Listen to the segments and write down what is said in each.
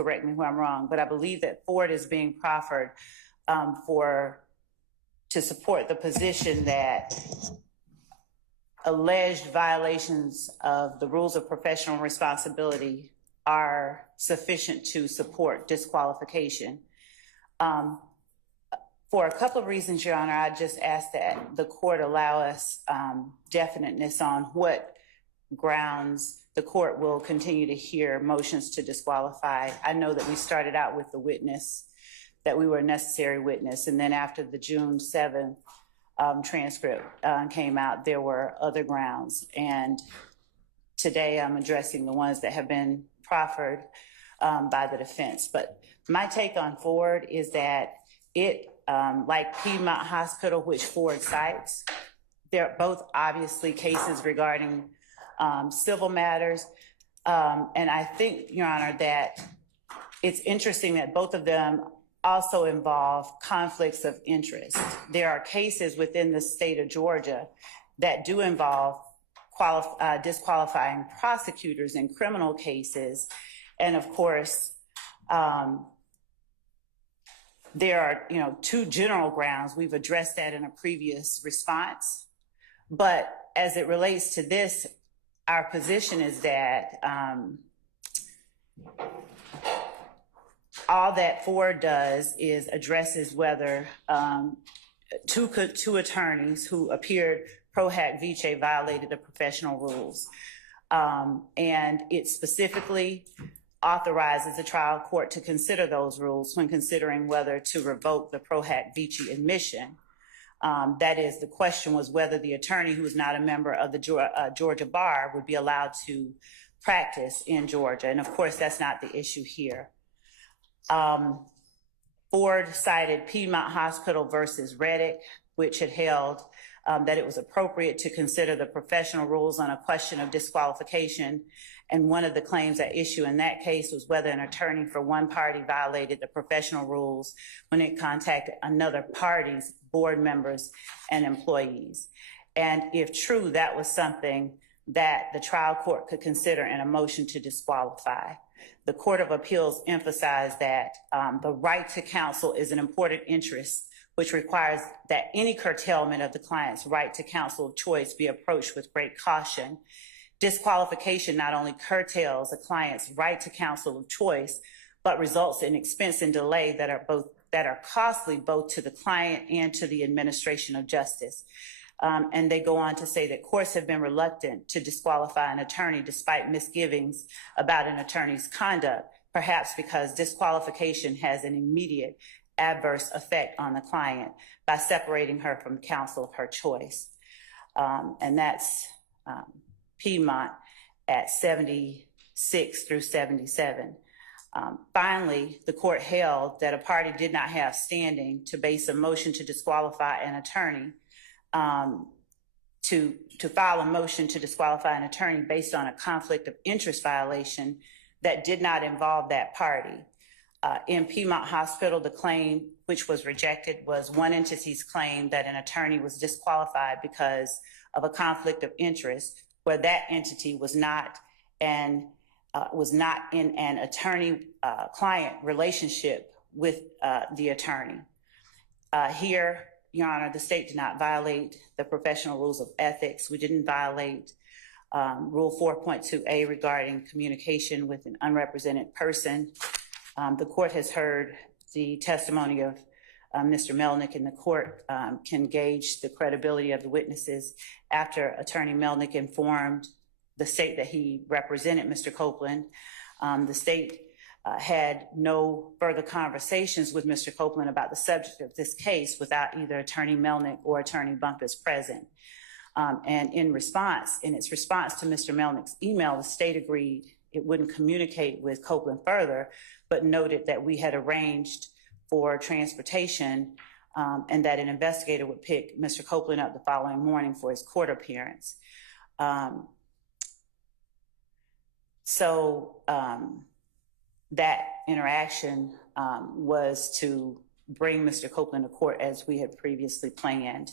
correct me where I'm wrong, but I believe that Ford is being proffered to support the position that alleged violations of the rules of professional responsibility are sufficient to support disqualification. For a couple of reasons, Your Honor, I just ask that the court allow us definiteness on what grounds the court will continue to hear motions to disqualify. I know that we started out with the witness, that we were a necessary witness, and then after the June 7th transcript came out, there were other grounds. And today I'm addressing the ones that have been proffered by the defense. But my take on Ford is that it, like Piedmont Hospital, which Ford cites, they're both obviously cases regarding civil matters. And I think, Your Honor, that it's interesting that both of them also involve conflicts of interest. There are cases within the state of Georgia that do involve disqualifying prosecutors in criminal cases. And of course, there are, two general grounds. We've addressed that in a previous response. But as it relates to this, our position is that all that Ford does is addresses whether two attorneys who appeared pro hac vice violated the professional rules. And it specifically authorizes the trial court to consider those rules when considering whether to revoke the pro hac vice admission. That is, the question was whether the attorney who is not a member of the Georgia bar would be allowed to practice in Georgia. And of course, that's not the issue here. Ford cited Piedmont Hospital versus Redaction, which had held that it was appropriate to consider the professional rules on a question of disqualification. And one of the claims at issue in that case was whether an attorney for one party violated the professional rules when it contacted another party's board members and employees. And if true, that was something that the trial court could consider in a motion to disqualify. The Court of Appeals emphasized that the right to counsel is an important interest, which requires that any curtailment of the client's right to counsel of choice be approached with great caution. Disqualification not only curtails a client's right to counsel of choice, but results in expense and delay that are costly both to the client and to the administration of justice. And they go on to say that courts have been reluctant to disqualify an attorney despite misgivings about an attorney's conduct, perhaps because disqualification has an immediate adverse effect on the client by separating her from counsel of her choice. And that's Piedmont at 76 through 77. Finally, the court held that a party did not have standing to base a motion to disqualify an attorney to file a motion to disqualify an attorney based on a conflict of interest violation that did not involve that party. In Piedmont Hospital, the claim which was rejected was one entity's claim that an attorney was disqualified because of a conflict of interest, where that entity was not in an attorney-client relationship with the attorney. Here, Your Honor, the state did not violate the professional rules of ethics. We didn't violate Rule 4.2A regarding communication with an unrepresented person. The court has heard the testimony of Mr. Melnick, and the court can gauge the credibility of the witnesses after Attorney Melnick informed the state that he represented Mr. Copeland. The state had no further conversations with Mr. Copeland about the subject of this case without either Attorney Melnick or Attorney Bumpus present. And in its response to Mr. Melnick's email, the state agreed it wouldn't communicate with Copeland further, but noted that we had arranged for transportation and that an investigator would pick Mr. Copeland up the following morning for his court appearance. That interaction was to bring Mr. Copeland to court as we had previously planned.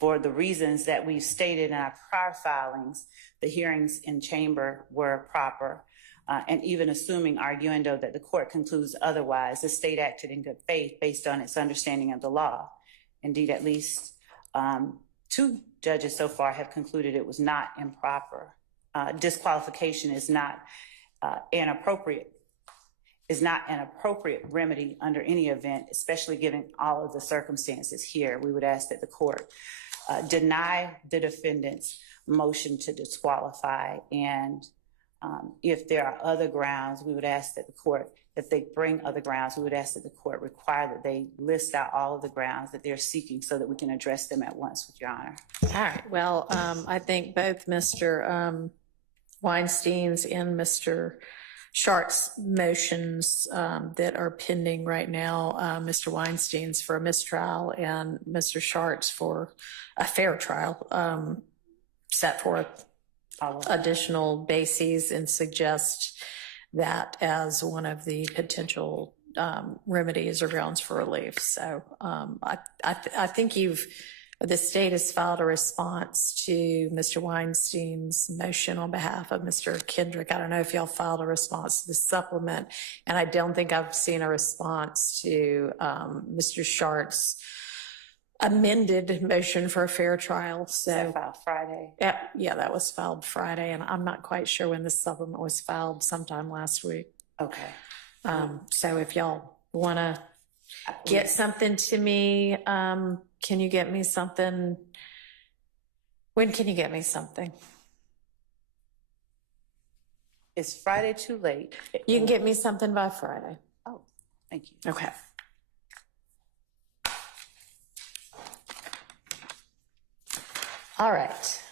For the reasons that we've stated in our prior filings, the hearings in chamber were proper. And even assuming arguendo that the court concludes otherwise, the state acted in good faith based on its understanding of the law. Indeed, at least 2 judges so far have concluded it was not improper. Disqualification is not an appropriate remedy under any event, especially given all of the circumstances here. We would ask that the court deny the defendant's motion to disqualify, and if there are other grounds, we would ask that the court, if they bring other grounds, we would ask that the court require that they list out all of the grounds that they're seeking so that we can address them at once, with your honor. All right. Well, I think both Mr. Weinstein's and Mr. Shart's motions that are pending right now, Mr. Weinstein's for a mistrial and Mr. Shart's for a fair trial, set forth additional bases and suggest that as one of the potential remedies or grounds for relief. So I think the state has filed a response to Mr. Weinstein's motion on behalf of Mr. Kendrick. I don't know if y'all filed a response to the supplement, and I don't think I've seen a response to Mr. Shart's amended motion for a fair trial. So that filed Friday. Yeah, that was filed Friday, and I'm not quite sure when the supplement was filed, sometime last week. Okay. So if y'all want to get something to me, can you get me something? When can you get me something? Is Friday too late? You can get me something by Friday. Oh, thank you. Okay. All right.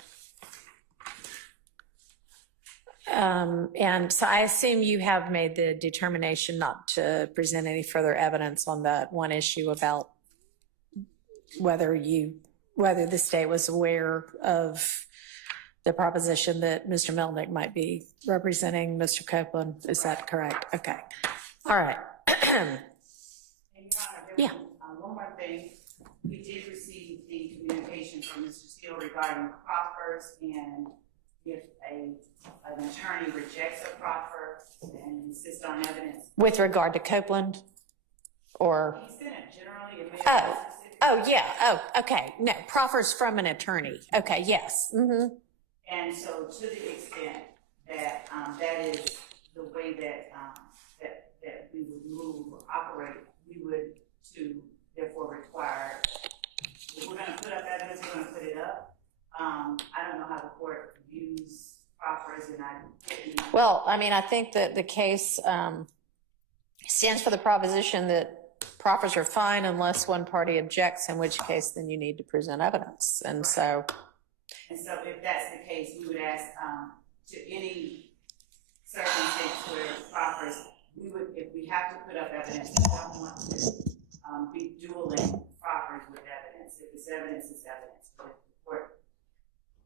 And so I assume you have made the determination not to present any further evidence on that one issue about whether the state was aware of the proposition that Mr. Melnick might be representing Mr. Copeland. Is that correct? Okay. All right. Yeah. One more thing. We did receive the communication from Mr. Steele regarding proffers, and if an attorney rejects a proffer and insists on evidence. With regard to Copeland? Or? He sent it generally. It may Oh, yeah. Oh, okay. No, proffers from an attorney. Okay, yes. Mm-hmm. And so to the extent that that is the way that that we would move or operate, we would to therefore require, if we're going to put up evidence, we're going to put it up. I don't know how the court views proffers, and well, I mean, I think that the case stands for the proposition that proffers are fine unless one party objects, in which case then you need to present evidence. And so if that's the case, we would ask to any circumstance where proffers, we would, if we have to put up evidence, we don't want to be dueling proffers with evidence. If it's evidence, it's evidence. But if the court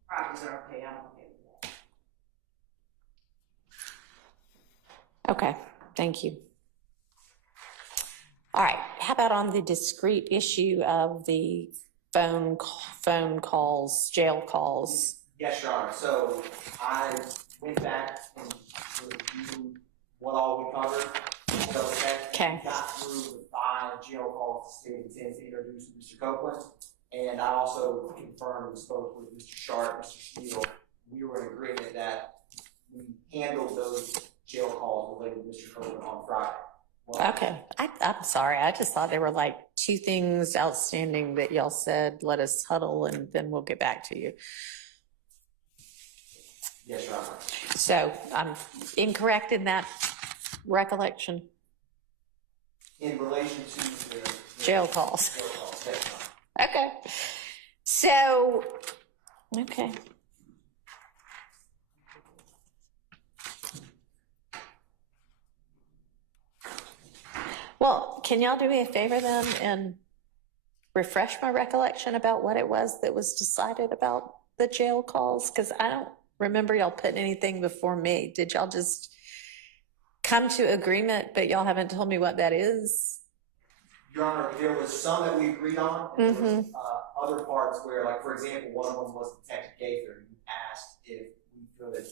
proffers are okay, I'm okay with that. Okay, thank you. All right, how about on the discrete issue of the phone calls, jail calls? Yes, Your Honor. So I went back and reviewed what all we covered. So okay. We got through the 5 jail calls the state intends to introduce Mr. Copeland. And I also confirmed and spoke with Mr. Sharp, Mr. Steele. We were in agreement that we handled those jail calls related to Mr. Copeland on Friday. Well, okay. I'm sorry. I just thought there were like 2 things outstanding that y'all said, let us huddle and then we'll get back to you. Yes, Your Honor. So I'm incorrect in that recollection? In relation to the jail calls. Jail calls, yes, Your Honor. Okay. So, okay. Well, can y'all do me a favor then and refresh my recollection about what it was that was decided about the jail calls? Because I don't remember y'all putting anything before me. Did y'all just come to agreement, but y'all haven't told me what that is? Your Honor, there was some that we agreed on, and there was other parts where, like, for example, one of them was Detective Gaither. You asked if we could,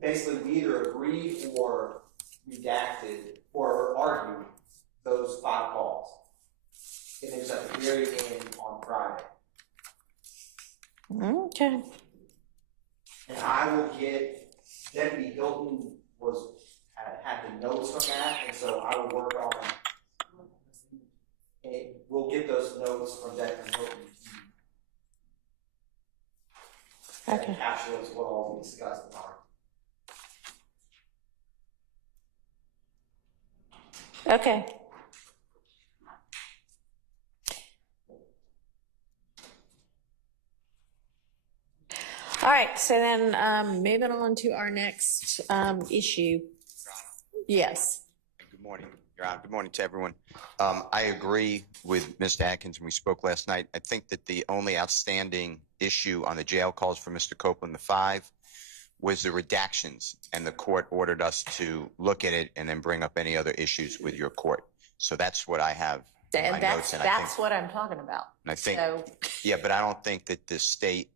basically we either agreed or redacted or argued those 5 calls. And it was at the very end on Friday. Okay. And I will get, Deputy Hilton had the notes from that, and so I will work on, and we'll get those notes from Deputy Hilton. Okay. That encapsulates what all we discussed in our. Okay. All right, so then moving on to our next issue. Yes. Good morning, Your Honor. Good morning to everyone. I agree with Mr. Atkins, and we spoke last night. I think that the only outstanding issue on the jail calls for Mr. Copeland, the 5, was the redactions, and the court ordered us to look at it and then bring up any other issues with your court. So that's what I have in my And notes. And that's what I'm talking about. And I think, So, yeah, but I don't think that the state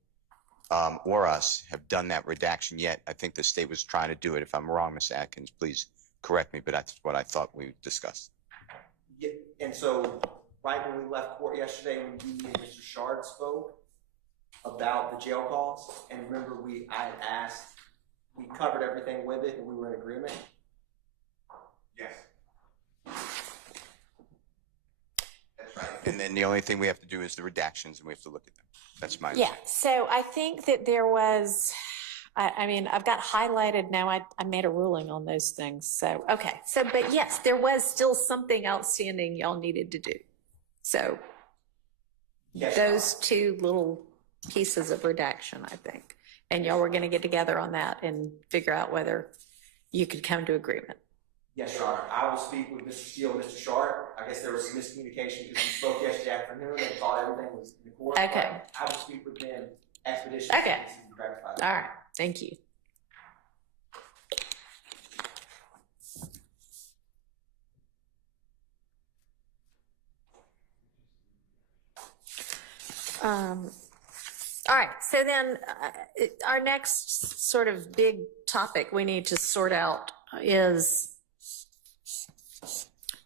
or us have done that redaction yet. I think the state was trying to do it. If I'm wrong, Mr. Atkins, please correct me, but that's what I thought we discussed. Yeah, and so right when we left court yesterday, when we and Mr. Shard spoke about the jail calls, and remember I had asked, we covered everything with it and we were in agreement? Yes. That's right. And then the only thing we have to do is the redactions, and we have to look at them. That's my yeah, so I think that there was, I mean, I've got highlighted now, I made a ruling on those things. So, okay. So, but yes, there was still something outstanding y'all needed to do. So Yes. those 2 little pieces of redaction, I think. And y'all were going to get together on that and figure out whether you could come to agreement. Yes, Your Honor. I will speak with Mr. Steele and Mr. Sharp. I guess there was some miscommunication because we spoke yesterday afternoon and thought everything was in the court. Okay. I will speak with them expeditiously. Okay. To rectify that. All right. Thank you. All right, so then our next sort of big topic we need to sort out is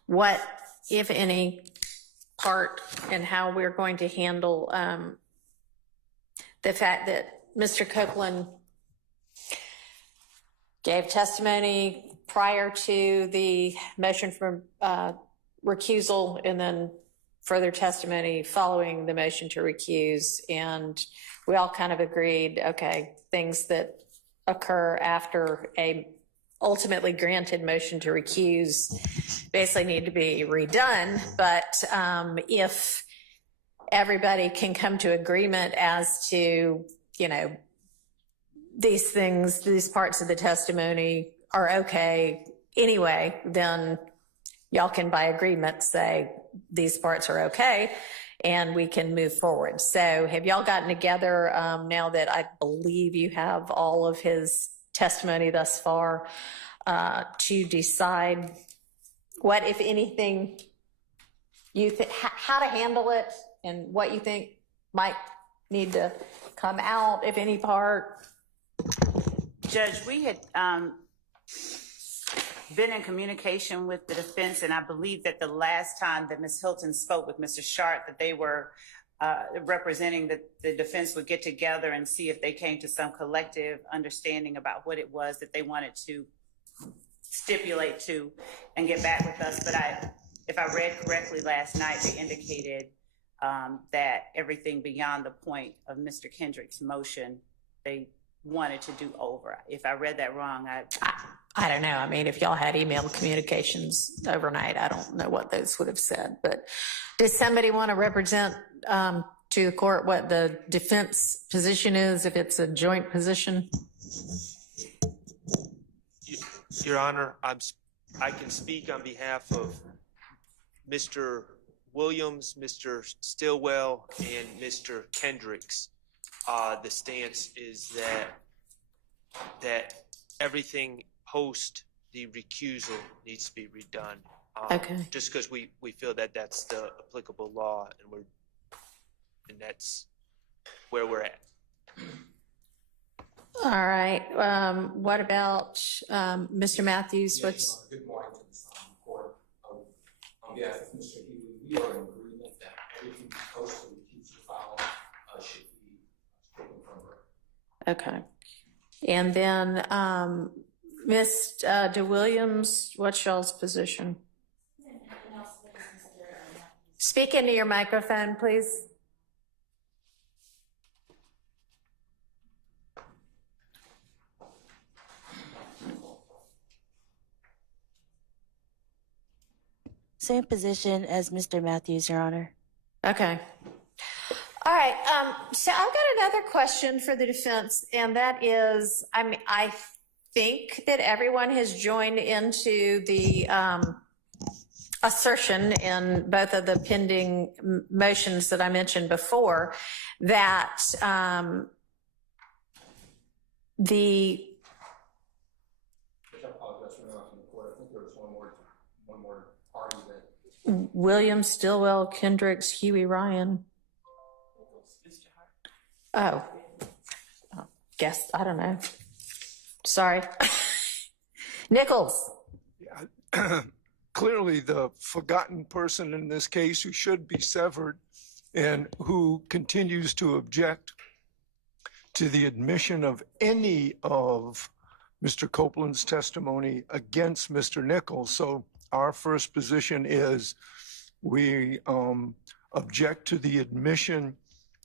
what, if any, part and how we're going to handle the fact that Mr. Copeland gave testimony prior to the motion for recusal and then further testimony following the motion to recuse. And we all kind of agreed, okay, things that occur after a ultimately granted motion to recuse basically need to be redone. But if everybody can come to agreement as to, you know, these things, these parts of the testimony are okay anyway, then y'all can by agreement say these parts are okay and we can move forward. So have y'all gotten together now that I believe you have all of his testimony thus far to decide what, if anything, you think, how to handle it and what you think might need to come out, if any part? Judge, we had been in communication with the defense, and I believe that the last time that Ms. Hilton spoke with Mr. Sharp, that they were representing that the defense would get together and see if they came to some collective understanding about what it was that they wanted to stipulate to and get back with us. But if I read correctly last night, they indicated that everything beyond the point of Mr. Kendrick's motion, they wanted to do over. If I read that wrong, I don't know. I mean, if y'all had email communications overnight, I don't know what those would have said. But does somebody want to represent to the court what the defense position is, if it's a joint position? Your Honor, I can speak on behalf of Mr. Williams, Mr. Stillwell, and Mr. Kendricks. The stance is that everything post the recusal needs to be redone. Okay. Just because we feel that that's the applicable law, and that's where we're at. All right. What about Mr. Matthews? What's Good morning to the court. On behalf of Mr. Healy, we are in agreement that everything posted in the future file should be stricken from record. okay? And then Ms. DeWilliams, what's y'all's position? Speak into your microphone, please. Same position as Mr. Matthews, Your Honor. Okay. All right. So I've got another question for the defense, and that is, I think that everyone has joined into the assertion in both of the pending motions that I mentioned before that the I apologize for interrupting the court. I think there was one more party that Williams, Stillwell, Kendricks, Huey, Ryan. Oh, guess, I don't know. Sorry. Nichols. Yeah. Clearly the forgotten person in this case who should be severed and who continues to object to the admission of any of Mr. Copeland's testimony against Mr. Nichols. So our first position is we object to the admission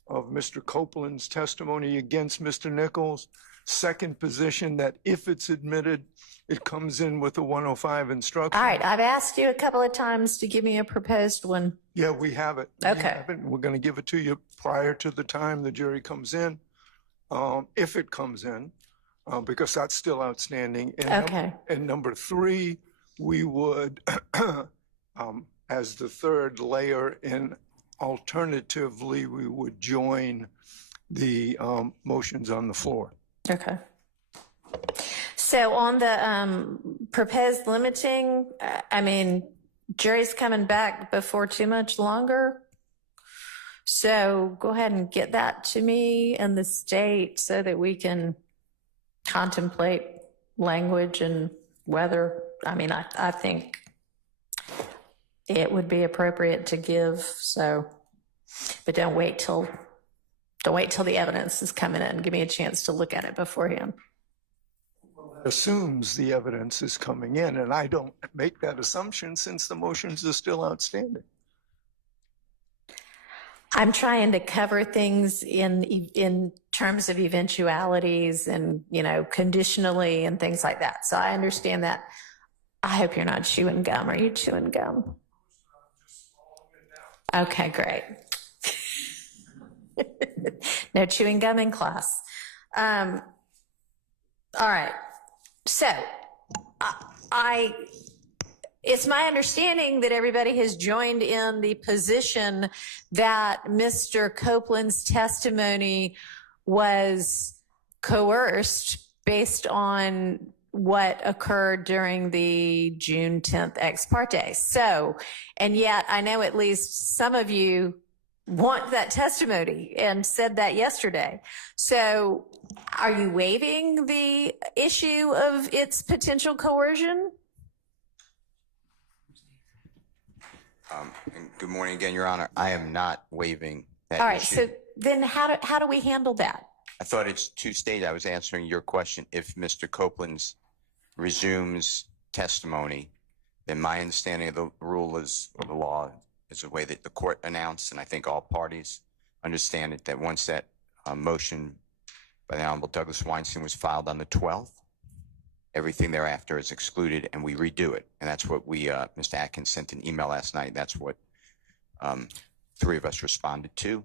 of Mr. Copeland's testimony against Mr. Nichols. Second position, that if it's admitted, it comes in with a 105 instruction. All right, I've asked you a couple of times to give me a proposed one. Yeah, we have it. Okay. We have it. We're going to give it to you prior to the time the jury comes in, if it comes in, because that's still outstanding. And Okay. And number three, we would, as the third layer, and alternatively, we would join the motions on the floor. Okay. So on the proposed limiting, jury's coming back before too much longer. So go ahead and get that to me and the state so that we can contemplate language and whether, I think it would be appropriate to give, so, but don't wait till the evidence is coming in. Give me a chance to look at it beforehand. Assumes the evidence is coming in, and I don't make that assumption since the motions are still outstanding. I'm trying to cover things in terms of eventualities and, conditionally and things like that. So I understand that. I hope you're not chewing gum. Are you chewing gum? Okay, great. No chewing gum in class. All right. So it's my understanding that everybody has joined in the position that Mr. Copeland's testimony was coerced based on what occurred during the June 10th ex parte. So, and yet I know at least some of you want that testimony and said that yesterday. So are you waiving the issue of its potential coercion? And good morning again, Your Honor. I am not waiving that All right, issue. so then how do we handle that? I thought it's two-stage. I was answering your question. If Mr. Copeland's resumes testimony, then my understanding of the rule is, or the law, is the way that the court announced, and I think all parties understand it, that once that motion by the Honorable Douglas Weinstein was filed on the 12th, everything thereafter is excluded, and we redo it. And that's what we, Mr. Atkins sent an email last night. That's what three of us responded to.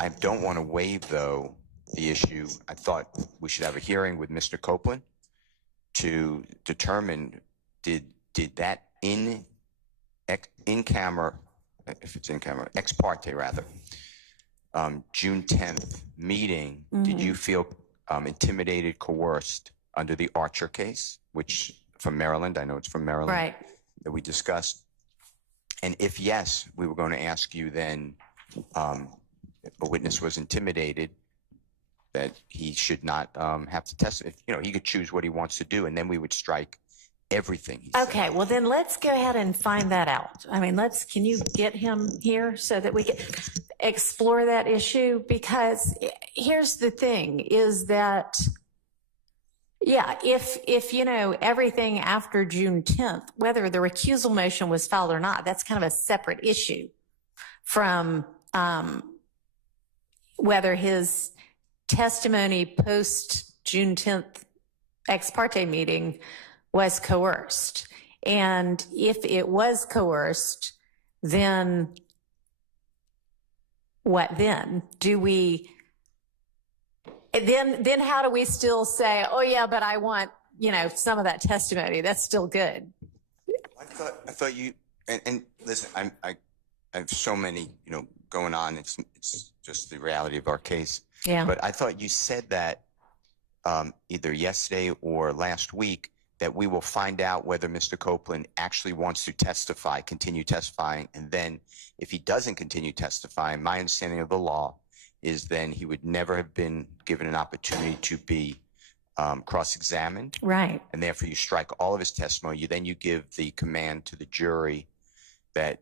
I don't want to waive, though, the issue. I thought we should have a hearing with Mr. Copeland to determine did that in camera, if it's in camera, ex parte rather, June 10th meeting, did you feel intimidated, coerced under the Archer case, which from Maryland, I know it's from Maryland. Right. that we discussed? And if yes, we were going to ask you then, if a witness was intimidated, that he should not have to testify. He could choose what he wants to do, and then we would strike everything he said. Okay, well then let's go ahead and find that out. I mean, can you get him here so that we can explore that issue? Because here's the thing is that, yeah, if everything after June 10th, whether the recusal motion was filed or not, that's kind of a separate issue from whether his testimony post June 10th ex parte meeting was coerced. And if it was coerced, then what then? Then how do we still say, oh yeah, but I want, some of that testimony? That's still good. I thought you, and listen, I have so many, going on. It's just the reality of our case. Yeah. But I thought you said that either yesterday or last week that we will find out whether Mr. Copeland actually wants to continue testifying. And then if he doesn't continue testifying, my understanding of the law is then he would never have been given an opportunity to be cross-examined. Right. And therefore you strike all of his testimony. Then you give the command to the jury that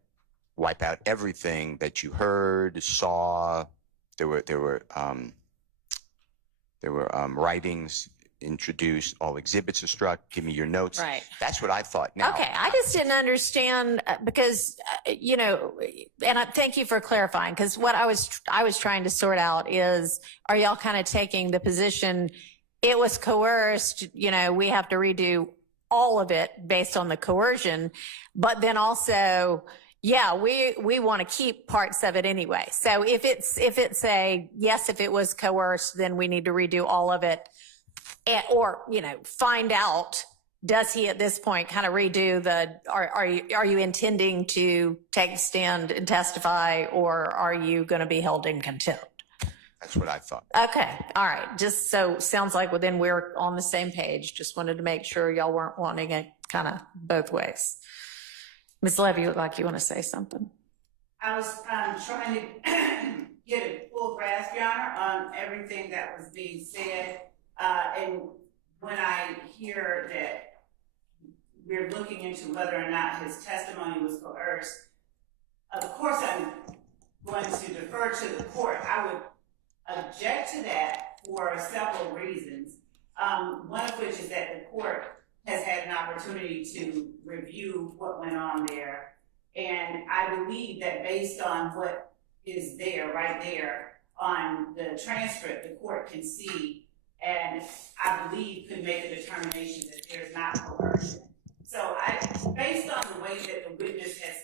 wipe out everything that you heard, saw. There were writings introduced, all exhibits are struck. Give me your notes. Right. That's what I thought. Now, okay, I just didn't understand because and thank you for clarifying, because what I was trying to sort out is, are y'all kind of taking the position it was coerced? We have to redo all of it based on the coercion, but then also, yeah, we want to keep parts of it anyway. So if it's a yes, if it was coerced, then we need to redo all of it. Or find out, does he at this point kind of redo are you intending to take a stand and testify, or are you going to be held in contempt? that's what I thought. Okay, all right. Just so sounds like then we're on the same page. Just wanted to make sure y'all weren't wanting it kind of both ways. Ms. Levy, you look like you want to say something. I was trying to get a full grasp, Your Honor, on everything that was being said. And when I hear that we're looking into whether or not his testimony was coerced, of course I'm going to defer to the court. I would object to that for several reasons. One of which is that the court has had an opportunity to review what went on there. And I believe that based on what is there, right there on the transcript, the court can see and I believe could make a determination that there's not coercion. So based on the way that the witness has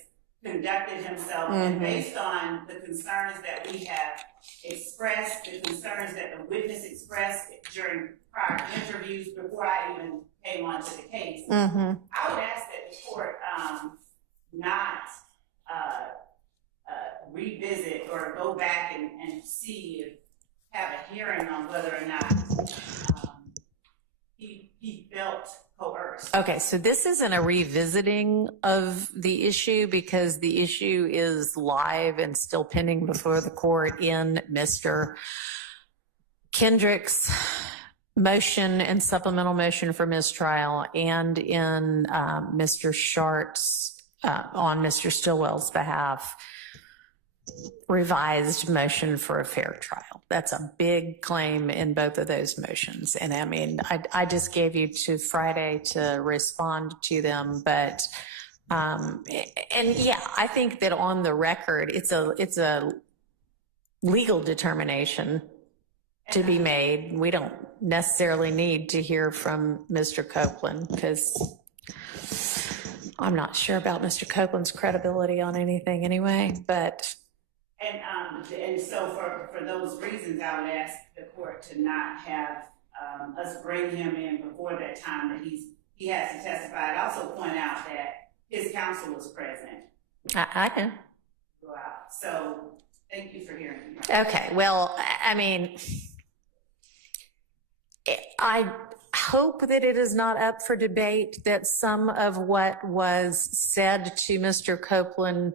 conducted himself and based on the concerns that we have expressed, the concerns that the witness expressed during prior interviews before I even came onto the case, I would ask that the court not revisit or go back and see if have a hearing on whether or not he felt coerced. Okay, so this isn't a revisiting of the issue because the issue is live and still pending before the court in Mr. Kendrick's motion and supplemental motion for mistrial and in Mr. Shart's, on Mr. Stillwell's behalf, revised motion for a fair trial. That's a big claim in both of those motions. And I mean, I just gave you to Friday to respond to them, but, and yeah, I think that on the record, it's a legal determination to be made. We don't necessarily need to hear from Mr. Copeland because I'm not sure about Mr. Copeland's credibility on anything anyway, but. And so for those reasons, I would ask the court to not have us bring him in before that time that he has to testify. I'd also point out that his counsel was present. I know. So thank you for hearing me. Okay, well, I mean, hope that it is not up for debate, that some of what was said to Mr. Copeland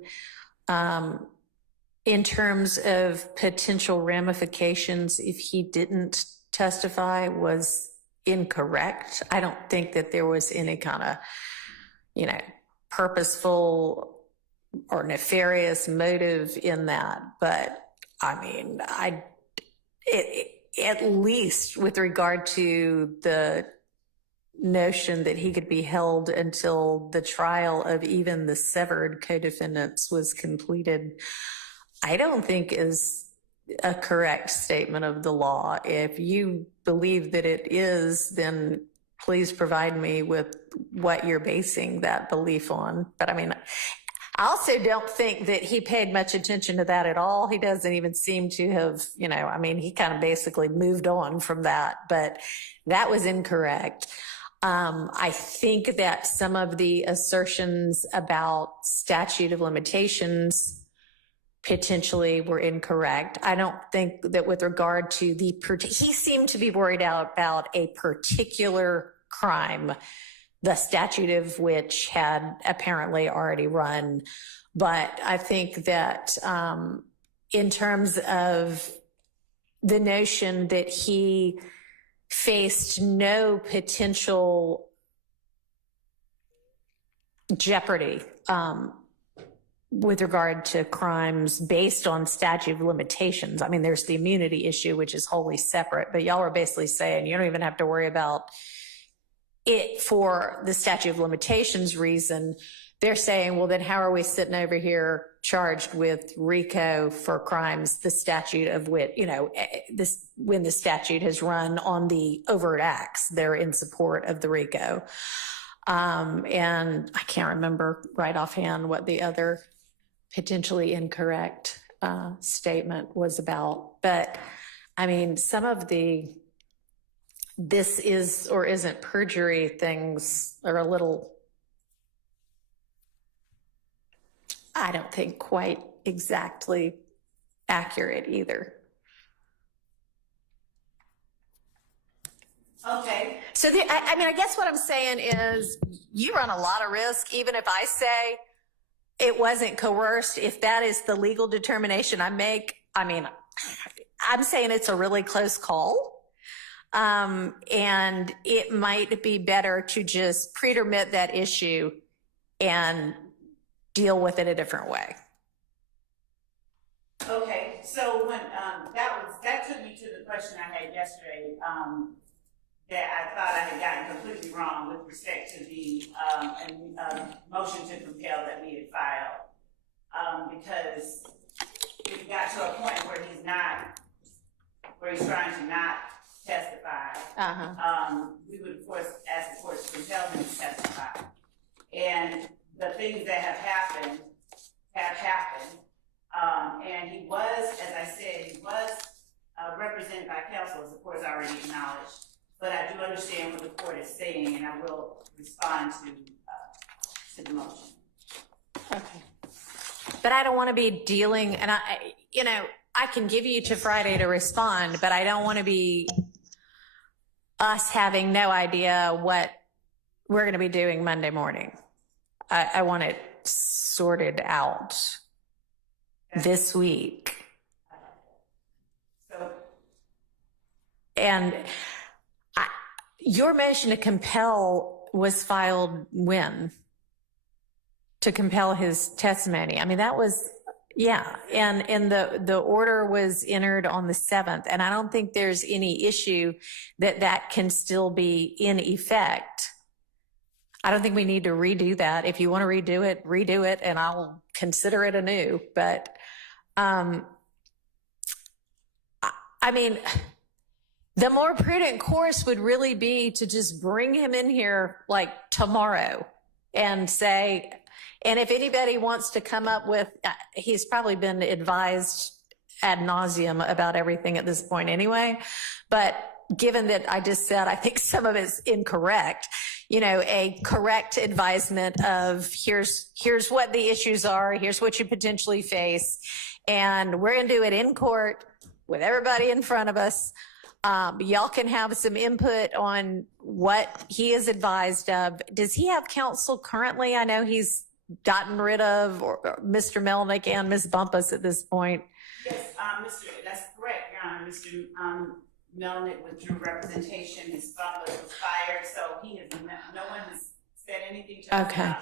in terms of potential ramifications if he didn't testify was incorrect. I don't think that there was any kind of, purposeful or nefarious motive in that. But I mean, at least with regard to the notion that he could be held until the trial of even the severed co-defendants was completed, I don't think is a correct statement of the law. If you believe that it is, then please provide me with what you're basing that belief on. But I mean, I also don't think that he paid much attention to that at all. He doesn't even seem to have, he kind of basically moved on from that, but that was incorrect. I think that some of the assertions about statute of limitations potentially were incorrect. I don't think that with regard to he seemed to be worried about a particular crime, the statute of which had apparently already run. But I think that in terms of the notion that he faced no potential jeopardy with regard to crimes based on statute of limitations. I mean, there's the immunity issue, which is wholly separate, but y'all are basically saying you don't even have to worry about it for the statute of limitations reason. They're saying, well, then how are we sitting over here charged with RICO for crimes, the statute of which, when the statute has run on the overt acts, they're in support of the RICO. And I can't remember right offhand what the other potentially incorrect statement was about. But I mean, some of the this is or isn't perjury things are a little, I don't think, quite exactly accurate either. Okay. So I guess what I'm saying is you run a lot of risk, even if I say it wasn't coerced, if that is the legal determination I make. I mean, I'm saying it's a really close call. And it might be better to just pretermit that issue and deal with it a different way. Okay, so when that took me to the question I had yesterday that I thought I had gotten completely wrong with respect to the motion to compel that we had filed, because it got to a point where he's trying to not testify. We would of course ask the court to compel him to testify, and the things that have happened, and he was, as I said, he was represented by counsel, as the court has already acknowledged. But I do understand what the court is saying, and I will respond to the motion. Okay. But I don't want to be dealing, and I can give you to Friday to respond, but I don't want to be us having no idea what we're going to be doing Monday morning. I want it sorted out this week. And your motion to compel was filed when? To compel his testimony. I mean, that was, yeah. And the order was entered on the 7th. And I don't think there's any issue that can still be in effect. I don't think we need to redo that. If you want to redo it, and I'll consider it anew. But, I mean, the more prudent course would really be to just bring him in here like tomorrow and say, and if anybody wants to come up with, he's probably been advised ad nauseum about everything at this point anyway. But given that I just said, I think some of it's incorrect, a correct advisement of here's what the issues are, here's what you potentially face, and we're going to do it in court with everybody in front of us. Y'all can have some input on what he is advised of. Does he have counsel currently? I know he's gotten rid of Mr. Melnick and Ms. Bumpus at this point. Yes, that's correct, Your Honor. Mr. Melnick withdrew representation. His Bumpus was fired, so no one has said anything to us about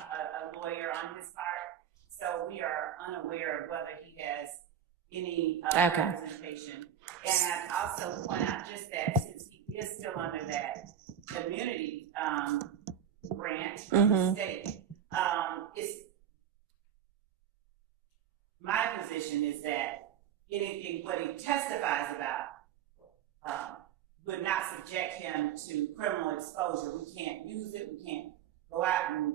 a lawyer on his part. So we are unaware of whether he has any representation. And I'd also point out just that since he is still under that immunity grant from the state, my position is that anything what he testifies about would not subject him to criminal exposure. We can't use it. We can't go out and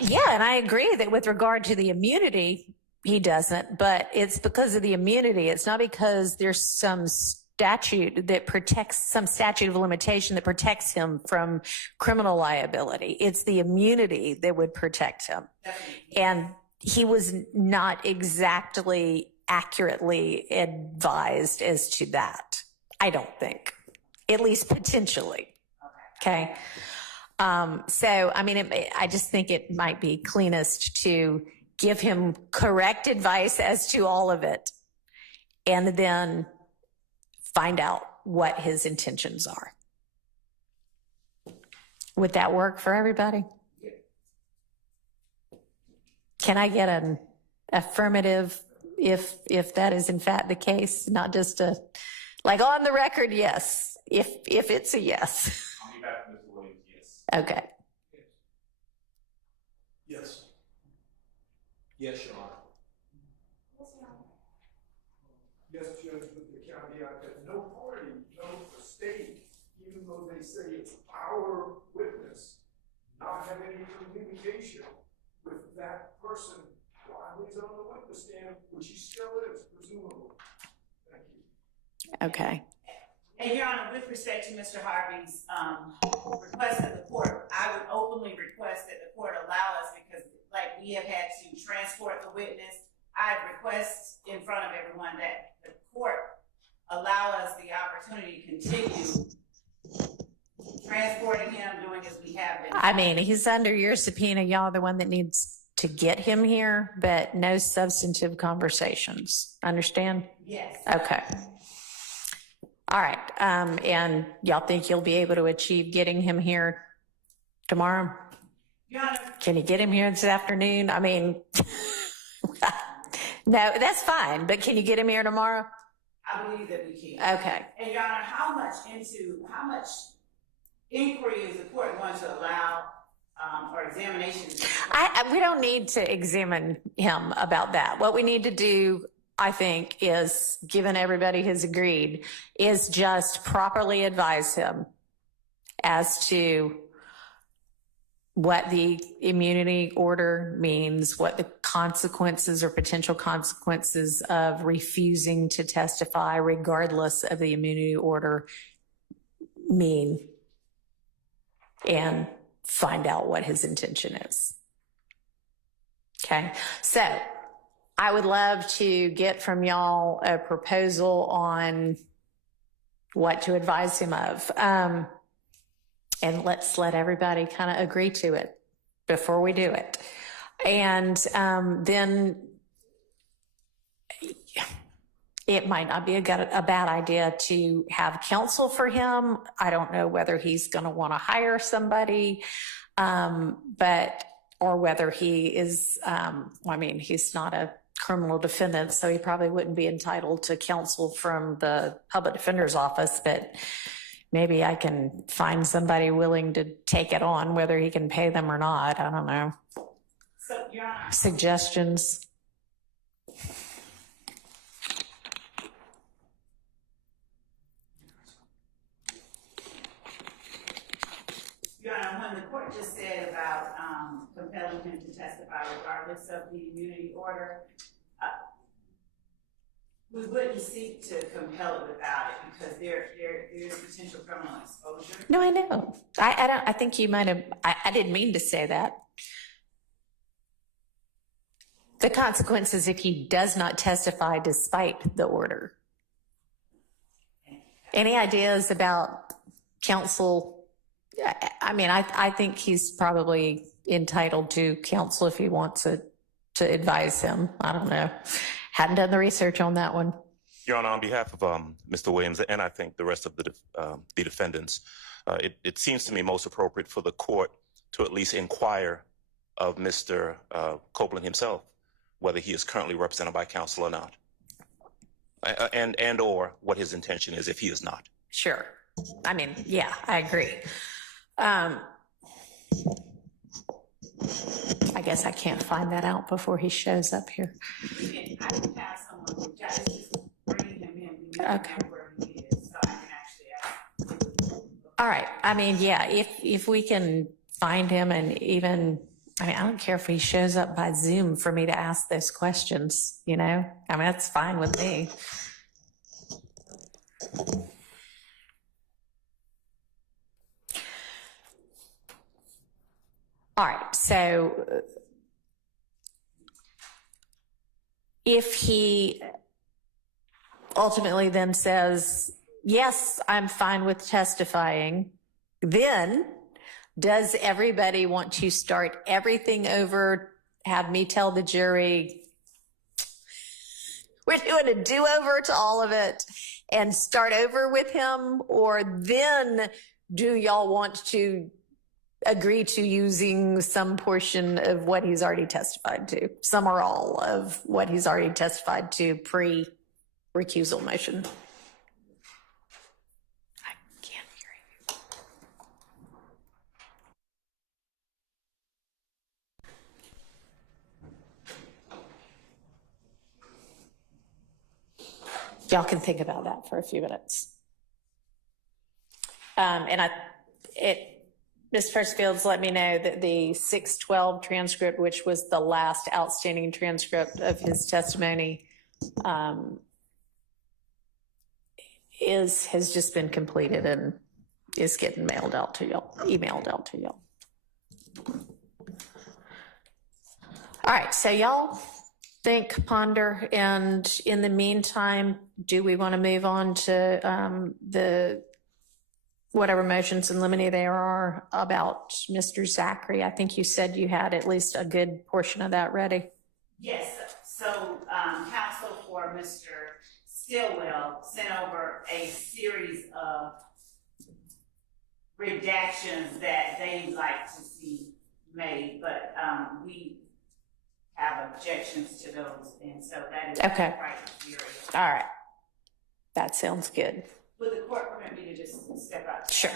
yeah, and I agree that with regard to the immunity, he doesn't, but it's because of the immunity. It's not because there's some statute that protects, some statute of limitation that protects him from criminal liability. It's the immunity that would protect him. And he was not exactly accurately advised as to that, I don't think, at least potentially. Okay. So, I mean, I just think it might be cleanest to give him correct advice as to all of it and then find out what his intentions are. Would that work for everybody? Can I get an affirmative if that is in fact the case, not just a, like on the record, yes, if it's a yes. I'll be back to Mr. Williams, yes. Okay. Yes. Yes, Your Honor. Yes, Judge, with the caveat that no party, no state, even though they say it's our witness, not have any communication with that person while he's on the witness stand, which he still is, presumably. Thank you. Okay. And Your Honor, with respect to Mr. Harvey's request of the court, I would openly request that the court allow us, because like we have had to transport the witness, I'd request in front of everyone that the court allow us the opportunity to continue transporting him, doing as we have been. I mean, he's under your subpoena. Y'all are the one that needs to get him here, but no substantive conversations. Understand? Yes. Okay. All right. And y'all think you'll be able to achieve getting him here tomorrow? Your Honor. Can you get him here this afternoon? I mean, no, that's fine. But can you get him here tomorrow? I believe that we can. Okay. And Your Honor, how much inquiry is the court going to allow or examination? We don't need to examine him about that. What we need to do, I think, is, given everybody has agreed, is just properly advise him as to what the immunity order means, what the consequences or potential consequences of refusing to testify regardless of the immunity order mean, and find out what his intention is. Okay, so I would love to get from y'all a proposal on what to advise him of. And let's let everybody kind of agree to it before we do it. And then it might not be a bad idea to have counsel for him. I don't know whether he's going to want to hire somebody, or whether he is, I mean, he's not a criminal defendant, so he probably wouldn't be entitled to counsel from the public defender's office, but maybe I can find somebody willing to take it on, whether he can pay them or not. I don't know. So, Your Honor. Suggestions? Your Honor, when the court just said about compelling him to testify regardless of the immunity order, we wouldn't seek to compel it without it, because there is potential criminal exposure. No, I know. I think you might have, I didn't mean to say that. The consequences if he does not testify despite the order. Any ideas about counsel? I mean, I think he's probably entitled to counsel if he wants to advise him. I don't know. Hadn't done the research on that one. Your Honor, on behalf of Mr. Williams and I think the rest of the defendants, it seems to me most appropriate for the court to at least inquire of Mr. Copeland himself whether he is currently represented by counsel or not, and or what his intention is if he is not. Sure. I mean, yeah, I agree. I guess I can't find that out before he shows up here. I can have someone just bring him in. Okay. Where he is, so I can actually ask. All right. I mean, yeah, if we can find him, and even, I mean, I don't care if he shows up by Zoom for me to ask those questions, you know? I mean, that's fine with me. All right, so if he ultimately then says, yes, I'm fine with testifying, then does everybody want to start everything over, have me tell the jury, we're doing a do-over to all of it, and start over with him? Or then do y'all want to agree to using some portion of what he's already testified to, some or all of what he's already testified to pre-recusal motion? I can't hear you. Y'all can think about that for a few minutes. Ms. Firstfields let me know that the 6/12 transcript, which was the last outstanding transcript of his testimony, has just been completed and is getting emailed out to y'all. All right, so y'all think, ponder, and in the meantime, do we want to move on to the whatever motions in limine there are about Mr. Zachary? I think you said you had at least a good portion of that ready. Yes, so counsel for Mr. Stillwell sent over a series of redactions that they'd like to see made, but we have objections to those, and so that is Okay. right here. All right, that sounds good. Would the court permit me to just step out? Sure.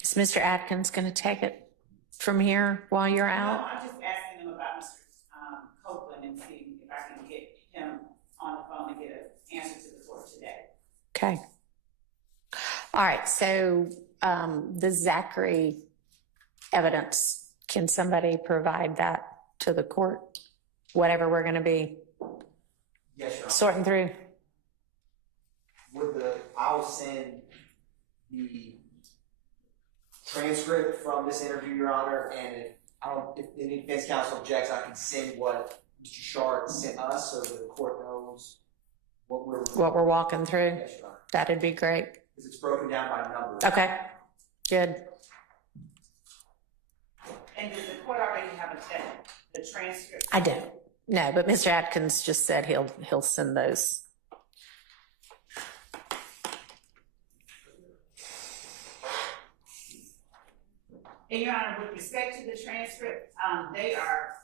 Is Mr. Atkins going to take it from here while you're No, out? I'm just asking them about Mr. Copeland and seeing if I can get him on the phone and get an answer to the court today. Okay. All right, so the Zachary evidence, can somebody provide that to the court? Whatever we're going to be Yes, Your Honor. sorting through. I'll send the transcript from this interview, Your Honor, and if the defense counsel objects, I can send what Mr. Sharp sent us so the court knows what we're walking through. Yes, Your Honor. That'd be great. Because it's broken down by numbers. Okay, good. And does the court already have the transcript? I don't. No, but Mr. Atkins just said he'll send those. And Your Honor, with respect to the transcript, they are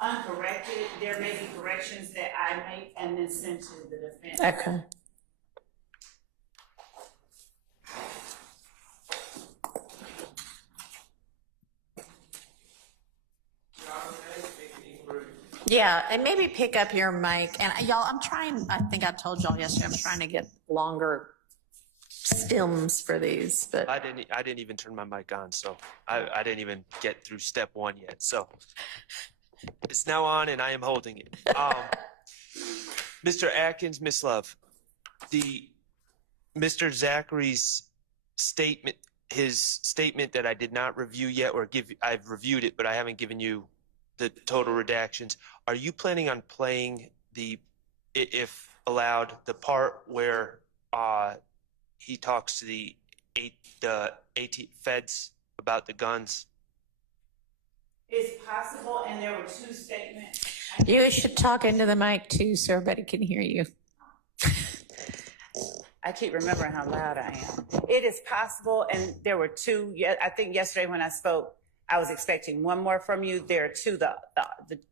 uncorrected. There may be corrections that I make and then send to the defense. Okay. Yeah, and maybe pick up your mic. And y'all, I think I told y'all yesterday, I'm trying to get longer stems for these, but I didn't even turn my mic on, so I didn't even get through step one yet. So it's now on, and I am holding it. Mr. Atkins, Miss Love, Mr. Zachary's statement, his statement that I did not review yet, I've reviewed it, but I haven't given you the total redactions. Are you planning on playing the if allowed, the part where he talks to the 18 feds about the guns. It's possible, and there were two statements. You should talk into the mic too, so everybody can hear you. I keep remembering how loud I am. It is possible, and there were two. I think yesterday when I spoke, I was expecting one more from you. There are two: the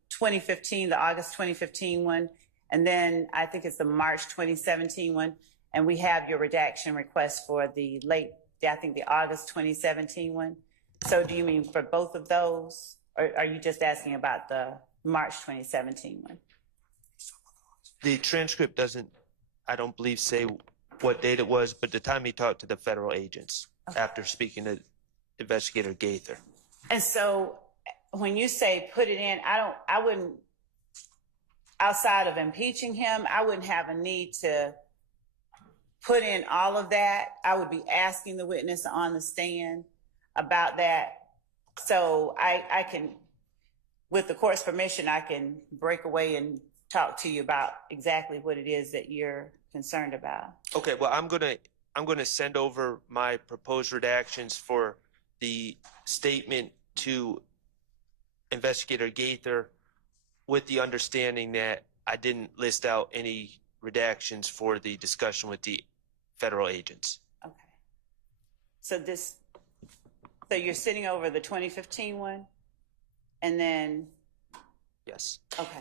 2015, the August 2015 one, and then I think it's the March 2017 one. And we have your redaction request for the the August 2017 one. So do you mean for both of those, or are you just asking about the March 2017 one? The transcript doesn't, I don't believe, say what date it was, but the time he talked to the federal agents after speaking to Investigator Gaither. And so when you say put it in, I wouldn't, outside of impeaching him, I wouldn't have a need to put in all of that. I would be asking the witness on the stand about that. So I can, with the court's permission, I can break away and talk to you about exactly what it is that you're concerned about. Okay, well, I'm gonna send over my proposed redactions for the statement to Investigator Gaither, with the understanding that I didn't list out any redactions for the discussion with the federal agents. Okay. So you're sitting over the 2015 one, and then. Yes. Okay.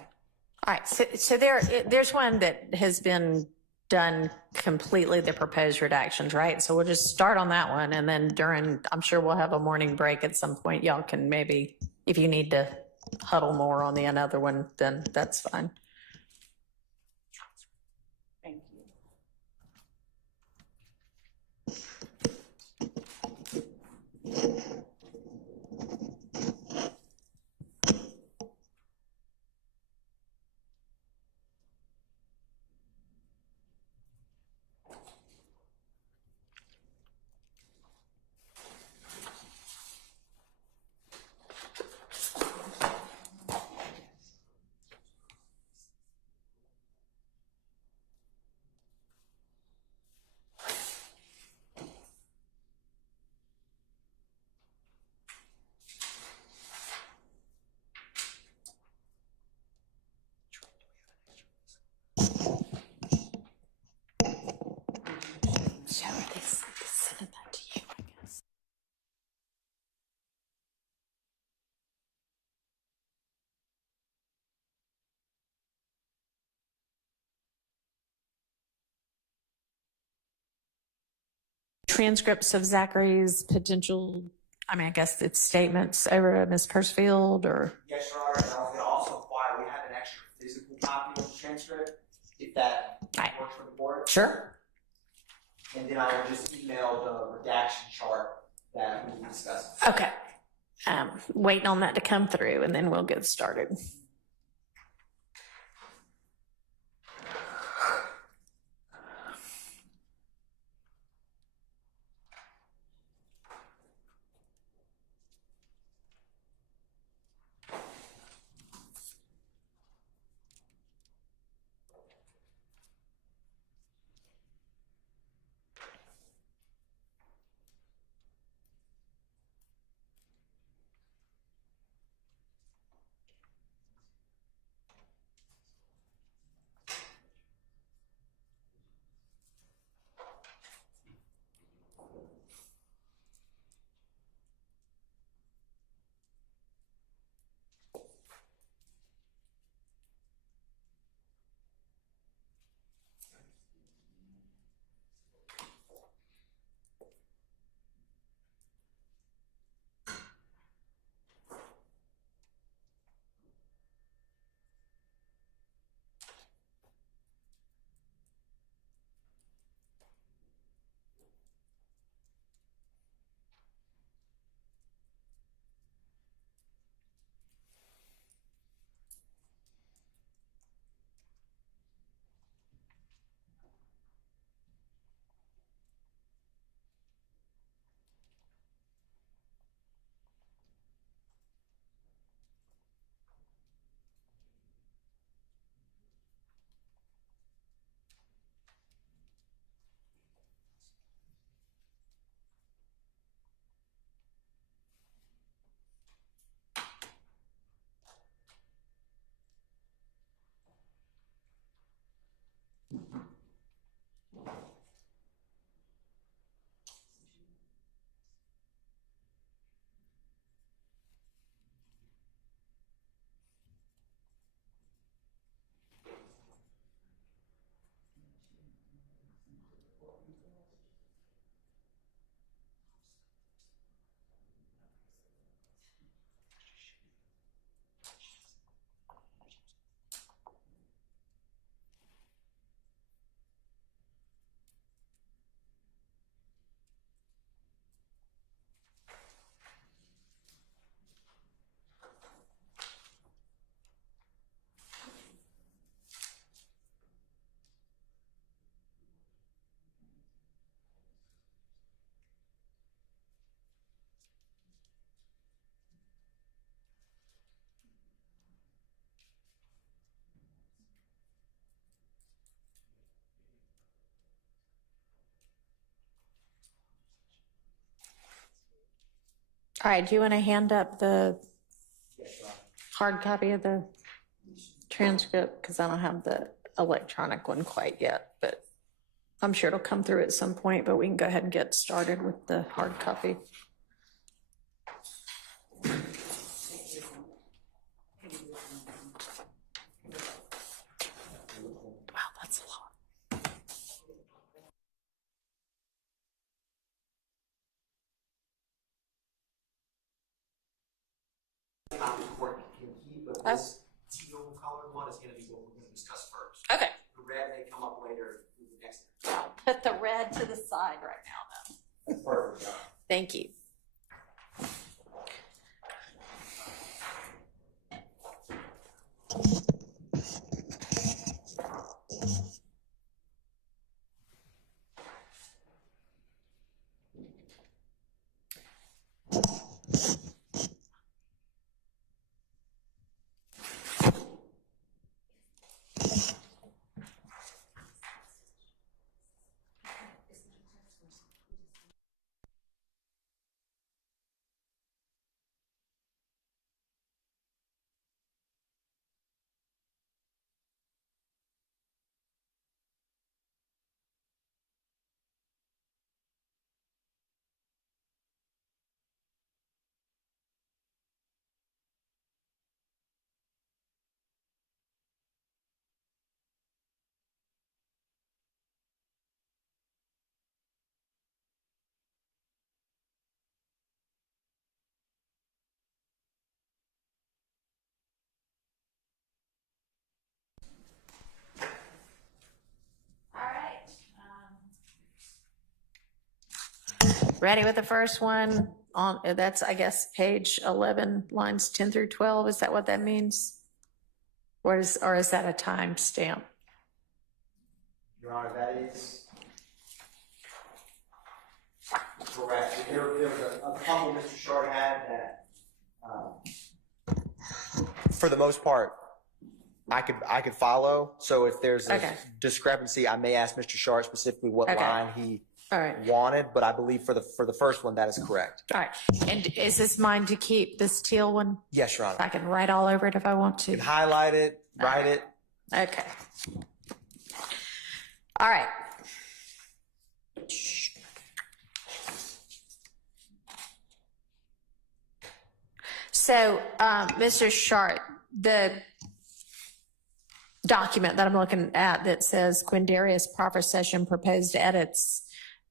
All right, so there's one that has been done completely, the proposed redactions, right? So we'll just start on that one, and then I'm sure we'll have a morning break at some point. Y'all can maybe, if you need to huddle more on the another one, then that's fine. Thank you. Transcripts of Zachary's potential, I guess it's statements over Ms. Persfield, or? Yes, Your Honor, and I was going to also inquire, we have an extra physical copy of the transcript, if that works for the board. Sure. And then I will just email the redaction chart that we discussed. Okay. Waiting on that to come through, and then we'll get started. All right, do you want to hand up the Yes, Your Honor. hard copy of the transcript? Because I don't have the electronic one quite yet, but I'm sure it'll come through at some point, but we can go ahead and get started with the hard copy. Wow, that's a lot. Copy the court can keep, but this teal colored one is gonna be what we're gonna discuss first. Okay. The red may come up later with the next. I'll put the red to the side right now then. That's perfect, Your Honor. Thank you. Ready with the first one on, that's, I guess, page 11, lines 10 through 12. Is that what that means? Or is that a time stamp? Your Honor, that is correct. There was a couple Mr. Short had that, for the most part, I could follow. So if there's a discrepancy, I may ask Mr. Short specifically what line he wanted, but I believe for the first one, that is correct. All right. And is this mine to keep, this teal one? Yes, Your Honor. I can write all over it if I want to. You can highlight it, write it. Okay. All right. So, Mr. Sharp, the document that I'm looking at that says Quindarius proffer session proposed edits,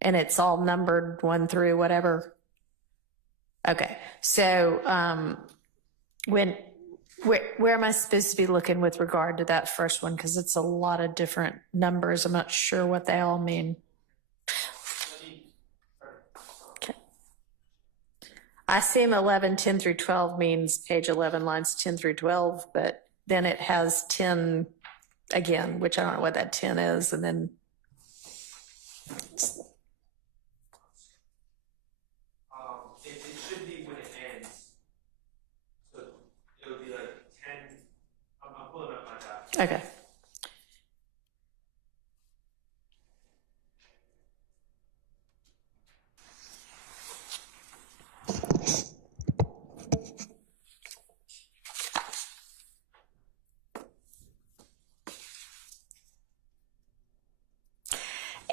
and it's all numbered 1 through whatever. Okay. So, where am I supposed to be looking with regard to that first one? Because it's a lot of different numbers. I'm not sure what they all mean. Okay. I assume 11, 10 through 12 means page 11, lines 10 through 12, but then it has 10 again, which I don't know what that 10 is, and then it should be when it ends. So it would be like 10. I'm pulling up my document. okay.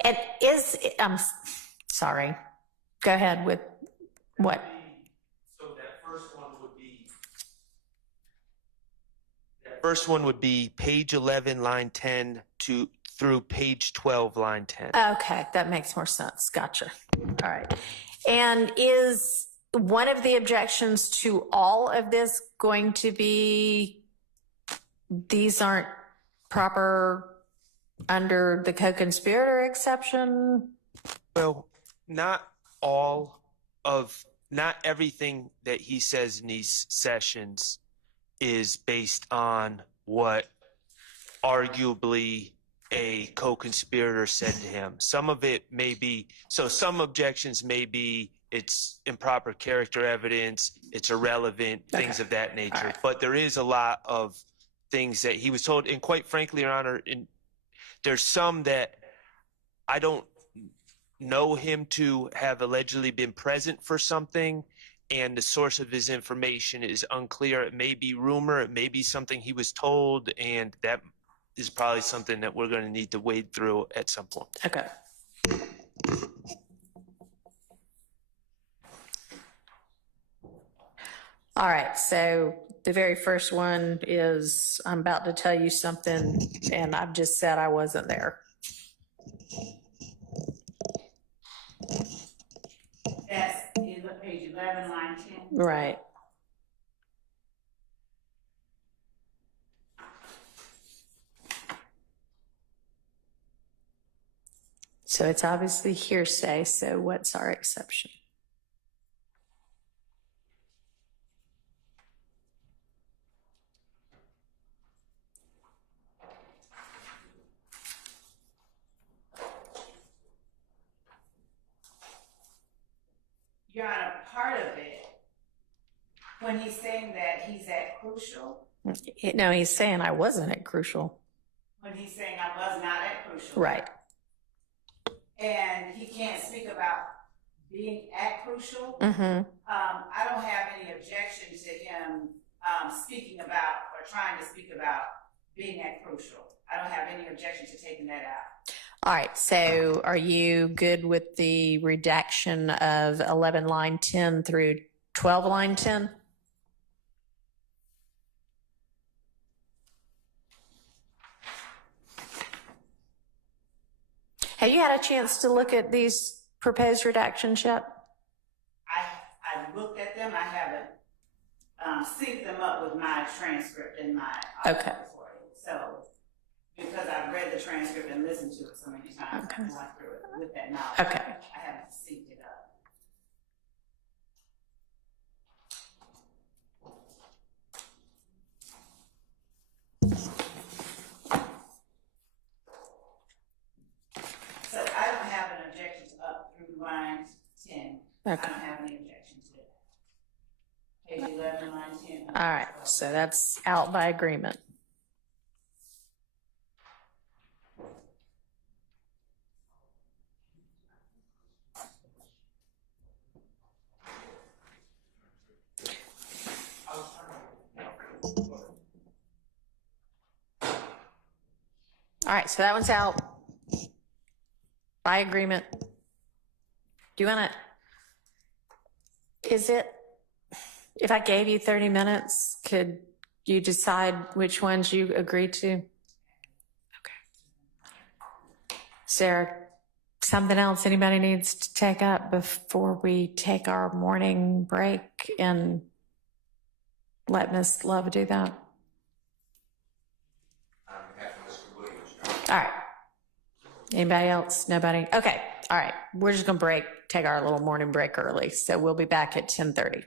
It is, sorry, go ahead with what? So that first one would be page 11, line 10 through page 12, line 10. Okay, that makes more sense. Gotcha. All right. And is one of the objections to all of this going to be these aren't proper under the co-conspirator exception? Well, not everything that he says in these sessions is based on what arguably a co-conspirator said to him. Some of it may be, so some objections may be it's improper character evidence, it's irrelevant, things of that nature. Right. But there is a lot of things that he was told, and quite frankly, Your Honor, there's some that I don't know him to have allegedly been present for something, and the source of his information is unclear. It may be rumor, it may be something he was told, and that is probably something that we're going to need to wade through at some point. Okay. All right, so the very first one is, I'm about to tell you something, and I've just said I wasn't there. That's in page 11, line 10. Right. So it's obviously hearsay, so what's our exception? Your Honor, part of it, when he's saying that he's at crucial, No, he's saying I wasn't at crucial. when he's saying I was not at crucial. Right. And he can't speak about being at crucial. Mm-hmm. I don't have any objection to him speaking about or trying to speak about being at crucial. I don't have any objection to taking that out. All right, so are you good with the redaction of 11 line 10 through 12 line 10? Have you had a chance to look at these proposed redactions yet? I looked at them. I haven't synced them up with my transcript and my Okay. recording. So, because I've read the transcript and listened to it so many times, Okay. I went through it with that knowledge. Okay. I haven't synced it up. So I don't have an objection to up through line 10. I Okay. don't have any objection to it. Page 11, line 10. All right, so that's out by agreement. All right, so that one's out by agreement. Do you want to, is it, if I gave you 30 minutes, could you decide which ones you agree to? Okay. Sarah, something else anybody needs to take up before we take our morning break and let Miss Love do that? All right. Anybody else? Nobody? Okay. All right. We're just going to take our little morning break early. So we'll be back at 10:30.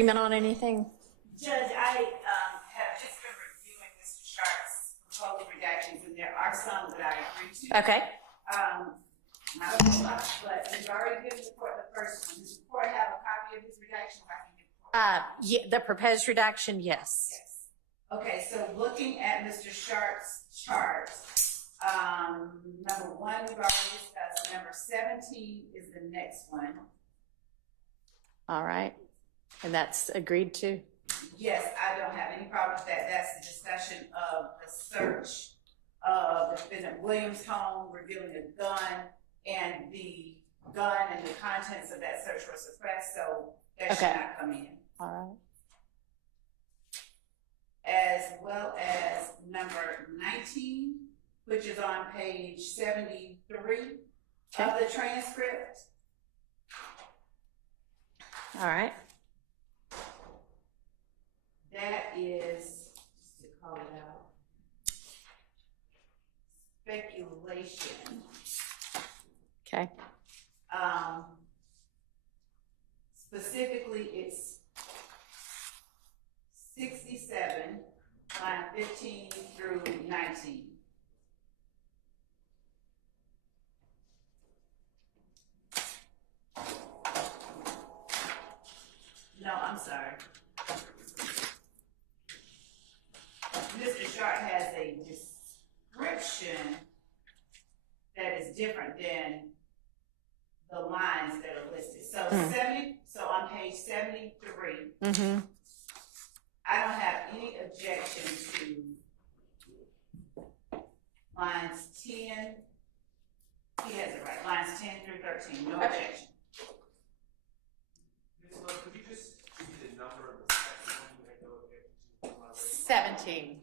Agreement on anything? Judge, I have just been reviewing Mr. Sharp's proposed redactions, and there are some that I agree to. Okay. Not a whole lot, but we've already given the court the first one. Does the court have a copy of his redaction? I can get the court. Yeah, the proposed redaction, yes. Yes. Okay, so looking at Mr. Sharp's chart, number 1 we've already discussed. Number 17 is the next one. All right. And that's agreed to? Yes, I don't have any problem with that. That's the discussion of the search of defendant Williams' home, revealing a gun, and the gun and the contents of that search were suppressed, so that should not come in. All right. As well as number 19, which is on page 73 of the transcript. All right. That is, just to call it out, speculation. Okay. Specifically, it's 67, line 15 through 19. No, I'm sorry. Mr. Sharp has a description that is different than the lines that are listed. So 70, so on page 73, I don't have any objection to lines 10, he has it right, lines 10 through 13, no objection. Ms. Lowe, could you just give me the number of the section you had no objection to? 17.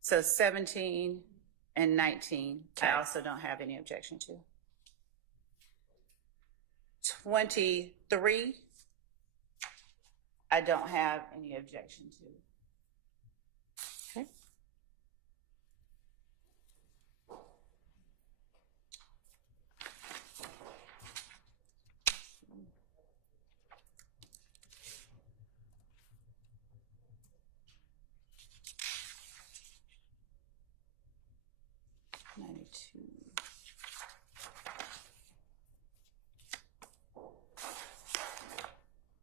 So 17 and 19, I also don't have any objection to. 23, I don't have any objection to. Okay.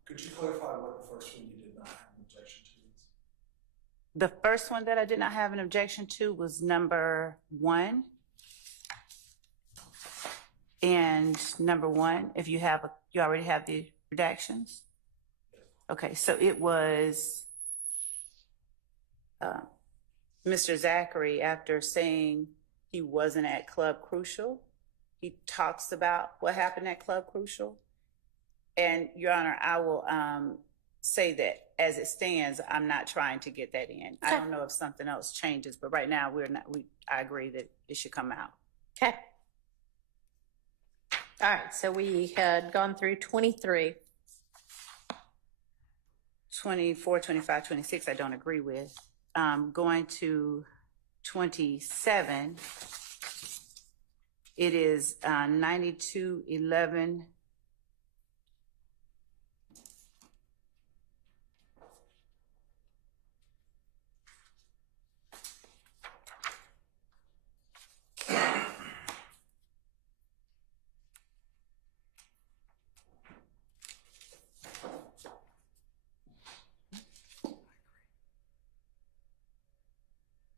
Could you clarify what the first one you did not have an objection to is? The first one that I did not have an objection to was number 1. And number 1, if you have, you already have the redactions? Okay, so it was Mr. Zachary, after saying he wasn't at Club Crucial, he talks about what happened at Club Crucial. And Your Honor, I will say that as it stands, I'm not trying to get that in. I don't know if something else changes, but right now I agree that it should come out. Okay. All right, so we had gone through 23. 24, 25, 26, I don't agree with. Going to 27, it is 9211.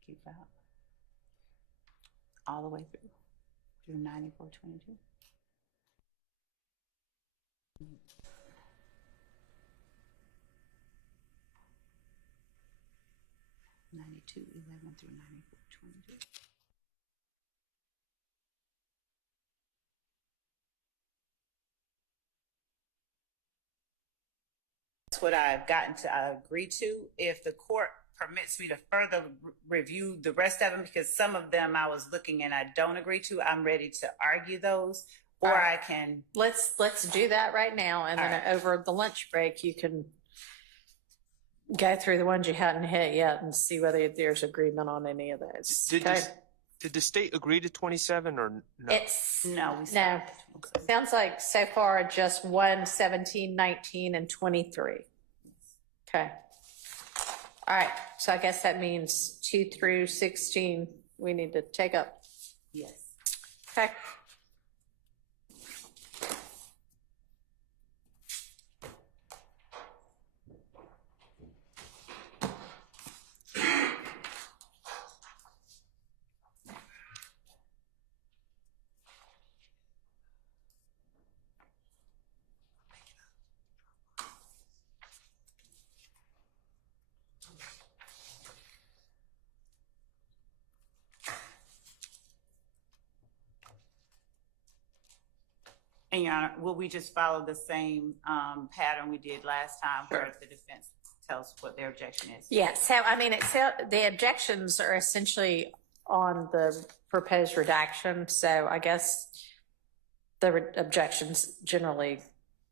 Keep that all the way through 9422. (9211) through 9422. That's what I've gotten to agree to. If the court permits me to further review the rest of them, because some of them I was looking and I don't agree to, I'm ready to argue those, or I can. Let's do that right now, and then over the lunch break, you can go through the ones you hadn't hit yet and see whether there's agreement on any of those. Did Did the state agree to 27 or no? It's, No, we no, stopped. sounds like so far just 1, 17, 19, and 23. Okay. All right, so I guess that means 2 through 16 we need to take up. Yes. Okay. And Your Honor, will we just follow the same pattern we did last time where the defense tells what their objection is? Yeah, so I mean, the objections are essentially on the proposed redaction, so I guess the objections generally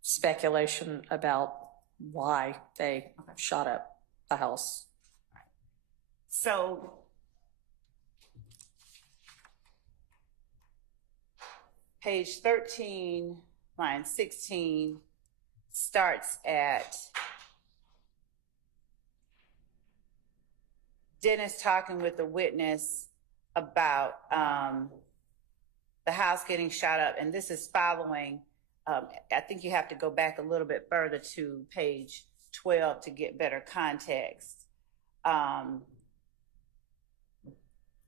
speculation about why they shot up the house. So page 13, line 16 starts at Dennis talking with the witness about the house getting shot up, and this is following, I think you have to go back a little bit further to page 12 to get better context.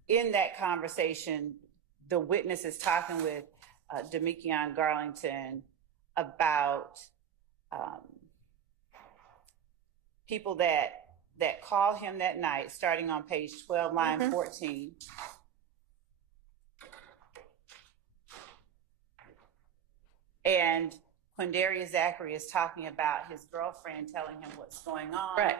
In that conversation, the witness is talking with Demikion Garlington about people that call him that night, starting on page 12, line 14. And Quindarius Zachary is talking about his girlfriend telling him what's going on. Right.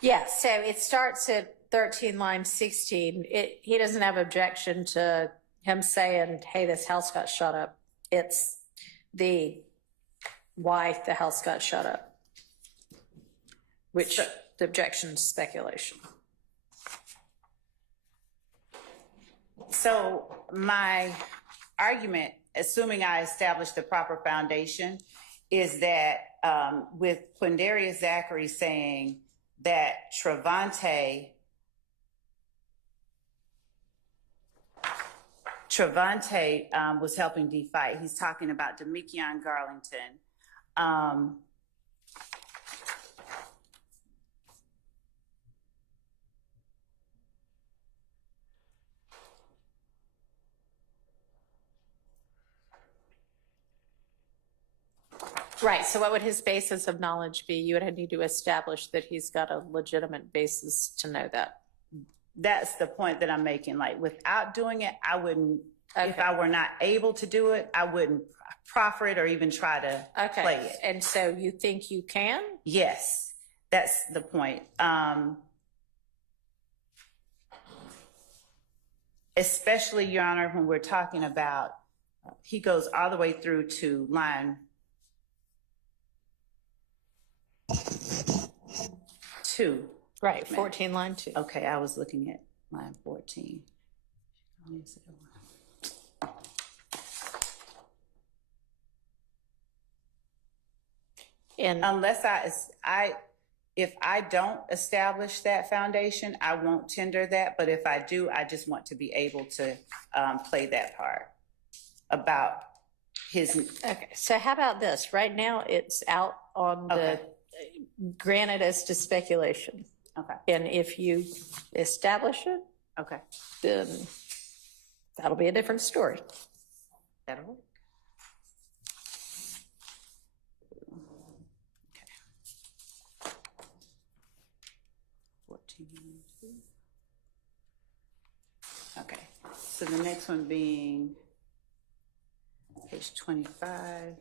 Yeah, so it starts at 13, line 16. He doesn't have objection to him saying, hey, this house got shot up. It's why the house got shot up, which the objection is speculation. So my argument, assuming I established the proper foundation, is that with Quindarius Zachary saying that Trevante was helping D-Fight. He's talking about Demikion Garlington. Right, so what would his basis of knowledge be? You would need to establish that he's got a legitimate basis to know that. That's the point that I'm making. Like, without doing it, I wouldn't, Okay. if I were not able to do it, I wouldn't proffer it or even try to play it. And so you think you can? Yes, that's the point. Especially, Your Honor, when we're talking about, he goes all the way through to line 2. Right, 14, line 2. Okay, I was looking at line 14. And unless if I don't establish that foundation, I won't tender that. But if I do, I just want to be able to play that part about his. okay, so how about this? Right now, it's out on the, granted as to speculation. Okay. And if you establish it, Okay. then that'll be a different story. That'll work. Okay. 14. Okay. So the next one being page 25.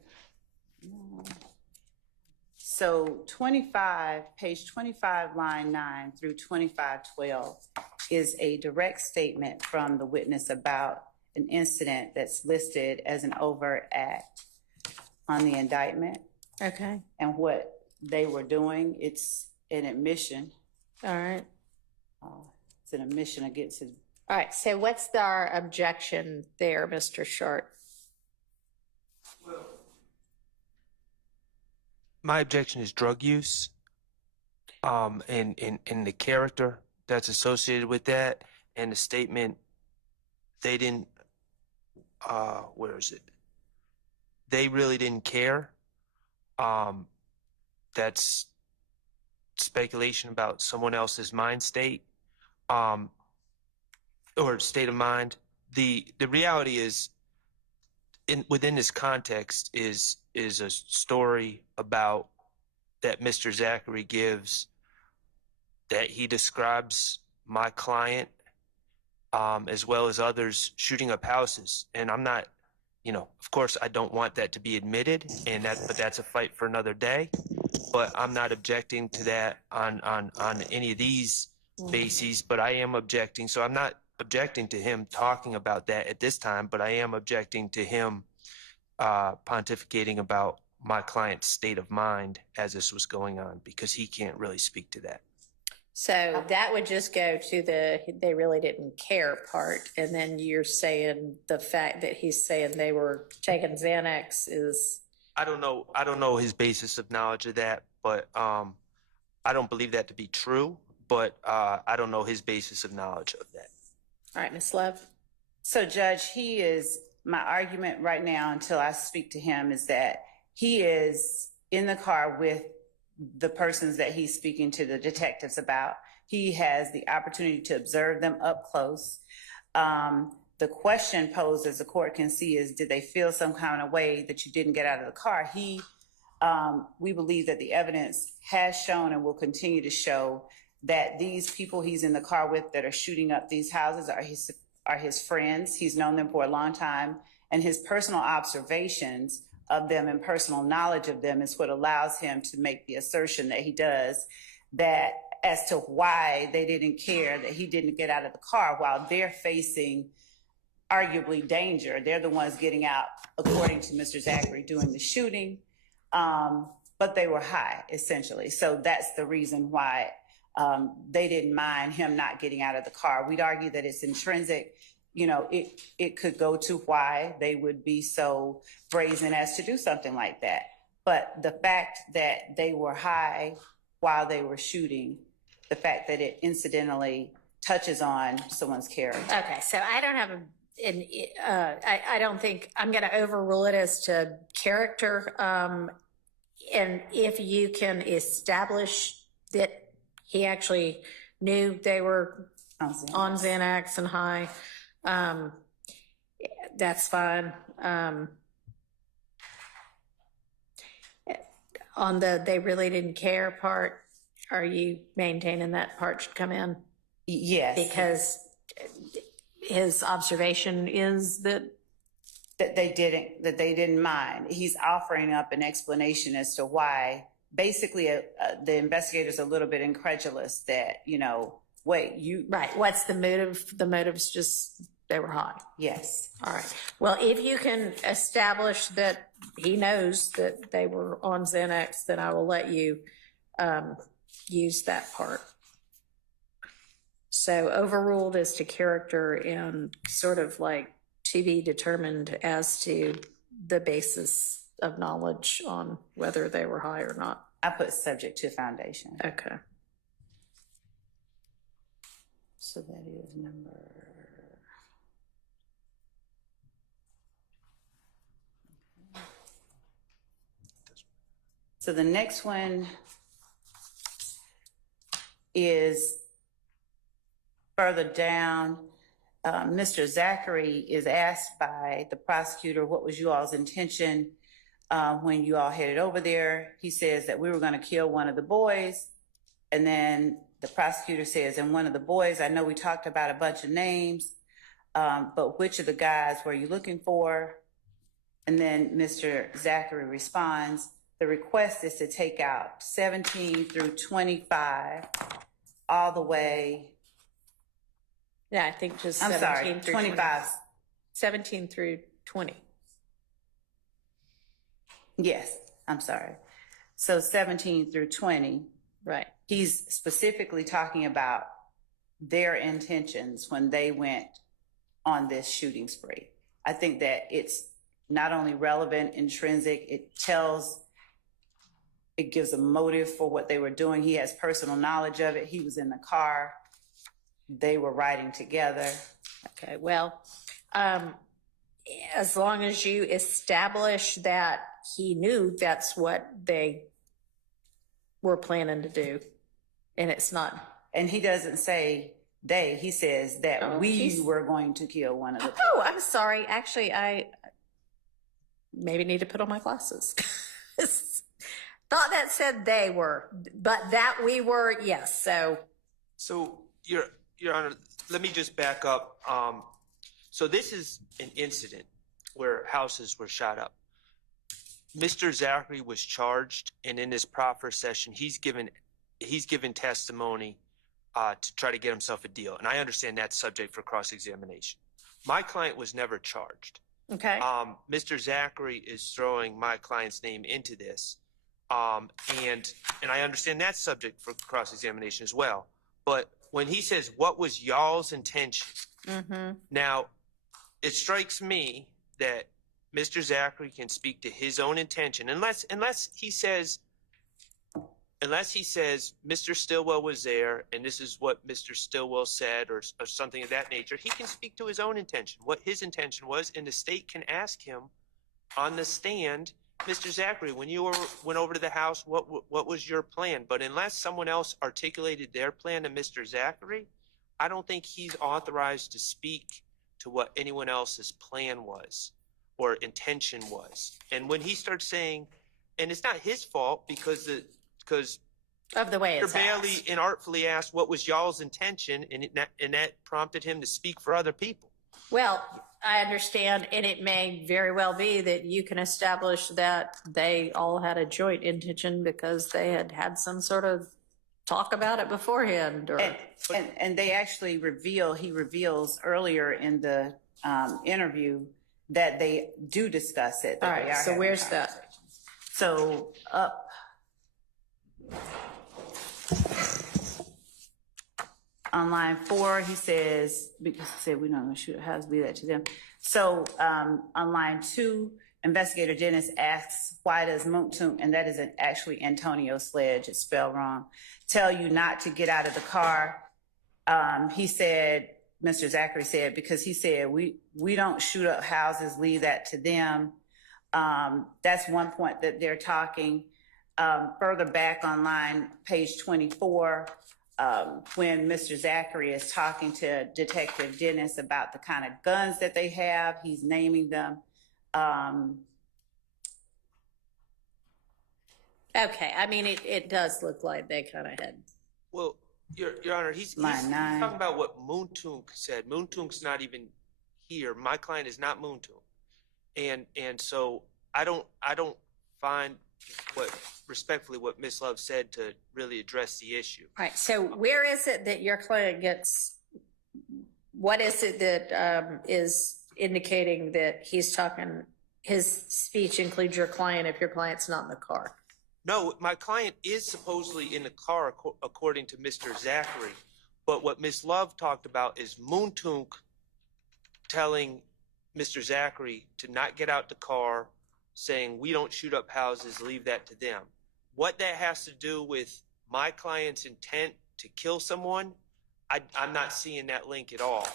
So 25, page 25, line 9 through 25:12 is a direct statement from the witness about an incident that's listed as an overt act on the indictment. Okay, And what they were doing, it's an admission. all right. It's an admission against his. All right, so what's our objection there, Mr. Short? My objection is drug use, and the character that's associated with that, and the statement, they didn't, where is it? They really didn't care. That's speculation about someone else's mind state, or state of mind. The reality is, within this context is a story about that Mr. Zachary gives, that he describes my client, as well as others, shooting up houses. And I'm not, of course I don't want that to be admitted, but that's a fight for another day. But I'm not objecting to that on any of these bases, but I am objecting. So I'm not objecting to him talking about that at this time, but I am objecting to him pontificating about my client's state of mind as this was going on, because he can't really speak to that. So that would just go to they really didn't care part. And then you're saying the fact that he's saying they were taking Xanax is. I don't know his basis of knowledge of that, but I don't believe that to be true, but I don't know his basis of knowledge of that. All right, Ms. Love. So Judge, my argument right now until I speak to him is that he is in the car with the persons that he's speaking to the detectives about. He has the opportunity to observe them up close. The question posed, as the court can see, is did they feel some kind of way that you didn't get out of the car? We believe that the evidence has shown and will continue to show that these people he's in the car with that are shooting up these houses are his friends. He's known them for a long time, and his personal observations of them and personal knowledge of them is what allows him to make the assertion that he does, that as to why they didn't care that he didn't get out of the car while they're facing arguably danger. They're the ones getting out, according to Mr. Zachary, doing the shooting, but they were high, essentially. So that's the reason why they didn't mind him not getting out of the car. We'd argue that it's intrinsic. It could go to why they would be so brazen as to do something like that. But the fact that they were high while they were shooting, the fact that it incidentally touches on someone's character. Okay, so I don't have I don't think I'm going to overrule it as to character. And if you can establish that he actually knew they were on Xanax and high, that's fine. On the they really didn't care part, are you maintaining that part should come in? Yes. Because his observation is that they didn't mind. He's offering up an explanation as to why. Basically, the investigator's a little bit incredulous that, wait, you... Right. What's the motive? The motive's just they were high. Yes. All right. Well, if you can establish that he knows that they were on Xanax, then I will let you use that part. So overruled as to character and sort of like to be determined as to the basis of knowledge on whether they were high or not. I put subject to foundation. Okay. So that is number... So the next one is further down. Mr. Zachary is asked by the prosecutor, what was you all's intention when you all headed over there? He says that we were going to kill one of the boys. And then the prosecutor says, and one of the boys, I know we talked about a bunch of names, but which of the guys were you looking for? And then Mr. Zachary responds, the request is to take out 17 through 25 all the way. Yeah, I think just I'm 17 sorry, through 25. 17 through 20. Yes, I'm sorry. So 17 through 20, Right. he's specifically talking about their intentions when they went on this shooting spree. I think that it's not only relevant, intrinsic, it gives a motive for what they were doing. He has personal knowledge of it. He was in the car. They were riding together. Okay, well, as long as you establish that he knew that's what they were planning to do, and it's not. And he doesn't say they, he says that we were going to kill one of the. Oh, I'm sorry. Actually, I maybe need to put on my glasses. Thought that said they were, but that we were, yes. So, Your Honor, let me just back up. So this is an incident where houses were shot up. Mr. Zachary was charged, and in his proffer session, he's given testimony to try to get himself a deal. And I understand that's subject for cross-examination. My client was never charged. Okay. Mr. Zachary is throwing my client's name into this. And I understand that's subject for cross-examination as well. But when he says, what was y'all's intention? Now, it strikes me that Mr. Zachary can speak to his own intention, unless he says Mr. Stillwell was there and this is what Mr. Stillwell said or something of that nature. He can speak to his own intention, what his intention was, and the state can ask him on the stand, Mr. Zachary, when you went over to the house, what was your plan? But unless someone else articulated their plan to Mr. Zachary, I don't think he's authorized to speak to what anyone else's plan was or intention was. And when he starts saying, and it's not his fault because of the way Mr. it's Bailey asked. inartfully asked what was y'all's intention, and that prompted him to speak for other people. Well, I understand, and it may very well be that you can establish that they all had a joint intention because they had some sort of talk about it beforehand. Or And they actually he reveals earlier in the interview that they do discuss it. All right, so where's that? So up on line 4, he says, because he said we're not going to shoot a house, be that to them. So on line 2, Investigator Dennis asks, why does Muntung, and that is actually Antonio Sledge, it's spelled wrong, tell you not to get out of the car? He said, Mr. Zachary said, because he said, we don't shoot up houses, leave that to them. That's one point that they're talking. Further back on line, page 24, when Mr. Zachary is talking to Detective Dennis about the kind of guns that they have, he's naming them. Okay, I mean, it does look like they kind of had. Well, Your Honor, he's talking about what Muntung said. Muntung's not even here. My client is not Muntung, and so I don't find respectfully what Ms. Love said to really address the issue. All right, so where is it that your client gets? What is it that is indicating that he's talking? His speech includes your client if your client's not in the car. No, my client is supposedly in the car, according to Mr. Zachary. But what Ms. Love talked about is Muntung telling Mr. Zachary to not get out the car, saying, we don't shoot up houses, leave that to them. What that has to do with my client's intent to kill someone, I'm not seeing that link at all.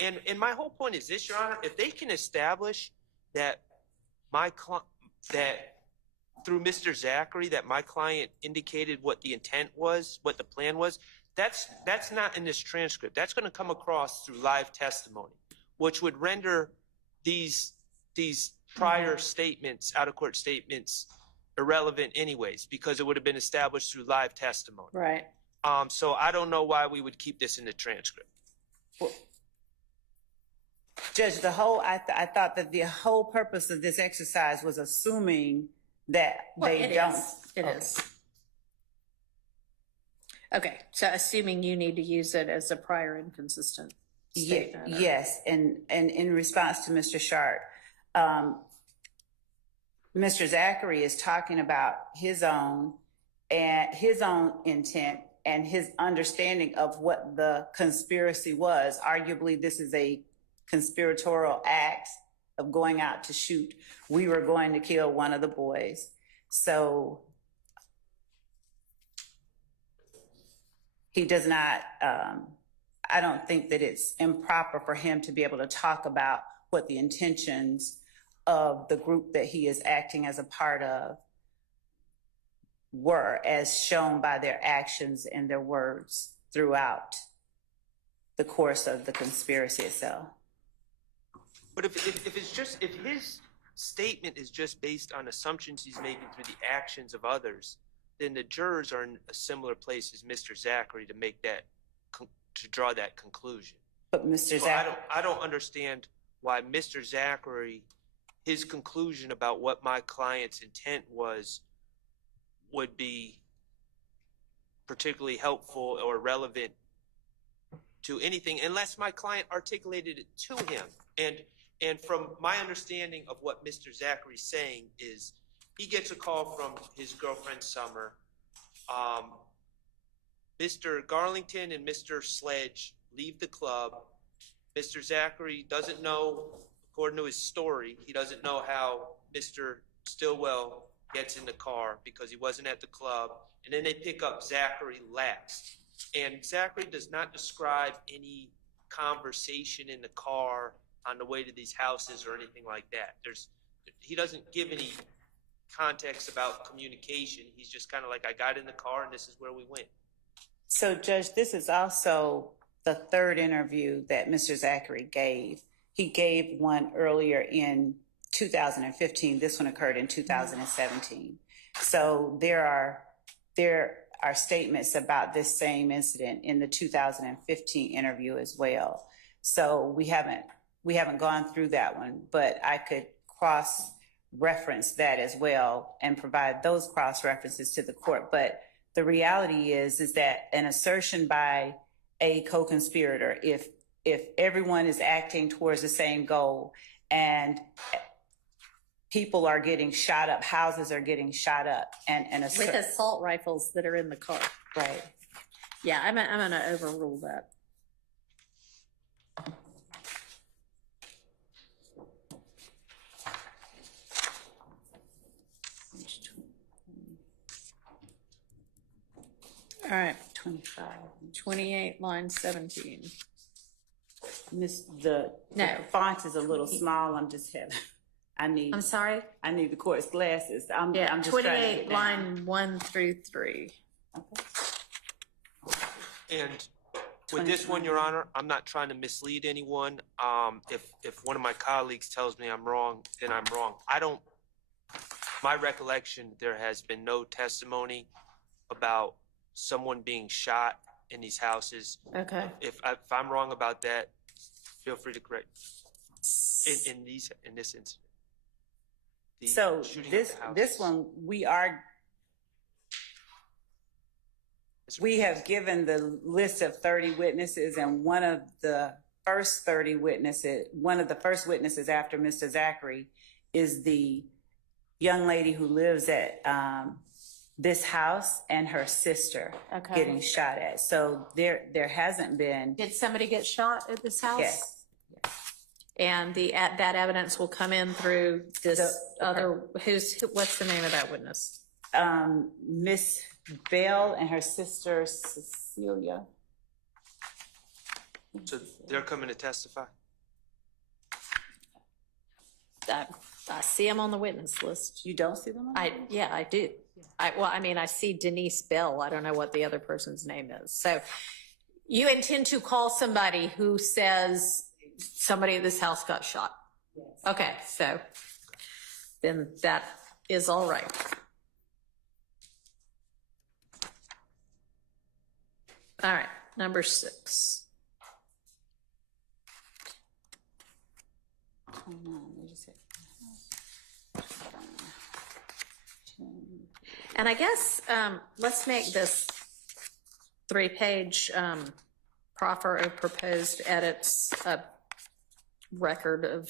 And my whole point is this, Your Honor, if they can establish that through Mr. Zachary, that my client indicated what the intent was, what the plan was, that's not in this transcript. That's going to come across through live testimony, which would render these prior statements, out-of-court statements, irrelevant anyways, because it would have been established through live testimony. Right. So I don't know why we would keep this in the transcript. Well, Judge, I thought that the whole purpose of this exercise was assuming that they don't. It is. Okay, so assuming you need to use it as a prior inconsistent. statement. Yes, and in response to Mr. Sharp, Mr. Zachary is talking about his own intent and his understanding of what the conspiracy was. Arguably, this is a conspiratorial act of going out to shoot. We were going to kill one of the boys. So he does not, I don't think that it's improper for him to be able to talk about what the intentions of the group that he is acting as a part of were, as shown by their actions and their words throughout the course of the conspiracy itself. But if his statement is just based on assumptions he's making through the actions of others, then the jurors are in a similar place as Mr. Zachary to make that, to draw that conclusion. But Mr. So Zachary, I don't understand why Mr. Zachary, his conclusion about what my client's intent was, would be particularly helpful or relevant to anything unless my client articulated it to him. And from my understanding of what Mr. Zachary's saying is he gets a call from his girlfriend Summer. Mr. Garlington and Mr. Sledge leave the club. Mr. Zachary doesn't know, according to his story, he doesn't know how Mr. Stillwell gets in the car because he wasn't at the club. And then they pick up Zachary last. And Zachary does not describe any conversation in the car on the way to these houses or anything like that. He doesn't give any context about communication. He's just kind of like, I got in the car and this is where we went. so Judge, this is also the third interview that Mr. Zachary gave. He gave one earlier in 2015. This one occurred in 2017. So there are statements about this same incident in the 2015 interview as well. So we haven't gone through that one, but I could cross-reference that as well and provide those cross-references to the court. But the reality is that an assertion by a co-conspirator, if everyone is acting towards the same goal and people are getting shot up, houses are getting shot up, and With assault rifles that are in the car. right. Yeah, I'm going to overrule that. All right, 25. 28, line 17. The No. font is a little small. I'm just having. I'm sorry? I need the court's glasses. I'm Yeah, just trying to 28, get down. line 1 through 3. And with this one, Your Honor, I'm not trying to mislead anyone. If one of my colleagues tells me I'm wrong, then I'm wrong. My recollection, there has been no testimony about someone being shot in these houses. Okay. If I'm wrong about that, feel free to correct in this incident. The So shooting at this the houses. this one we have given the list of 30 witnesses, and one of the first witnesses after Mr. Zachary is the young lady who lives at this house and her sister Okay. getting shot at. So there hasn't been. Did somebody get shot at this house? Yes. And that evidence will come in through this what's the name of that witness? Miss Bell and her sister Cecilia. So they're coming to testify? I see him on the witness list. You don't see them? I do. I see Denise Bell. I don't know what the other person's name is. So you intend to call somebody who says somebody at this house got shot? Yes. Okay, so then that is all right. All right, number 6. And I guess let's make this 3-page proffer of proposed edits, record of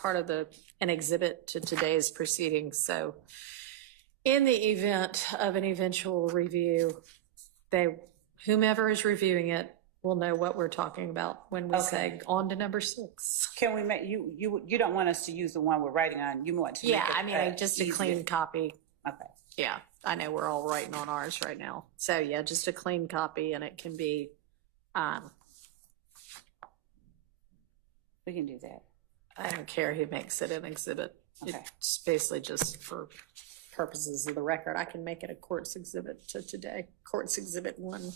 part of an exhibit to today's proceedings. So in the event of an eventual review, whomever is reviewing it will know what we're talking about when we say on to number 6. Can we make, you don't want us to use the one we're writing on, you want to make Yeah, it, I mean, just a easier. clean copy. Okay. Yeah, I know we're all writing on ours right now. So yeah, just a clean copy, and it can be, We can do that. I don't care who makes it an exhibit. Okay. It's basically just for purposes of the record. I can make it a court's exhibit to today, court's exhibit 1.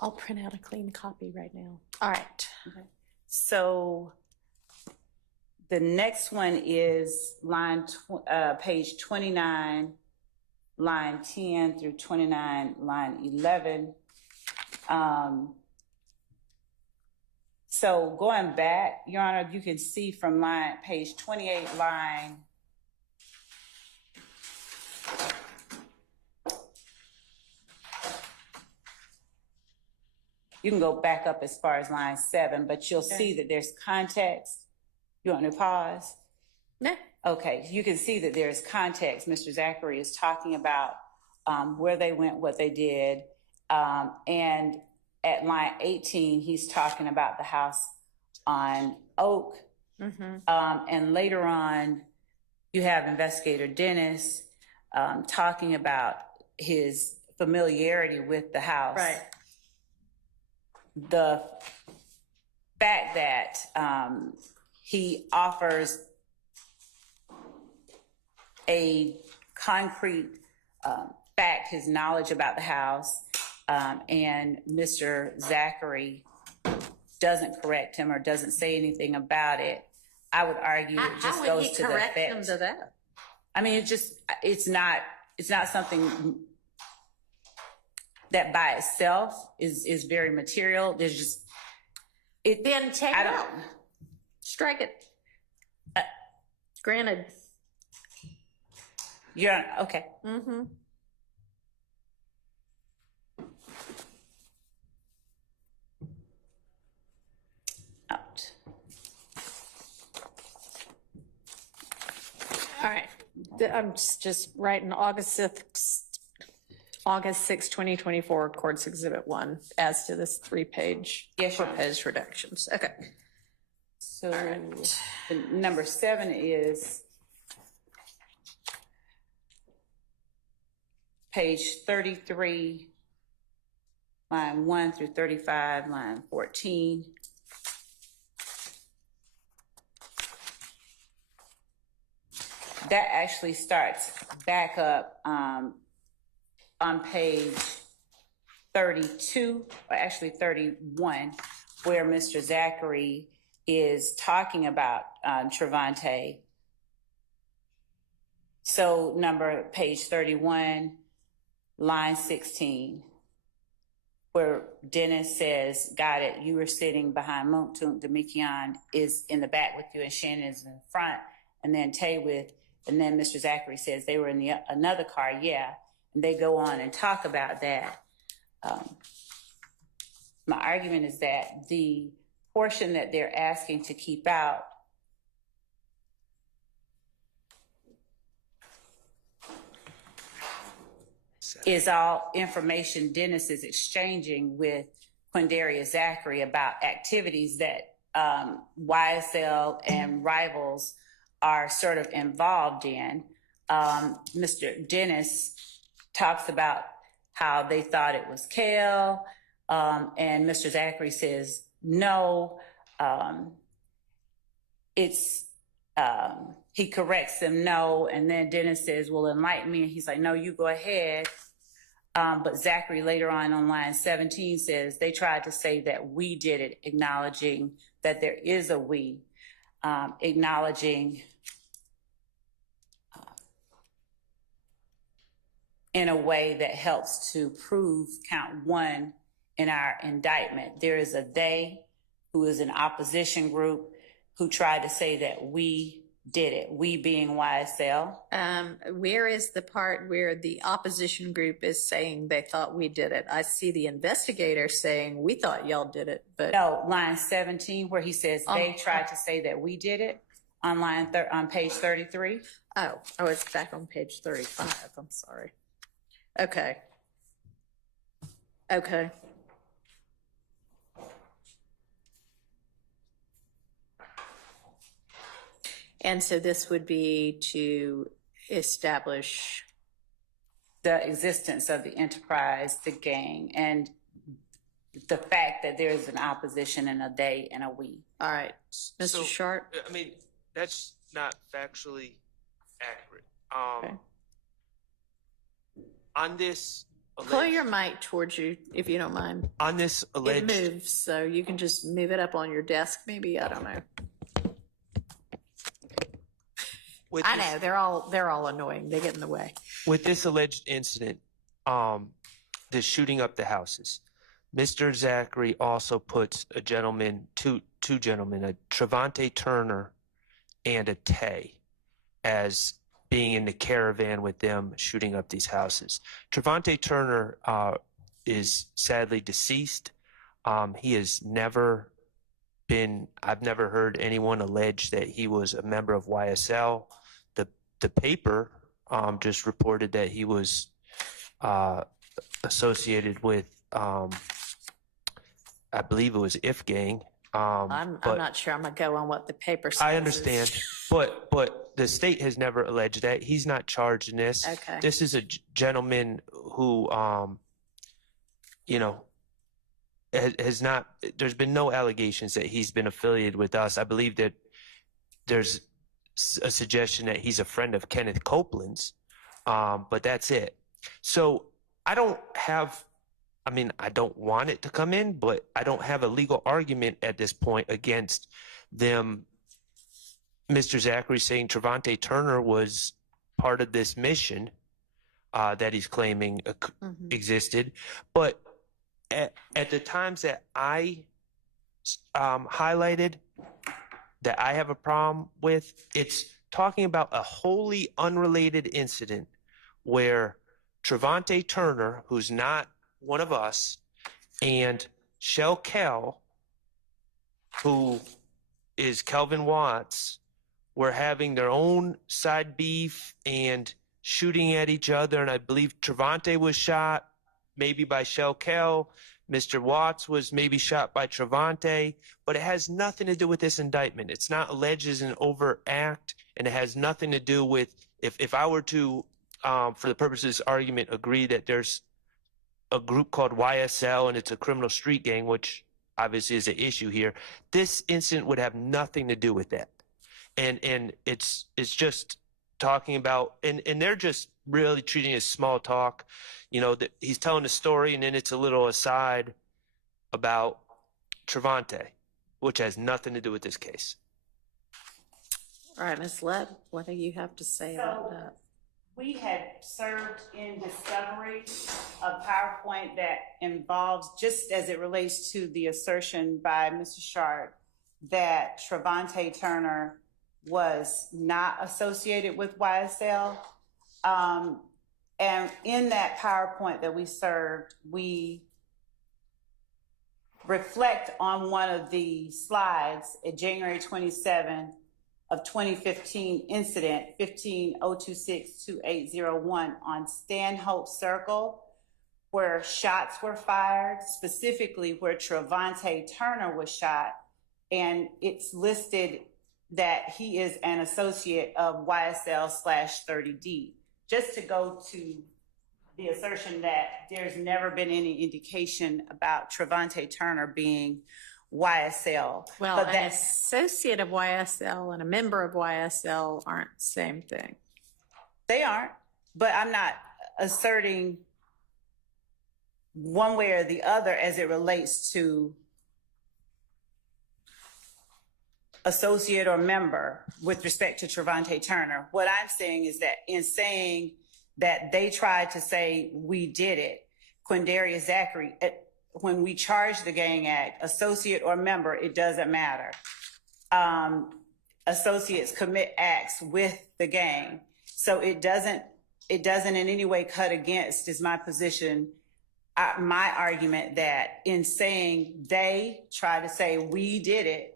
I'll print out a clean copy right now. All right. Okay. So the next one is page 29, line 10 through 29, line 11. So going back, Your Honor, you can see from page 28, line you can go back up as far as line 7, but you'll see that there's context. You want to pause? No. Okay, you can see that there's context. Mr. Zachary is talking about where they went, what they did. And at line 18, he's talking about the house on Oak. And later on, you have Investigator Dennis talking about his familiarity with the house. Right. The fact that he offers a concrete fact, his knowledge about the house, and Mr. Zachary doesn't correct him or doesn't say anything about it, I would argue it just goes to the effect. How would he correct him to that? I mean, it's not something that by itself is very material. There's just Then take it out. Strike it. Granted. You're okay. Out. All right. I'm just writing August 6, 2024, Courts Exhibit 1, as to this 3-page proposed redactions. Okay. So the number 7 is page 33, line 1 through 35, line 14. That actually starts back up on page 32, or actually 31, where Mr. Zachary is talking about Trevante. So page 31, line 16, where Dennis says, got it, you were sitting behind Montunk, Demikian is in the back with you and Shannon is in the front, and then and then Mr. Zachary says they were in another car, yeah. And they go on and talk about that. My argument is that the portion that they're asking to keep out is all information Dennis is exchanging with Quindarius Zachary about activities that YSL and rivals are sort of involved in. Mr. Dennis talks about how they thought it was kale, and Mr. Zachary says, no, he corrects him, no, and then Dennis says, well, enlighten me, and he's like, no, you go ahead. But Zachary later on line 17 says, they tried to say that we did it, acknowledging that there is a we, acknowledging in a way that helps to prove count 1 in our indictment. There is a they who is an opposition group who tried to say that we did it, we being YSL. Where is the part where the opposition group is saying they thought we did it? I see the investigator saying we thought y'all did it, but No, line 17, where he says they tried to say that we did it, on on page 33. oh, it's back on page 35. I'm sorry. Okay. And so this would be to establish The existence of the enterprise, the gang, and the fact that there is an opposition and a they and a we. all right, Mr. So, Sharp. I mean, that's not factually accurate. Okay. On this Pull your mic towards you if you don't mind. on this It alleged moves, so you can just move it up on your desk, maybe. I don't know. with I this- know they're all annoying. They get in the way. with this alleged incident, the shooting up the houses, Mr. Zachary also puts a gentleman, two gentlemen, a Trevante Turner and a Tay, as being in the caravan with them shooting up these houses. Trevante Turner is sadly deceased. He has never been, I've never heard anyone allege that he was a member of YSL. The paper just reported that he was associated with, I believe it was If Gang. I'm but not sure I'm gonna go on what the paper says. I understand, but the state has never alleged that. He's not charged in this. Okay. This is a gentleman who, has not. There's been no allegations that he's been affiliated with us. I believe that there's a suggestion that he's a friend of Kenneth Copeland's, but that's it. So I don't want it to come in, but I don't have a legal argument at this point against them. Mr. Zachary saying Trevante Turner was part of this mission that he's claiming existed. But at the times that I highlighted that I have a problem with, it's talking about a wholly unrelated incident where Trevante Turner, who's not one of us, and Shell Kell, who is Kelvin Watts, were having their own side beef and shooting at each other. And I believe Trevante was shot maybe by Shell Kell. Mr. Watts was maybe shot by Trevante, but it has nothing to do with this indictment. It's not alleged as an overt act, and it has nothing to do with, if I were to, for the purpose of this argument, agree that there's a group called YSL and it's a criminal street gang, which obviously is an issue here, this incident would have nothing to do with that. And it's just talking about, and they're just really treating it as small talk. That he's telling a story and then it's a little aside about Trevante, which has nothing to do with this case. All right, Ms. Lett, what do you have to say about that? We had served in discovery a PowerPoint that involves, just as it relates to the assertion by Mr. Sharp that Trevante Turner was not associated with YSL. And in that PowerPoint that we served, we reflect on one of the slides at January 27 of 2015 incident 15-026-2801 on Stanhope Circle, where shots were fired, specifically where Trevante Turner was shot. And it's listed that he is an associate of YSL/30D. Just to go to the assertion that there's never been any indication about Trevante Turner being YSL. Well, but an associate of YSL and a member of YSL aren't the same thing. They aren't, but I'm not asserting one way or the other as it relates to associate or member with respect to Trevante Turner. What I'm saying is that in saying that they tried to say we did it, Quindarius Zachary, when we charge the gang act, associate or member, it doesn't matter. associates commit acts with the gang. So it doesn't in any way cut against, is my position, my argument that in saying they try to say we did it,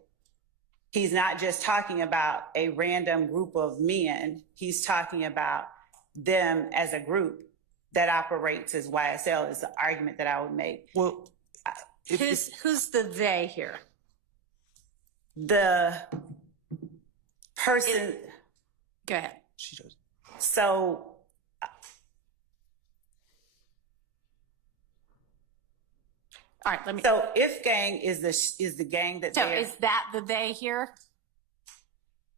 he's not just talking about a random group of men. He's talking about them as a group that operates as YSL is the argument that I would make. Well, Who's the they here? The person. Go ahead. she does. So All right, let me. So if gang is the gang that So they're is that the they here?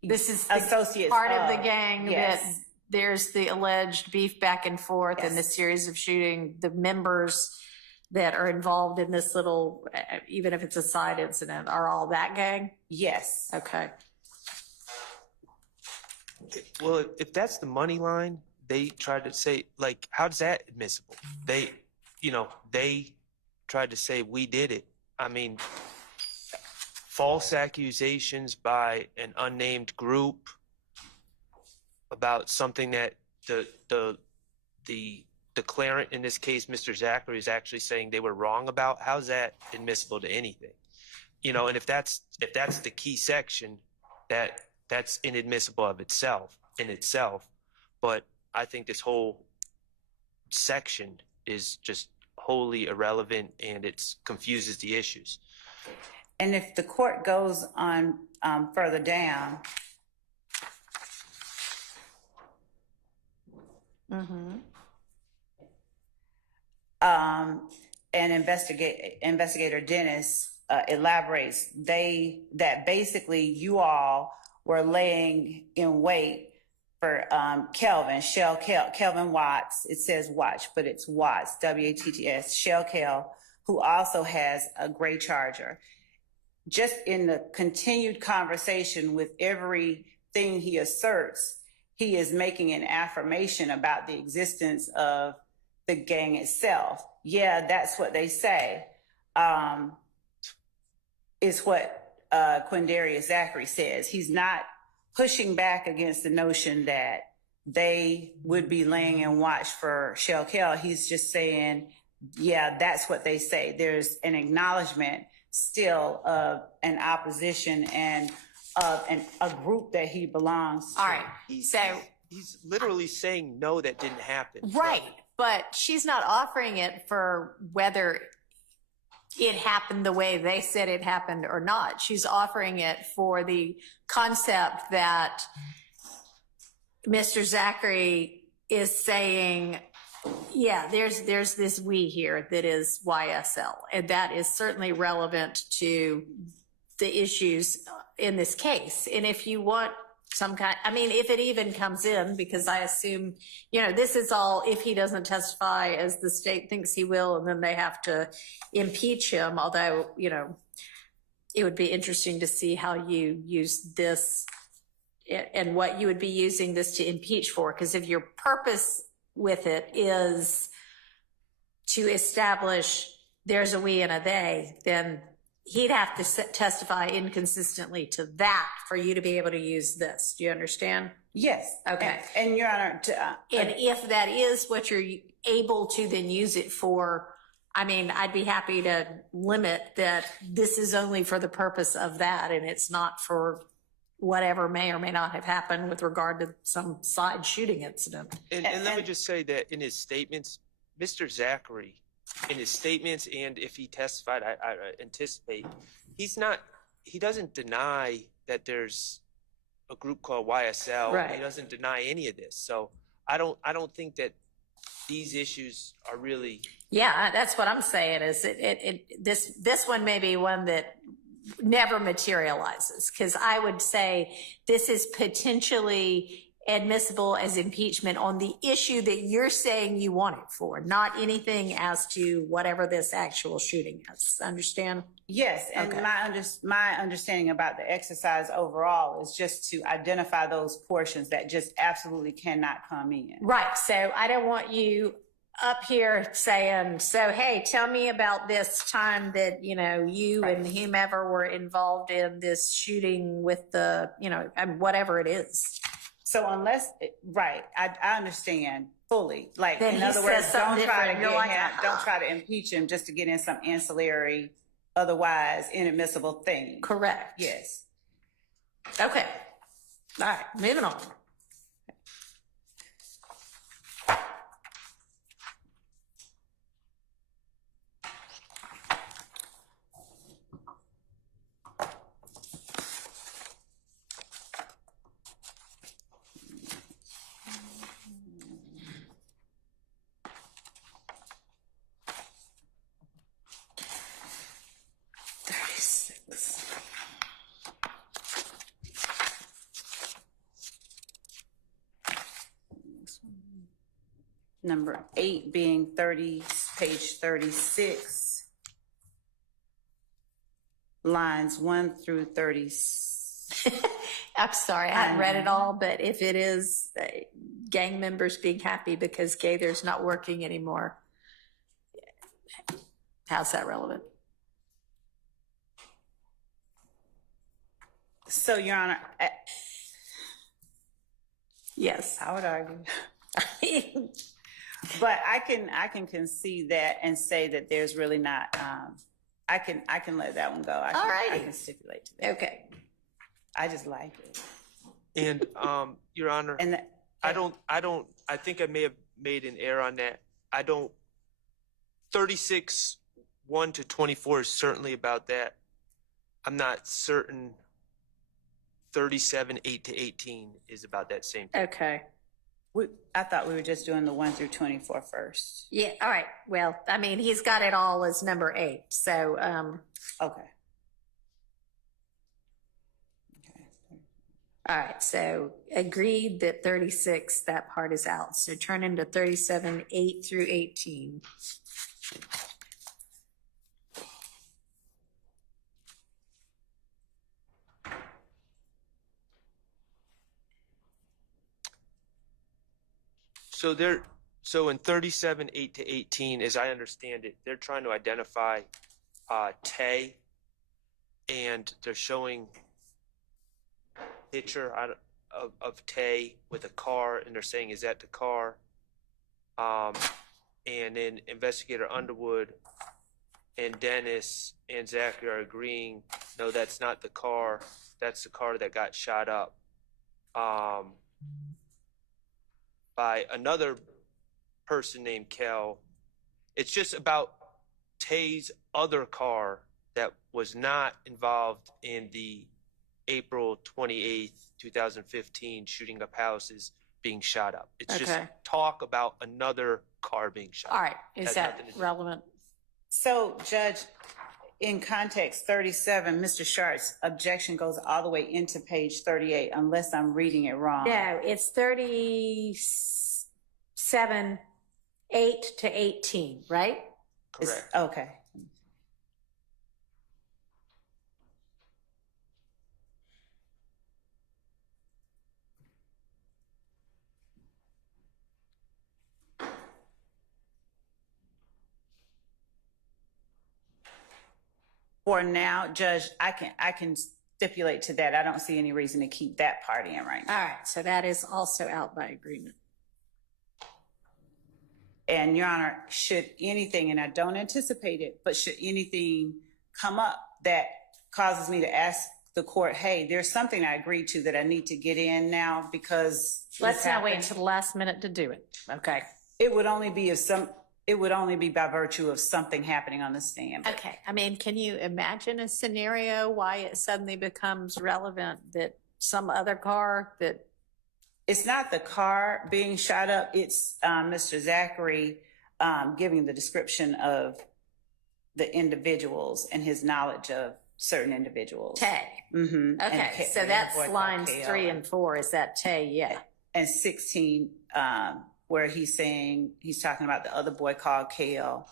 This is the associates part of the gang yes. that there's the alleged beef back and forth and the series of shooting, the members that are involved in this little, even if it's a side incident, are all that gang? Yes. Okay. Well, if that's the money line, they tried to say, like, how's that admissible? They tried to say we did it. I mean, false accusations by an unnamed group about something that the declarant, in this case, Mr. Zachary, is actually saying they were wrong about. How's that admissible to anything? And if that's the key section, that's inadmissible in itself. But I think this whole section is just wholly irrelevant, and it confuses the issues. And if the court goes on further down, and investigator Dennis elaborates that basically you all were laying in wait for Kelvin Watts. It says Watch, but it's Watts, W-A-T-T-S, Shell Kel, who also has a gray Charger. Just in the continued conversation with everything he asserts, he is making an affirmation about the existence of the gang itself. Yeah, that's what they say. Is what Quindarius Zachary says. He's not pushing back against the notion that they would be laying in watch for Shell Kel. He's just saying, yeah, that's what they say. There's an acknowledgement still of an opposition and of a group that he belongs to. All right. He's literally saying, no, that didn't happen. Right. But she's not offering it for whether it happened the way they said it happened or not. She's offering it for the concept that Mr. Zachary is saying, yeah, there's this we here that is YSL, and that is certainly relevant to the issues in this case. And if you want some kind, I mean, if it even comes in, because I assume, this is all if he doesn't testify as the state thinks he will, and then they have to impeach him, although, it would be interesting to see how you use this and what you would be using this to impeach for. Because if your purpose with it is to establish there's a we and a they, then he'd have to testify inconsistently to that for you to be able to use this. Do you understand? Yes. Okay. And Your Honor, and if that is what you're able to then use it for, I mean, I'd be happy to limit that this is only for the purpose of that, and it's not for whatever may or may not have happened with regard to some side shooting incident. And let me just say that in his statements, Mr. Zachary, in his statements, and if he testified, I anticipate, he doesn't deny that there's a group called YSL. Right. He doesn't deny any of this. So I don't think that these issues are really. Yeah, that's what I'm saying is this one may be one that never materializes, because I would say this is potentially admissible as impeachment on the issue that you're saying you want it for, not anything as to whatever this actual shooting is. Understand? yes, and Okay. my understanding about the exercise overall is just to identify those portions that just absolutely cannot come in. Right. So I don't want you up here saying, so, hey, tell me about this time that, you and whomever were involved in this shooting with the, whatever it is. So unless, right, I understand fully. Like, Then in he other says words, something don't try to different. get You're like, him, don't try to impeach him just to get in some ancillary, otherwise inadmissible thing. Correct. Yes. Okay. All right, moving on. Number 8 being page 36, lines 1 through 30. I'm sorry, I hadn't read it all, but if it is gang members being happy because Gaither's not working anymore, how's that relevant? So, Your Honor, Yes. I would argue. But I can concede that and say that there's really not, I can let that one go. I can stipulate to that. Okay. I just like it. And, Your Honor, And I think I may have made an error on that. 36, 1 to 24 is certainly about that. I'm not certain 37, 8 to 18 is about that same thing. Okay. I thought we were just doing the 1 through 24 first. Yeah, all right. Well, I mean, he's got it all as number 8, so, Okay. all right, so agreed that 36, that part is out. So turn into 37, 8 through 18. So in 37, 8 to 18, as I understand it, they're trying to identify Tay, and they're showing picture of Tay with a car, and they're saying, is that the car? And then Investigator Underwood and Dennis and Zachary are agreeing, no, that's not the car. That's the car that got shot up by another person named Kel. It's just about Tay's other car that was not involved in the April 28th, 2015 shooting up houses being shot up. It's just talk about another car being shot up. All right, is that relevant? So, Judge, in context 37, Mr. Sharp's objection goes all the way into page 38, unless I'm reading it wrong. No, it's 37, 8 to 18, right? Correct. Okay. For now, Judge, I can stipulate to that. I don't see any reason to keep that part in right now. All right, so that is also out by agreement. And Your Honor, should anything, and I don't anticipate it, but should anything come up that causes me to ask the court, hey, there's something I agreed to that I need to get in now because Let's not wait until the last minute to do it. Okay. It would only be by virtue of something happening on the stand. Okay. I mean, can you imagine a scenario why it suddenly becomes relevant that some other car that... It's not the car being shot up. It's Mr. Zachary giving the description of the individuals and his knowledge of certain individuals. Tay. Mm-hmm. Okay, so that's lines 3 and 4. Is that Tay? Yeah. And 16, where he's talking about the other boy called Kale.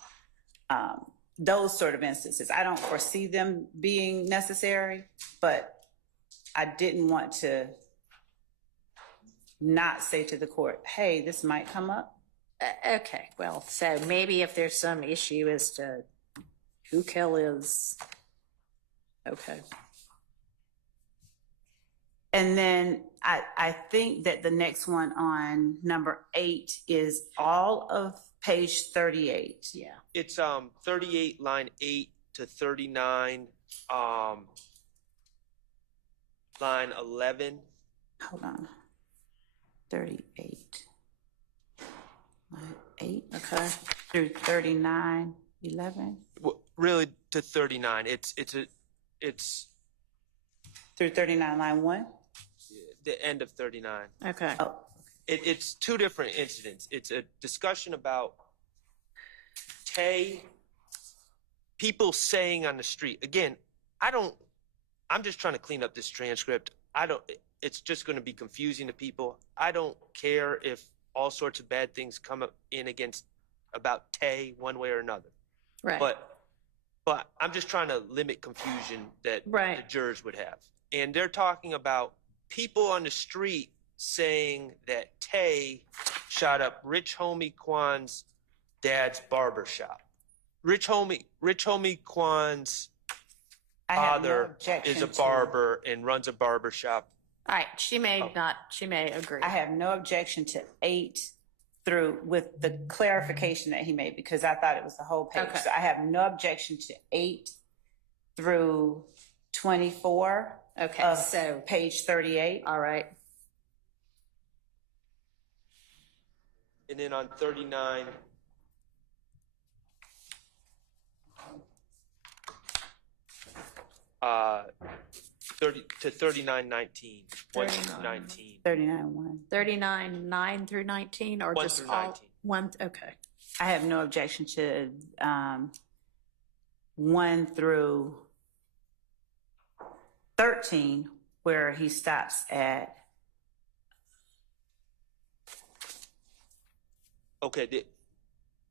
Those sort of instances. I don't foresee them being necessary, but I didn't want to not say to the court, hey, this might come up. Okay, well, so maybe if there's some issue as to who Kel is, okay. And then I think that the next one on number 8 is all of page 38. Yeah. It's 38, line 8 to 39, line 11. Hold on. 38. Line 8. Okay. Through 39, 11. Well, really to 39. It's Through 39, line 1. the end of 39. Okay. Oh, It's two different incidents. It's a discussion about people saying on the street. Again, I'm just trying to clean up this transcript. It's just going to be confusing to people. I don't care if all sorts of bad things come up in against about Tay one way or another. Right. But I'm just trying to limit confusion that Right. the jurors would have. And they're talking about people on the street saying that Tay shot up Rich Homie Kwan's dad's barber shop. Rich Homie Kwan's I have no father objection is a to- barber and runs a barber shop. All right, she may agree. I have no objection to 8 through with the clarification that he made because I thought it was the whole page. Okay. So I have no objection to 8 through 24 Okay, of so, page 38. all right. And then on 39, uh, 30 to 39:19, 1 to 39. 19. 39, 1. 39, 9 through 19, or 1 just through all? 19. 1, okay. I have no objection to 1 through 13, where he stops at. Okay,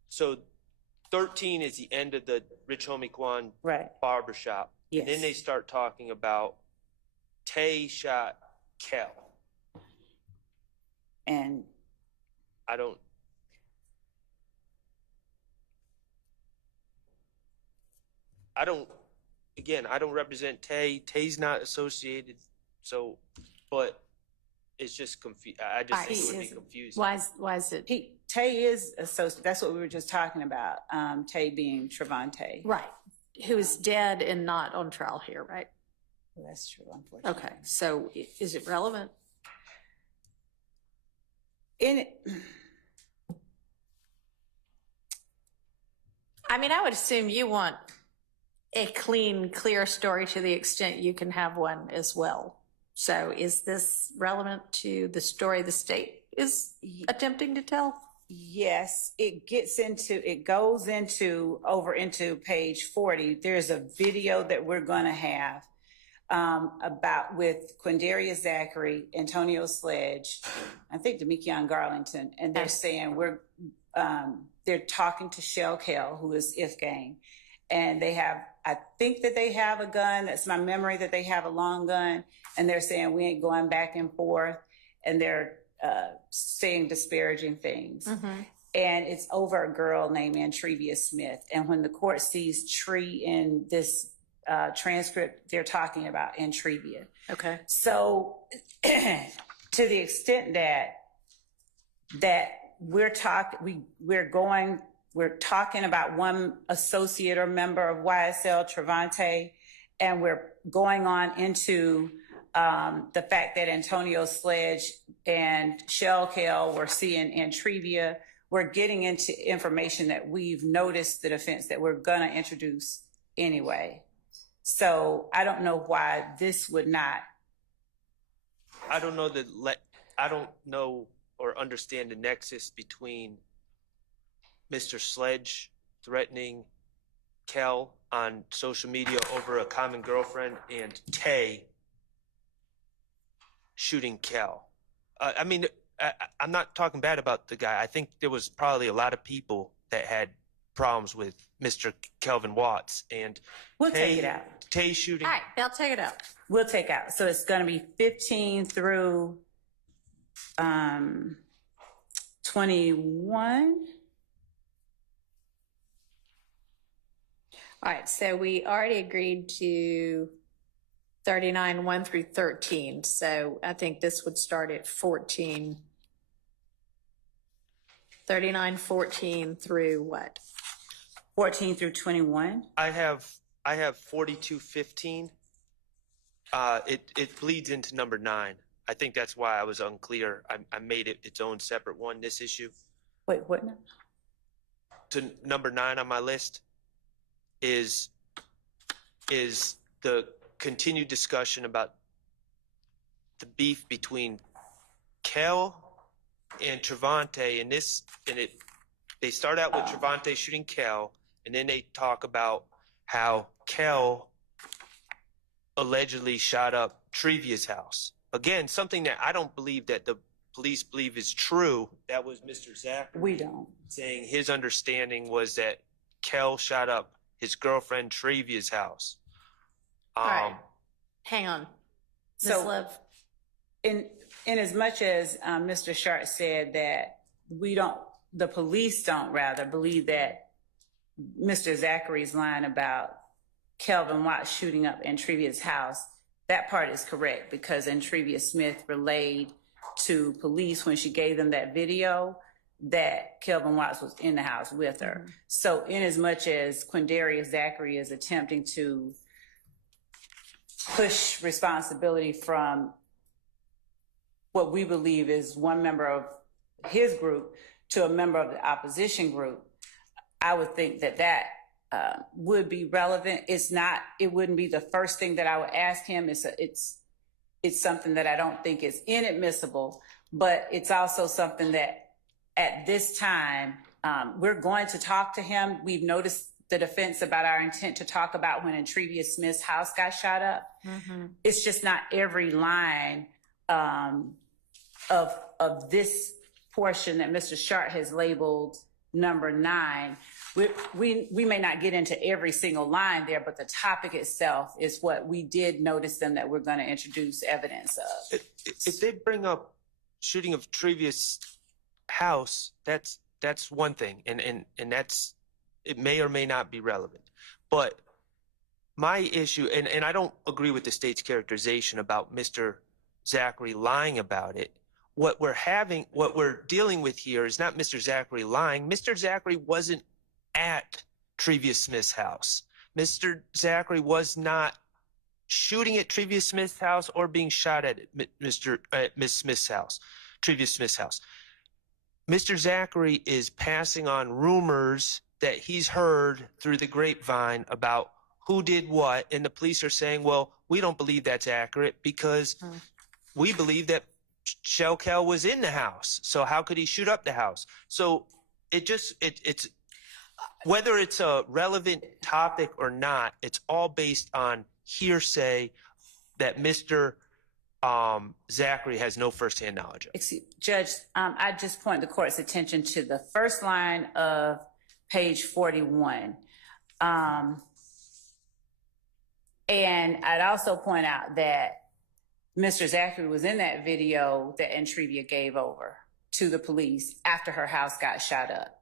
so 13 is the end of the Rich Homie Kwan Right. barber shop. Yes. And then they start talking about Tay shot Kel. And I don't represent Tay. Tay's not associated, but it's just I just think it would be confusing. Why is it? Tay is associated. That's what we were just talking about. Tay being Trevante. Right, who's dead and not on trial here, right? Well, that's true, unfortunately. Okay, so is it relevant? In it, I mean, I would assume you want a clean, clear story to the extent you can have one as well. So is this relevant to the story the state is attempting to tell? yes, it goes over into page 40. There's a video that we're going to have about with Quindaria Zachary, Antonio Sledge, I think Demekion Garlington, and they're saying they're talking to Shell Kell, who is If Gang, and I think that they have a gun. That's my memory, that they have a long gun, and they're saying we ain't going back and forth, and they're saying disparaging things. Mm-hmm. And it's over a girl named Antrevia Smith. And when the court sees Tree in this transcript, they're talking about Antrevia. Okay. So to the extent that we're talking about one associate or member of YSL, Trevante, and we're going on into the fact that Antonio Sledge and Shell Kell were seeing Antrevia. We're getting into information that we've noticed the defense that we're going to introduce anyway. So I don't know why this would not. I don't know or understand the nexus between Mr. Sledge threatening Kel on social media over a common girlfriend and Tay shooting Kel. I mean, I'm not talking bad about the guy. I think there was probably a lot of people that had problems with Mr. Kelvin Watts, and We'll take it out. Tay shooting. All right, they'll take it out. We'll take out. So it's going to be 15 through 21. All right, so we already agreed to 39, 1 through 13. So I think this would start at 14. 39, 14 through what? 14 through 21. I have 4215. It bleeds into number 9. I think that's why I was unclear. I made it its own separate one, this issue. Wait, what now? To number 9 on my list is the continued discussion about the beef between Kel and Trevante, and they start out with Trevante shooting Kel, and then they talk about how Kel allegedly shot up Trevia's house. Again, something that I don't believe that the police believe is true. That was Mr. Zachary. We don't. Saying his understanding was that Kel shot up his girlfriend Trevia's house. All right. Hang on. Ms. So- Love. In as much as Mr. Sharp said that the police don't rather believe that Mr. Zachary's line about Kelvin Watts shooting up Entrevia's house, that part is correct, because Entrevia Smith relayed to police when she gave them that video that Kelvin Watts was in the house with her. So in as much as Quindarius Zachary is attempting to push responsibility from what we believe is one member of his group to a member of the opposition group, I would think that would be relevant. It wouldn't be the first thing that I would ask him. It's something that I don't think is inadmissible, but it's also something that at this time, we're going to talk to him. We've noticed the defense about our intent to talk about when Entrevia Smith's house got shot up. Mm-hmm. It's just not every line of this portion that Mr. Sharp has labeled number 9. We may not get into every single line there, but the topic itself is what we did notice them that we're going to introduce evidence of. If they bring up shooting of Trevia's house, that's one thing, and that's, it may or may not be relevant. But my issue, and I don't agree with the state's characterization about Mr. Zachary lying about it. What we're dealing with here is not Mr. Zachary lying. Mr. Zachary wasn't at Trevia Smith's house. Mr. Zachary was not shooting at Trevia Smith's house or being shot at Miss Smith's house, Trevia Smith's house. Mr. Zachary is passing on rumors that he's heard through the grapevine about who did what, and the police are saying, well, we don't believe that's accurate because we believe that Shelkel was in the house. So how could he shoot up the house? So it's whether it's a relevant topic or not, it's all based on hearsay that Mr. Zachary has no firsthand knowledge of. Judge, I just point the court's attention to the first line of page 41. And I'd also point out that Mr. Zachary was in that video that Entrevia gave over to the police after her house got shot up.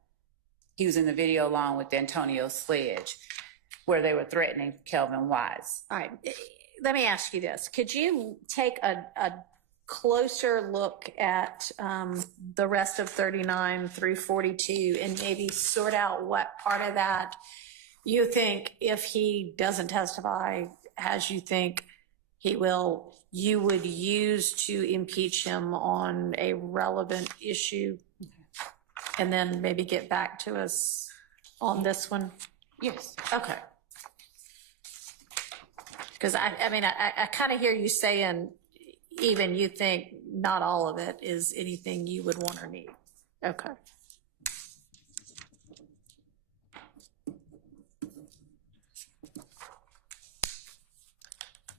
He was in the video along with Antonio Sledge, where they were threatening Kelvin Watts. All right, let me ask you this. Could you take a closer look at the rest of 39 through 42 and maybe sort out what part of that you think, if he doesn't testify as you think he will, you would use to impeach him on a relevant issue, and then maybe get back to us on this one? Yes. Okay. Because I kind of hear you saying even you think not all of it is anything you would want or need. Okay.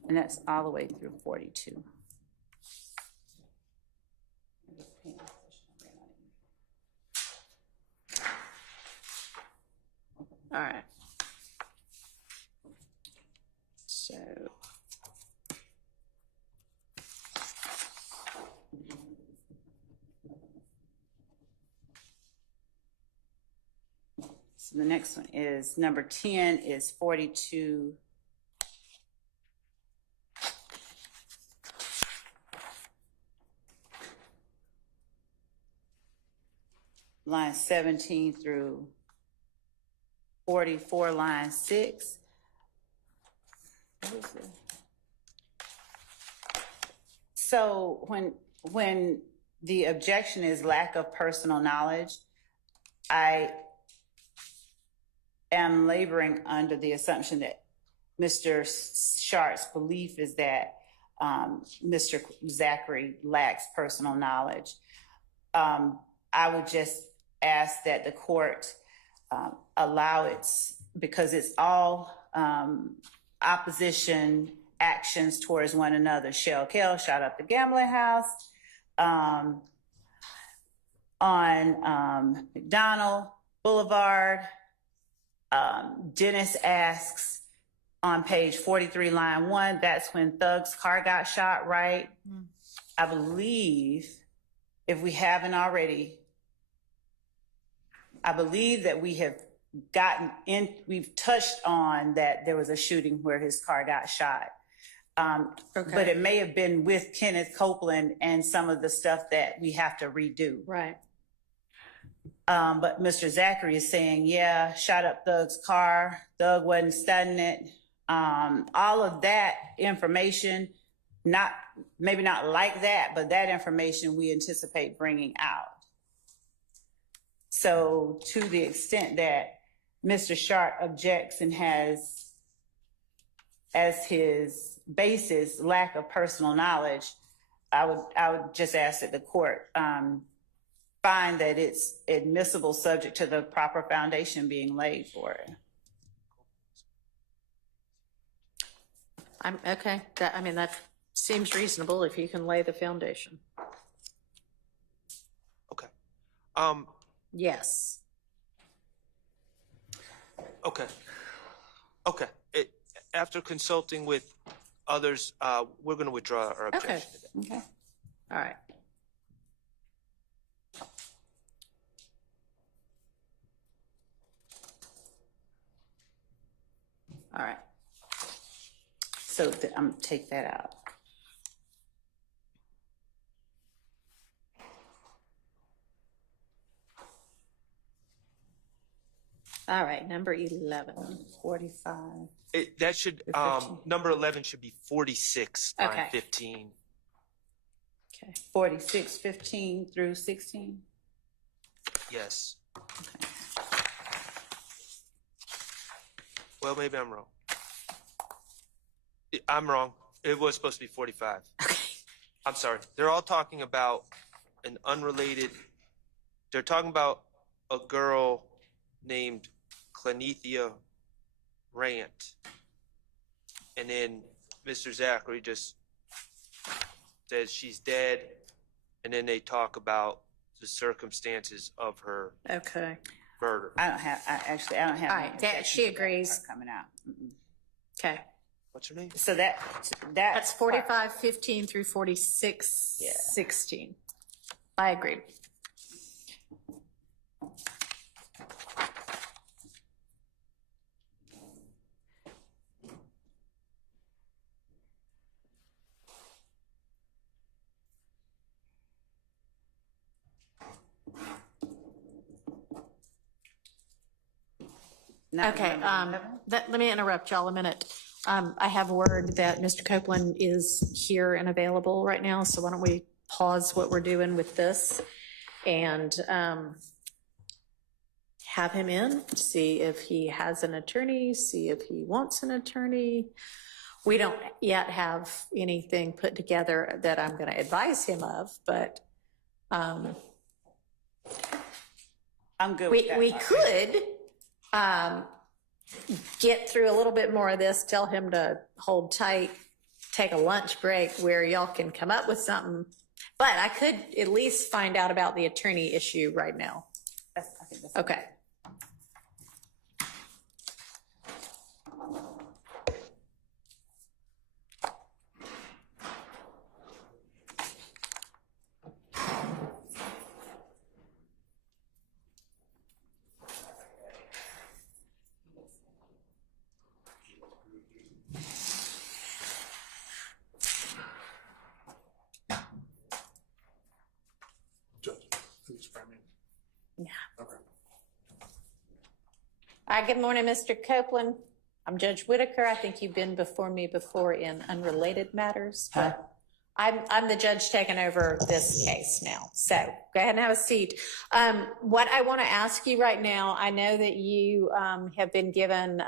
And that's all the way through 42. All right. So. So the next one is number 10 is 42. Line 17 through 44, line 6. What is it? So when the objection is lack of personal knowledge, I am laboring under the assumption that Mr. Sharp's belief is that Mr. Zachary lacks personal knowledge. I would just ask that the court allow it, because it's all opposition actions towards one another. Shell Kell shot up the gambling house. On McDonald Boulevard, Dennis asks on page 43, line 1, that's when Thug's car got shot, right? I believe, if we haven't already, I believe that we have we've touched on that there was a shooting where his car got shot. But it may have been with Kenneth Copeland and some of the stuff that we have to redo. Right. But Mr. Zachary is saying, yeah, shot up Thug's car. Thug wasn't studying it. All of that information, maybe not like that, but that information we anticipate bringing out. So to the extent that Mr. Sharp objects and has as his basis lack of personal knowledge, I would just ask that the court find that it's admissible subject to the proper foundation being laid for it. Okay. That seems reasonable if you can lay the foundation. Okay. Yes. Okay. After consulting with others, we're going to withdraw our objection. Okay. All right. All right. So I'm going to take that out. All right, number 11. 45. That should, number 11 should be 46, line Okay. 15. Okay. 46, 15 through 16. Yes. Well, maybe I'm wrong. I'm wrong. It was supposed to be 45. Okay. I'm sorry. They're all talking about an unrelated, they're talking about a girl named Clenethia Rant. And then Mr. Zachary just says she's dead. And then they talk about the circumstances of her Okay. murder. I don't have. All right, that she agrees. Coming out. Okay. What's her name? So That's 45, 15 through 46, Yeah. 16. I agree. Okay, let me interrupt y'all a minute. I have word that Mr. Copeland is here and available right now, so why don't we pause what we're doing with this and have him in, see if he has an attorney, see if he wants an attorney. We don't yet have anything put together that I'm going to advise him of, but I'm good with that. we could get through a little bit more of this, tell him to hold tight, take a lunch break where y'all can come up with something. But I could at least find out about the attorney issue right now. I think that's Okay. Yeah. Okay. Hi, good morning, Mr. Copeland. I'm Judge Whitaker. I think you've been before me before in unrelated matters. Huh? I'm the judge taking over this case now. So go ahead and have a seat. What I want to ask you right now, I know that you have been given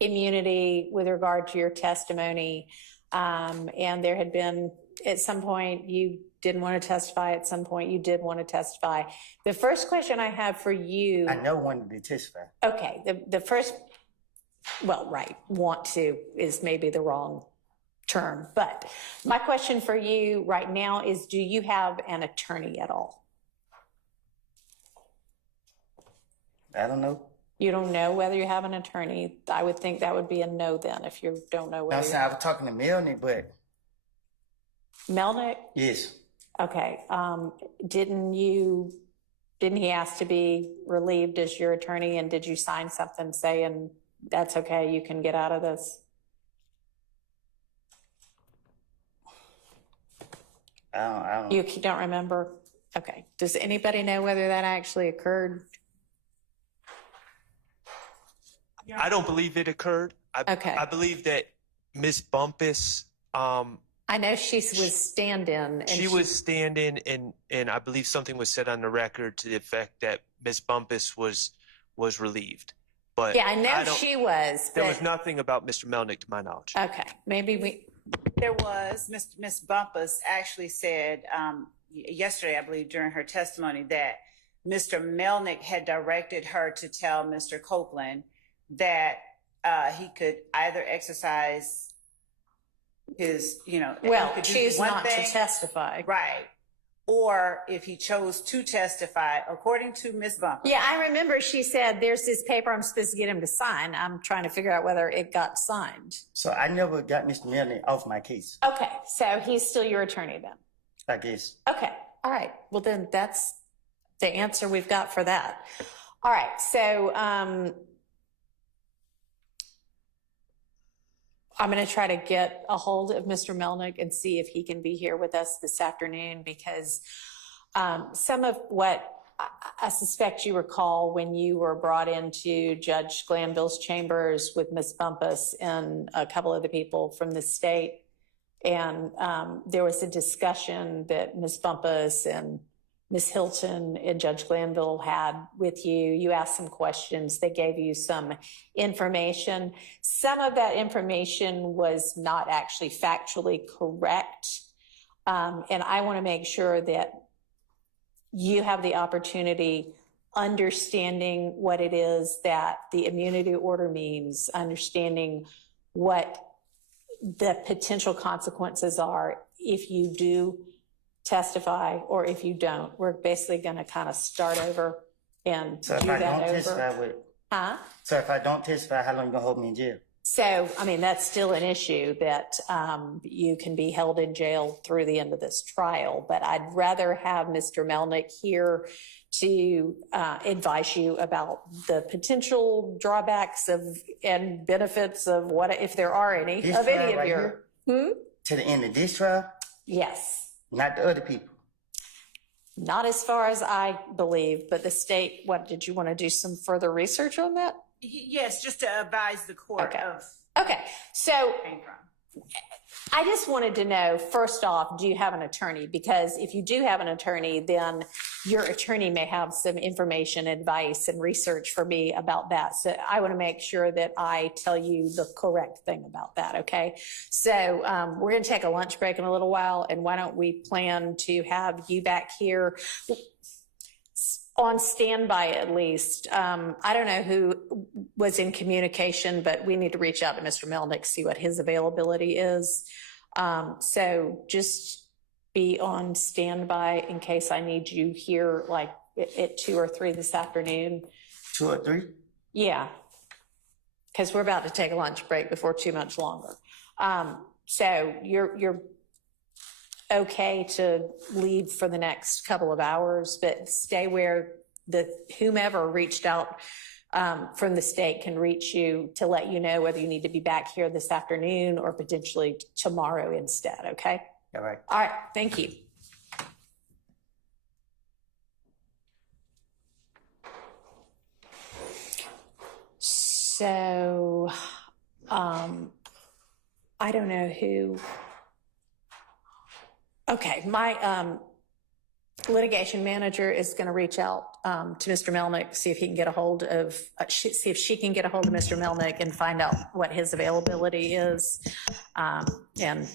immunity with regard to your testimony. And there had been, at some point, you didn't want to testify. At some point, you did want to testify. The first question I have for you. I never wanted to testify. Okay. The first, well, right. Want to is maybe the wrong term. But my question for you right now is, do you have an attorney at all? I don't know. You don't know whether you have an attorney. I would think that would be a no then if you don't know whether. I was talking to Melanie, but. Melnick? Yes. Okay. Didn't he ask to be relieved as your attorney, and did you sign something saying that's okay, you can get out of this? I don't. You don't remember? Okay. Does anybody know whether that actually occurred? I don't believe it occurred. Okay. I believe that Ms. Bumpus, I know she was stand-in. she was stand-in, and I believe something was said on the record to the effect that Ms. Bumpus was relieved. But yeah, I know she was. There was nothing about Mr. Melnick to my knowledge. Okay, maybe There was, Miss Bumpus actually said yesterday, I believe, during her testimony, that Mr. Melnick had directed her to tell Mr. Copeland that he could either exercise his, choose not to testify. Right. Or if he chose to testify, according to Ms. Bumpus. Yeah, I remember she said, there's this paper I'm supposed to get him to sign. I'm trying to figure out whether it got signed. So I never got Mr. Melanie off my case. Okay, so he's still your attorney then? I guess. Okay, all right. Well, then that's the answer we've got for that. All right, so I'm going to try to get a hold of Mr. Melnick and see if he can be here with us this afternoon, because some of what I suspect you recall when you were brought into Judge Glanville's chambers with Ms. Bumpus and a couple of the people from the state. And there was a discussion that Ms. Bumpus and Ms. Hilton and Judge Glanville had with you. You asked some questions. They gave you some information. Some of that information was not actually factually correct. And I want to make sure that you have the opportunity, understanding what it is that the immunity order means, understanding what the potential consequences are if you do testify or if you don't. We're basically going to kind of start over and So do if I that don't over. testify, So if I don't testify, how long you gonna hold me in jail? So, I mean, that's still an issue that you can be held in jail through the end of this trial. But I'd rather have Mr. Melnick here to advise you about the potential drawbacks and benefits of what, if there are any, This of any trial of right your. here? To the end of this trial, Yes. not the other people. Not as far as I believe, but the state, what, did you want to do some further research on that? Yes, just to advise the court Okay. of. Okay, so I just wanted to know, first off, do you have an attorney? Because if you do have an attorney, then your attorney may have some information, advice, and research for me about that. So I want to make sure that I tell you the correct thing about that, okay? So we're going to take a lunch break in a little while, and why don't we plan to have you back here on standby at least. I don't know who was in communication, but we need to reach out to Mr. Melnick, see what his availability is. So just be on standby in case I need you here, like at 2 or 3 this afternoon. 2 or 3? Yeah, because we're about to take a lunch break before too much longer. So you're okay to leave for the next couple of hours, but stay where whomever reached out from the state can reach you to let you know whether you need to be back here this afternoon or potentially tomorrow instead, okay? All right. All right, thank you. So, I don't know who. Okay, my litigation manager is going to reach out to Mr. Melnick, see if he can get a hold of, see if she can get a hold of Mr. Melnick and find out what his availability is. And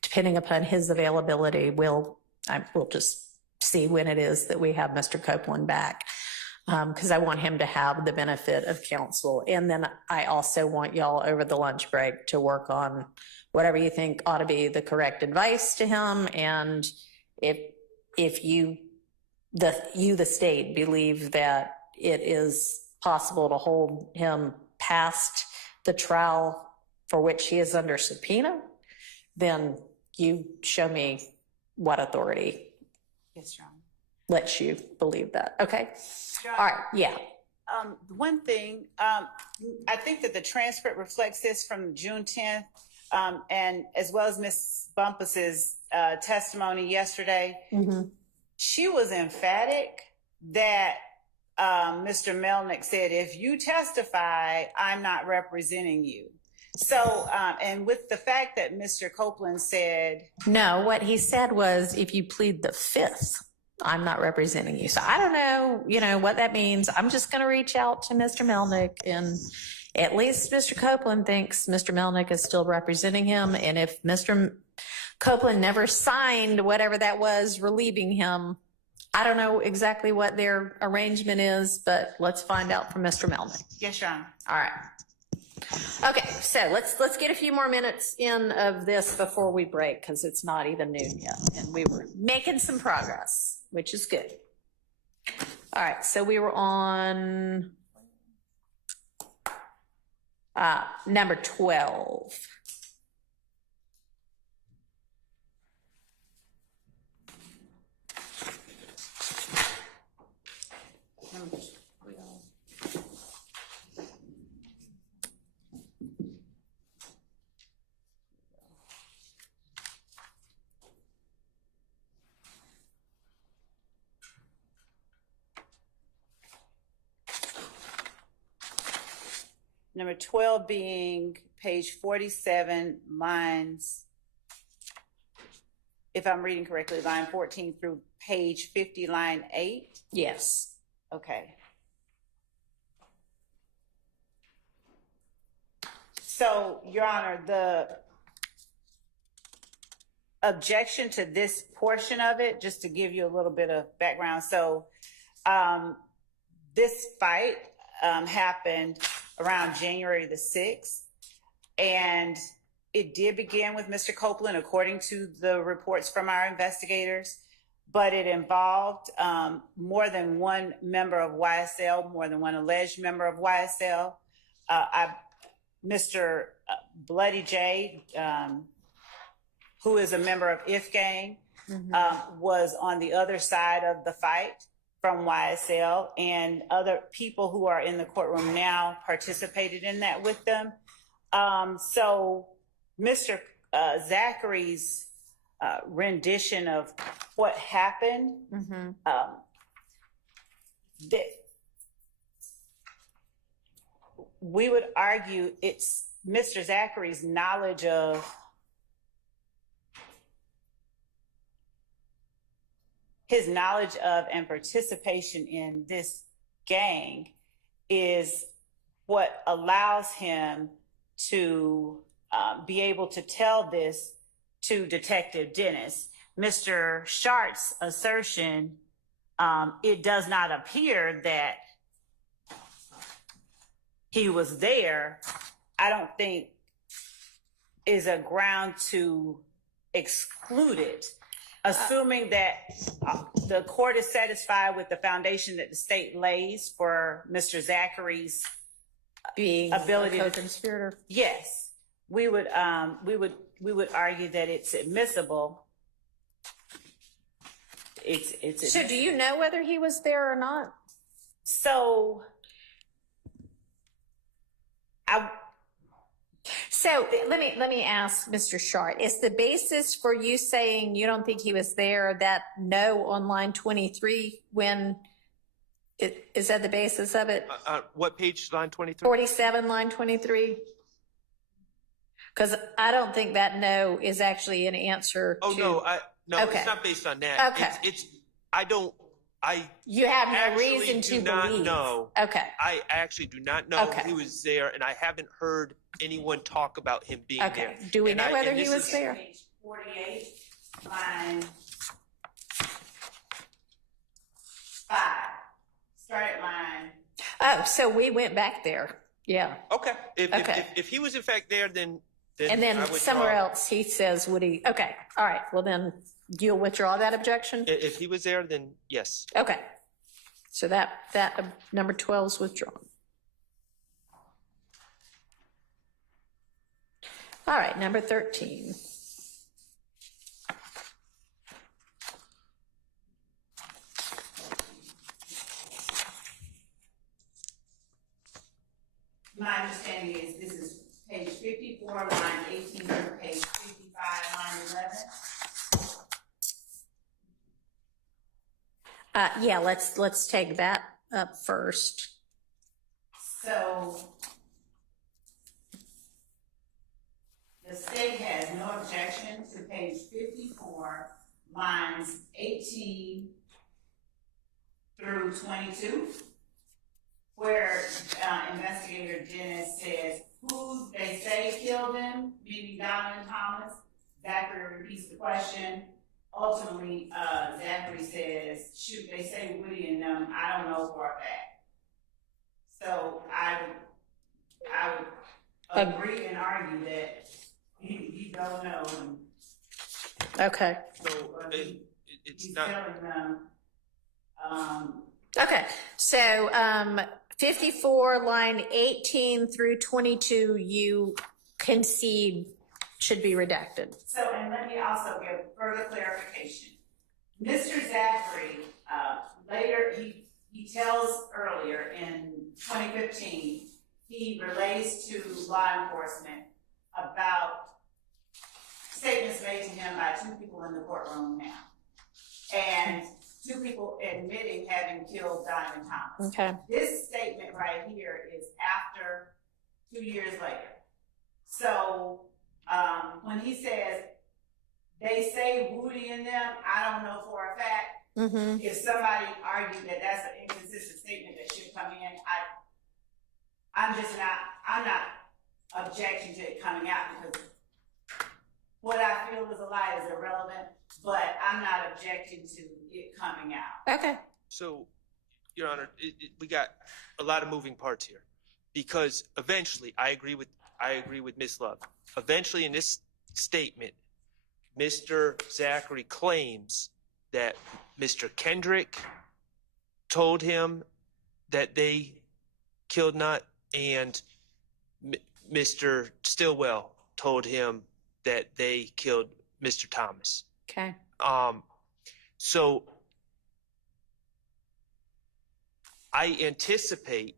depending upon his availability, we'll just see when it is that we have Mr. Copeland back. Because I want him to have the benefit of counsel. And then I also want y'all over the lunch break to work on whatever you think ought to be the correct advice to him. And if you, the state, believe that it is possible to hold him past the trial for which he is under subpoena, then you show me what authority Yes, Your Honor. lets you believe that. Okay. Your All Honor, right. Yeah. One thing, I think that the transcript reflects this from June 10th, and as well as Ms. Bumpus's testimony yesterday. Mm-hmm. She was emphatic that Mr. Melnick said, if you testify, I'm not representing you. So, and with the fact that Mr. Copeland said, No, what he said was, if you plead the fifth, I'm not representing you. So I don't know, what that means. I'm just going to reach out to Mr. Melnick, and at least Mr. Copeland thinks Mr. Melnick is still representing him. And if Mr. Copeland never signed whatever that was relieving him, I don't know exactly what their arrangement is, but let's find out from Mr. Melnick. yes, Your Honor. All right. Okay, so let's get a few more minutes in of this before we break, because it's not even noon yet, and we were making some progress, which is good. All right, so we were on number 12. Number 12 being page 47, lines, if I'm reading correctly, line 14 through page 50, line 8. Yes. Okay. So, Your Honor, the objection to this portion of it, just to give you a little bit of background. So, this fight happened around January the 6th, and it did begin with Mr. Copeland, according to the reports from our investigators, but it involved more than one member of YSL, more than one alleged member of YSL. Mr. Bloody J, who is a member of If Gang, was on the other side of the fight from YSL, and other people who are in the courtroom now participated in that with them. So Mr. Zachary's rendition of what happened, we would argue it's Mr. Zachary's knowledge of and participation in this gang is what allows him to be able to tell this to Detective Dennis. Mr. Shart's assertion, it does not appear that he was there, I don't think is a ground to exclude it. Assuming that the court is satisfied with the foundation that the state lays for Mr. Zachary's Being ability a to co-conspirator. Yes, we would argue that it's admissible. It's So do you know whether he was there or not? So let me ask Mr. Shart, is the basis for you saying you don't think he was there that no on line 23 when Is that the basis of it? What page, line 23? 47, line 23? Because I don't think that no is actually an answer Oh, to. no, Okay. it's not based on that. Okay. You have no actually reason do to not believe. know. Okay. I actually do not know Okay. he was there, and I haven't heard anyone talk about him being Okay. there. Do we And know whether and he this was is- there? Page 48, line 5. Start at line. Oh, so we went back there. Yeah. Okay. Okay. If he was in fact there, then And I then withdraw. somewhere else he says, would he? Okay. All right. Well, then you'll withdraw that objection? If he was there, then yes. Okay. So that number 12 is withdrawn. All right, number 13. My understanding is this is page 54, line 18, through page 55, line 11. Yeah, let's take that up first. So the state has no objection to page 54, lines 18 through 22, where investigator Dennis says who they say killed him, meaning Donovan Thomas. Zachary repeats the question. Ultimately, Zachary says, shoot, they say Woody and them, I don't know for a fact. So I would agree and argue that he don't know. Okay. So it's He's not. telling them. Okay. So 54, line 18 through 22, you concede should be redacted. So, and let me also give further clarification. Mr. Zachary, later, he tells earlier in 2015, he relates to law enforcement about statements made to him by 2 people in the courtroom now. And 2 people admitting having killed Donovan Thomas. Okay. This statement right here is after 2 years later. So, when he says, they say Woody and them, I don't know for a fact. Mm-hmm. If somebody argued that that's an inconsistent statement that should come in, I'm not objecting to it coming out because what I feel is a lie is irrelevant, but I'm not objecting to it coming out. Okay. So, Your Honor, we got a lot of moving parts here, because eventually, I agree with Ms. Love. Eventually, in this statement, Mr. Zachary claims that Mr. Kendrick told him that they killed Nutt, and Mr. Stillwell told him that they killed Mr. Thomas. Okay. So I anticipate,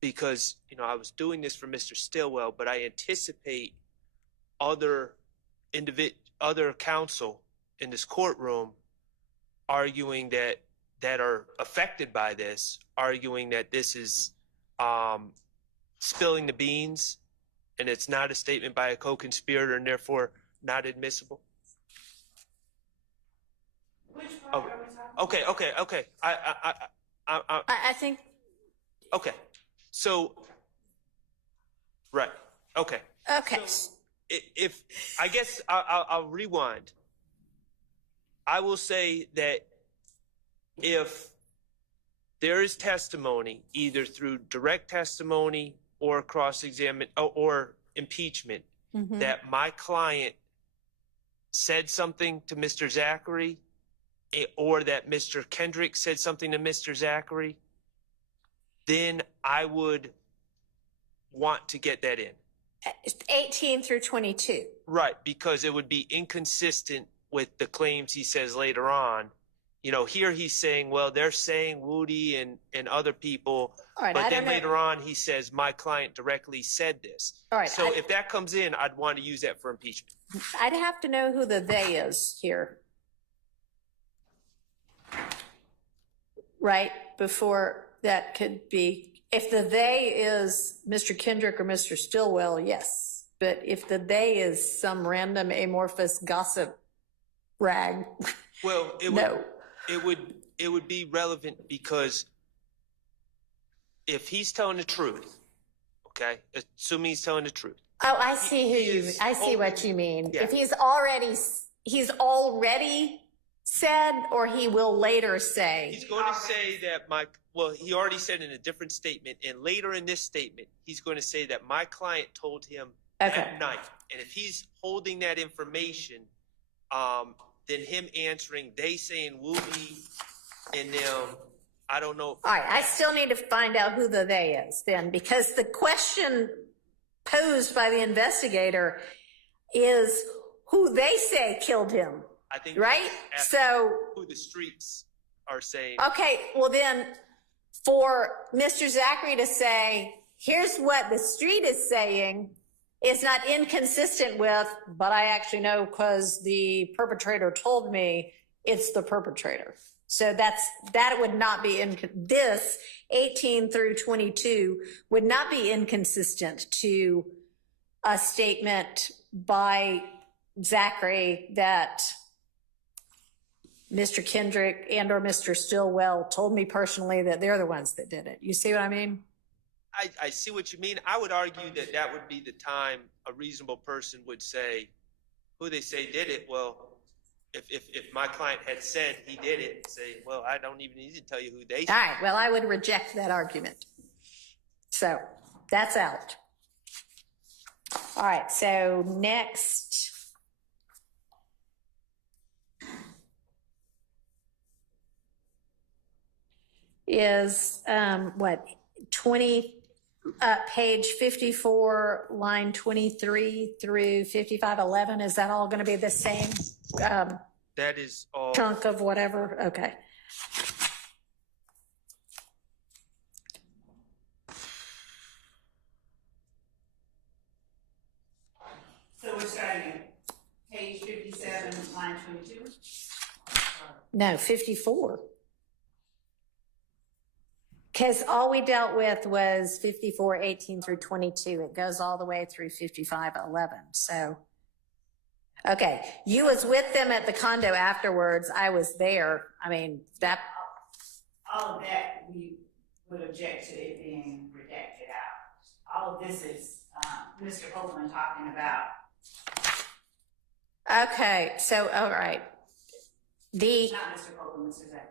because I was doing this for Mr. Stillwell, but I anticipate other counsel in this courtroom arguing that are affected by this, arguing that this is spilling the beans, and it's not a statement by a co-conspirator and therefore not admissible. Which part are we talking about? Okay. I think. Okay. So, right. Okay. Okay. So if I guess I'll rewind. I will say that if there is testimony, either through direct testimony or cross-examination or impeachment, Mm-hmm. that my client said something to Mr. Zachary, or that Mr. Kendrick said something to Mr. Zachary, then I would want to get that in. 18 through 22. Right, because it would be inconsistent with the claims he says later on. Here he's saying, well, they're saying Woody and other people, All right, but I then don't know. later on he says, my client directly said this. All right, So I- if that comes in, I'd want to use that for impeachment. I'd have to know who the they is here. right? Before that could be, if the they is Mr. Kendrick or Mr. Stillwell, yes. But if the they is some random amorphous gossip rag, Well, no. it would be relevant because if he's telling the truth, okay, assuming he's telling the truth. Oh, I see I see what you mean. Yeah. If he's already said, or he will later say. He's going to say that he already said in a different statement, and later in this statement, he's going to say that my client told him at night. And if he's holding that information, then him answering, they saying Wooby and them, I don't know. All right, I still need to find out who the they is then, because the question posed by the investigator is who they say killed him. I think right? So who the streets are saying. Okay, well then for Mr. Zachary to say, here's what the street is saying is not inconsistent with, but I actually know because the perpetrator told me it's the perpetrator. So that would not be this 18 through 22 would not be inconsistent to a statement by Zachary that Mr. Kendrick and or Mr. Stillwell told me personally that they're the ones that did it. You see what I mean? I see what you mean. I would argue that would be the time a reasonable person would say, who they say did it. Well, if my client had said he did it, say, well, I don't even need to tell you who they say. All right, well, I would reject that argument. So that's out. All right, so next. Is page 54, line 23 through 5511. Is that all going to be the same? That is all. Chunk of whatever? Okay. So we're starting at page 57, line 22? No, 54. Because all we dealt with was 54, 18 through 22. It goes all the way through 55, 11. So, okay. You was with them at the condo afterwards. I was there. I mean, that. All of that, we would object to it being redacted out. All of this is Mr. Copeland talking about. Okay. So, all right. Not Mr. Copeland, Mr. Zachary.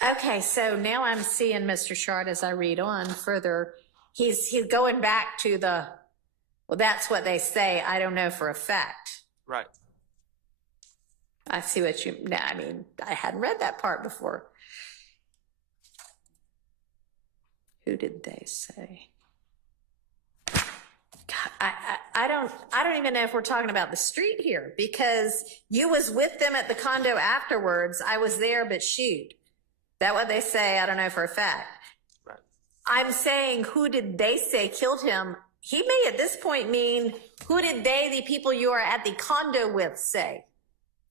Okay, so now I'm seeing Mr. Shard as I read on further. He's going back to well, that's what they say. I don't know for a fact. Right. I see what I mean, I hadn't read that part before. Who did they say? God, I don't even know if we're talking about the street here, because you was with them at the condo afterwards. I was there, but shoot. That what they say? I don't know for a fact. Right. I'm saying, who did they say killed him? He may at this point mean, who did they, the people you are at the condo with, say?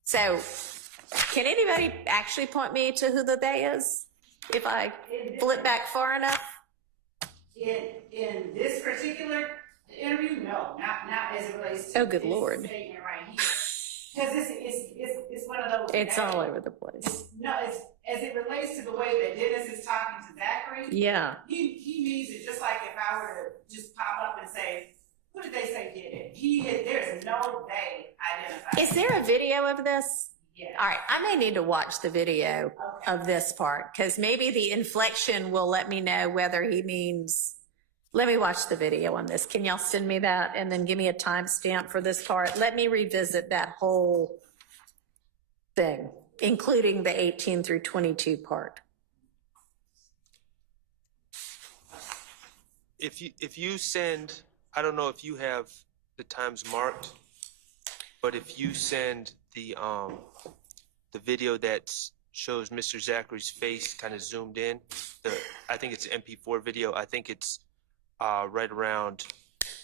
So, can anybody actually point me to who the they is? If I flip back far enough? In this particular interview, no, not as it relates to good Lord. Statement right here. Because it's one of those. It's all over the place. No, it's as it relates to the way that Dennis is talking to Zachary. Yeah. He means it just like if I were to just pop up and say, who did they say did it? There's no they identified. Is there a video of this? Yeah. All right, I may need to watch the video of this part, because maybe the inflection will let me know whether he means. Let me watch the video on this. Can y'all send me that and then give me a timestamp for this part? Let me revisit that whole thing, including the 18 through 22 part. If you send, I don't know if you have the times marked, but if you send the video that shows Mr. Zachary's face kind of zoomed in, I think it's an MP4 video. I think it's right around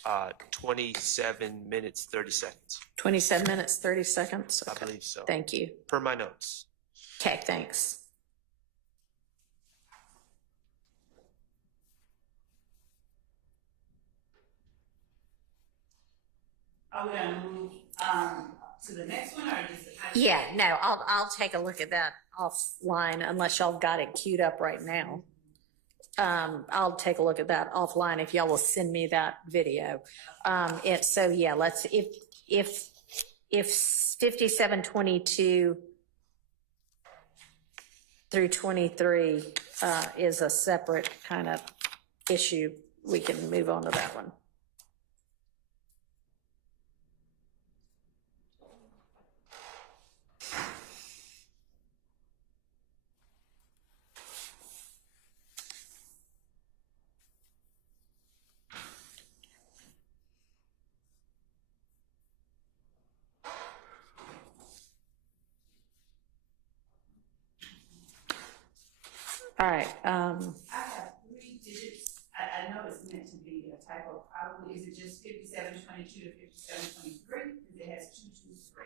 27 minutes, 30 seconds. 27 minutes, 30 seconds? I Okay. believe so. Thank you. Per my notes. Okay, thanks. Are we gonna move, to the next one, or just? Yeah, no, I'll take a look at that offline unless y'all got it queued up right now. I'll take a look at that offline if y'all will send me that video. So yeah, let's, if 5722 through 23, is a separate kind of issue, we can move on to that one. All right, I have 3 digits. I know it's meant to be a typo, probably. Is it just 5722 to 5723? Because it has 223.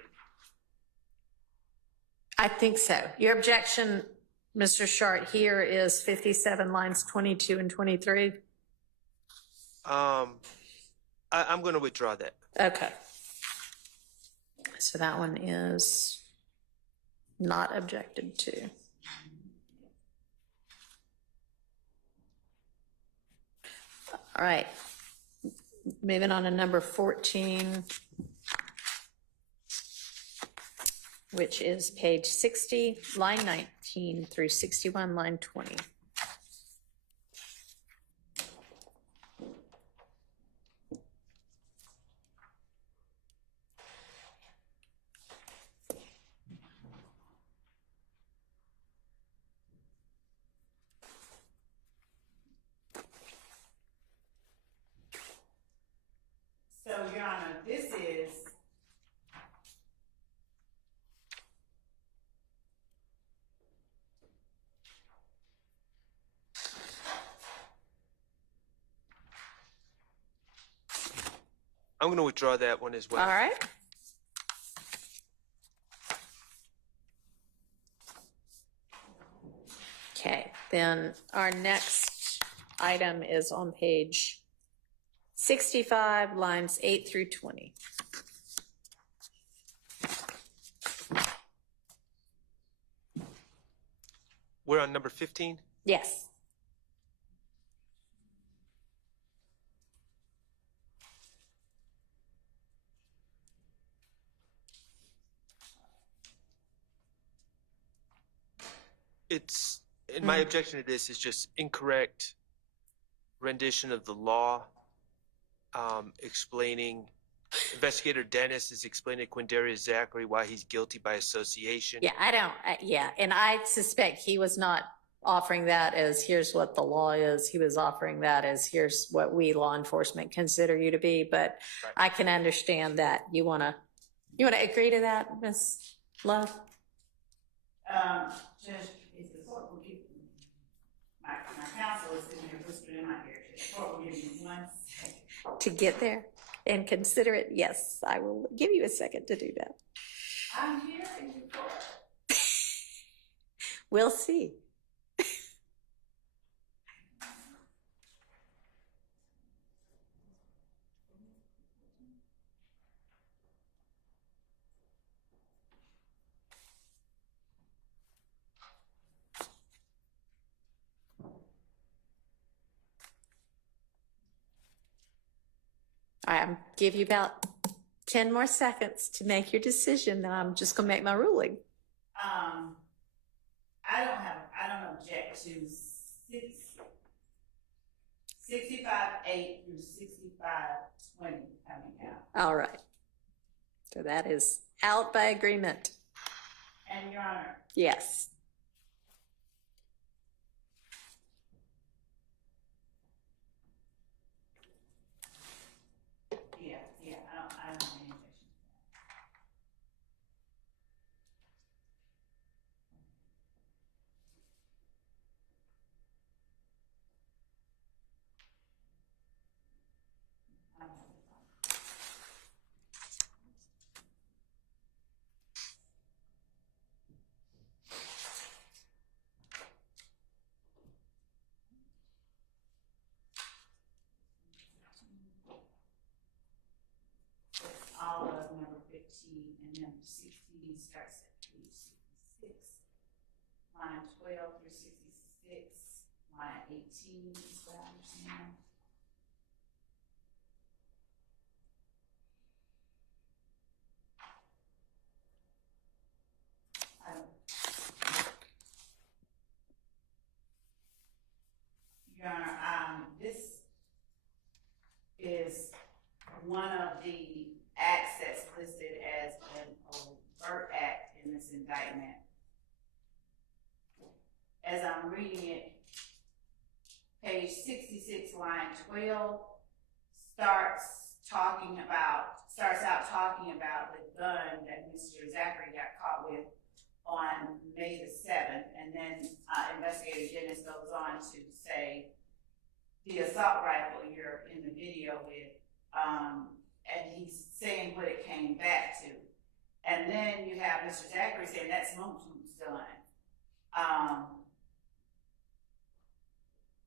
I think so. Your objection, Mr. Shart, here is 57 lines 22 and 23. I'm going to withdraw that. Okay. So that one is not objected to. All right. Moving on to number 14, which is page 60, line 19 through 61, line 20. So, Your Honor, this is I'm going to withdraw that one as well. All right. Okay, then our next item is on page 65, lines 8 through 20. We're on number 15. Yes. It's, and my objection to this is just incorrect rendition of the law, explaining, Investigator Dennis is explaining to Quindarius Zachary why he's guilty by association. Yeah, yeah, and I suspect he was not offering that as here's what the law is. He was offering that as here's what we law enforcement consider you to be, but Right. I can understand that. You wanna agree to that, Ms. Love? Judge, if the court will give my counsel is sitting here whispering in my ear. The court will give me 1 second. To get there and consider it, yes, I will give you a second to do that. I'm here in the court. We'll see. I'll give you about 10 more seconds to make your decision, then I'm just gonna make my ruling. I don't object to 65-8 through 65-20 coming out. All right. So that is out by agreement. And Your Honor, Yes. yeah, I don't have any objection to that. I don't have 14, and then 16 starts at page 66, line 12 through 66, line 18 is what I understand. Your Honor, this is one of the acts that's listed as an overt act in this indictment. As I'm reading it, page 66, line 12 starts out talking about the gun that Mr. Zachary got caught with on May the 7th, and then Investigator Dennis goes on to say the assault rifle you're in the video with, and he's saying what it came back to. And then you have Mr. Zachary saying that's Moon's gun.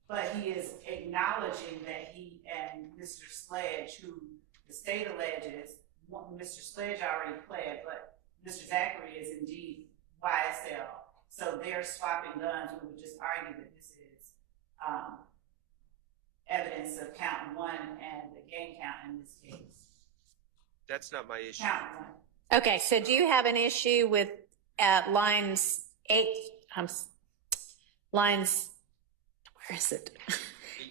But he is acknowledging that he and Mr. Sledge, who the state alleges, Mr. Sledge already pled, but Mr. Zachary is indeed YSL. So they're swapping guns. We would just argue that this is evidence of count one and the gang count in this case. That's not my issue. Count one. Okay, so do you have an issue with lines 8, lines, where is it?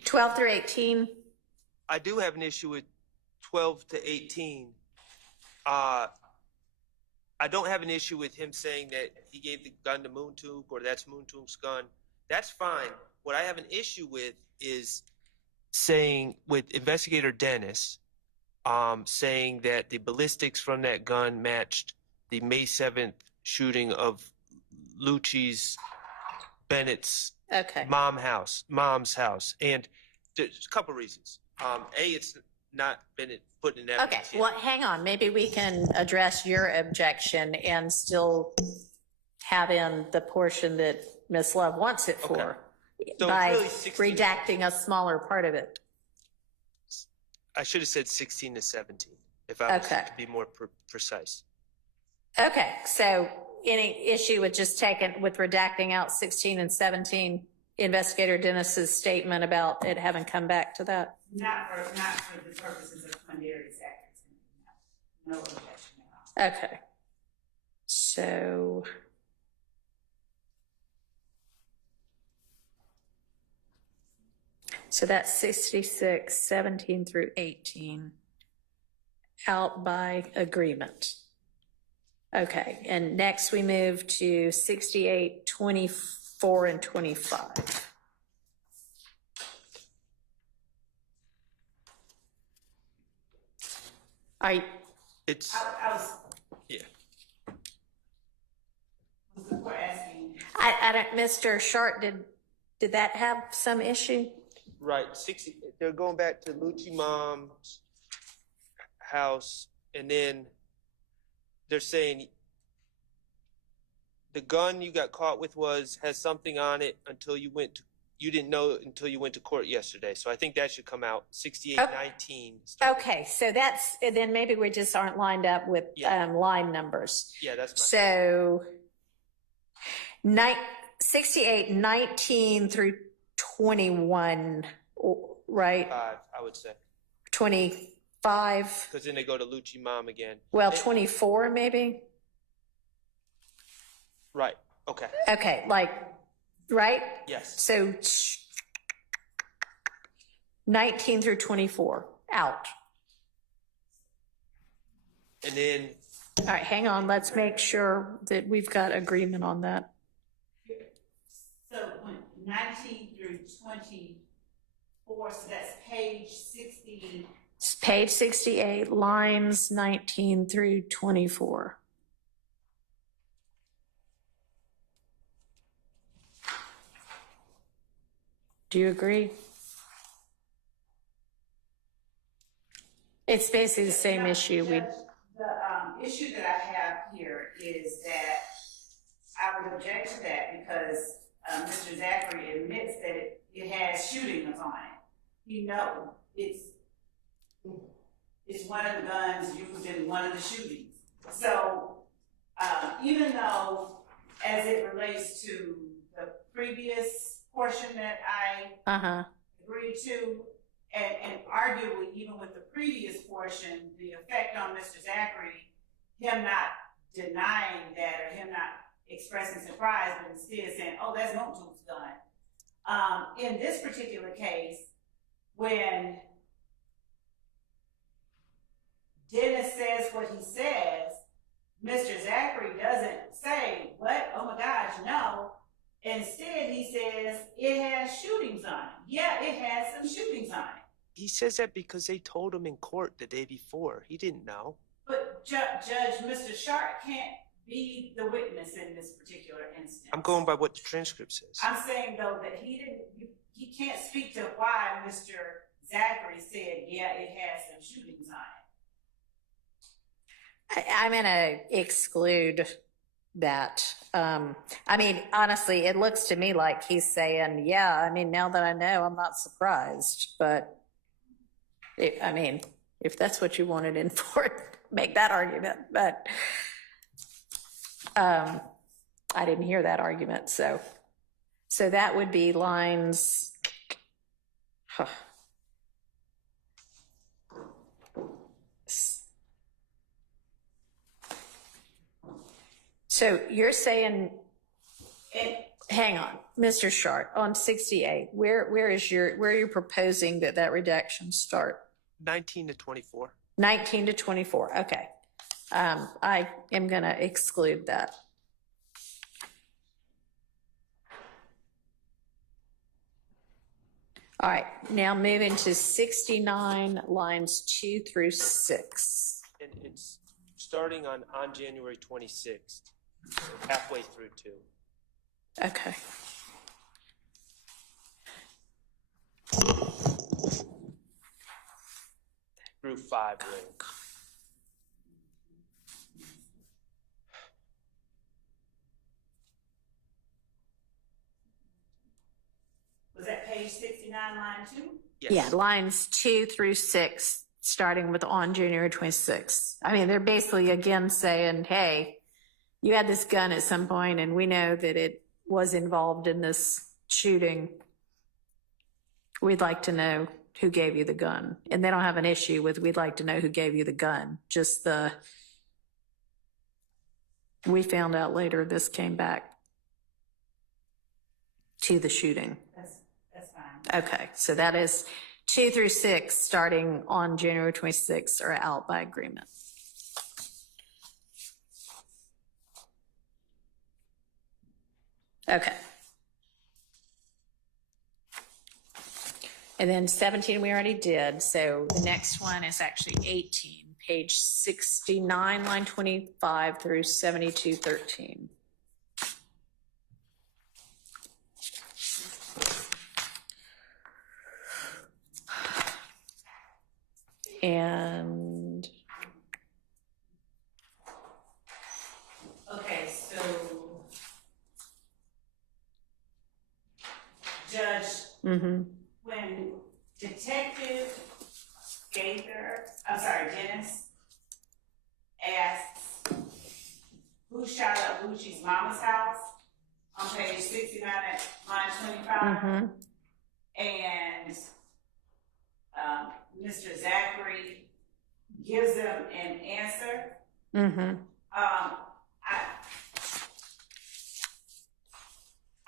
12 through 18? I do have an issue with 12 to 18. I don't have an issue with him saying that he gave the gun to Moontook or that's Moontook's gun. That's fine. What I have an issue with is saying, with Investigator Dennis, saying that the ballistics from that gun matched the May 7th shooting of Lucci's Bennett's mom's house. And there's a couple reasons. It's not Bennett put in evidence. Okay, well, hang on. Maybe we can address your objection and still have in the portion that Ms. Love wants it for So by really 16, redacting a smaller part of it. I should have said 16 to 17 if I was to be more precise. Okay, so any issue with just with redacting out 16 and 17, Investigator Dennis's statement about it having come back to that? Not for the purposes of Quindarius Act. No objection at all. Okay. So that's 66, 17 through 18, out by agreement. Okay, and next we move to 68, 24, and 25. I was before asking. I don't, Mr. Sharp, did that have some issue? Right. 60. They're going back to Lucci mom's house, and then they're saying the gun you got caught with has something on it until you didn't know until you went to court yesterday. So I think that should come out 6819. Okay, so then maybe we just aren't lined up with line numbers. Yeah, that's my so 68, 19 through 21, right? 5, I would say. 25. Because then they go to Lucci mom again. Well, 24 maybe? Right, okay. Okay, right? Yes. So 19 through 24, out. And then... All right, hang on. Let's make sure that we've got agreement on that. So 19 through 24, so that's page 60. It's page 68, lines 19 through 24. Do you agree? It's basically the same issue. The issue that I have here is that I would object to that because Mr. Zachary admits that it has shootings on it. You know, it's one of the guns used in one of the shootings. So, even though, as it relates to the previous portion that I agreed to, and arguably even with the previous portion, the effect on Mr. Zachary, him not denying that or him not expressing surprise, but instead saying, oh, that's Montez's gun. In this particular case, when Dennis says what he says, Mr. Zachary doesn't say, what? Oh my gosh, no. Instead, he says, it has shootings on it. Yeah, it has some shootings on it. He says that because they told him in court the day before. He didn't know. But Judge, Mr. Sharp can't be the witness in this particular instance. I'm going by what the transcript says. I'm saying, though, that he can't speak to why Mr. Zachary said, yeah, it has some shootings on it. I'm going to exclude that. I mean, honestly, it looks to me like he's saying, yeah, I mean, now that I know, I'm not surprised. But, I mean, if that's what you wanted in for, make that argument. But I didn't hear that argument. So that would be lines. So you're saying, hang on, Mr. Sharp, on 68, where are you proposing that redaction start? 19 to 24. 19 to 24, okay. I am going to exclude that. All right, now moving to 69, lines 2 through 6. And it's starting on January 26th, halfway through 2. Okay. Through 5, really. Was that page 69, line 2? Yes. Yeah, lines 2 through 6, starting with on January 26th. I mean, they're basically again saying, hey, you had this gun at some point, and we know that it was involved in this shooting. We'd like to know who gave you the gun. And they don't have an issue with we'd like to know who gave you the gun. Just we found out later this came back to the shooting. That's fine. Okay, so that is 2 through 6, starting on January 26th, are out by agreement. Okay. And then 17 we already did, so the next one is actually 18, page 69, line 25 through 7213. And Okay, so Judge, when Detective Dennis asks who shot up Lucci's mama's house on page 69 at line 25, and Mr. Zachary gives them an answer.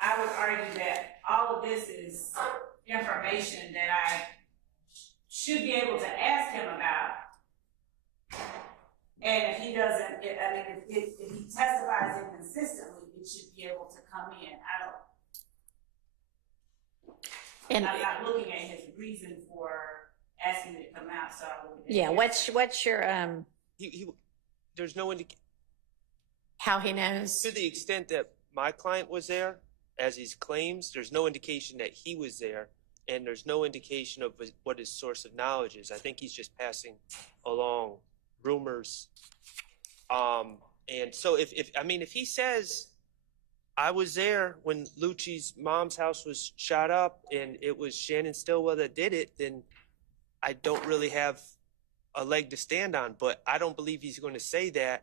I would argue that all of this is information that I should be able to ask him about. And if he doesn't, if he testifies inconsistently, it should be able to come in. I'm not looking at his reason for asking it to come out, so I wouldn't. yeah, what's your There's no indication. how he knows? To the extent that my client was there, as he claims, there's no indication that he was there, and there's no indication of what his source of knowledge is. I think he's just passing along rumors. And so if he says, I was there when Lucci's mom's house was shot up and it was Shannon Stillwell that did it, then I don't really have a leg to stand on. But I don't believe he's going to say that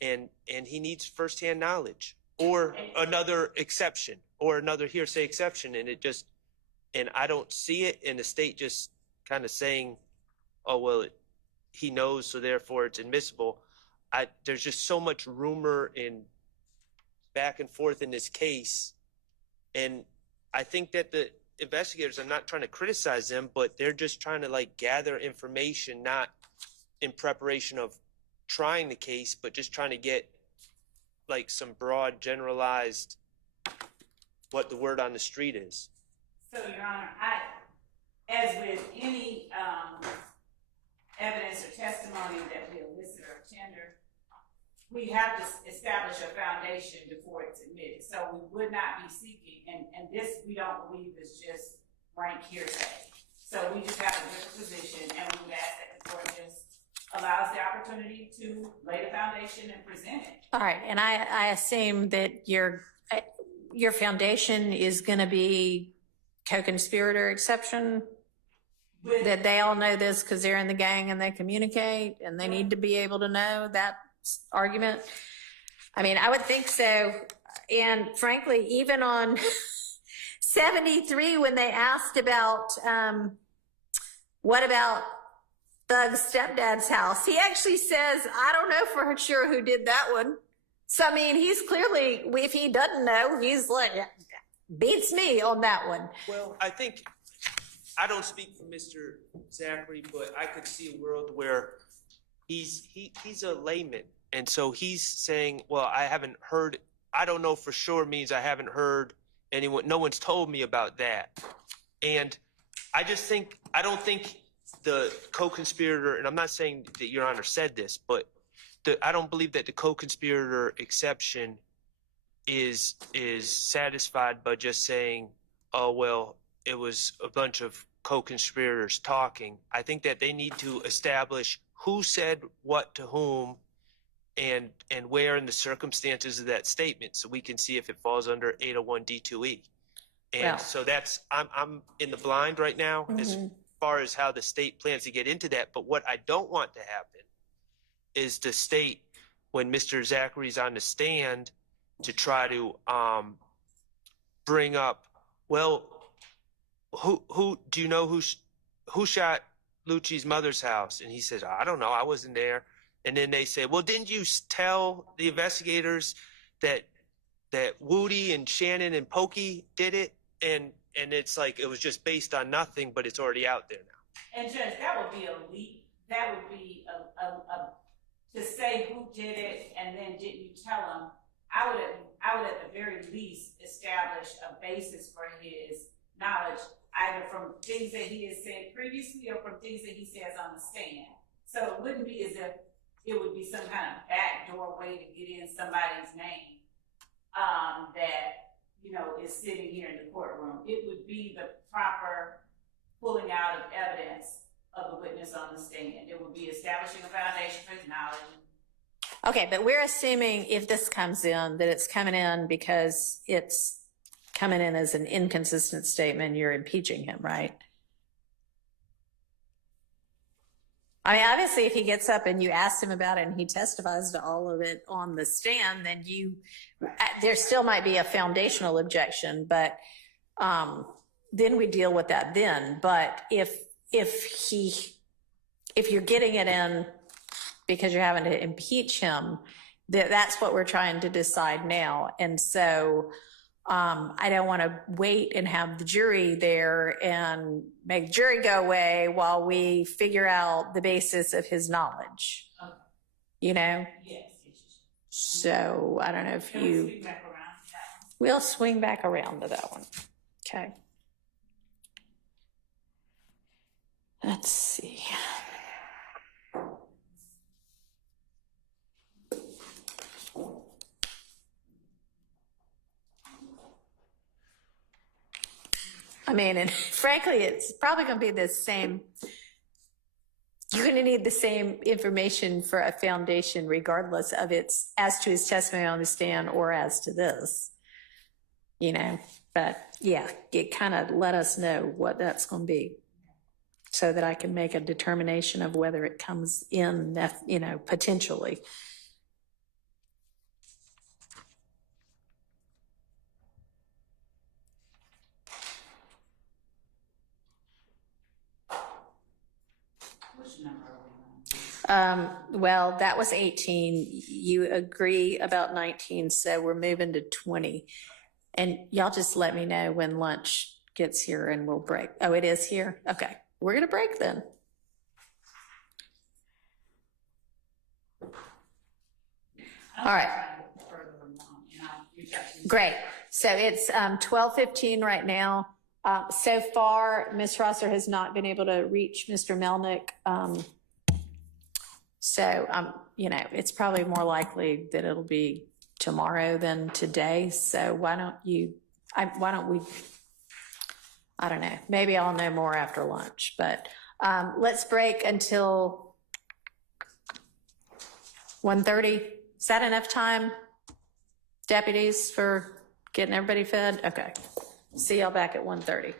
and he needs firsthand knowledge or another exception or another hearsay exception. And I don't see it, and the state just kind of saying, oh, well, he knows, so therefore it's admissible. There's just so much rumor and back and forth in this case. And I think that the investigators, I'm not trying to criticize them, but they're just trying to like gather information, not in preparation of trying the case, but just trying to get like some broad generalized what the word on the street is. So, Your Honor, as with any evidence or testimony that we elicit or tender, we have to establish a foundation before it's admitted. So we would not be seeking, and this we don't believe is just rank hearsay. So we just have a different position, and we would ask that the court just allows the opportunity to lay the foundation and present it. All right, and I assume that your foundation is going to be co-conspirator exception, that they all know this because they're in the gang and they communicate and they need to be able to know that argument. I mean, I would think so. And frankly, even on 73, when they asked about what about Thug's stepdad's house, he actually says, I don't know for sure who did that one. So, I mean, he's clearly, if he doesn't know, he's like, beats me on that one. Well, I think, I don't speak for Mr. Zachary, but I could see a world where he's a layman. And so he's saying, well, I haven't heard, I don't know for sure means I haven't heard anyone, no one's told me about that. And I just think, I don't think the co-conspirator, and I'm not saying that Your Honor said this, but I don't believe that the co-conspirator exception is satisfied by just saying, oh, well, it was a bunch of co-conspirators talking. I think that they need to establish who said what to whom and where in the circumstances of that statement, so we can see if it falls under 801 D2E. And so that's, I'm in the blind right now as far as how the state plans to get into that. But what I don't want to happen is the state, when Mr. Zachary's on the stand, to try to bring up, well, who do you know who shot Lucci's mother's house? And he says, I don't know, I wasn't there. And then they say, well, didn't you tell the investigators that Woody and Shannon and Pokey did it? And it's like, it was just based on nothing, but it's already out there now. And Judge, that would be a leap. That would be to say who did it and then didn't you tell them. I would at the very least establish a basis for his knowledge, either from things that he has said previously or from things that he says on the stand. So it wouldn't be as if it would be some kind of backdoor way to get in somebody's name that, you know, is sitting here in the courtroom. It would be the proper pulling out of evidence of the witness on the stand. It would be establishing a foundation for his knowledge. Okay, but we're assuming if this comes in, that it's coming in because it's coming in as an inconsistent statement, you're impeaching him, right? I mean, obviously, if he gets up and you ask him about it and he testifies to all of it on the stand, then there still might be a foundational objection, but then we deal with that then. But if you're getting it in because you're having to impeach him, that's what we're trying to decide now. And so I don't want to wait and have the jury there and make the jury go away while we figure out the basis of his knowledge. Okay. You know? Yes. So I don't know if we'll swing back around to that one. Okay. Let's see. I mean, and frankly, it's probably going to be the same. You're going to need the same information for a foundation, regardless of its as to his testimony on the stand or as to this, you know. But yeah, it kind of let us know what that's going to be, so that I can make a determination of whether it comes in, you know, potentially. Well, that was 18. You agree about 19, so we're moving to 20. And y'all just let me know when lunch gets here and we'll break. Oh, it is here? Okay. We're going to break then. All right. Great. So it's 12:15 right now. So far, Ms. Rosser has not been able to reach Mr. Melnick. You know, it's probably more likely that it'll be tomorrow than today. So why don't we, I don't know, maybe I'll know more after lunch, but let's break until 1:30. Is that enough time, deputies, for getting everybody fed? Okay. See y'all back at 1:30.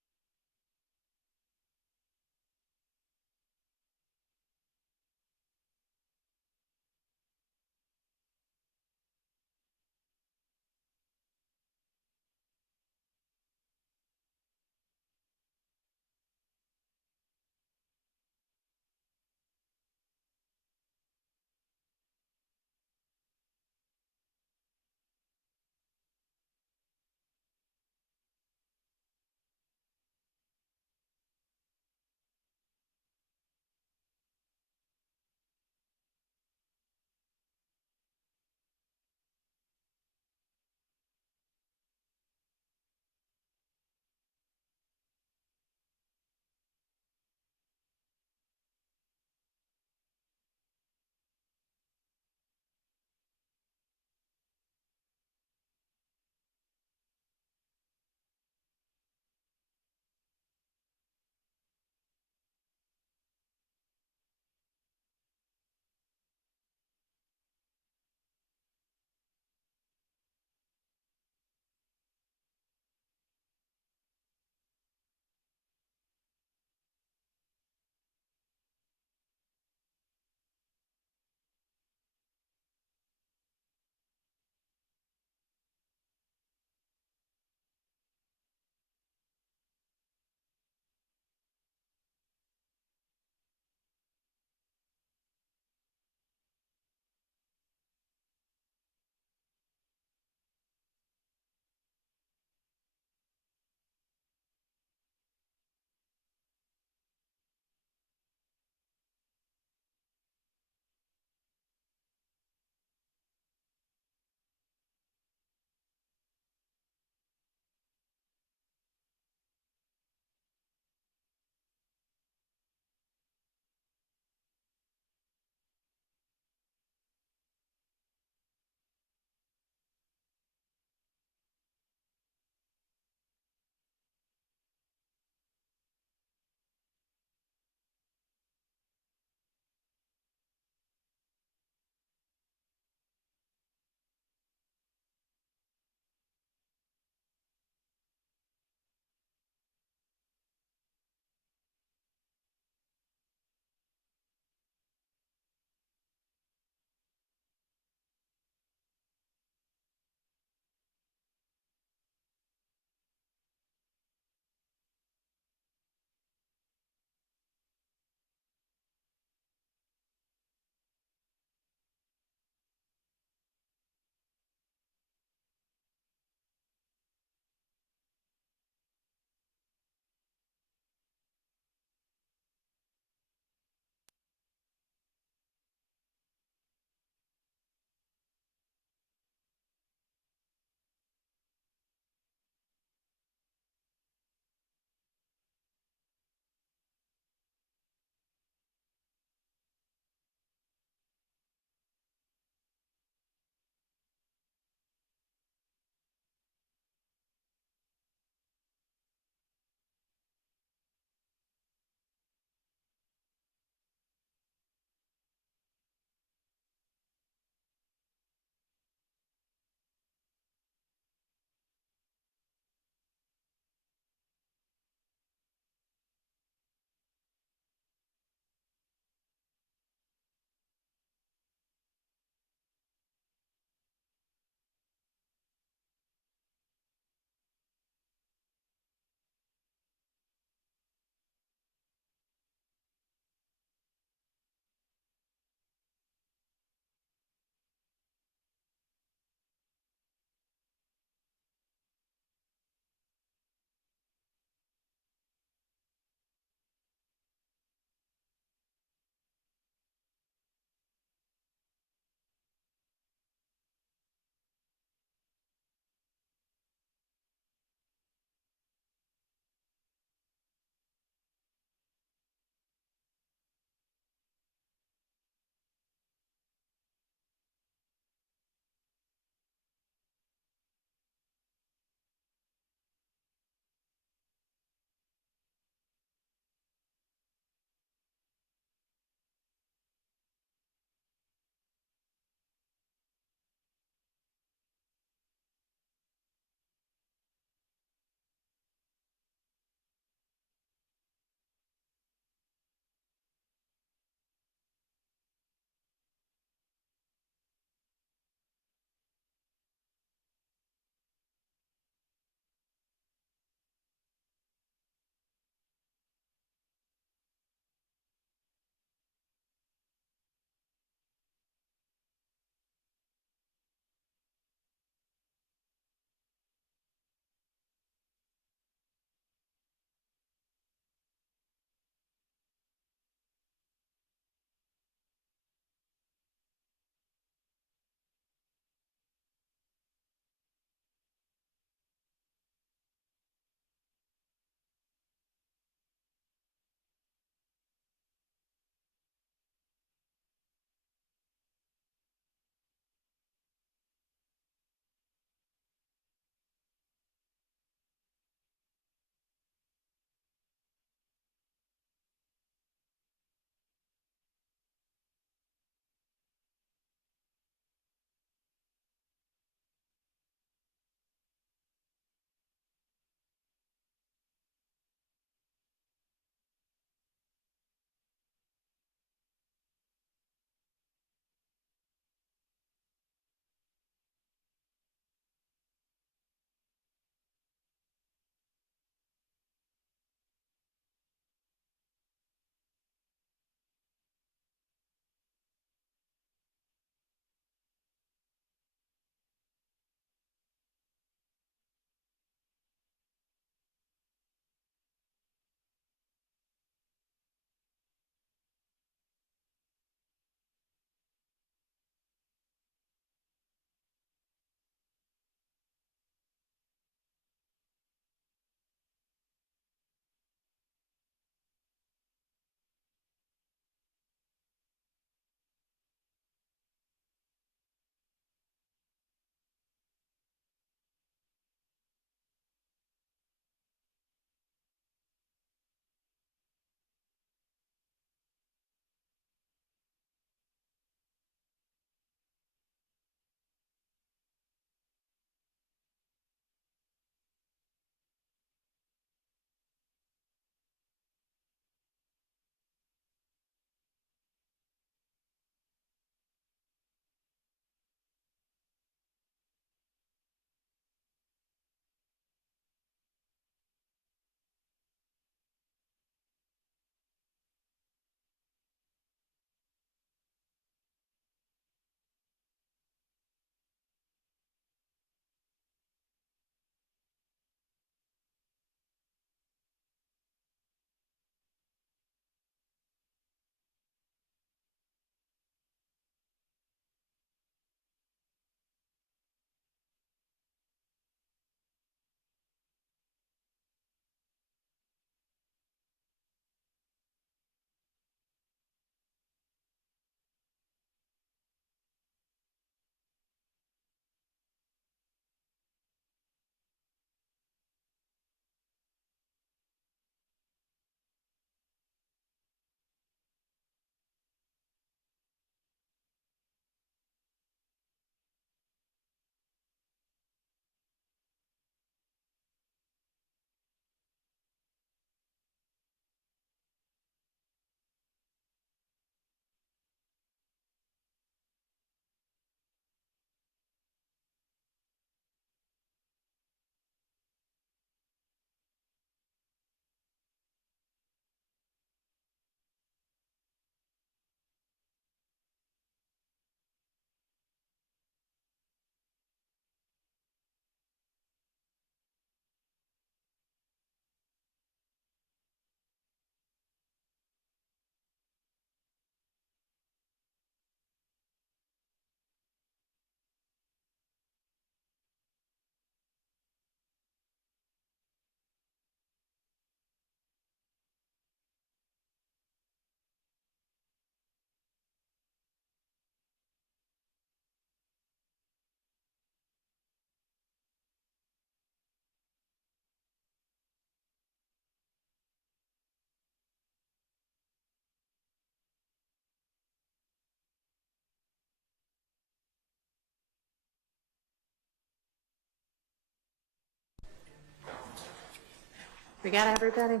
We got everybody?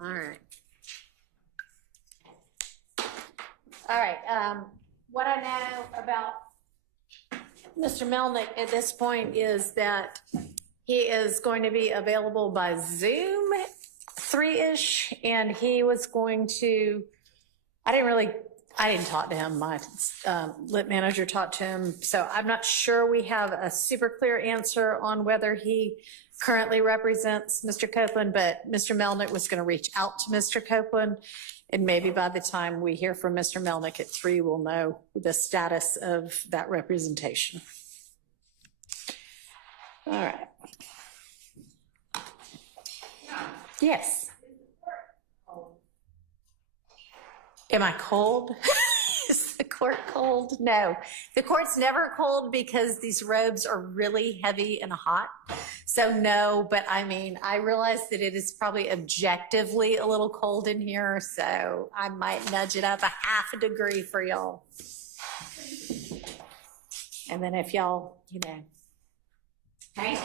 All right. All right. What I know about Mr. Melnick at this point is that he is going to be available by Zoom 3-ish, and he was going to, I didn't talk to him. My lit manager talked to him, so I'm not sure we have a super clear answer on whether he currently represents Mr. Copeland, but Mr. Melnick was going to reach out to Mr. Copeland, and maybe by the time we hear from Mr. Melnick at 3, we'll know the status of that representation. All right. Yes. Am I cold? Is the court cold? No. The court's never cold because these robes are really heavy and hot. So no, but I mean, I realize that it is probably objectively a little cold in here, so I might nudge it up a half a degree for y'all. And then if y'all, hang on.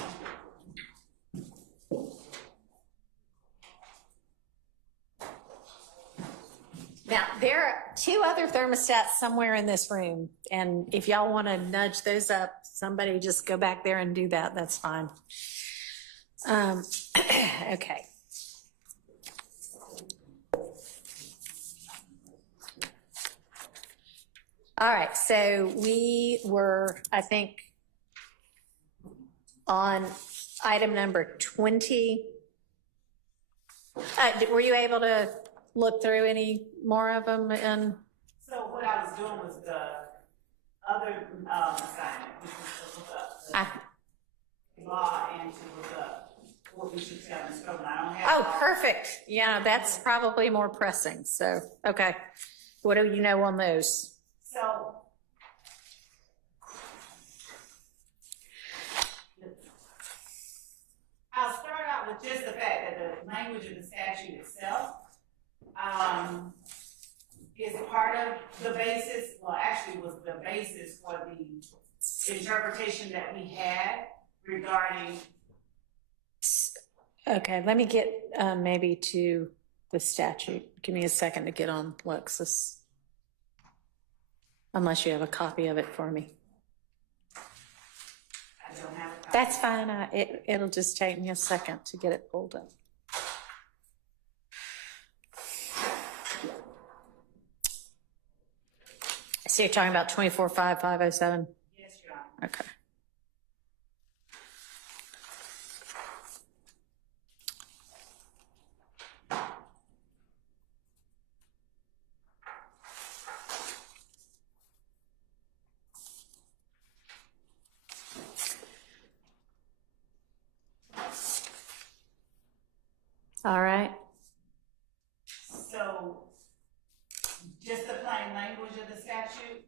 Now, there are 2 other thermostats somewhere in this room, and if y'all want to nudge those up, somebody just go back there and do that. That's fine. Okay. All right, so we were, I think, on item number 20. Were you able to look through any more of them? And so what I was doing was the other assignment, which was to look up the law and to look up what we should tell Ms. Copeland. I don't have. Oh, perfect. Yeah, that's probably more pressing. So, okay. What do you know on those? So I'll start out with just the fact that the language of the statute itself is part of the basis, well, actually was the basis for the interpretation that we had regarding. Okay, let me get maybe to the statute. Give me a second to get on Lexis. Unless you have a copy of it for me. I don't have a copy. That's fine. It'll just take me a second to get it pulled up. So you're talking about 24.5.507? Yes, Your Honor. Okay. All right. So, just the plain language of the statute.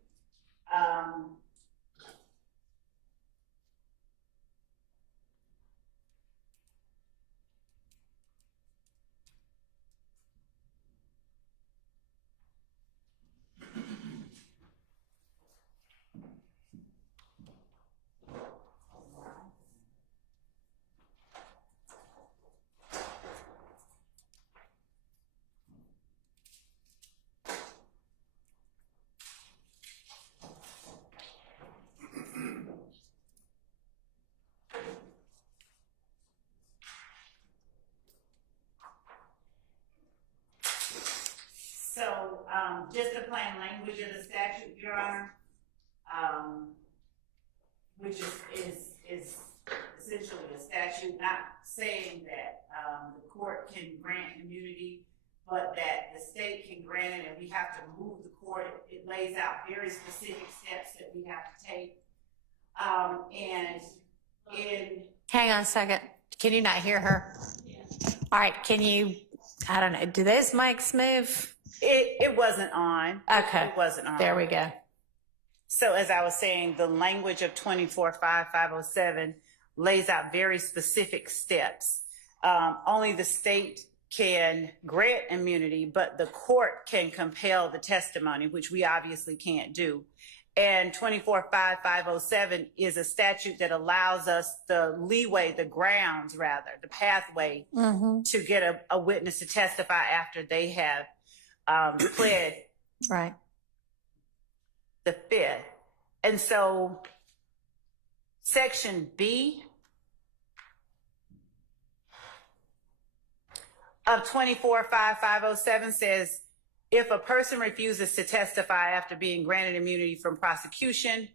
So, just the plain language of the statute, Your Honor, which is essentially a statute not saying that the court can grant immunity, but that the state can grant it, and we have to move the court. It lays out very specific steps that we have to take. Hang on a second. Can you not hear her? Yeah. All right. Can you, I don't know, do those mics move? It wasn't on. Okay. It wasn't on. There we go. So as I was saying, the language of 24.5.507 lays out very specific steps. Only the state can grant immunity, but the court can compel the testimony, which we obviously can't do. And 245507 is a statute that allows us the leeway, the grounds rather, the pathway to get a witness to testify after they have pled Right. the fifth. And so Section B of 245507 says, if a person refuses to testify after being granted immunity from prosecution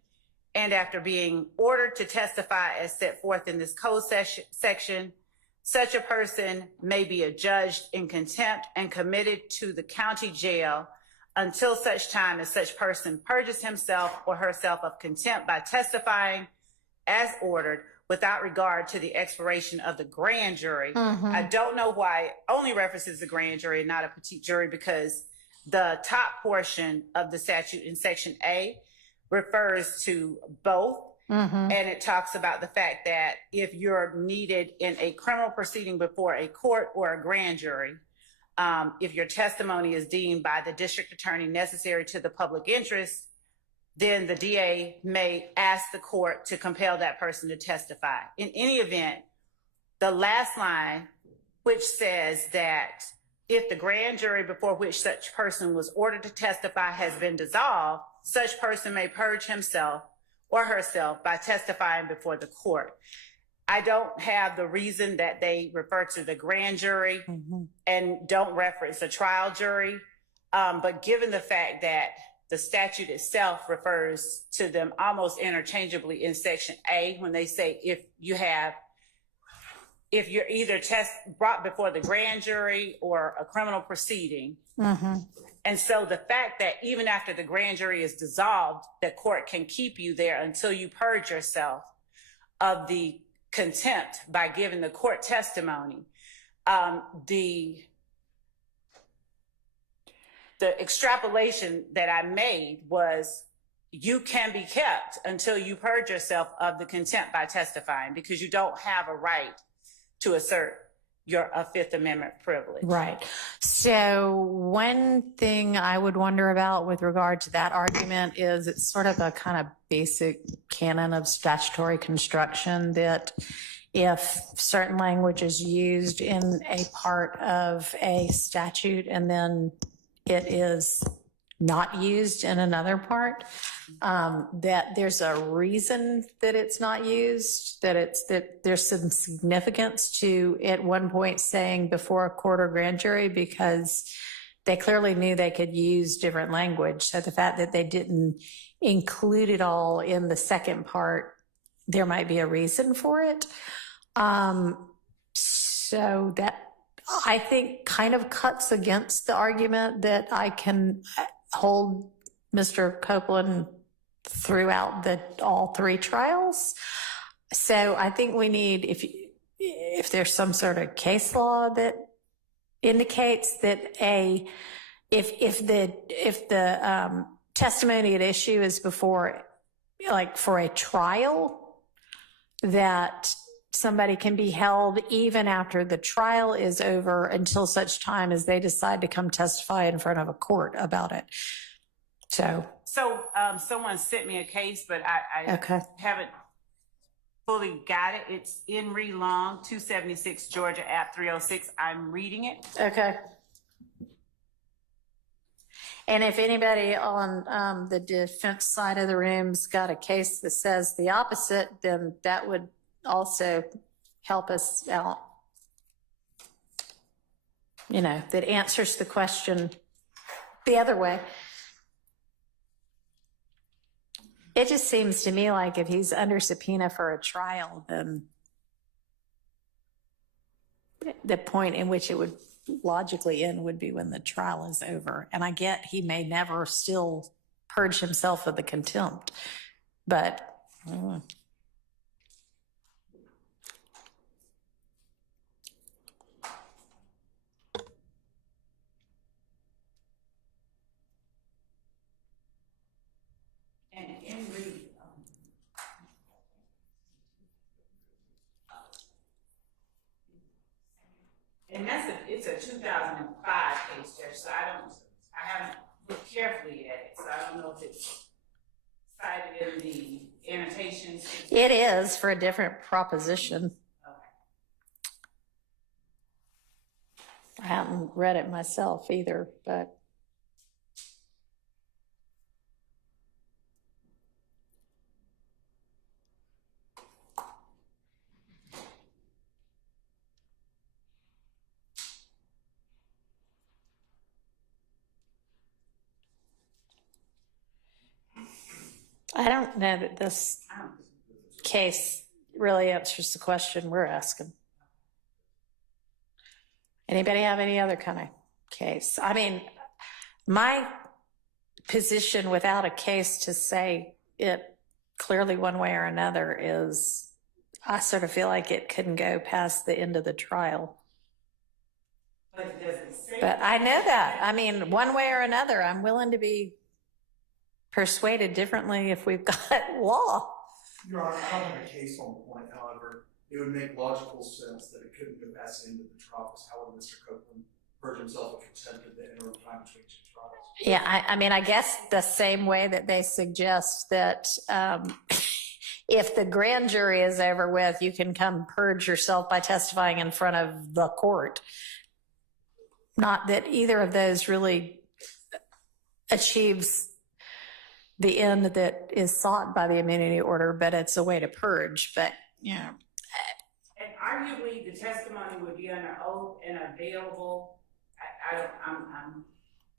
and after being ordered to testify as set forth in this code section, such a person may be adjudged in contempt and committed to the county jail until such time as such person purges himself or herself of contempt by testifying as ordered without regard to the expiration of the grand jury. I don't know why it only references the grand jury and not a petite jury, because the top portion of the statute in Section A refers to both. And it talks about the fact that if you're needed in a criminal proceeding before a court or a grand jury, if your testimony is deemed by the district attorney necessary to the public interest, then the DA may ask the court to compel that person to testify. In any event, the last line, which says that if the grand jury before which such person was ordered to testify has been dissolved, such person may purge himself or herself by testifying before the court. I don't have the reason that they refer to the grand jury and don't reference a trial jury, but given the fact that the statute itself refers to them almost interchangeably in Section A when they say if you're either brought before the grand jury or a criminal proceeding. And so the fact that even after the grand jury is dissolved, the court can keep you there until you purge yourself of the contempt by giving the court testimony. The extrapolation that I made was you can be kept until you purge yourself of the contempt by testifying, because you don't have a right to assert your Fifth Amendment privilege. Right. So one thing I would wonder about with regard to that argument is it's sort of a kind of basic canon of statutory construction that if certain language is used in a part of a statute and then it is not used in another part, that there's a reason that it's not used, that there's some significance to at one point saying before a court or grand jury, because they clearly knew they could use different language. So the fact that they didn't include it all in the second part, there might be a reason for it. So that I think kind of cuts against the argument that I can hold Mr. Copeland throughout all three trials. So I think we need, if there's some sort of case law that indicates that if the testimony at issue is before, like for a trial, that somebody can be held even after the trial is over until such time as they decide to come testify in front of a court about it. So someone sent me a case, but I haven't fully got it. It's in re long, 276 Georgia App 306. I'm reading it. Okay. And if anybody on the defense side of the room's got a case that says the opposite, then that would also help us out. You know, that answers the question the other way. It just seems to me like if he's under subpoena for a trial, then the point in which it would logically end would be when the trial is over. And I get he may never still purge himself of the contempt, but and it's a 2005 case, Judge, so I haven't looked carefully at it, so I don't know if it's cited in the annotations? It is for a different proposition. I haven't read it myself either, but. I don't know that this case really answers the question we're asking. Anybody have any other kind of case? I mean, my position without a case to say it clearly one way or another is I sort of feel like it couldn't go past the end of the trial. But it doesn't say. But I know that. I mean, one way or another, I'm willing to be persuaded differently if we've got law. Your Honor, I don't have a case on point, however, it would make logical sense that it couldn't go past the end of the trial, because how would Mr. Copeland purge himself of contempt at the interim time between two trials? Yeah, I mean, I guess the same way that they suggest that if the grand jury is over with, you can come purge yourself by testifying in front of the court. Not that either of those really achieves the end that is sought by the immunity order, but it's a way to purge. But, you know. And arguably, the testimony would be under oath and available.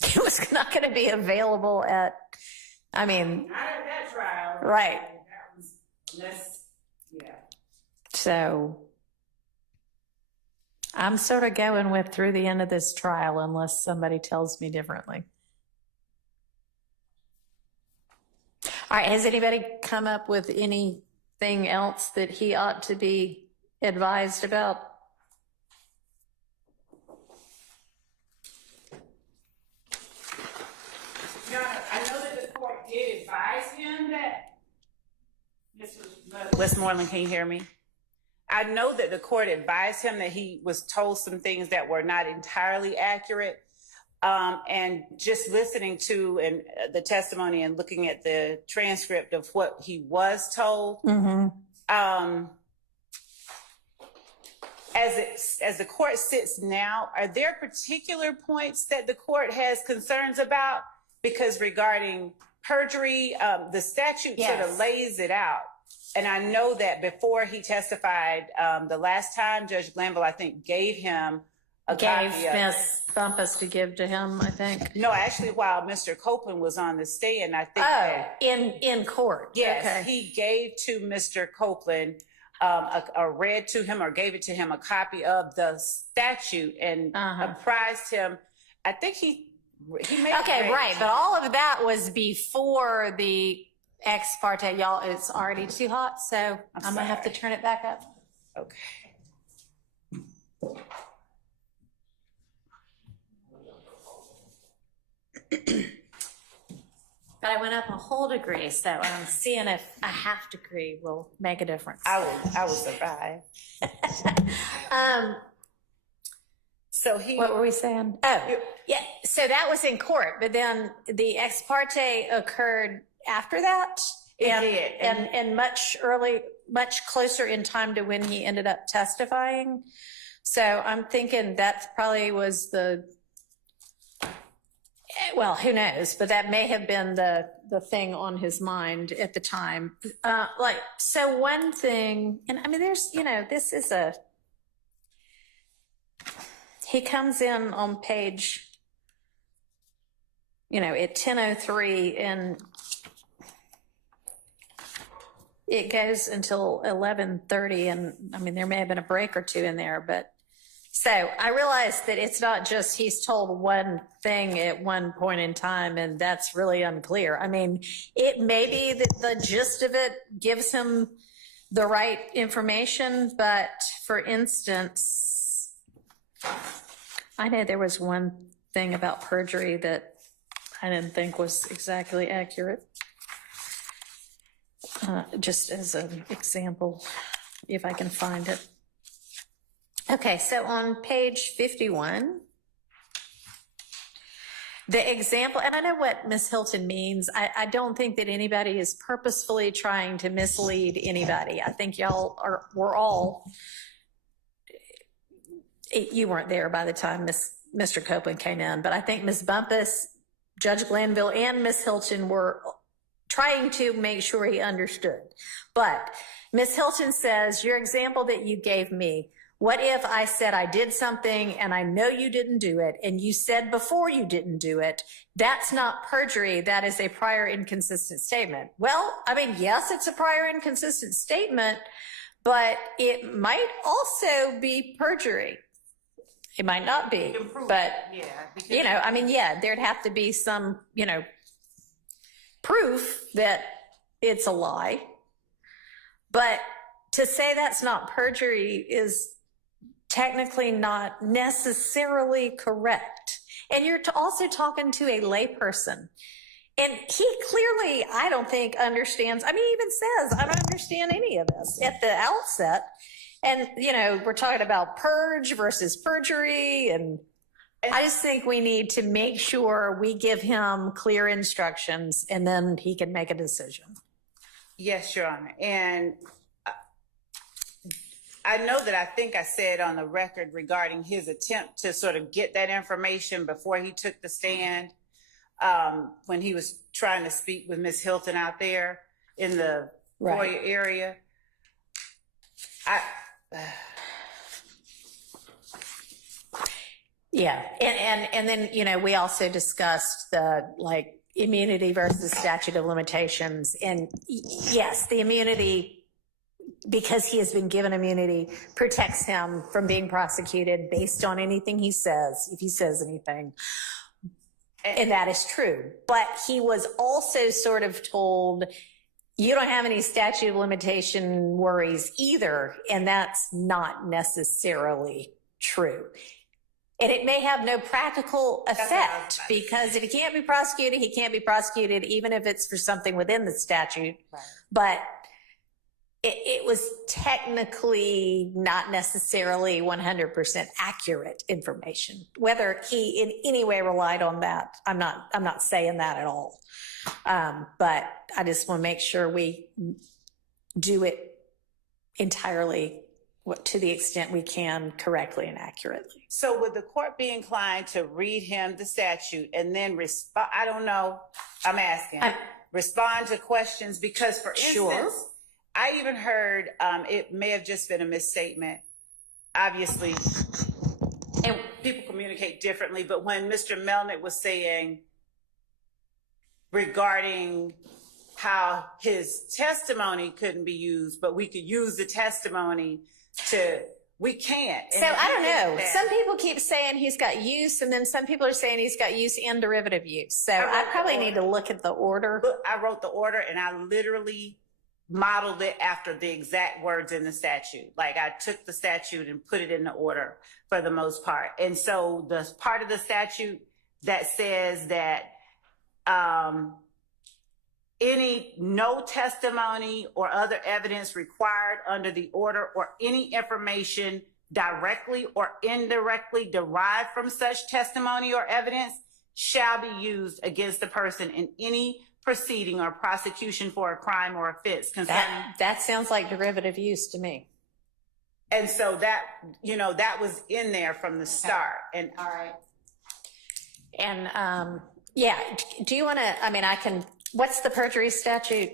It was not going to be available at, I mean. Not at that trial. Right. That was less, yeah. So I'm sort of going with through the end of this trial unless somebody tells me differently. All right, has anybody come up with anything else that he ought to be advised about? Your Honor, I know that the court did advise him that. Mr. Westmoreland, can you hear me? I know that the court advised him that he was told some things that were not entirely accurate. And just listening to the testimony and looking at the transcript of what he was told, as the court sits now, are there particular points that the court has concerns about? Because regarding perjury, the statute sort of lays it out. And I know that before he testified the last time, Judge Glanville, I think, gave him Gave Ms. Bumpus to give to him, I think. No, actually, while Mr. Copeland was on the stand, I think. In court. Yes, okay. He gave to Mr. Copeland, read to him or gave it to him a copy of the statute and apprised him. I think he made. Okay, right. But all of that was before the ex parte. Y'all, it's already too hot, so I'm gonna have to turn it back up. Okay. But I went up a whole degree, so I'm seeing if a half degree will make a difference. I will survive. So what were we saying? Oh, yeah. So that was in court, but then the ex parte occurred after that. It did. And much closer in time to when he ended up testifying. So I'm thinking that probably was well, who knows, but that may have been the thing on his mind at the time. So one thing, and I mean, there's, this is he comes in on page, at 10:03, and it goes until 11:30, and I mean, there may have been a break or two in there, but so I realized that it's not just he's told one thing at one point in time, and that's really unclear. I mean, it may be that the gist of it gives him the right information, but for instance, I know there was one thing about perjury that I didn't think was exactly accurate. Just as an example, if I can find it. Okay, so on page 51, The example, and I know what Ms. Hilton means. I don't think that anybody is purposefully trying to mislead anybody. I think we're all, you weren't there by the time Mr. Copeland came in, but I think Ms. Bumpus, Judge Glanville, and Ms. Hilton were trying to make sure he understood. But Ms. Hilton says, your example that you gave me, what if I said I did something and I know you didn't do it and you said before you didn't do it? That's not perjury. That is a prior inconsistent statement. Well, I mean, yes, it's a prior inconsistent statement, but it might also be perjury. It might not be, but, yeah, I mean, yeah, there'd have to be some, proof that it's a lie. But to say that's not perjury is technically not necessarily correct. And you're also talking to a layperson. And he clearly, I don't think, understands. I mean, he even says, I don't understand any of this at the outset. And, we're talking about purge versus perjury. And I just think we need to make sure we give him clear instructions and then he can make a decision. Yes, Your Honor. And I know that I think I said on the record regarding his attempt to sort of get that information before he took the stand, when he was trying to speak with Ms. Hilton out there in the foyer area. Yeah, and then, we also discussed the, immunity versus statute of limitations. And yes, the immunity, because he has been given immunity, protects him from being prosecuted based on anything he says, if he says anything. And that is true. But he was also sort of told, you don't have any statute of limitation worries either. And that's not necessarily true. And it may have no practical effect because if he can't be prosecuted, he can't be prosecuted, even if it's for something within the statute. Right. But it was technically not necessarily 100% accurate information. Whether he in any way relied on that, I'm not saying that at all. But I just want to make sure we do it entirely, to the extent we can, correctly and accurately. So would the court be inclined to read him the statute and then respond? I don't know. I'm asking. Respond to questions because, for instance, I even heard, it may have just been a misstatement, obviously, and people communicate differently, but when Mr. Melnick was saying regarding how his testimony couldn't be used, but we could use the testimony we can't. So I don't know. Some people keep saying he's got use, and then some people are saying he's got use and derivative use. So I probably need to look at the order. I wrote the order, and I literally modeled it after the exact words in the statute. Like, I took the statute and put it in the order for the most part. And so the part of the statute that says that no testimony or other evidence required under the order or any information directly or indirectly derived from such testimony or evidence shall be used against the person in any proceeding or prosecution for a crime or offense. That sounds like derivative use to me. And so that, that was in there from the start. And all right. And yeah, do you want to, what's the perjury statute?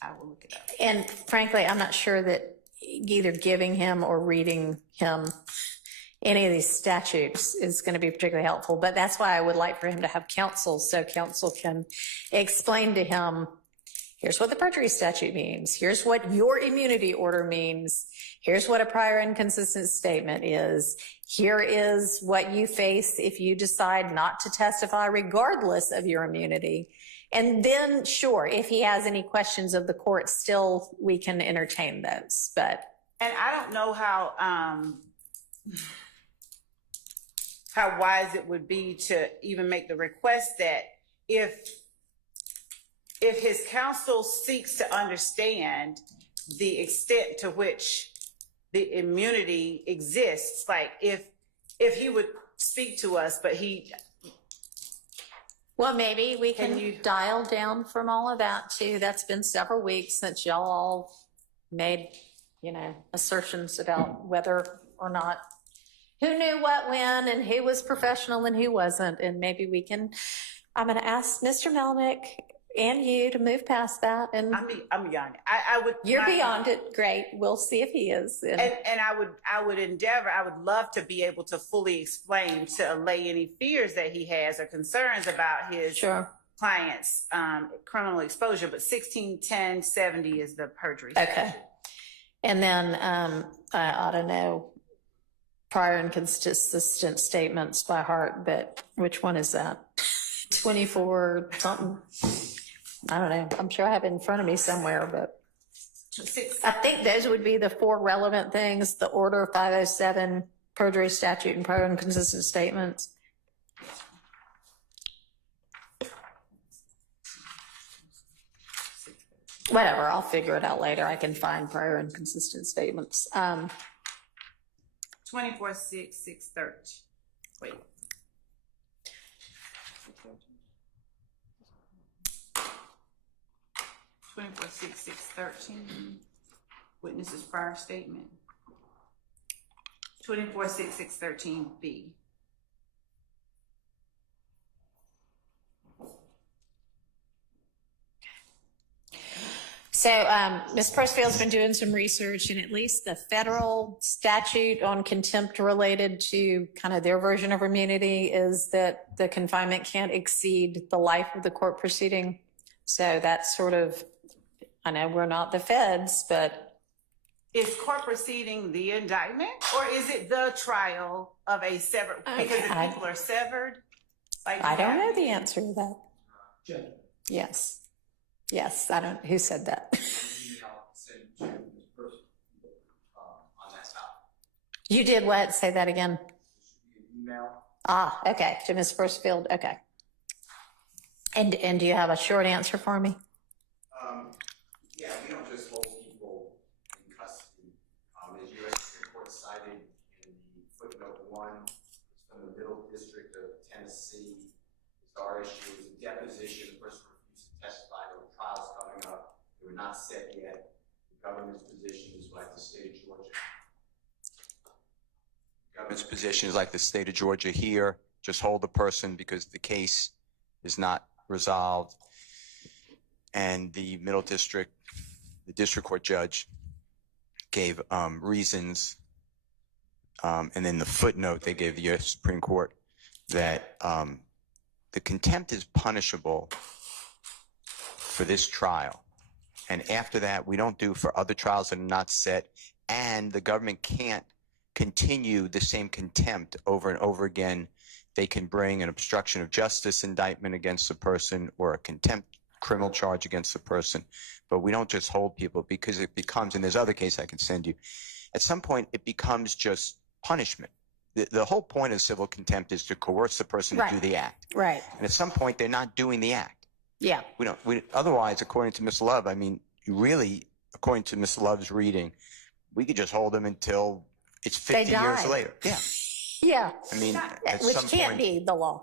I will look it up. And frankly, I'm not sure that either giving him or reading him any of these statutes is going to be particularly helpful, but that's why I would like for him to have counsel, so counsel can explain to him, here's what the perjury statute means. Here's what your immunity order means. Here's what a prior inconsistent statement is. Here is what you face if you decide not to testify regardless of your immunity. And then, sure, if he has any questions of the court, still we can entertain those. But and I don't know how wise it would be to even make the request that if his counsel seeks to understand the extent to which the immunity exists. Like if he would speak to us, but Well, maybe we can you- dial down from all of that too. That's been several weeks since y'all all made, assertions about whether or not who knew what when and who was professional and who wasn't. And maybe I'm going to ask Mr. Melnick and you to move past that. And I'm beyond it. I would. You're beyond it. Great. We'll see if he is. And I would love to be able to fully explain, to allay any fears that he has or concerns about his client's criminal exposure. But 161070 is the perjury statute. Okay. And then I ought to know prior and consistent statements by heart, but which one is that? 24 something? I don't know. I'm sure I have it in front of me somewhere, but I think those would be the 4 relevant things: the Order 507, perjury statute, and prior and consistent statements. Whatever, I'll figure it out later. I can find prior and consistent statements. 24-6-613. Wait. 24-6-613. Witness's prior statement. 24-6-613B. So Ms. Pressfield's been doing some research, and at least the federal statute on contempt related to kind of their version of immunity is that the confinement can't exceed the life of the court proceeding. So that's sort of, I know we're not the feds, but. Is court proceeding the indictment, or is it the trial of a severed, because if people are severed? I don't know the answer to that. Yes. Yes, I don't, who said that? You did what? Say that again. Okay, to Ms. Firstfield, okay. And do you have a short answer for me? Yeah, we don't just hold people in custody. As U.S. Supreme Court cited in the footnote 1, from the Middle District of Tennessee, our issue is a deposition. The person refused to testify. There were trials coming up. They were not set yet. The government's position is like the state of Georgia. The government's position is like the state of Georgia here. Just hold the person because the case is not resolved. And the Middle District, the district court judge gave reasons, and then the footnote they gave the U.S. Supreme Court that the contempt is punishable for this trial. And after that, we don't do for other trials that are not set, and the government can't continue the same contempt over and over again. They can bring an obstruction of justice indictment against the person or a contempt criminal charge against the person, but we don't just hold people because it becomes, and there's other cases I can send you, at some point it becomes just punishment. The whole point of civil contempt is to coerce the person to do the act. Right. And at some point they're not doing the act. Yeah. Otherwise, according to Ms. Love, I mean, according to Ms. Love's reading, we could just hold them until it's 50 years later. Yeah. Yeah. I mean, which can't be the law.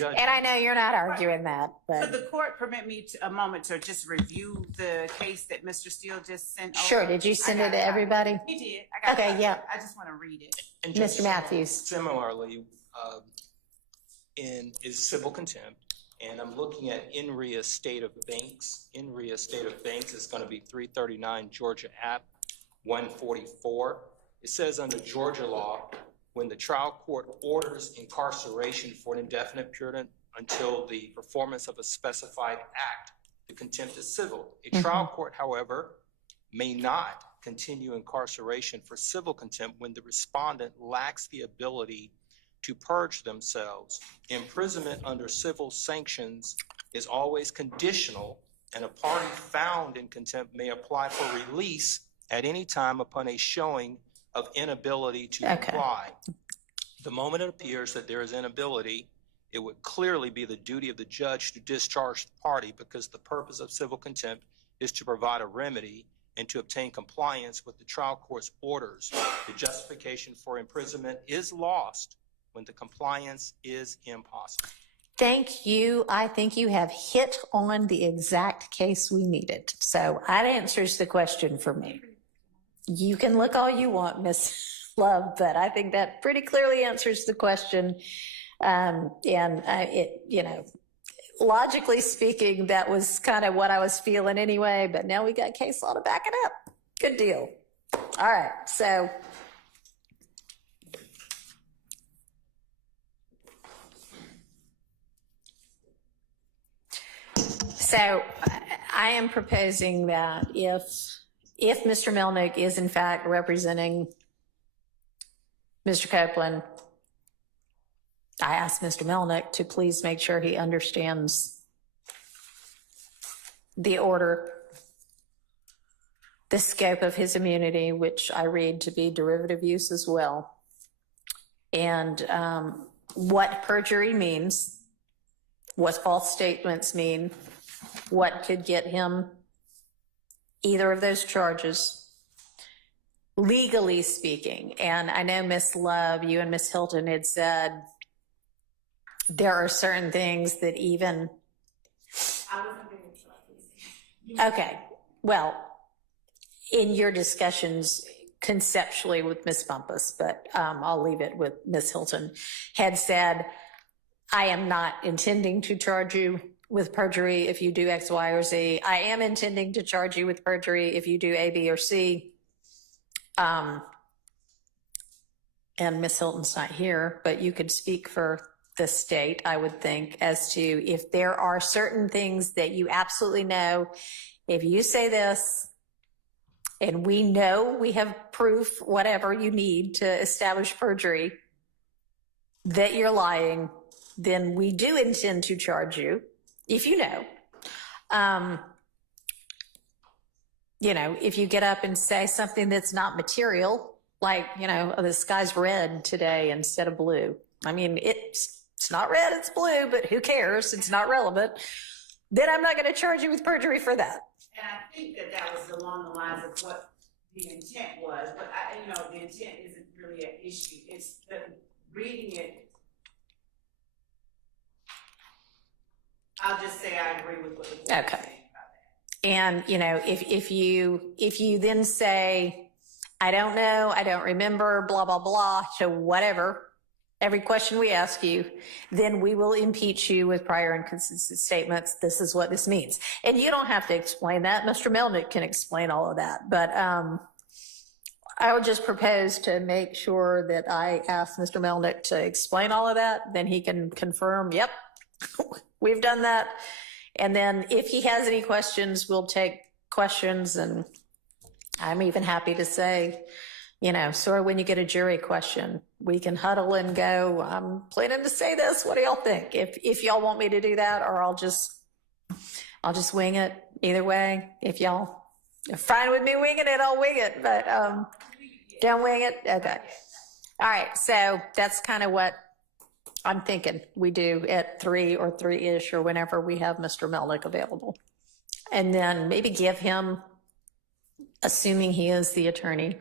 And I know you're not arguing that, but. Could the court permit me a moment to just review the case that Mr. Steele just sent over? Sure. Did you send it to everybody? He did. I got it. Yeah. I just want to read it. And Mr. Matthews. Similarly, is civil contempt, and I'm looking at in re estate of banks. In re estate of banks is going to be 339 Georgia App 144. It says under Georgia law, when the trial court orders incarceration for an indefinite period until the performance of a specified act, the contempt is civil. A trial court, however, may not continue incarceration for civil contempt when the respondent lacks the ability to purge themselves. Imprisonment under civil sanctions is always conditional, and a party found in contempt may apply for release at any time upon a showing of inability to comply. The moment it appears that there is inability, it would clearly be the duty of the judge to discharge the party, because the purpose of civil contempt is to provide a remedy, and to obtain compliance with the trial court's orders, the justification for imprisonment is lost when the compliance is impossible. Thank you. I think you have hit on the exact case we needed. So that answers the question for me. You can look all you want, Miss Love, but I think that pretty clearly answers the question. Logically speaking, that was kind of what I was feeling anyway, but now we got case law to back it up. Good deal. All right, so I am proposing that if Mr. Melnick is in fact representing Mr. Copeland, I ask Mr. Melnick to please make sure he understands the order, the scope of his immunity, which I read to be derivative use as well, and what perjury means, what false statements mean, what could get him either of those charges, legally speaking. And I know, Miss Love, you and Miss Hilton had said there are certain things that even... Okay, well, in your discussions conceptually with Miss Bumpus, but I'll leave it with Miss Hilton, had said, I am not intending to charge you with perjury if you do X, Y, or Z. I am intending to charge you with perjury if you do A, B, or C. And Miss Hilton's not here, but you could speak for the state, I would think, as to if there are certain things that you absolutely know, if you say this, and we know we have proof, whatever you need to establish perjury, that you're lying, then we do intend to charge you, if you know. If you get up and say something that's not material, like, the sky's red today instead of blue. I mean, it's not red, it's blue, but who cares? It's not relevant. Then I'm not going to charge you with perjury for that. And I think that was along the lines of what the intent was, but the intent isn't really an issue. It's the reading it. I'll just say I agree with what the court is saying about that. And if you then say, I don't know, I don't remember, blah blah blah, to whatever, every question we ask you, then we will impeach you with prior inconsistent statements. This is what this means. And you don't have to explain that. Mr. Melnick can explain all of that. But I would just propose to make sure that I ask Mr. Melnick to explain all of that. Then he can confirm, yep, we've done that. And then if he has any questions, we'll take questions. And I'm even happy to say, so when you get a jury question, we can huddle and go, I'm planning to say this. What do y'all think? If y'all want me to do that, or I'll just wing it. Either way, if y'all are fine with me winging it, I'll wing it. But don't wing it. Okay. All right. So that's kind of what I'm thinking we do at 3 or 3-ish or whenever we have Mr. Melnick available. And then maybe give him, assuming he is the attorney,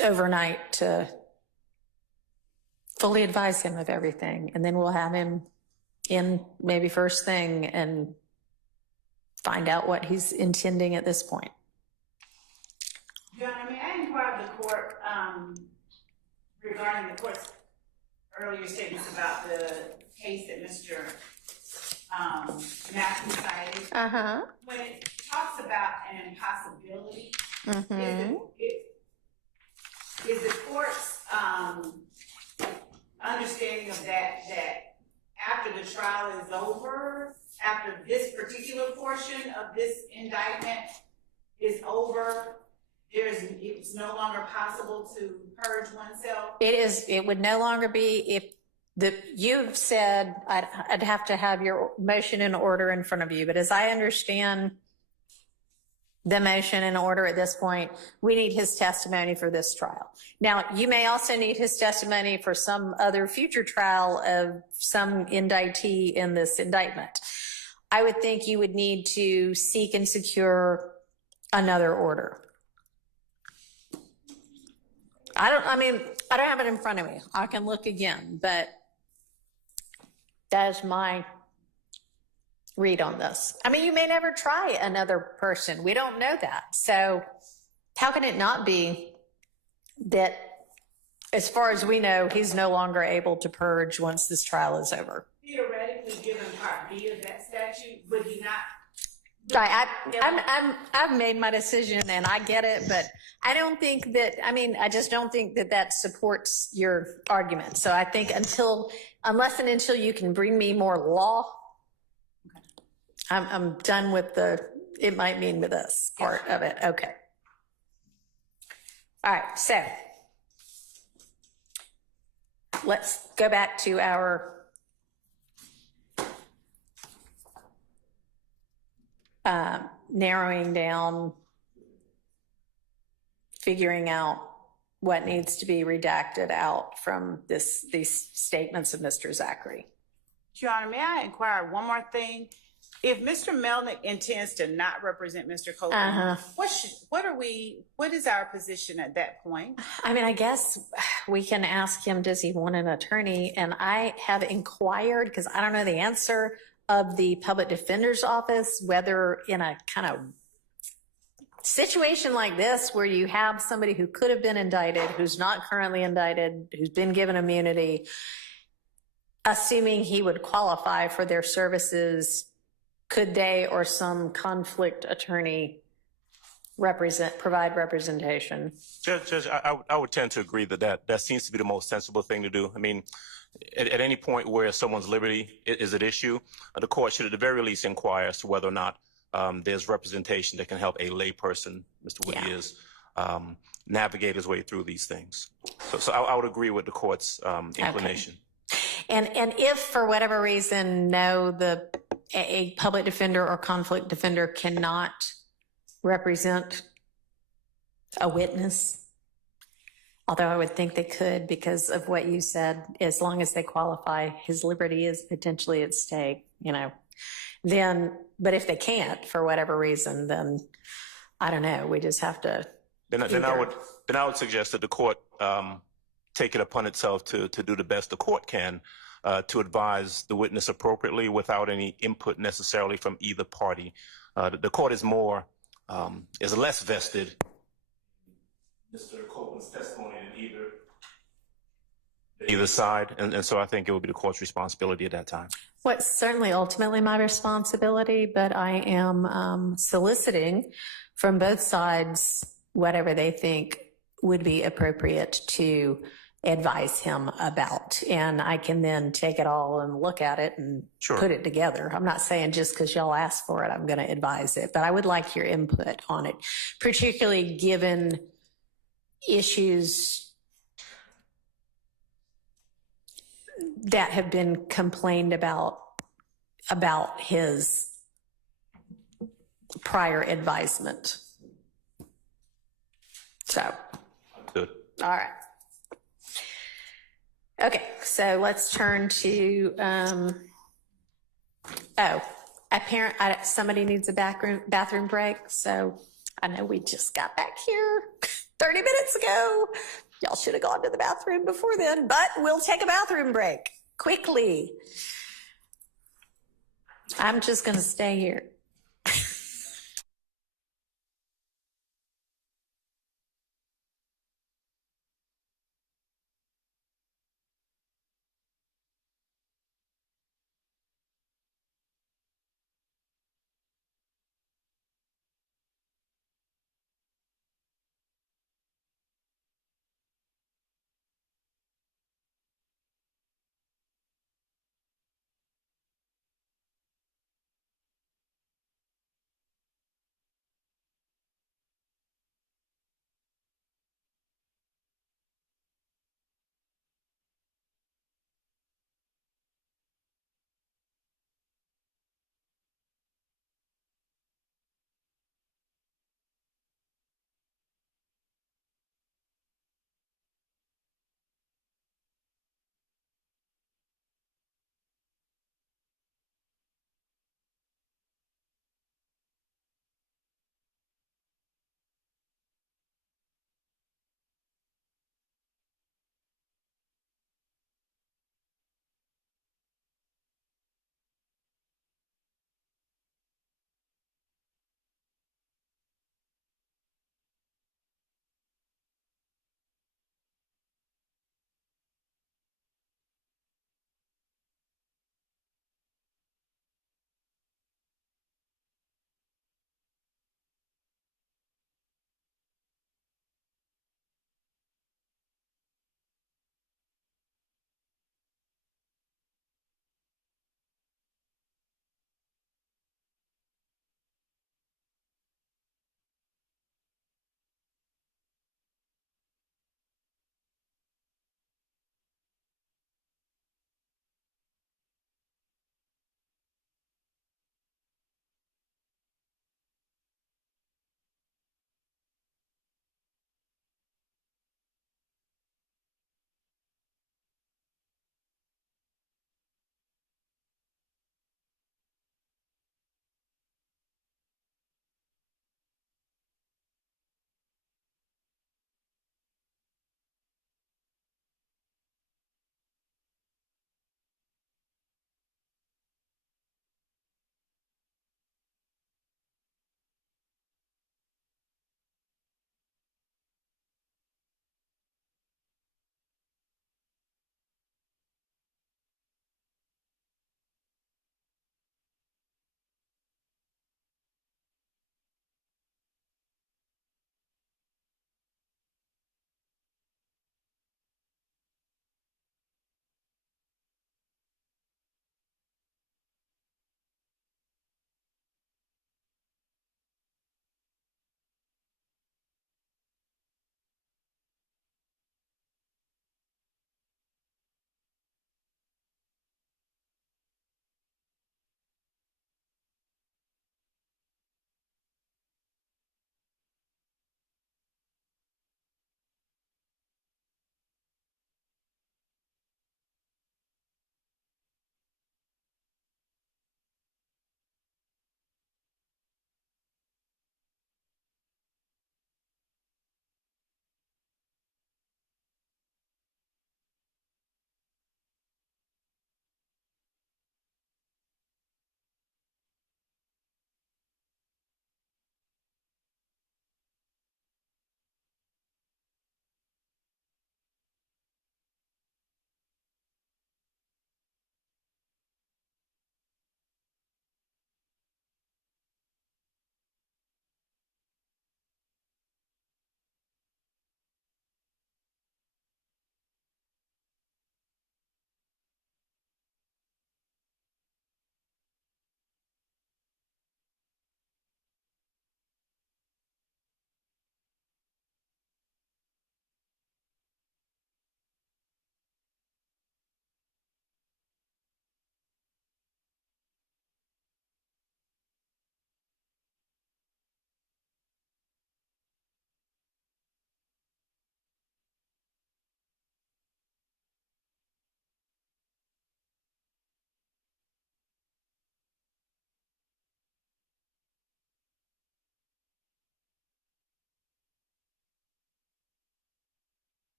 overnight to fully advise him of everything. And then we'll have him in maybe first thing and find out what he's intending at this point. John, I inquired the court regarding the court's earlier statements about the case that Mr. Matthew cited. When it talks about an impossibility, is the court's understanding of that after the trial is over, after this particular portion of this indictment is over, it's no longer possible to purge oneself? It would no longer be you've said I'd have to have your motion in order in front of you, but as I understand the motion in order at this point, we need his testimony for this trial. Now, you may also need his testimony for some other future trial of some indictee in this indictment. I would think you would need to seek and secure another order. I don't have it in front of me. I can look again, but that is my read on this. I mean, you may never try another person. We don't know that. So how can it not be that, as far as we know, he's no longer able to purge once this trial is over? Theoretically, given Part B of that statute, would he not? Right, I've made my decision and I get it, but I don't think that, I just don't think that that supports your argument. So I think unless and until you can bring me more law, I'm done with it might mean with this part of it. Okay. All right, so let's go back to our narrowing down, figuring out what needs to be redacted out from these statements of Mr. Zachary. Your Honor, may I inquire one more thing? If Mr. Melnick intends to not represent Mr. Copeland, what is our position at that point? I guess we can ask him, does he want an attorney? And I have inquired, because I don't know the answer, of the public defender's office, whether in a kind of situation like this where you have somebody who could have been indicted, who's not currently indicted, who's been given immunity, assuming he would qualify for their services, could they or some conflict attorney provide representation? Judge, I would tend to agree that seems to be the most sensible thing to do. At any point where someone's liberty is at issue, the court should at the very least inquire as to whether or not there's representation that can help a layperson, Mr. Woody is, navigate his way through these things. So I would agree with the court's inclination. Okay. And if for whatever reason, a public defender or conflict defender cannot represent a witness, although I would think they could because of what you said, as long as they qualify, his liberty is potentially at stake, but if they can't for whatever reason, then I don't know, we just have to. Then I would suggest that the court take it upon itself to do the best the court can to advise the witness appropriately without any input necessarily from either party. The court is less vested in Mr. Copeland's testimony than either side, and so I think it would be the court's responsibility at that time. Well, it's certainly ultimately my responsibility, but I am soliciting from both sides whatever they think would be appropriate to advise him about. And I can then take it all and look at it and put it together. I'm not saying just because y'all asked for it, I'm going to advise it, but I would like your input on it, particularly given issues that have been complained about his prior advisement. So, good. All right. Okay, so let's turn to, somebody needs a bathroom break. So I know we just got back here 30 minutes ago. Y'all should have gone to the bathroom before then, but we'll take a bathroom break quickly. I'm just going to stay here.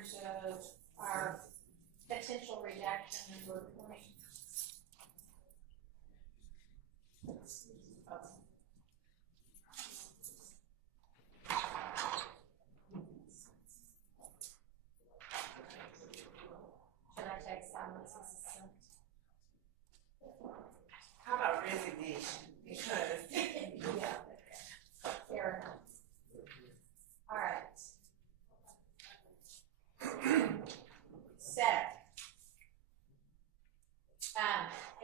terms of our potential redaction and reporting? Should I take silence as a sense? How about resignation? Because Yeah. Fair enough. All right. So,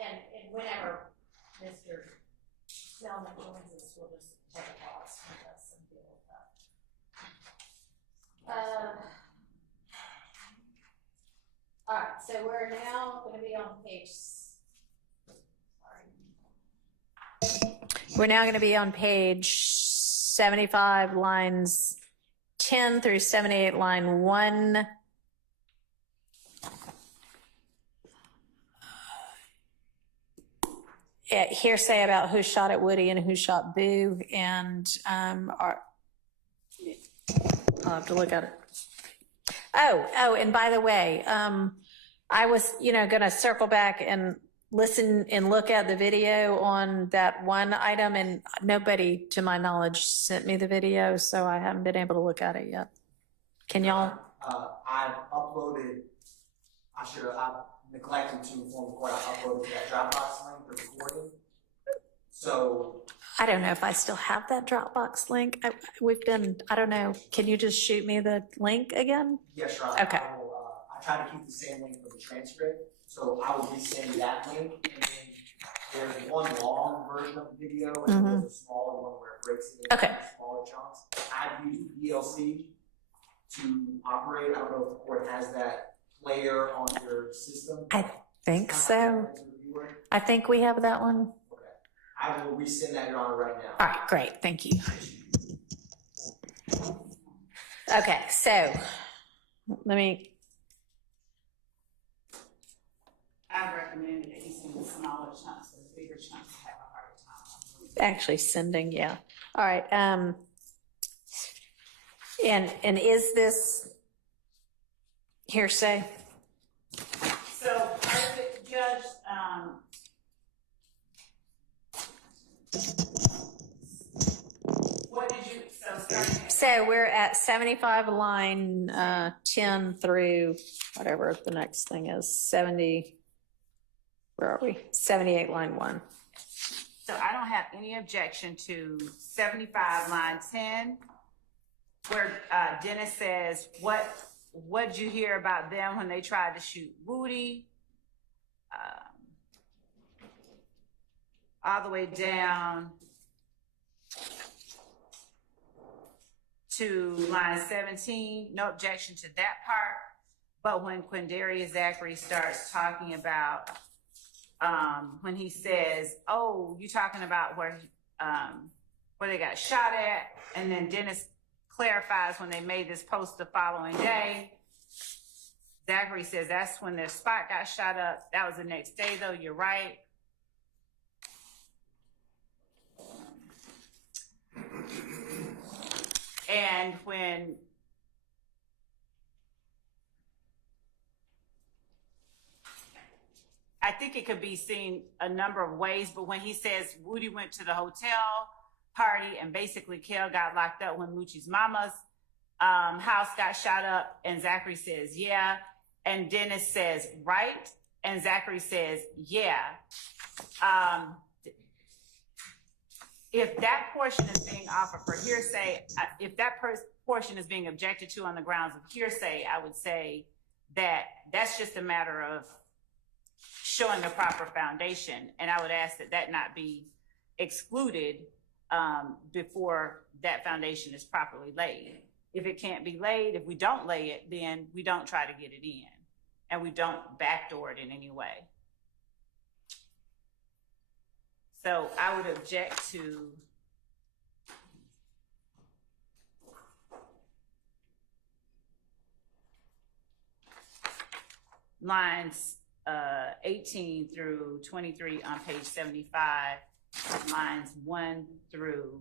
and whenever Mr. Selman joins us, we'll just take a pause with us and deal with that. All right, so we're now going to be on page. We're now going to be on page 75, lines 10 through 78, line 1. Hearsay about who shot at Woody and who shot Boo, and I'll have to look at it. Oh, and by the way, I was, going to circle back and listen and look at the video on that one item, and nobody, to my knowledge, sent me the video, so I haven't been able to look at it yet. Can y'all? I uploaded, I neglected to inform the court, I uploaded that Dropbox link for recording. So. I don't know if I still have that Dropbox link. I don't know. Can you just shoot me the link again? Yes, Your Honor. Okay. I try to keep the same link for the transcript, so I will resend you that link. And then there's one long version of the video, and there's a smaller one where it breaks it into smaller chunks. I've used VLC to operate. I don't know if the court has that player on your system. I think so. I think we have that one. Okay. I will resend that, Your Honor, right now. All right, great. Thank you. Okay, so let me. I recommended that he send the smaller chunks, so the bigger chunks have a harder time. Actually sending, yeah. All right. And is this hearsay? So, Judge, what did you, so we're at 75 line 10 through whatever the next thing is, 70, where are we? 78 line 1. So I don't have any objection to 75 line 10, where Dennis says, what'd you hear about them when they tried to shoot Woody? All the way down to line 17, no objection to that part. But when Quindarius Zachary starts talking about, when he says, oh, you talking about where they got shot at, and then Dennis clarifies when they made this post the following day, Zachary says that's when their spot got shot up. That was the next day, though. You're right. And when I think it could be seen a number of ways, but when he says Woody went to the hotel party and basically Kel got locked up when Moochie's mama's house got shot up, and Zachary says, yeah. And Dennis says, right. And Zachary says, yeah. If that portion is being offered for hearsay, if that portion is being objected to on the grounds of hearsay, I would say that that's just a matter of showing the proper foundation. And I would ask that that not be excluded before that foundation is properly laid. If it can't be laid, if we don't lay it, then we don't try to get it in, and we don't backdoor it in any way. So I would object to lines 18 through 23 on page 75, lines 1 through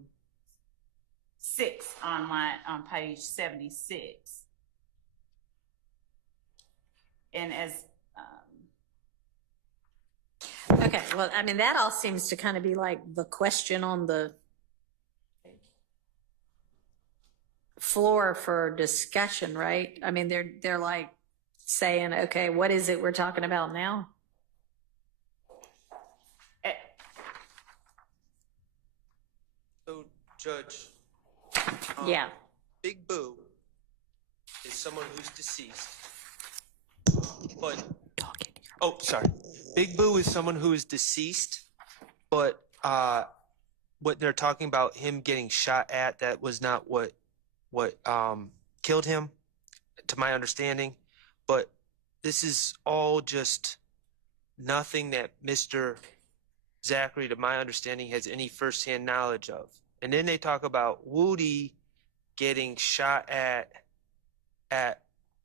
6 on page 76. and as, Okay, well, I mean, that all seems to kind of be like the question on the floor for discussion, right? I mean, they're like saying, okay, what is it we're talking about now? So, Judge. Yeah. Big Boo is someone who's deceased, but oh, sorry. Big Boo is someone who is deceased, but what they're talking about him getting shot at, that was not what killed him, to my understanding. But this is all just nothing that Mr. Zachary, to my understanding, has any firsthand knowledge of. And then they talk about Woody getting shot at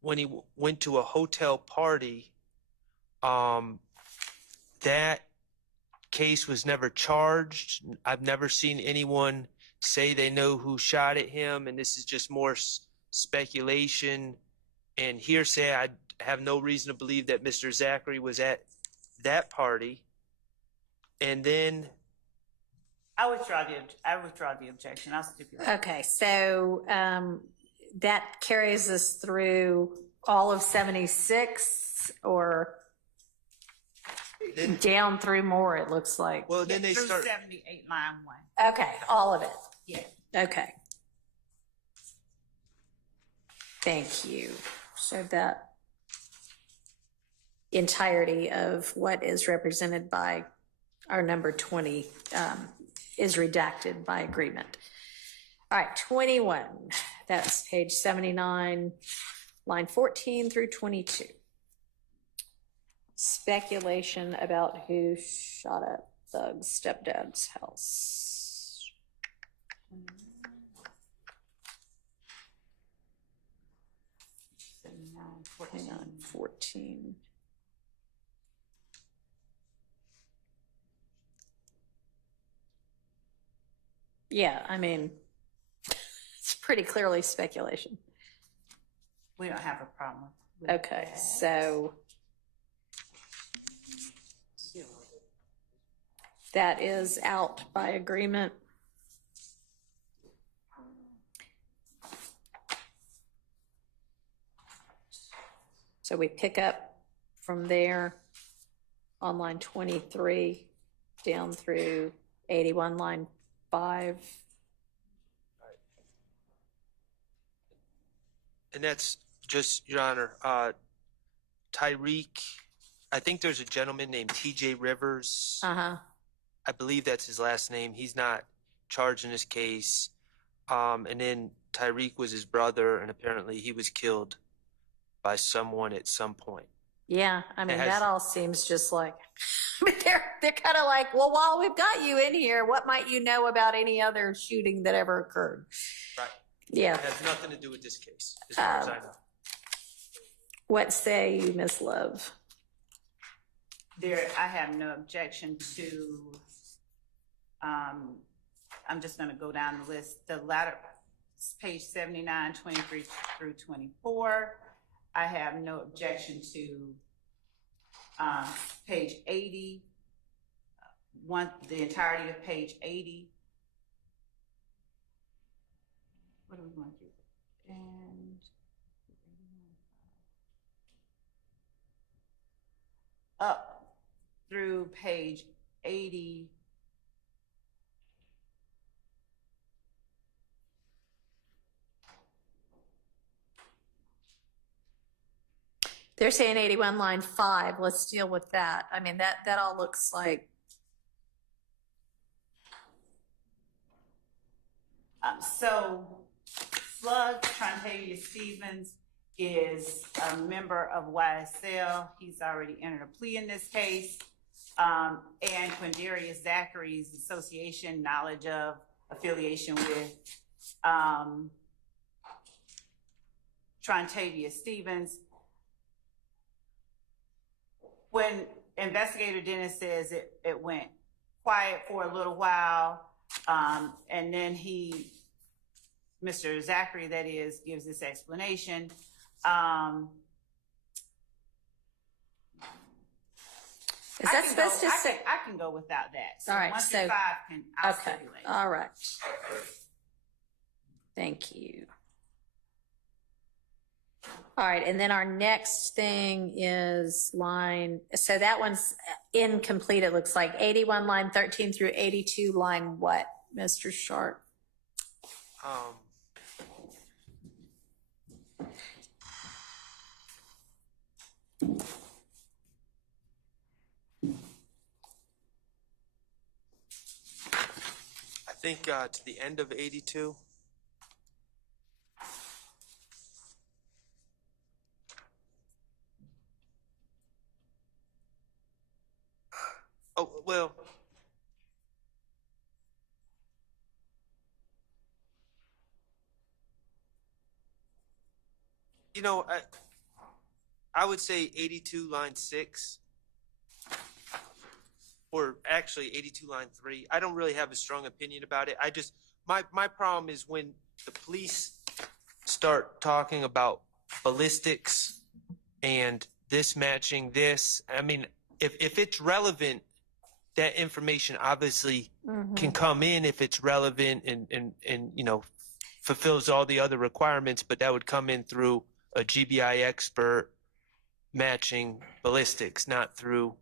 when he went to a hotel party. That case was never charged. I've never seen anyone say they know who shot at him, and this is just more speculation and hearsay. I have no reason to believe that Mr. Zachary was at that party. And then I withdraw the objection. I'll stipulate. Okay, so that carries us through all of 76, or down through more, it looks like. Well, then they through start 78, line 1. Okay, all of it. Yeah. Okay. Thank you. So that entirety of what is represented by our number 20 is redacted by agreement. All right, 21. That's page 79, line 14 through 22. Speculation about who shot at Thug's stepdad's house. 14. Yeah, I mean, it's pretty clearly speculation. We don't have a problem with that. Okay, so that is out by agreement. So we pick up from there on line 23 down through 81, line 5. And that's just, Your Honor, Tyreek, I think there's a gentleman named TJ Rivers. Uh-huh. I believe that's his last name. He's not charged in this case. And then Tyreek was his brother, and apparently he was killed by someone at some point. Yeah, I mean, that all seems just like, I mean, they're kind of like, well, while we've got you in here, what might you know about any other shooting that ever occurred? Right. Yeah. It has nothing to do with this case, as far as I know. What say you, Ms. Love? I have no objection to, I'm just gonna go down the list. The latter, page 79, 23 through 24. I have no objection to page 80, the entirety of page 80. What do we want to do? And up through page 80. They're saying 81, line 5. Let's deal with that. I mean, that all looks like. So Slug Trontavia Stevens is a member of YSL. He's already entered a plea in this case. And Quindarius Zachary's association, knowledge of, affiliation with Trontavia Stevens. When investigator Dennis says it went quiet for a little while, and then Mr. Zachary, that is, gives this explanation. Is that supposed to say? I can go without that. So All right, 1 so- through 5 I'll Okay, stipulate. all right. Thank you. All right, and then our next thing is so that one's incomplete, it looks like. 81, line 13 through 82, line what, Mr. Sharp? I think to the end of 82. Oh, well. You know, I would say 82 line 6. Or actually 82 line 3. I don't really have a strong opinion about it. I just, my problem is when the police start talking about ballistics and this matching this. I mean, if it's relevant, that information obviously can come in if it's relevant and you know, fulfills all the other requirements, but that would come in through a GBI expert matching ballistics, not through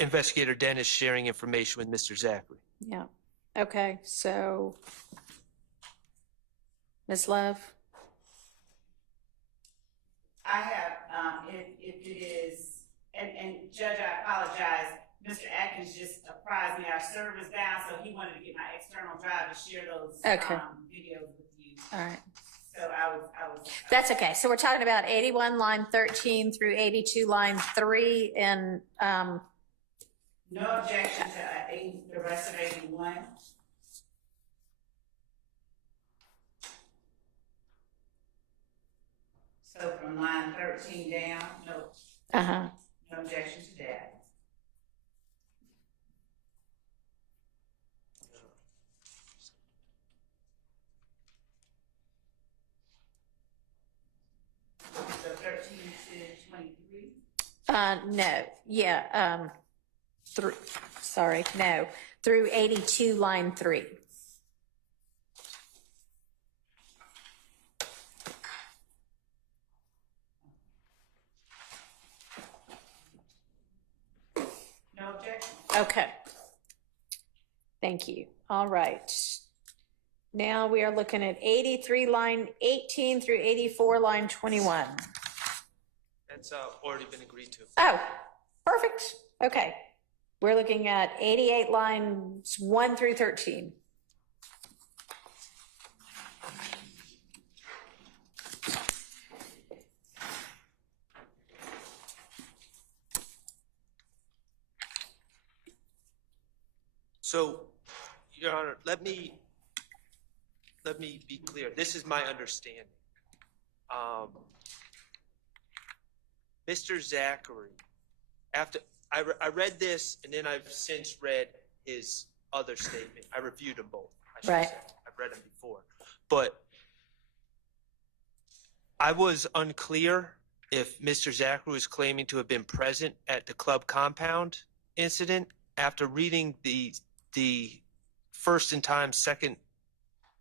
Investigator Dennis sharing information with Mr. Zachary. Yeah. Okay, so Ms. Love? I have, if it is, and Judge, I apologize, Mr. Atkins just apprised me our server's down, so he wanted to get my external drive to share those videos with you. All right. So I was. That's okay. So we're talking about 81, line 13 through 82, line 3, and no objection to the rest of 81. So from line 13 down, no objection to that. So 13 to 23? No, yeah, through 82, line 3. No objection. Okay. Thank you. All right. Now we are looking at 83, line 18 through 84, line 21. That's already been agreed to. Oh, perfect. Okay. We're looking at 88, lines 1 through 13. So, Your Honor, let me be clear. This is my understanding. Mr. Zachary, after I read this, and then I've since read his other statement. I reviewed them both. I should say. I've read them before, but I was unclear if Mr. Zachary was claiming to have been present at the club compound incident. After reading the first in time, second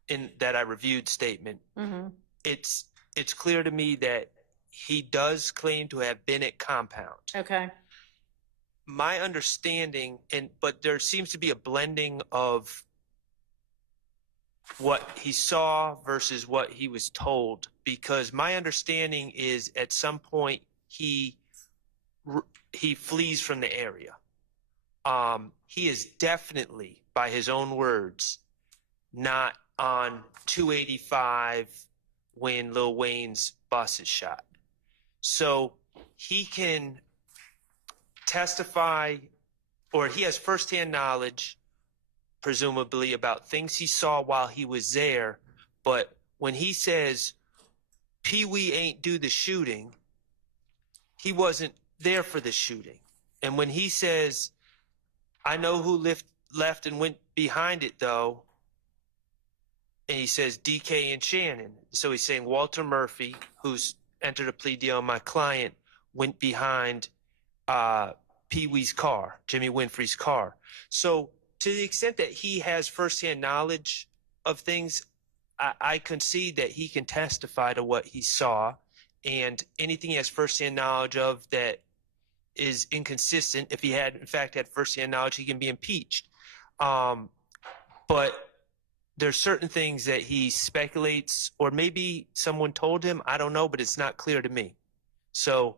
in that I reviewed statement, it's clear to me that he does claim to have been at compound. Okay. My understanding, but there seems to be a blending of what he saw versus what he was told, because my understanding is at some point he flees from the area. He is definitely, by his own words, not on 285 when Lil Wayne's bus is shot. So he can testify, or he has firsthand knowledge, presumably, about things he saw while he was there. But when he says Pee Wee ain't do the shooting, he wasn't there for the shooting. And when he says, I know who left and went behind it, though, and he says DK and Shannon. So he's saying Walter Murphy, who's entered a plea deal, my client, went behind Pee Wee's car, Jimmy Winfrey's car. So to the extent that he has firsthand knowledge of things, I concede that he can testify to what he saw, and anything he has firsthand knowledge of that is inconsistent, if he had in fact had firsthand knowledge, he can be impeached. But there's certain things that he speculates, or maybe someone told him, I don't know, but it's not clear to me. So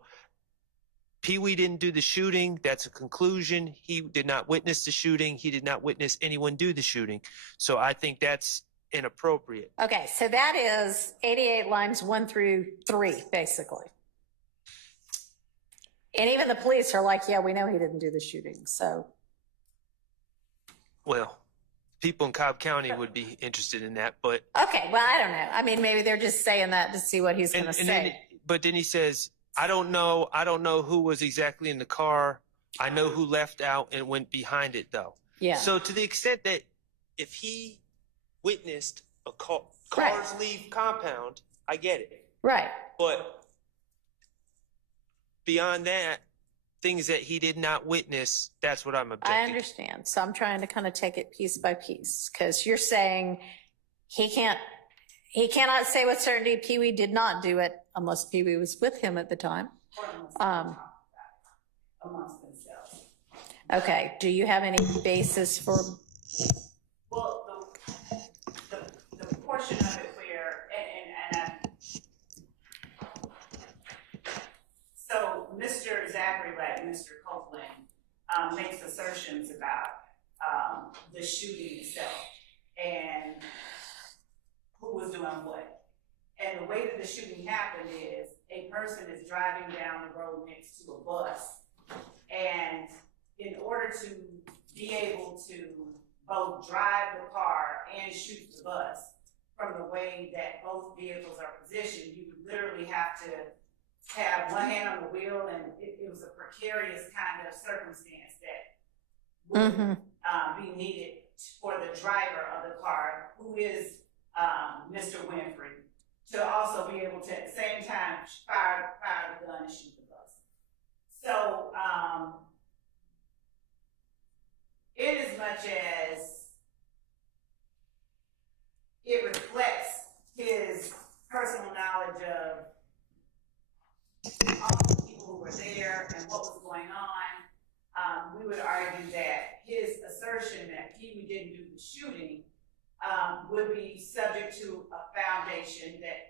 Pee Wee didn't do the shooting. That's a conclusion. He did not witness the shooting. He did not witness anyone do the shooting. So I think that's inappropriate. Okay, so that is 88 lines 1 through 3, basically. And even the police are like, yeah, we know he didn't do the shooting, so. Well, people in Cobb County would be interested in that, but. Okay, well, I don't know. I mean, maybe they're just saying that to see what he's going to say. But then he says, I don't know who was exactly in the car. I know who left out and went behind it, though. Yeah. So to the extent that if he witnessed a cars leave compound, I get it. Right. But beyond that, things that he did not witness, that's what I'm objecting. I understand. So I'm trying to kind of take it piece by piece, because you're saying he cannot say with certainty Pee Wee did not do it unless Pee Wee was with him at the time. Amongst themselves. Okay. Do you have any basis for? Well, the portion of it where, so Mr. Zachary, like Mr. Copeland, makes assertions about the shooting itself and who was doing what. And the way that the shooting happened is a person is driving down the road next to a bus, and in order to be able to both drive the car and shoot the bus, from the way that both vehicles are positioned, you would literally have to have one hand on the wheel, and it was a precarious kind of circumstance that would be needed for the driver of the car, who is Mr. Winfrey, to also be able to at the same time fire the gun and shoot the bus. So in as much as it reflects his personal knowledge of all the people who were there and what was going on, we would argue that his assertion that Pee Wee didn't do the shooting would be subject to a foundation that,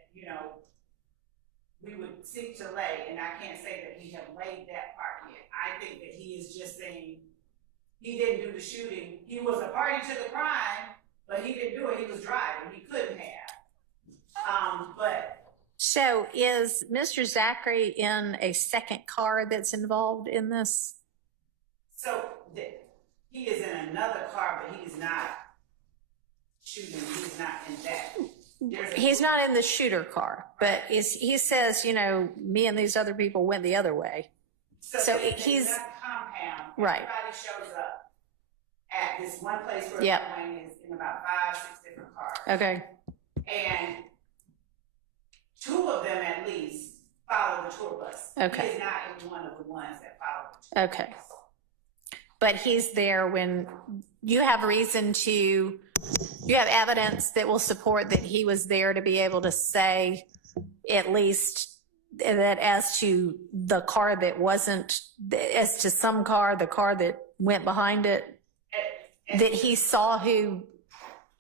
we would seek to lay, and I can't say that we have laid that part yet. I think that he is just saying he didn't do the shooting. He was a party to the crime, but he didn't do it. He was driving. He couldn't have. So is Mr. Zachary in a second car that's involved in this? So he is in another car, but he is not shooting. He's not in that. He's not in the shooter car, but he says, me and these other people went the other way. So he's compound. Right. Everybody shows up at this one place where Yep. the plane is in about 5-6 different cars. Okay. And 2 of them at least follow the tour bus. Okay. He is not in one of the ones that follow the tour Okay. bus. But he's there when you have you have evidence that will support that he was there to be able to say at least that as to the car that wasn't, as to some car, the car that went behind it, that he saw who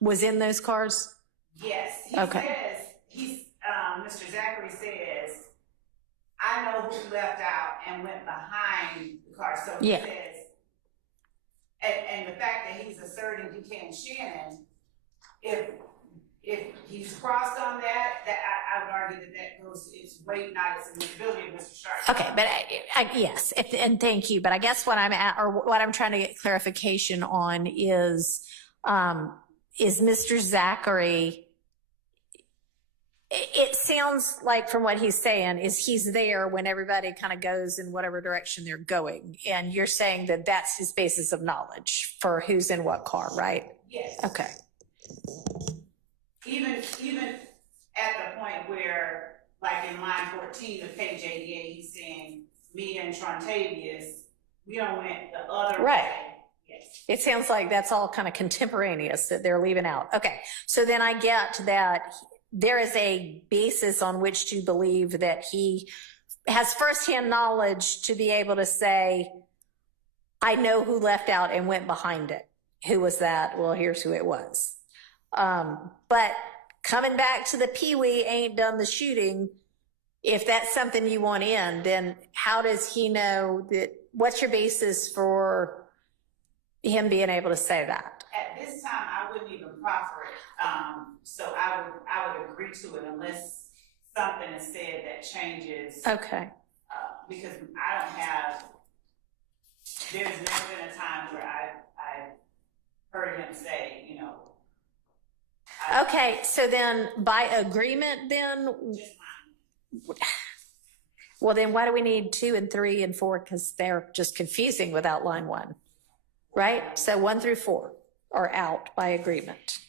was in those cars? Yes. Okay. Mr. Zachary says, I know who left out and went behind the car. So he Yeah. says, and the fact that he's asserting Buchanan Shannon, if he's crossed on that I would argue that goes, it's weight, not its admissibility of Mr. Sharp. Okay, but yes, and thank you. But I guess what I'm trying to get clarification on is Mr. Zachary. It sounds like from what he's saying is he's there when everybody kind of goes in whatever direction they're going, and you're saying that that's his basis of knowledge for who's in what car, right? Yes. Okay. Even at the point where, like in line 14 of page 88, he's saying me and Trontavious We don't want the other Right. way. Yes. It sounds like that's all kind of contemporaneous that they're leaving out. Okay, so then I get that there is a basis on which to believe that he has firsthand knowledge to be able to say, I know who left out and went behind it. Who was that? Well, here's who it was. But coming back to the Pee-wee ain't done the shooting, if that's something you want in, then how does he know that? What's your basis for him being able to say that? At this time, I wouldn't even proffer it. So I would agree to it unless something is said that changes. Okay. Because I don't have. There's never been a time where I heard him say, you know. Okay, so then by agreement, then. Well, then why do we need 2 and 3 and 4? Because they're just confusing without line 1, right? So 1 through 4 are out by agreement.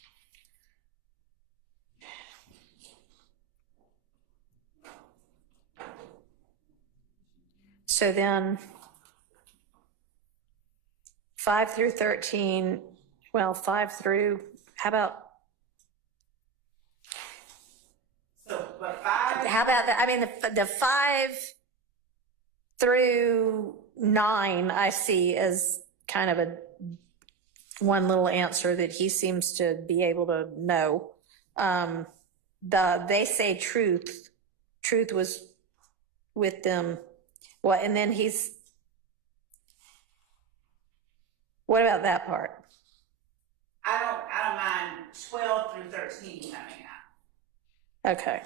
So then 5 through 13, well, 5 through, how about? But 5. How about that? I mean, the 5 through 9, I see as kind of one little answer that he seems to be able to know. They say truth was with them. Well, and then what about that part? I don't mind 12 through 13 coming out. Okay.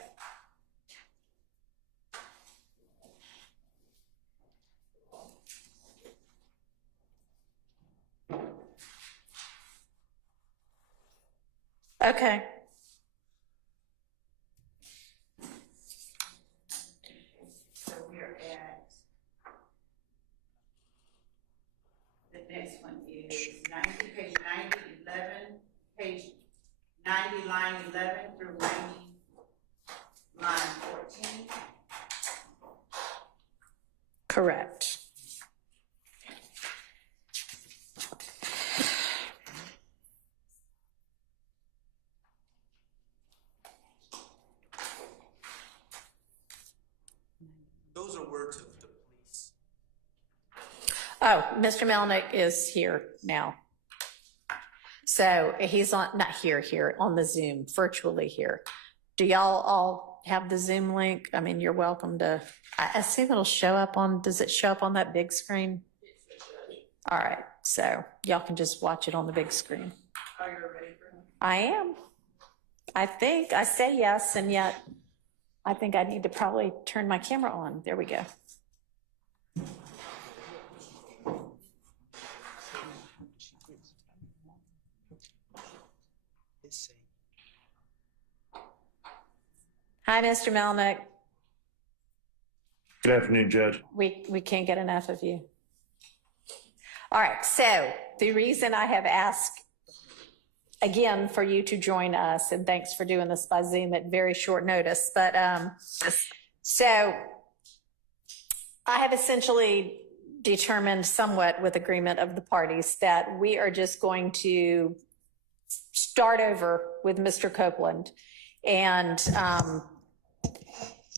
Okay. So we're at, the next one is 90, page 90, 11, page 90, line 11 through 90, line 14. Correct. Those are words of the police. Oh, Mr. Melnick is here now. So he's not here on the Zoom, virtually here. Do y'all all have the Zoom link? I mean, you're welcome to, I assume it'll show up on, does it show up on that big screen? All right, so y'all can just watch it on the big screen. Are you ready for him? I am. I think, I say yes, and yet I think I need to probably turn my camera on. There we go. Hi, Mr. Melnick. Good afternoon, Judge. We can't get enough of you. All right, so the reason I have asked again for you to join us, and thanks for doing this by Zoom at very short notice, but so I have essentially determined somewhat with agreement of the parties that we are just going to start over with Mr. Copeland, and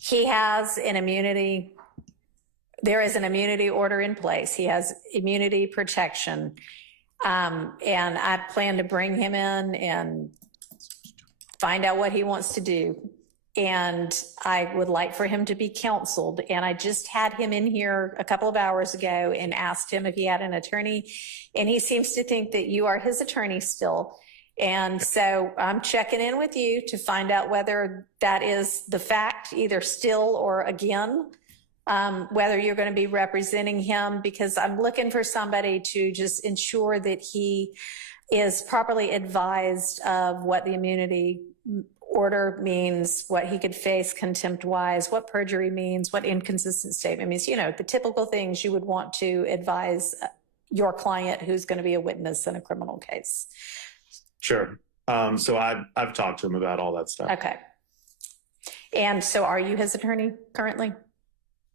he has an immunity. There is an immunity order in place. He has immunity protection. And I plan to bring him in and find out what he wants to do. And I would like for him to be counseled. And I just had him in here a couple of hours ago and asked him if he had an attorney. And he seems to think that you are his attorney still. And so I'm checking in with you to find out whether that is the fact, either still or again, whether you're going to be representing him, because I'm looking for somebody to just ensure that he is properly advised of what the immunity order means, what he could face contempt-wise, what perjury means, what inconsistent statement means, you know, the typical things you would want to advise your client who's going to be a witness in a criminal case. Sure. So I've talked to him about all that stuff. Okay. And so are you his attorney currently?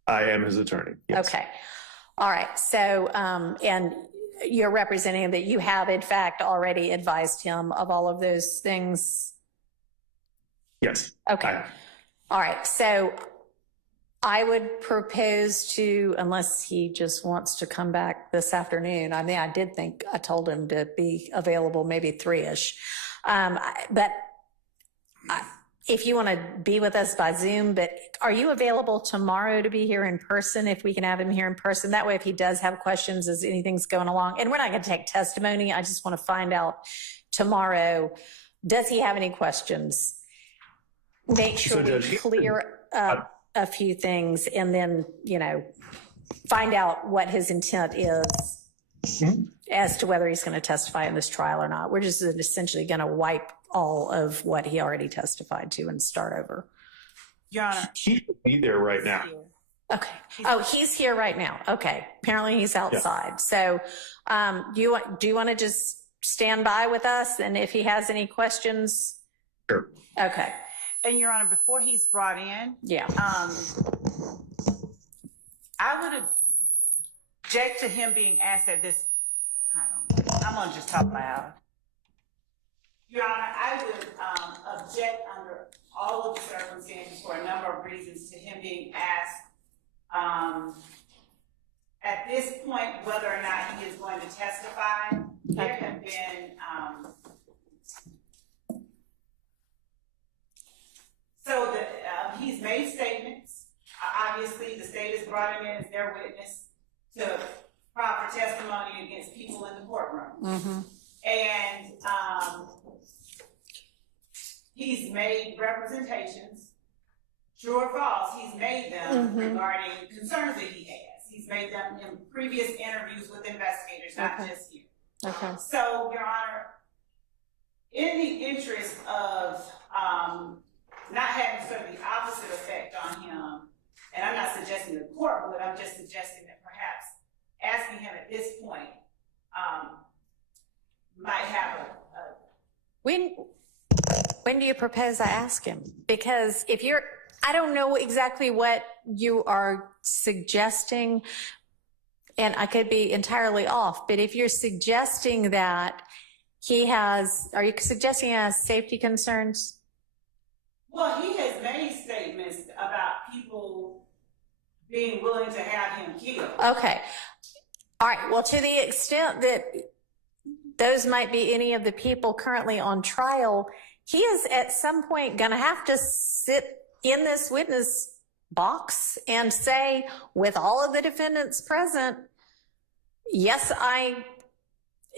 I am his attorney. Yes. Okay. All right, so, and you're representing that you have in fact already advised him of all of those things? Yes. Okay. All right, so I would propose to, unless he just wants to come back this afternoon. I mean, I did think I told him to be available maybe 3-ish. But if you want to be with us by Zoom, but are you available tomorrow to be here in person if we can have him here in person? That way, if he does have questions as anything's going along, and we're not going to take testimony, I just want to find out tomorrow, does he have any questions? Make sure we clear up a few things and then, you know, find out what his intent is as to whether he's going to testify in this trial or not. We're just essentially going to wipe all of what he already testified to and start over. Your Honor. He could be there right now. Okay. Oh, he's here right now. Okay. Apparently he's outside. Yeah. So do you want to just stand by with us? And if he has any questions? Sure. Okay. And Your Honor, before he's brought in, yeah, I would object to him being asked at this. I'm gonna just talk loud. Your Honor, I would object under all of the circumstances for a number of reasons to him being asked at this point whether or not he is going to testify. There have been so he's made statements. Obviously, the state has brought him in as their witness to proper testimony against people in the courtroom. Mm-hmm. And he's made representations, true or false, he's made them regarding concerns that he has. He's made them in previous interviews with investigators, not just here. Okay. So, Your Honor, in the interest of not having sort of the opposite effect on him, and I'm not suggesting the court would, I'm just suggesting that perhaps asking him at this point might have a When do you propose I ask him? Because if you're, I don't know exactly what you are suggesting, and I could be entirely off, but if you're suggesting that he has, are you suggesting he has safety concerns? Well, he has made statements about people being willing to have him killed. Okay. All right. Well, to the extent that those might be any of the people currently on trial, he is at some point going to have to sit in this witness box and say, with all of the defendants present, yes, I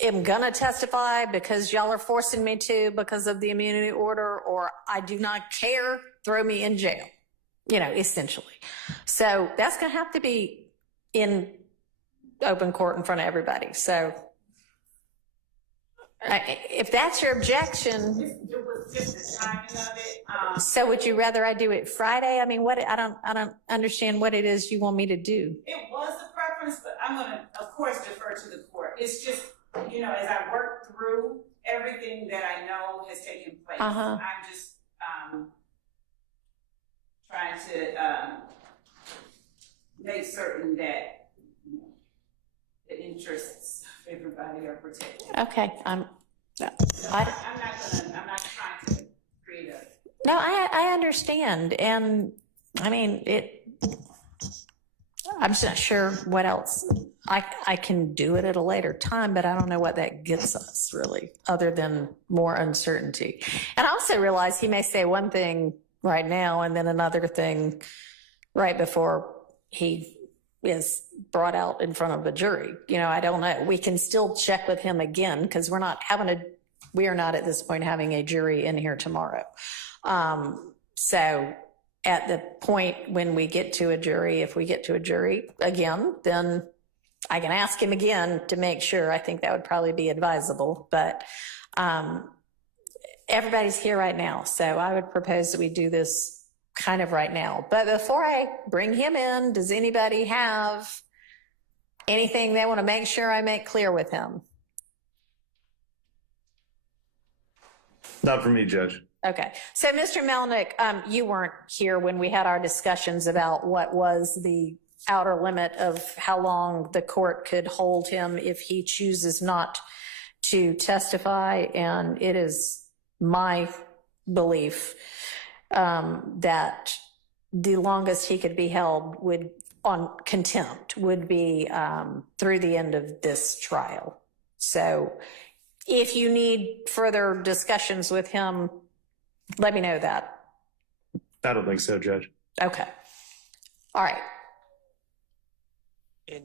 am going to testify because y'all are forcing me to because of the immunity order, or I do not care, throw me in jail, you know, essentially. So that's going to have to be in open court in front of everybody. So if that's your objection, it was just the timing of it. So would you rather I do it Friday? I mean, what I don't understand what it is you want me to do. It was a preference, but I'm going to, of course, defer to the court. It's just, you know, as I work through everything that I know has taken place, I'm just trying to make certain that, you know, the interests of everybody are protected. Okay, I'm not trying to create a. No, I understand, and I mean I'm just not sure what else. I can do it at a later time, but I don't know what that gets us really, other than more uncertainty. And I also realize he may say one thing right now and then another thing right before he is brought out in front of a jury. You know, I don't know. We can still check with him again because we are not at this point having a jury in here tomorrow. So at the point when we get to a jury, if we get to a jury again, then I can ask him again to make sure. I think that would probably be advisable, but everybody's here right now. So I would propose that we do this kind of right now. But before I bring him in, does anybody have anything they want to make sure I make clear with him? Not for me, Judge. Okay. So, Mr. Melnick, you weren't here when we had our discussions about what was the outer limit of how long the court could hold him if he chooses not to testify. And it is my belief that the longest he could be held would on contempt would be through the end of this trial. So if you need further discussions with him, let me know that. I don't think so, Judge. Okay. All right. And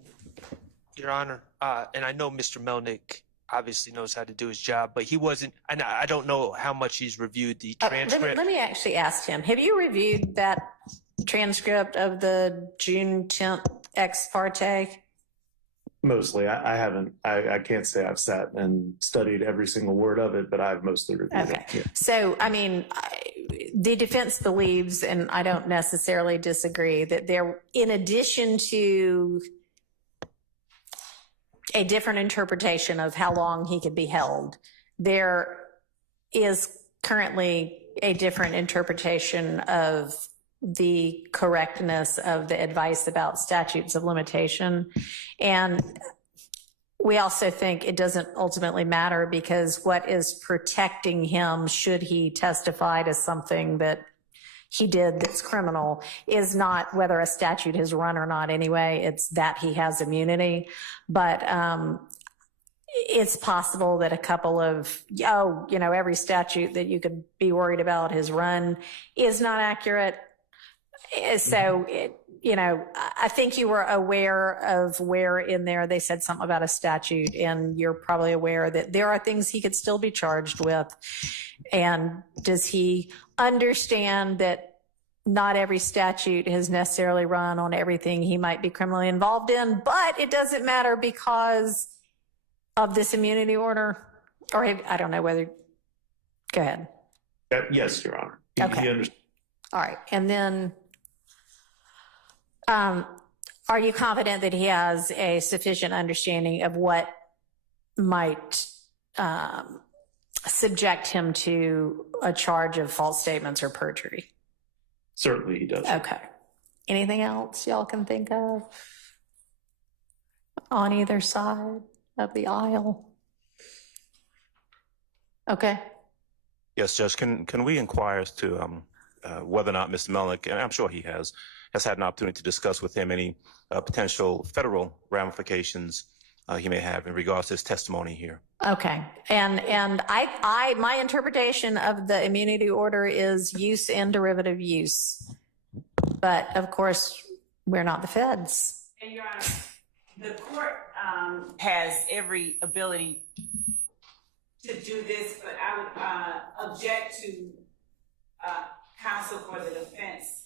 Your Honor, and I know Mr. Melnick obviously knows how to do his job, but he wasn't, and I don't know how much he's reviewed the transcript. Let me actually ask him, have you reviewed that transcript of the June 10th ex parte? Mostly. I haven't. I can't say I've sat and studied every single word of it, but I've mostly reviewed it. Yeah. So, I mean, the defense believes, and I don't necessarily disagree, that there, in addition to a different interpretation of how long he could be held, there is currently a different interpretation of the correctness of the advice about statutes of limitation. And we also think it doesn't ultimately matter, because what is protecting him should he testify to something that he did that's criminal is not whether a statute has run or not anyway. It's that he has immunity. But it's possible that a couple of, every statute that you could be worried about has run is not accurate. So, I think you were aware of where in there they said something about a statute, and you're probably aware that there are things he could still be charged with. And does he understand that not every statute has necessarily run on everything he might be criminally involved in, but it doesn't matter because of this immunity order? Or I don't know whether, go ahead. Yes, Your Honor. Okay. He understands. All right. And then, are you confident that he has a sufficient understanding of what might subject him to a charge of false statements or perjury? Certainly he does. Okay. Anything else y'all can think of on either side of the aisle? Okay. Yes, Judge, can we inquire as to whether or not Mr. Melnick, and I'm sure he has had an opportunity to discuss with him any potential federal ramifications he may have in regards to his testimony here? Okay. And I my interpretation of the immunity order is use and derivative use. But of course, we're not the feds. And Your Honor, the court has every ability to do this, but I would object to counsel for the defense.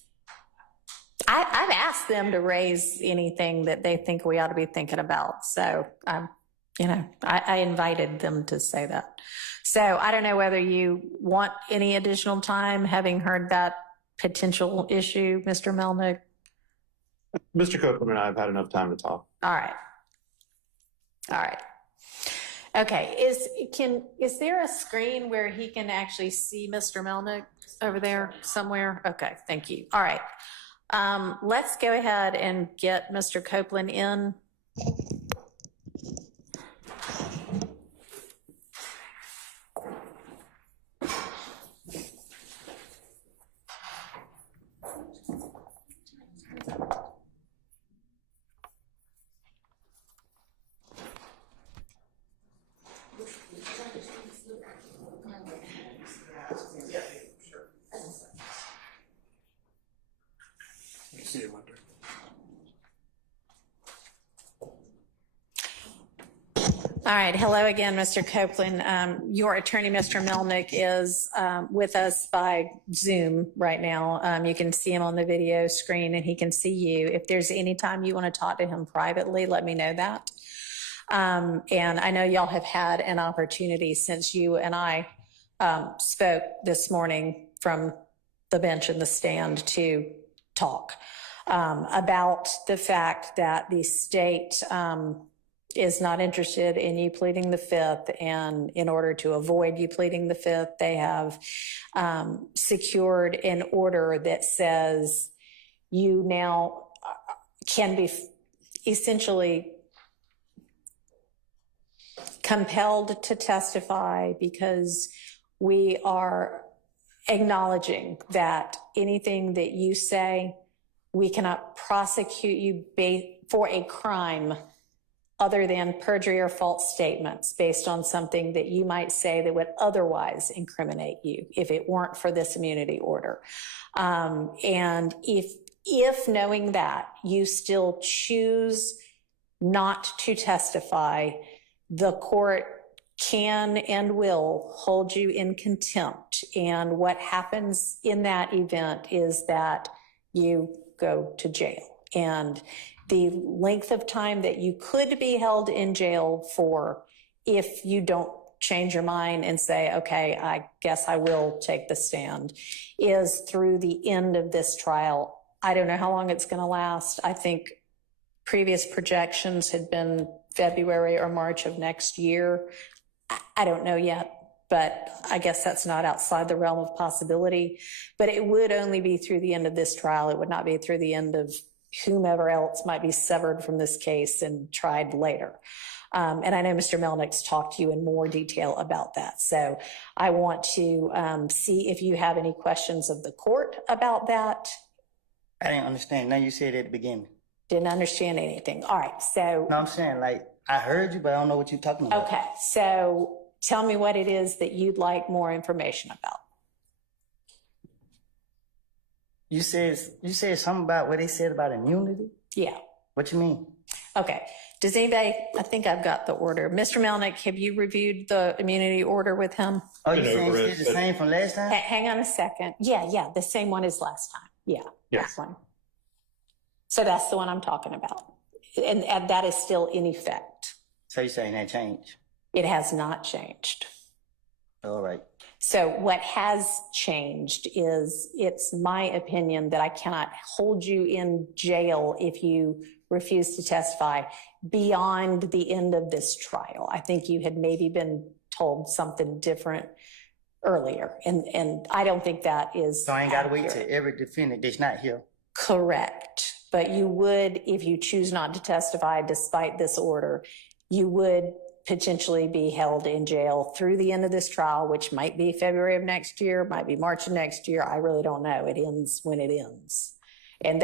I've asked them to raise anything that they think we ought to be thinking about. So, I invited them to say that. So I don't know whether you want any additional time, having heard that potential issue, Mr. Melnick. Mr. Copeland and I have had enough time to talk. All right. Okay. Is there a screen where he can actually see Mr. Melnick over there somewhere? Okay. Thank you. All right. Let's go ahead and get Mr. Copeland in. All right. Hello again, Mr. Copeland. Your attorney, Mr. Melnick, is with us by Zoom right now. You can see him on the video screen and he can see you. If there's any time you want to talk to him privately, let me know that. And I know y'all have had an opportunity since you and I spoke this morning from the bench and the stand to talk about the fact that the state is not interested in you pleading the fifth, and in order to avoid you pleading the fifth, they have secured an order that says you now can be essentially compelled to testify because we are acknowledging that anything that you say, we cannot prosecute you for a crime other than perjury or false statements based on something that you might say that would otherwise incriminate you if it weren't for this immunity order. And if knowing that you still choose not to testify, the court can and will hold you in contempt. And what happens in that event is that you go to jail. And the length of time that you could be held in jail for, if you don't change your mind and say, okay, I guess I will take the stand, is through the end of this trial. I don't know how long it's going to last. I think previous projections had been February or March of next year. I don't know yet, but I guess that's not outside the realm of possibility. But it would only be through the end of this trial. It would not be through the end of whomever else might be severed from this case and tried later. And I know Mr. Melnick's talked to you in more detail about that. So I want to see if you have any questions of the court about that. I didn't understand. Now you said at the beginning. Didn't understand anything. All right, so. No, I'm saying, like, I heard you, but I don't know what you're talking about. Okay, so tell me what it is that you'd like more information about. You said something about what they said about immunity? Yeah. What you mean? Okay. Does anybody, I think I've got the order. Mr. Melnick, have you reviewed the immunity order with him? Oh, you're saying it's the same from last time? Hang on a second. Yeah, the same one as last time. Yeah, yes. That one. So that's the one I'm talking about. And that is still in effect. So you're saying that changed? It has not changed. All right. So what has changed is, it's my opinion that I cannot hold you in jail if you refuse to testify beyond the end of this trial. I think you had maybe been told something different earlier, and I don't think that is So I ain't got to wait till every defendant that's not here. Correct. But you would, if you choose not to testify despite this order, you would potentially be held in jail through the end of this trial, which might be February of next year, might be March of next year. I really don't know. It ends when it ends. And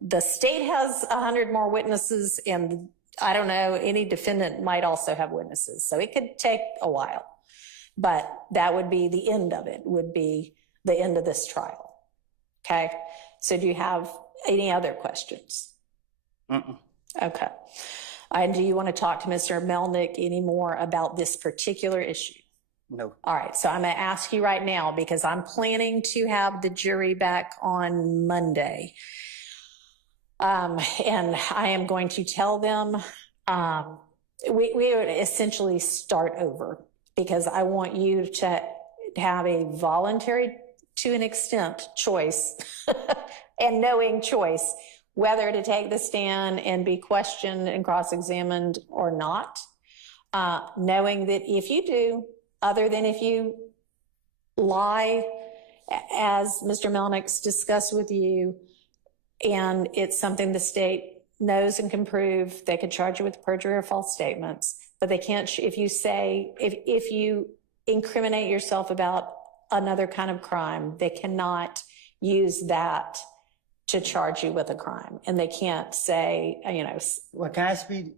the state has 100 more witnesses, and I don't know, any defendant might also have witnesses. So it could take a while, but that would be the end of it, would be the end of this trial. Okay. So do you have any other questions? Okay. And do you want to talk to Mr. Melnick any more about this particular issue? No. All right. So I'm going to ask you right now, because I'm planning to have the jury back on Monday. And I am going to tell them, we would essentially start over, because I want you to have a voluntary, to an extent, choice and knowing choice whether to take the stand and be questioned and cross-examined or not, knowing that if you do, other than if you lie, as Mr. Melnick's discussed with you, and it's something the state knows and can prove, they could charge you with perjury or false statements, but they can't, if you incriminate yourself about another kind of crime, they cannot use that to charge you with a crime. And they can't say, Well, can I speak?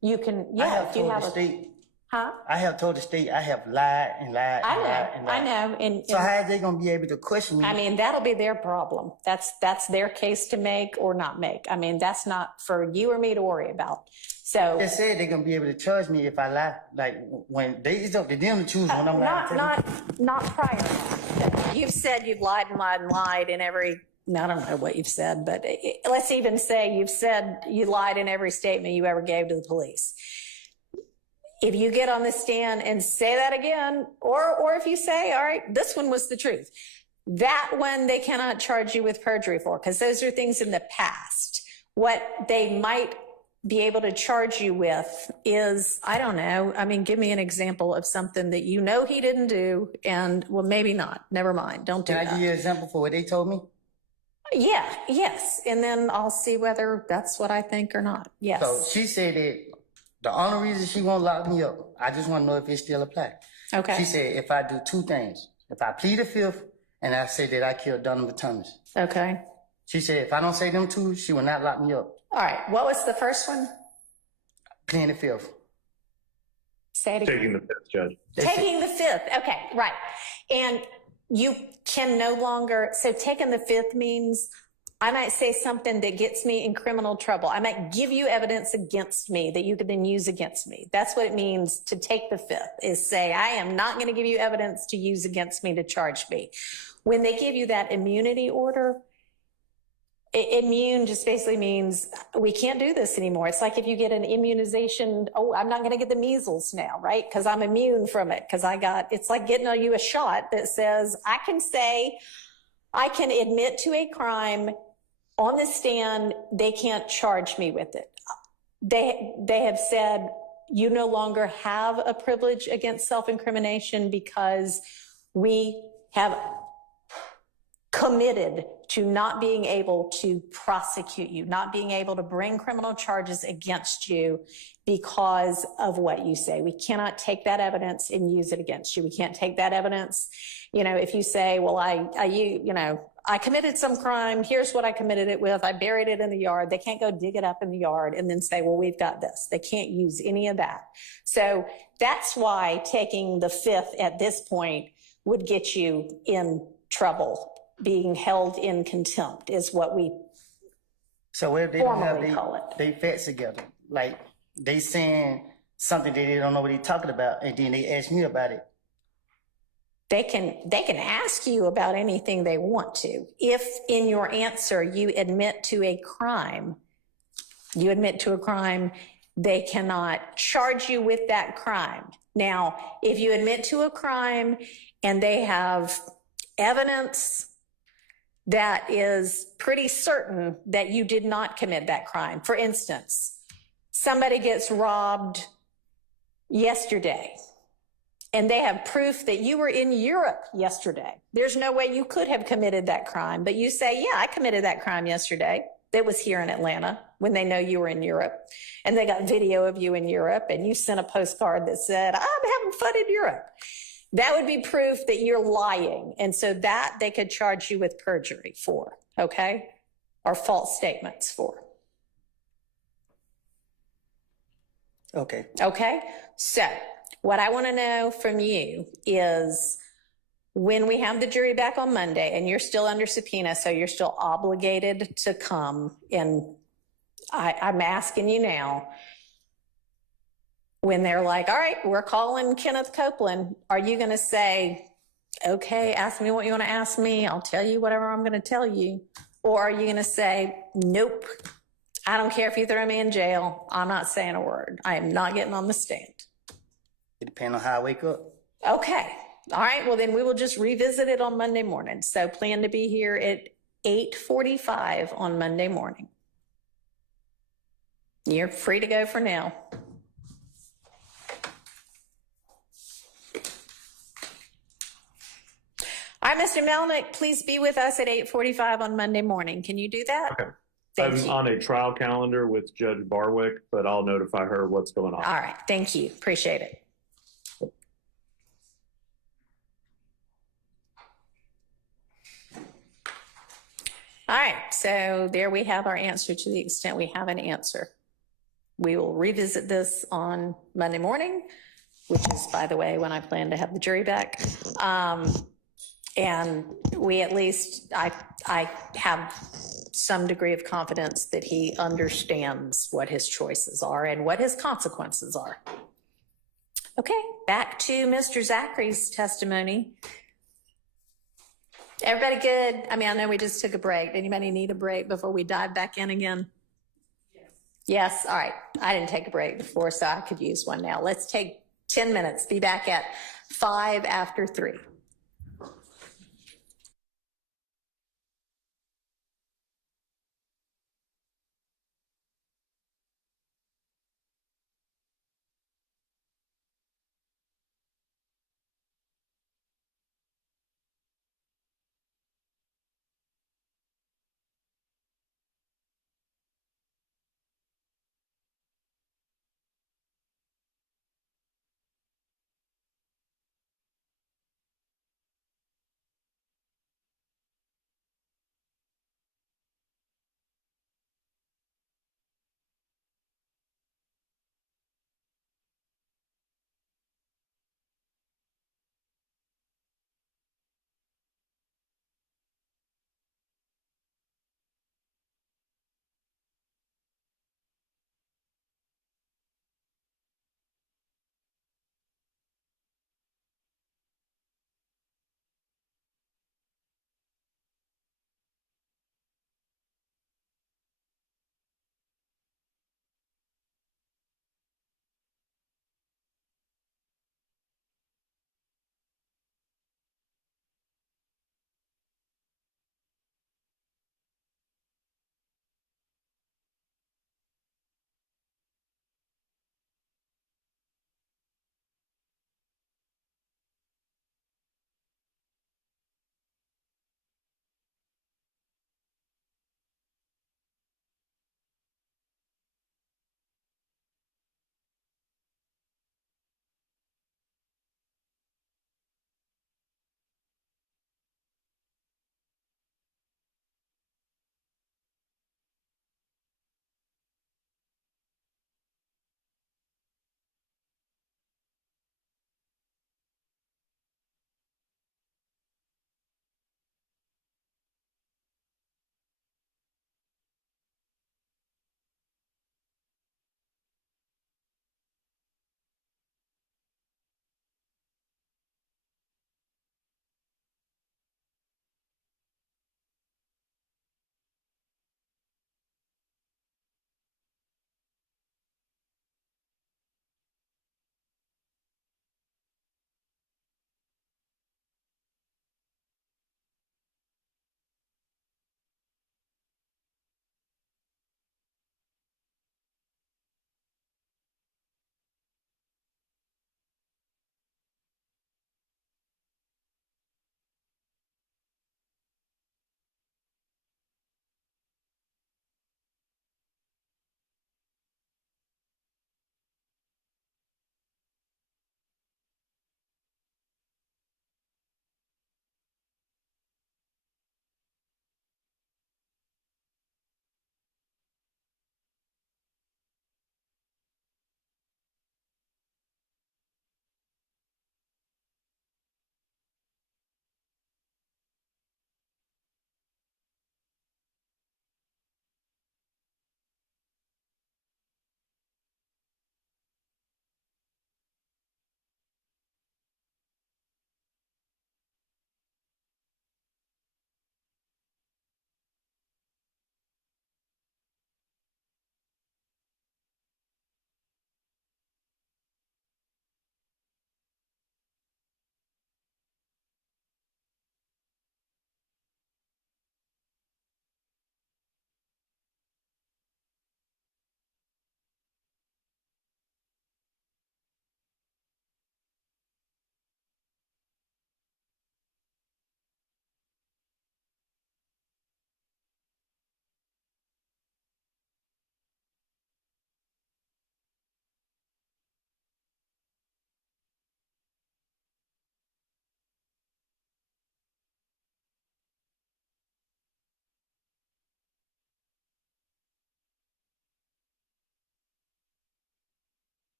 You can, I yeah, have you told have the a, state. huh? I have told the state I have lied and lied and lied and lied. I know. And, so how are they going to be able to question me? I mean, that'll be their problem. That's their case to make or not make. I mean, that's not for you or me to worry about. So they said they're going to be able to charge me if I lie. Like, when it's up to them to choose when I'm lying. Not prior. You've said you've lied and lied and lied in every, I don't know what you've said, but let's even say you've said you lied in every statement you ever gave to the police. If you get on the stand and say that again, or if you say, all right, this one was the truth, that one they cannot charge you with perjury for, because those are things in the past. What they might be able to charge you with is, I don't know, I mean, give me an example of something that you know he didn't do, and well, maybe not, never mind, don't do that. Can I give you an example for what they told me? Yes. And then I'll see whether that's what I think or not. Yes. So she said that the only reason she won't lock me up, I just want to know if it still applies. Okay. She said if I do two things, if I plead the fifth and I say that I killed Donovan Thomas. Okay. She said if I don't say them two, she will not lock me up. All right. What was the first one? Pleading the fifth. Say it again. Taking the fifth, Judge. Taking the fifth. Okay, right. And you can no longer, so taking the fifth means I might say something that gets me in criminal trouble. I might give you evidence against me that you could then use against me. That's what it means to take the fifth, is say, I am not going to give you evidence to use against me to charge me. When they give you that immunity order, immune just basically means we can't do this anymore. It's like if you get an immunization, oh, I'm not going to get the measles now, right? Because I'm immune from it. Because it's like getting you a shot that says, I can admit to a crime on the stand, they can't charge me with it. They have said you no longer have a privilege against self-incrimination because we have committed to not being able to prosecute you, not being able to bring criminal charges against you because of what you say. We cannot take that evidence and use it against you. We can't take that evidence. If you say, well, I committed some crime. Here's what I committed it with. I buried it in the yard. They can't go dig it up in the yard and then say, well, we've got this. They can't use any of that. So that's why taking the fifth at this point would get you in trouble. Being held in contempt is what we so what if they don't have call it. They facts together? Like they saying something that they don't know what they're talking about, and then they ask me about it. They can ask you about anything they want to. If in your answer you admit to a crime, they cannot charge you with that crime. Now, if you admit to a crime and they have evidence that is pretty certain that you did not commit that crime. For instance, somebody gets robbed yesterday and they have proof that you were in Europe yesterday. There's no way you could have committed that crime, but you say, yeah, I committed that crime yesterday. That was here in Atlanta when they know you were in Europe and they got video of you in Europe and you sent a postcard that said, I'm having fun in Europe. That would be proof that you're lying. And so that they could charge you with perjury for, okay? Or false statements for. Okay. Okay? So what I want to know from you is when we have the jury back on Monday and you're still under subpoena, so you're still obligated to come, and I'm asking you now, when they're like, all right, we're calling Kenneth Copeland, are you going to say, okay, ask me what you want to ask me. I'll tell you whatever I'm going to tell you. Or are you going to say, nope, I don't care if you throw me in jail. I'm not saying a word. I am not getting on the stand. It depends on how I wake up. Okay. All right. Well, then we will just revisit it on Monday morning. So plan to be here at 8:45 on Monday morning. You're free to go for now. All right, Mr. Melnick, please be with us at 8:45 on Monday morning. Can you do that? Okay. Thank I'm you. on a trial calendar with Judge Barwick, but I'll notify her what's going on. All right. Thank you. Appreciate it. All right. So there we have our answer to the extent we have an answer. We will revisit this on Monday morning, which is, by the way, when I plan to have the jury back. And we at least, I have some degree of confidence that he understands what his choices are and what his consequences are. Okay, back to Mr. Zachary's testimony. Everybody good? I mean, I know we just took a break. Anybody need a break before we dive back in again? Yes, all right. I didn't take a break before, so I could use one now. Let's take 10 minutes. Be back at 5 after 3.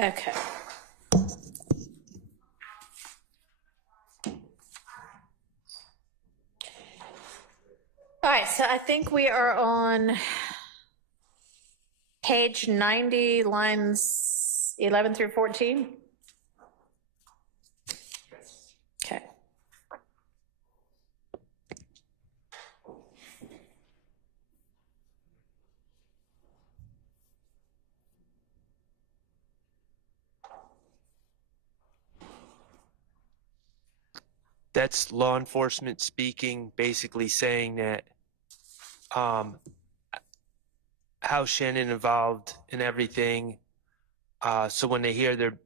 Okay. All right, so I think we are on page 90, lines 11 through 14. Okay. That's law enforcement speaking, basically saying that how Shannon involved in everything. So when they hear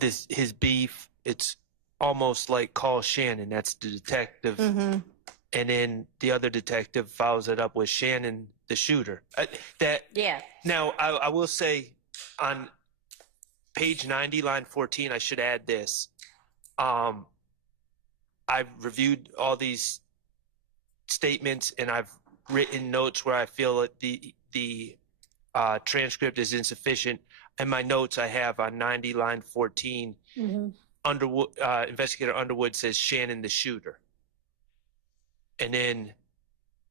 his beef, it's almost like call Shannon. That's the detective. Mm-hmm. And then the other detective follows it up with Shannon, the shooter. Yeah. Now, I will say on page 90, line 14, I should add this. I've reviewed all these statements and I've written notes where I feel that the transcript is insufficient. And my notes I have on 90, line 14, Underwood, Investigator Underwood says Shannon the shooter. And then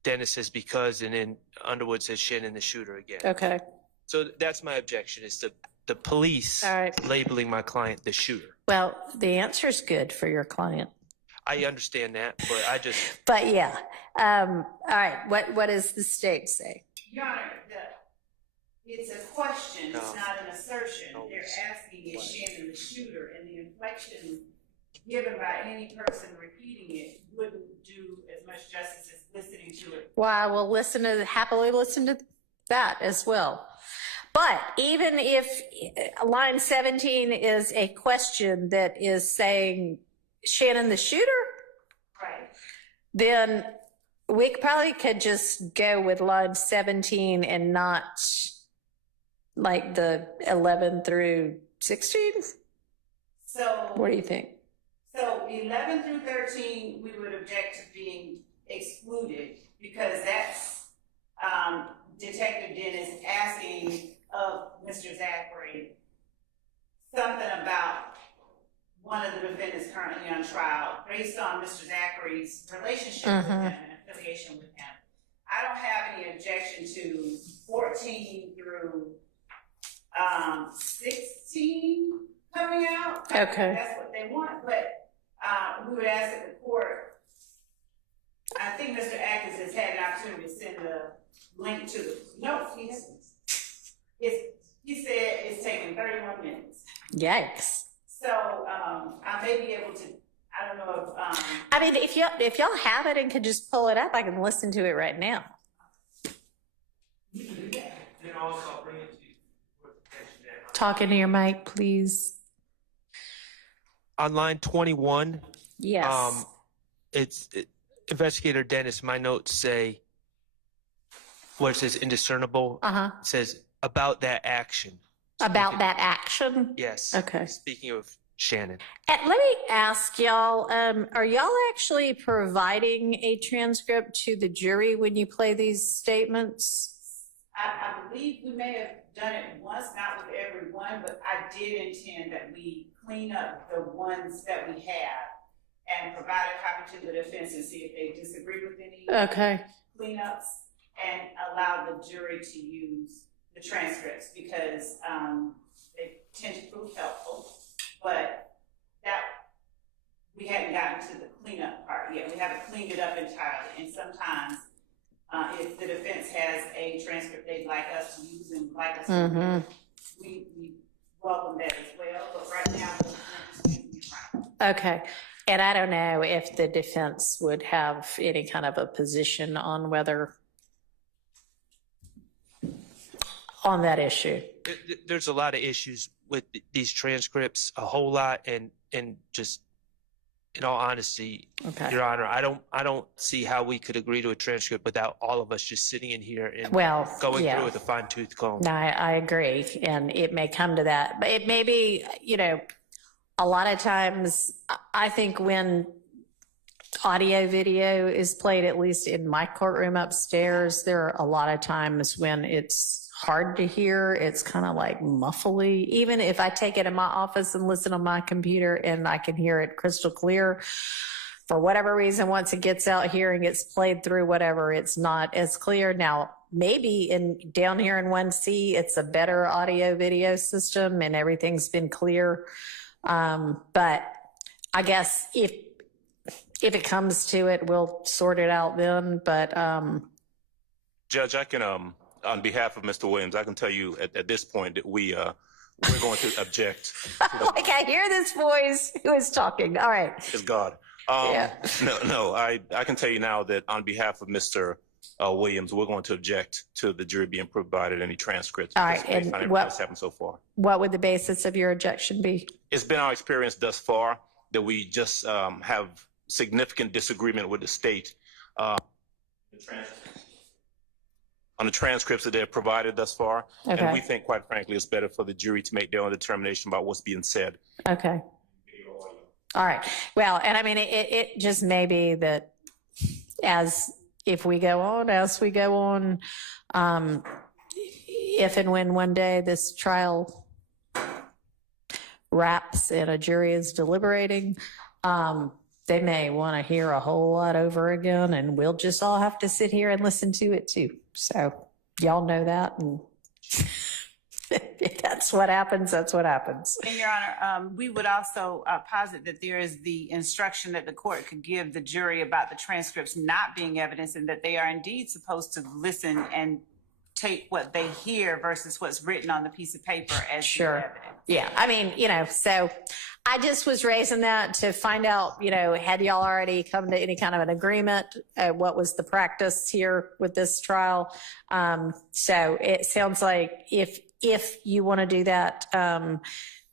Dennis says because, and then Underwood says Shannon the shooter again. Okay. So that's my objection, is the police labeling my client the shooter. Well, the answer is good for your client. I understand that, but I just... But yeah. All right. What does the state say? Your Honor, it's a question. It's not an assertion. They're asking is Shannon the shooter, and the inflection given by any person repeating it wouldn't do as much justice as listening to it. Well, I will happily listen to that as well. But even if line 17 is a question that is saying Shannon the shooter, right, then we probably could just go with line 17 and not like the 11 through 16. So what do you think? So 11 through 13, we would object to being excluded because that's Detective Dennis asking of Mr. Zachary something about one of the defendants currently on trial based on Mr. Zachary's relationship with him and affiliation with him. I don't have any objection to 14 through 16 coming out. Okay. That's what they want, but we would ask that the court, I think Mr. Atkins has had an opportunity to send the link to the, no, he hasn't. He said it's taken 31 minutes. Yikes. So I may be able to, I don't know if. I mean, if y'all have it and could just pull it up, I can listen to it right now. You can do that. Then also I'll bring it to you. Talk into your mic, please. On line 21, yes. Investigator Dennis, my notes say, where it says indiscernible, it says about that action. About that action? Yes. Okay. Speaking of Shannon. Let me ask y'all, are y'all actually providing a transcript to the jury when you play these statements? I believe we may have done it once, not with everyone, but I did intend that we clean up the ones that we have and provide a copy to the defense and see if they disagree with any cleanups and allow the jury to use the transcripts because they tend to prove helpful, but that we hadn't gotten to the cleanup part yet. We haven't cleaned it up entirely, and sometimes if the defense has a transcript they'd like us to use and like us to use, we welcome that as well, but right now we're just using it. Okay. And I don't know if the defense would have any kind of a position on whether on that issue. There's a lot of issues with these transcripts, a whole lot, and just in all honesty, Your Honor, I don't see how we could agree to a transcript without all of us just sitting in here and going through with a fine-tooth comb. No, I agree, and it may come to that, but it may be, a lot of times, I think when audio video is played, at least in my courtroom upstairs, there are a lot of times when it's hard to hear. It's kind of like muffly. Even if I take it in my office and listen on my computer and I can hear it crystal clear, for whatever reason, once it gets out here and gets played through, whatever, it's not as clear. Now, maybe down here in 1C, it's a better audio video system and everything's been clear. But I guess if it comes to it, we'll sort it out then. But Judge, I can, on behalf of Mr. Williams, I can tell you at this point that we're going to object. Like I hear this voice who is talking. All right. It's God. No, I can tell you now that on behalf of Mr. Williams, we're going to object to the jury being provided any transcripts. All right. Based on everything that's happened so far. What would the basis of your objection be? It's been our experience thus far that we just have significant disagreement with the state on the transcripts that they've provided thus far. Okay. And we think, quite frankly, it's better for the jury to make their own determination about what's being said. Okay. All right. Well, and I mean, it just may be that as we go on, if and when one day this trial wraps and a jury is deliberating, they may want to hear a whole lot over again, and we'll just all have to sit here and listen to it too. So y'all know that, and if that's what happens, that's what happens. And Your Honor, we would also posit that there is the instruction that the court could give the jury about the transcripts not being evidence, and that they are indeed supposed to listen and take what they hear versus what's written on the piece of paper as evidence. Yeah, I mean, so I just was raising that to find out, had y'all already come to any kind of an agreement? What was the practice here with this trial? So it sounds like if you want to do that,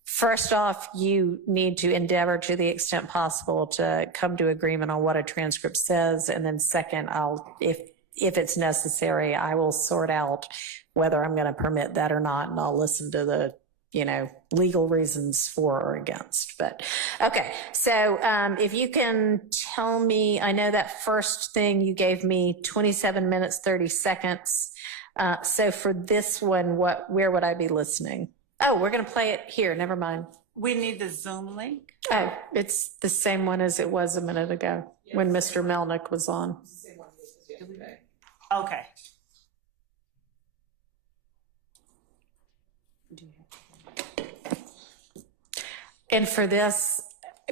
first off, you need to endeavor to the extent possible to come to agreement on what a transcript says. And then second, if it's necessary, I will sort out whether I'm going to permit that or not. And I'll listen to the legal reasons for or against. But okay, so if you can tell me, I know that first thing you gave me 27 minutes, 30 seconds. So for this one, where would I be listening? Oh, we're going to play it here. Never mind. We need the Zoom link. Oh, it's the same one as it was a minute ago when Mr. Melnick was on. Okay. And for this,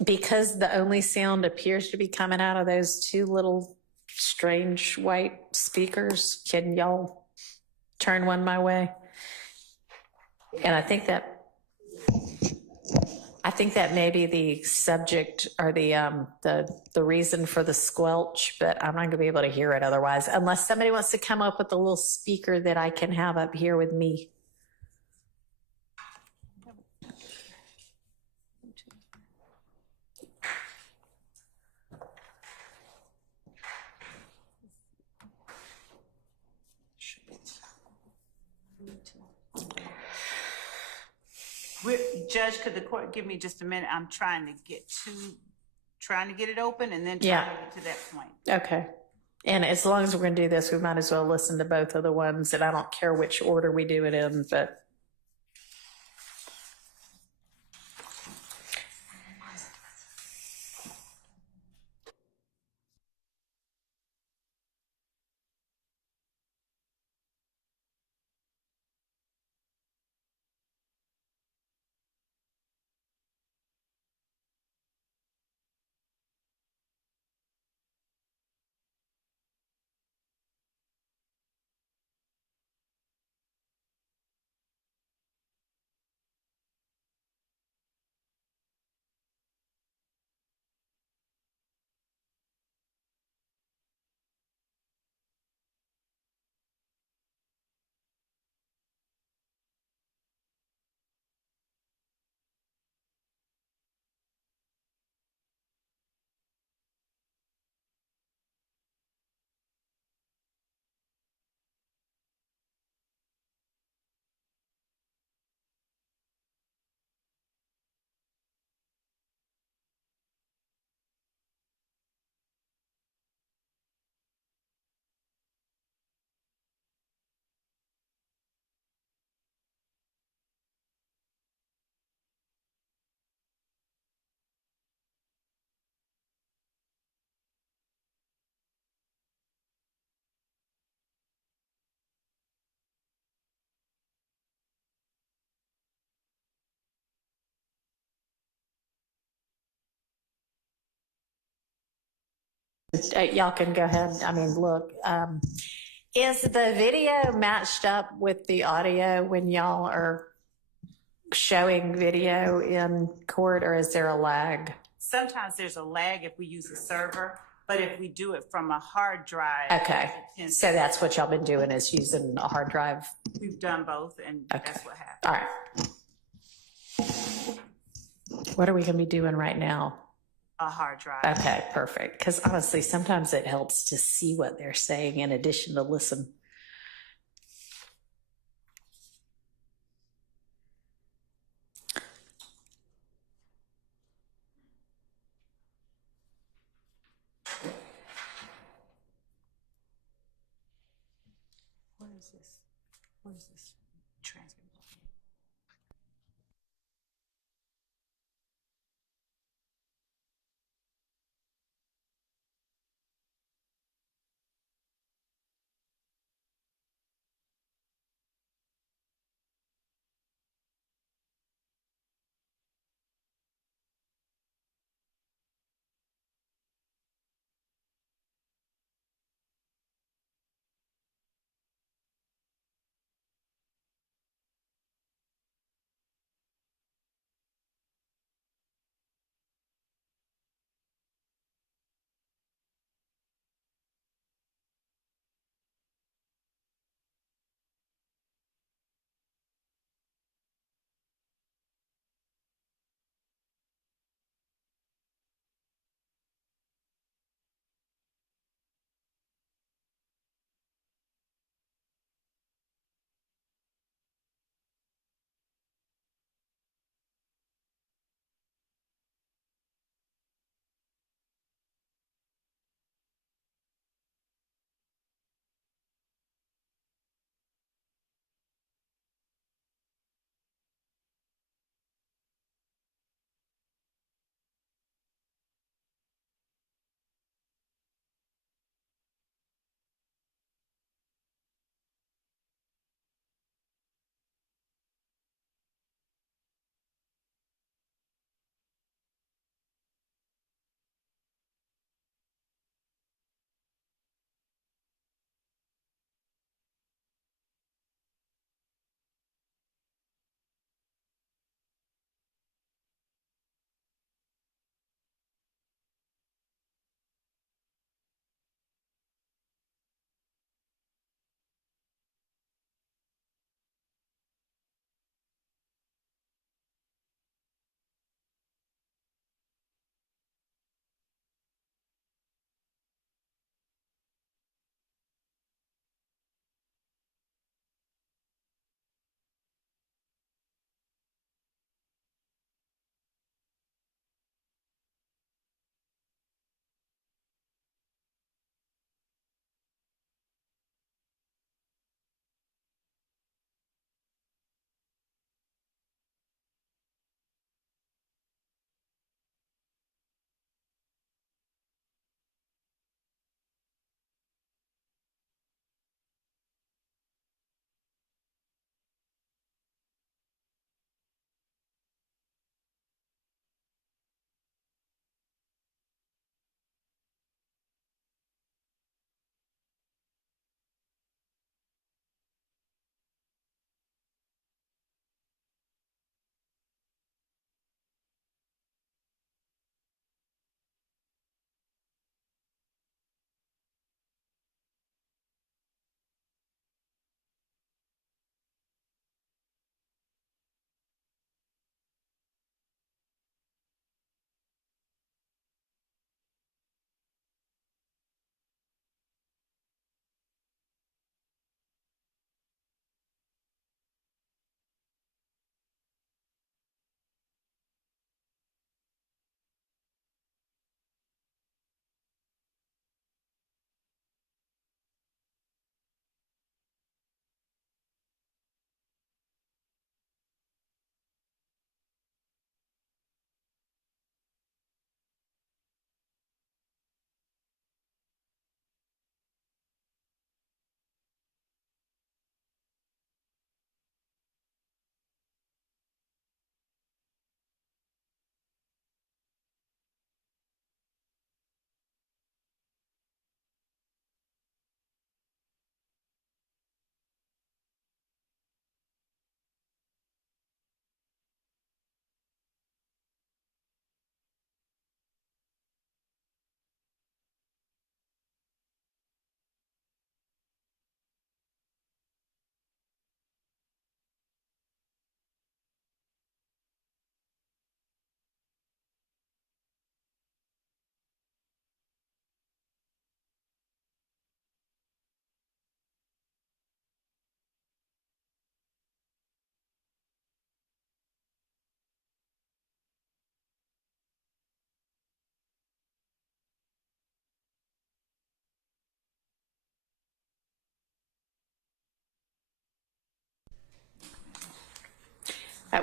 because the only sound appears to be coming out of those two little strange white speakers, can y'all turn one my way? And I think that may be the subject or the reason for the squelch, but I'm not going to be able to hear it otherwise, unless somebody wants to come up with a little speaker that I can have up here with me. Judge, could the court give me just a minute? I'm trying to get it open and then Yeah. trying to get to that point. Okay. And as long as we're going to do this, we might as well listen to both of the ones, and I don't care which order we do it in, but Y'all can go ahead. I mean, look, is the video matched up with the audio when y'all are showing video in court, or is there a lag? Sometimes there's a lag if we use a server, but if we do it from a hard drive. Okay, so that's what y'all been doing, is using a hard drive? We've done both, and that's what happened. All right. What are we going to be doing right now? A hard drive. Okay, perfect. Because honestly, sometimes it helps to see what they're saying in addition to listen. Where is this? Where is this transcript?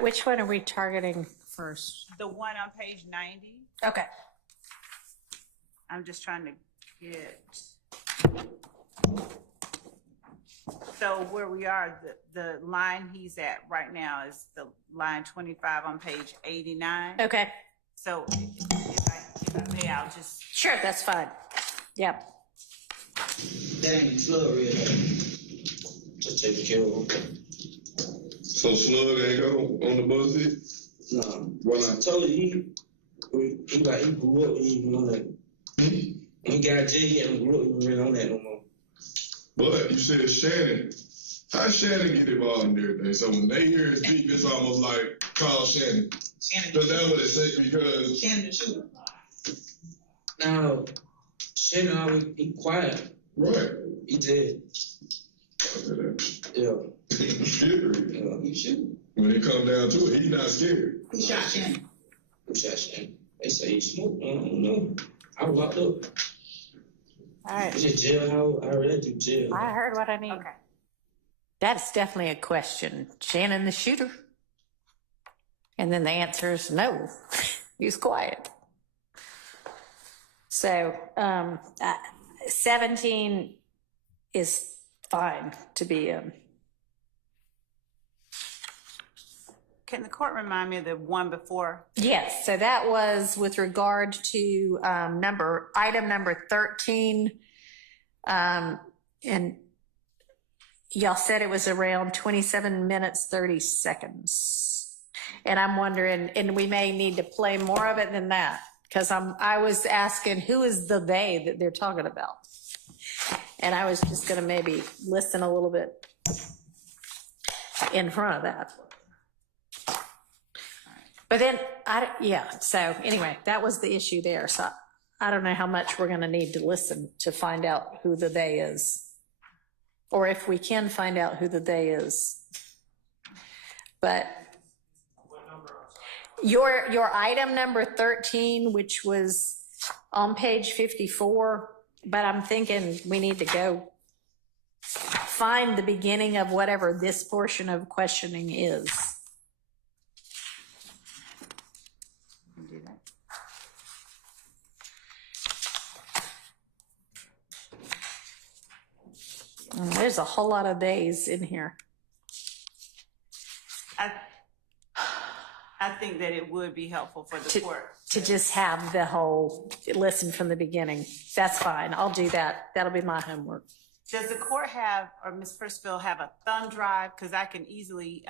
Which one are we targeting first? The one on page 90. Okay. I'm just trying to get. So where we are, the line he's at right now is the line 25 on page 89. Okay. So if I may, I'll just. Sure, that's fine. Yep. Dang, Slug real just take care of him. So Slug ain't go on the bus yet? Nah. Why not? I told you he grew up, he even on that. He got jail, he hadn't grew up, even really on that no more. But you said Shannon. How Shannon get involved in everything? So when they hear his speak, it's almost like call Shannon. Because that's what they say because Shannon the shooter. Now, Shannon always be quiet. Right. He did. Yeah. He's scary. Yeah, he shoot. When it comes down to it, he's not scared. Who shot Shannon? Who shot Shannon? They say he smoked. I don't know. I walked up. All right. It's a jail. I read through jail. I heard what I need. Okay. That's definitely a question. Shannon the shooter? And then the answer is no. He's quiet. So 17 is fine to be in. Can the court remind me of the one before? Yes, so that was with regard to item number 13. And y'all said it was around 27 minutes, 30 seconds. And I'm wondering, and we may need to play more of it than that, because I was asking, who is the they that they're talking about? And I was just going to maybe listen a little bit in front of that. But then, so anyway, that was the issue there. So I don't know how much we're going to need to listen to find out who the they is. Or if we can find out who the they is. But your item number 13, which was on page 54, but I'm thinking we need to go find the beginning of whatever this portion of questioning is. There's a whole lot of days in here. I think that it would be helpful for the court to just have the whole listen from the beginning. That's fine. I'll do that. That'll be my homework. Does the court have, or Ms. Percival, have a thumb drive? Because I can easily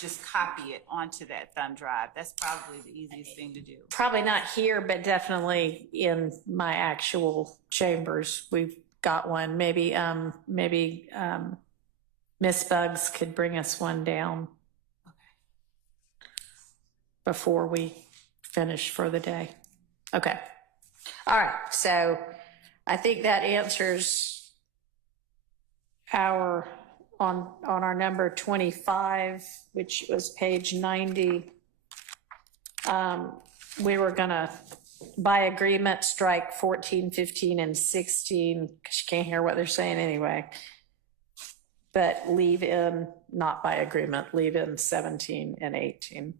just copy it onto that thumb drive. That's probably the easiest thing to do. Probably not here, but definitely in my actual chambers. We've got one. Maybe Miss Bugs could bring us one down before we finish for the day. Okay. All right. So I think that answers our on our number 25, which was page 90. We were gonna, by agreement, strike 14, 15, and 16, because you can't hear what they're saying anyway. But leave in, not by agreement, leave in 17 and 18.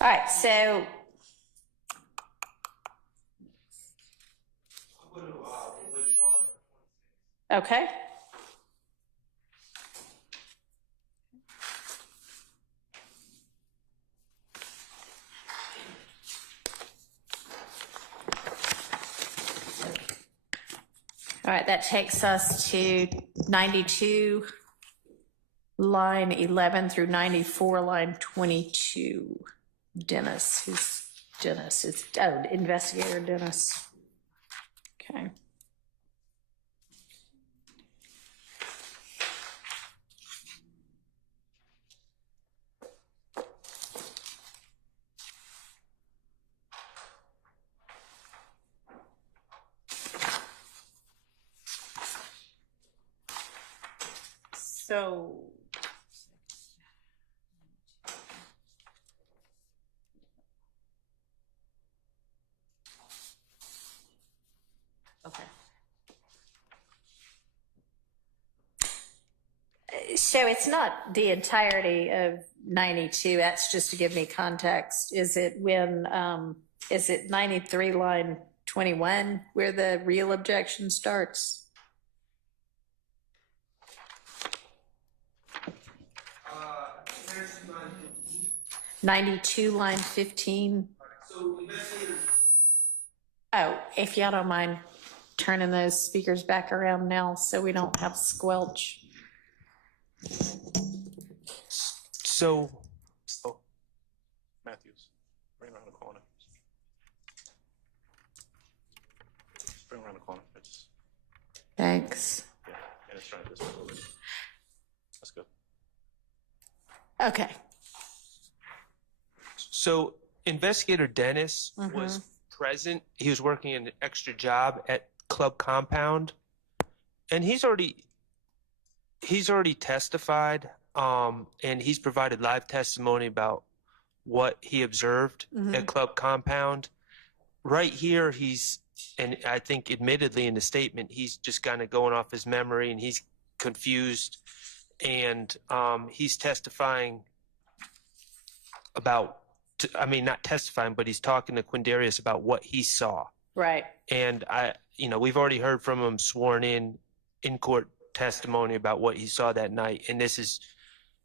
All right, so okay. All right, that takes us to 92, line 11 through 94, line 22. Dennis, who's Dennis? It's investigator Dennis. Okay. So. Okay. So it's not the entirety of 92. That's just to give me context. Is it is it 93 line 21 where the real objection starts? 92 line 15. So investigators. Oh, if y'all don't mind turning those speakers back around now so we don't have squelch. So, Matthews, bring around the corner. Bring around the corner. Thanks. Yeah, and it's right this way. That's good. Okay. So Investigator Dennis was present. He was working an extra job at Club Compound, and he's already testified, and he's provided live testimony about what he observed at Club Compound. Right here, and I think admittedly in the statement, he's just kind of going off his memory, and he's confused, and he's testifying about, not testifying, but he's talking to Quindarius about what he saw. Right. And we've already heard from him sworn in court testimony about what he saw that night. And this is,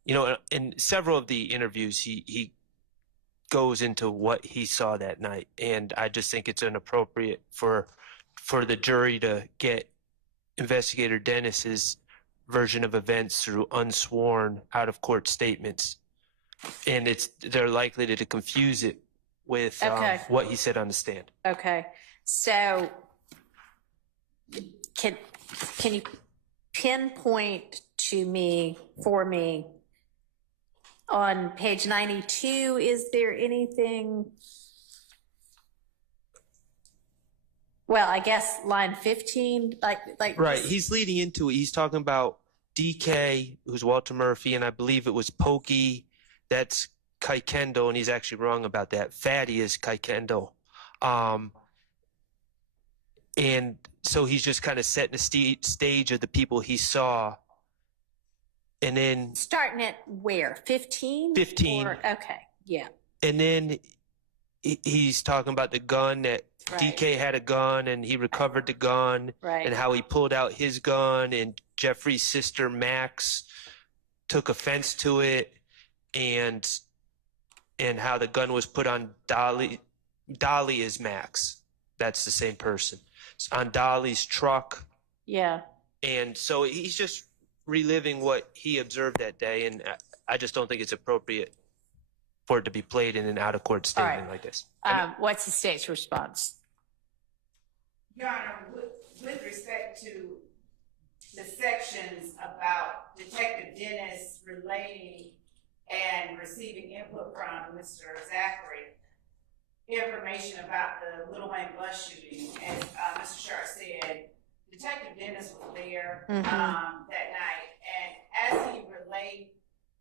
in several of the interviews, he goes into what he saw that night. And I just think it's inappropriate for the jury to get Investigator Dennis's version of events through unsworn out of court statements. And they're likely to confuse it with what he said on the stand. Okay. So can you pinpoint for me on page 92, is there anything? Well, I guess line 15, like right. He's leading into it. He's talking about DK, who's Walter Murphy, and I believe it was Pokey. That's Kaikendo, and he's actually wrong about that. Fatty is Kaikendo. And so he's just kind of setting the stage of the people he saw. And then starting at where? 15? 15. Okay, yeah. And then he's talking about the gun that DK had a gun and he recovered the gun, and how he pulled out his gun, and Jeffrey's sister Max took offense to it, and how the gun was put on Dolly. Dolly is Max. That's the same person. It's on Dolly's truck. Yeah. And so he's just reliving what he observed that day, and I just don't think it's appropriate for it to be played in an out-of-court statement like this. What's the state's response? Your Honor, with respect to the sections about Detective Dennis relating and receiving input from Mr. Zachary, information about the Little Wayne bus shooting, as Mr. Sharp said, Detective Dennis was there that night, and as he relayed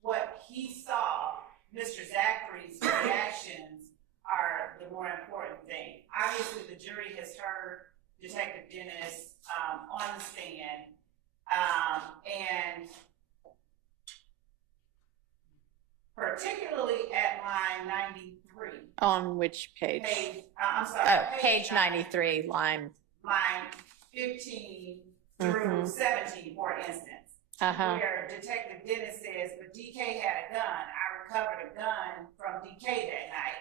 what he saw, Mr. Zachary's reactions are the more important thing. Obviously, the jury has heard Detective Dennis on the stand, and particularly at line 93. On which page? I'm sorry. Page 93, line 15 through 17, for instance, where Detective Dennis says, but DK had a gun. I recovered a gun from DK that night.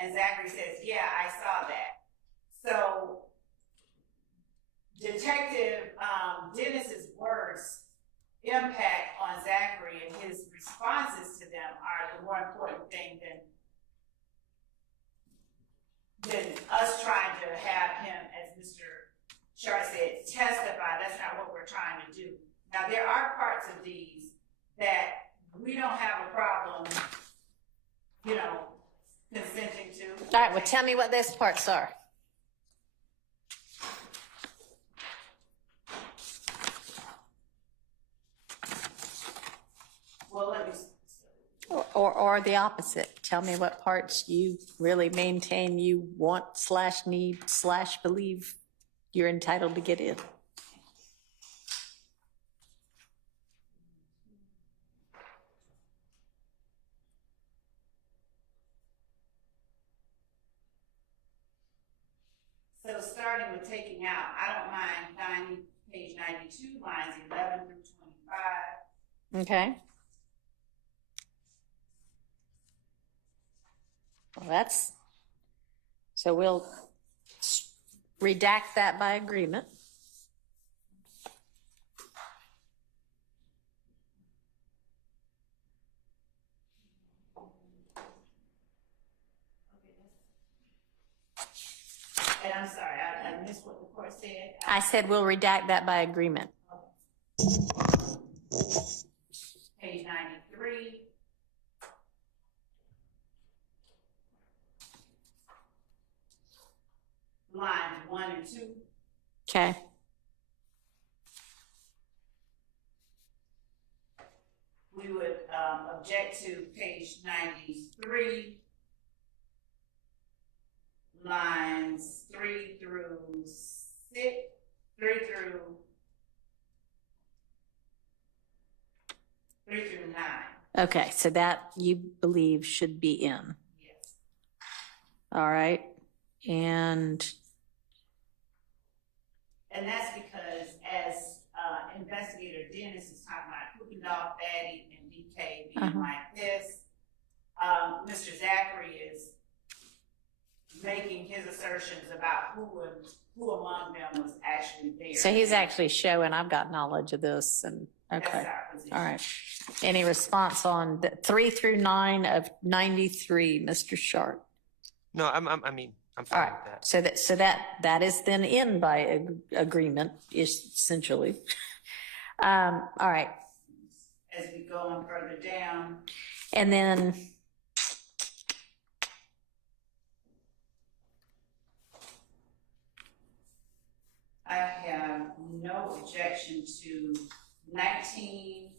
And Zachary says, yeah, I saw that. So Detective Dennis's words impact on Zachary and his responses to them are the more important thing than us trying to have him, as Mr. Sharp said, testify. That's not what we're trying to do. Now, there are parts of these that we don't have a problem, consenting to. All right, well, tell me what those parts are. Or the opposite. Tell me what parts you really maintain you want / need / believe you're entitled to get in. So starting with taking out, I don't mind page 92, lines 11 through 25. Okay. Well, so we'll redact that by agreement. And I'm sorry, I missed what the court said. I said we'll redact that by agreement. Page 93. Lines 1 and 2. Okay. We would object to page 93, lines 3 through 9. Okay, so that you believe should be in. Yes. All right. And that's because as Investigator Dennis is talking about Copeland, Fatty, and DK being like this, Mr. Zachary is making his assertions about who among them was actually there. so he's actually showing I've got knowledge of this. And okay. That's our position. All right. Any response on 3 through 9 of 93, Mr. Sharp? No, I'm All fine right. with that. So that is then in by agreement, essentially. All right. As we go on further down. And then I have no objection to 19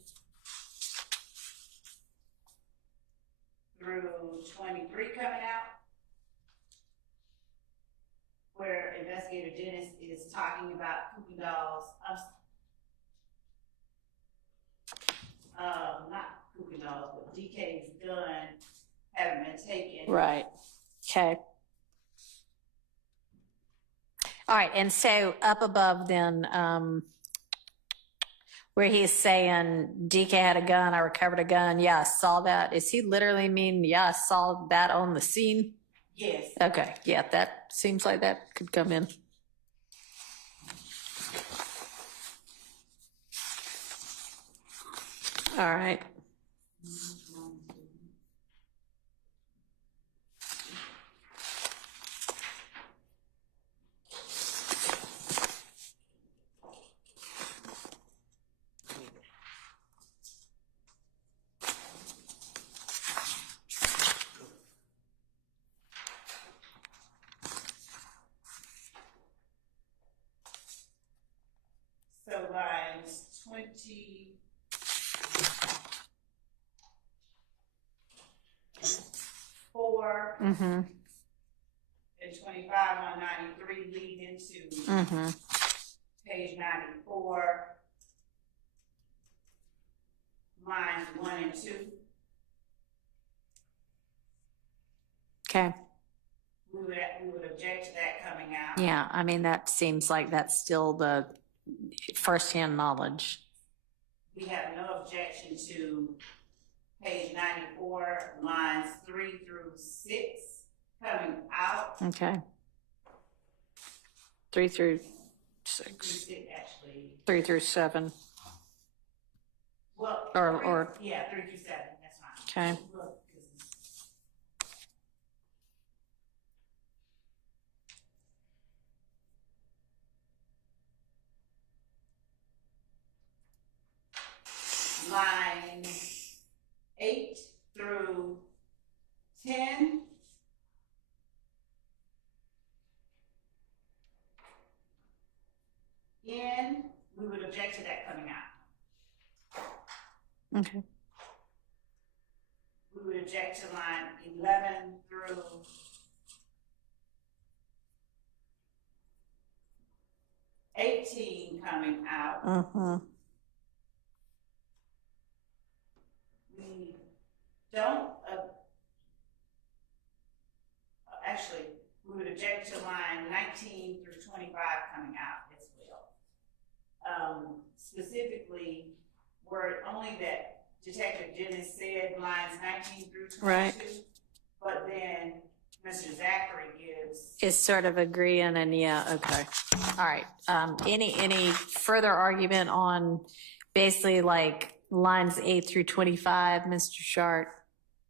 through 23 coming out, where Investigator Dennis is talking about Poopy Dolls. Not Poopy Dolls, but DK's gun having been taken. right. Okay. All right. And so up above then, where he's saying DK had a gun, I recovered a gun. Yeah, I saw that. Is he literally mean, yeah, I saw that on the scene? Yes. Okay. Yeah, that seems like that could come in. All right. So lines 20. Mm-hmm. And 25 on 93 lead into page 94, lines 1 and 2. Okay. We would object to that coming out. Yeah, I mean, that seems like that's still the firsthand knowledge. We have no objection to page 94, lines 3 through 6 coming out. Okay. 3 through 6. Actually. 3 through 7. Well, or yeah, 3 through 7. That's fine. Okay. Lines 8 through 10. We would object to that coming out. Okay. We we would object to line 11 through 18 coming out. We don't, actually, we would object to line 19 through 25 coming out as well. Specifically, were only that Detective Dennis said lines 19 through 22, Right. but then Mr. Zachary gives. Is sort of agreeing, and yeah, okay. All right. Any further argument on basically like lines 8 through 25, Mr. Shart?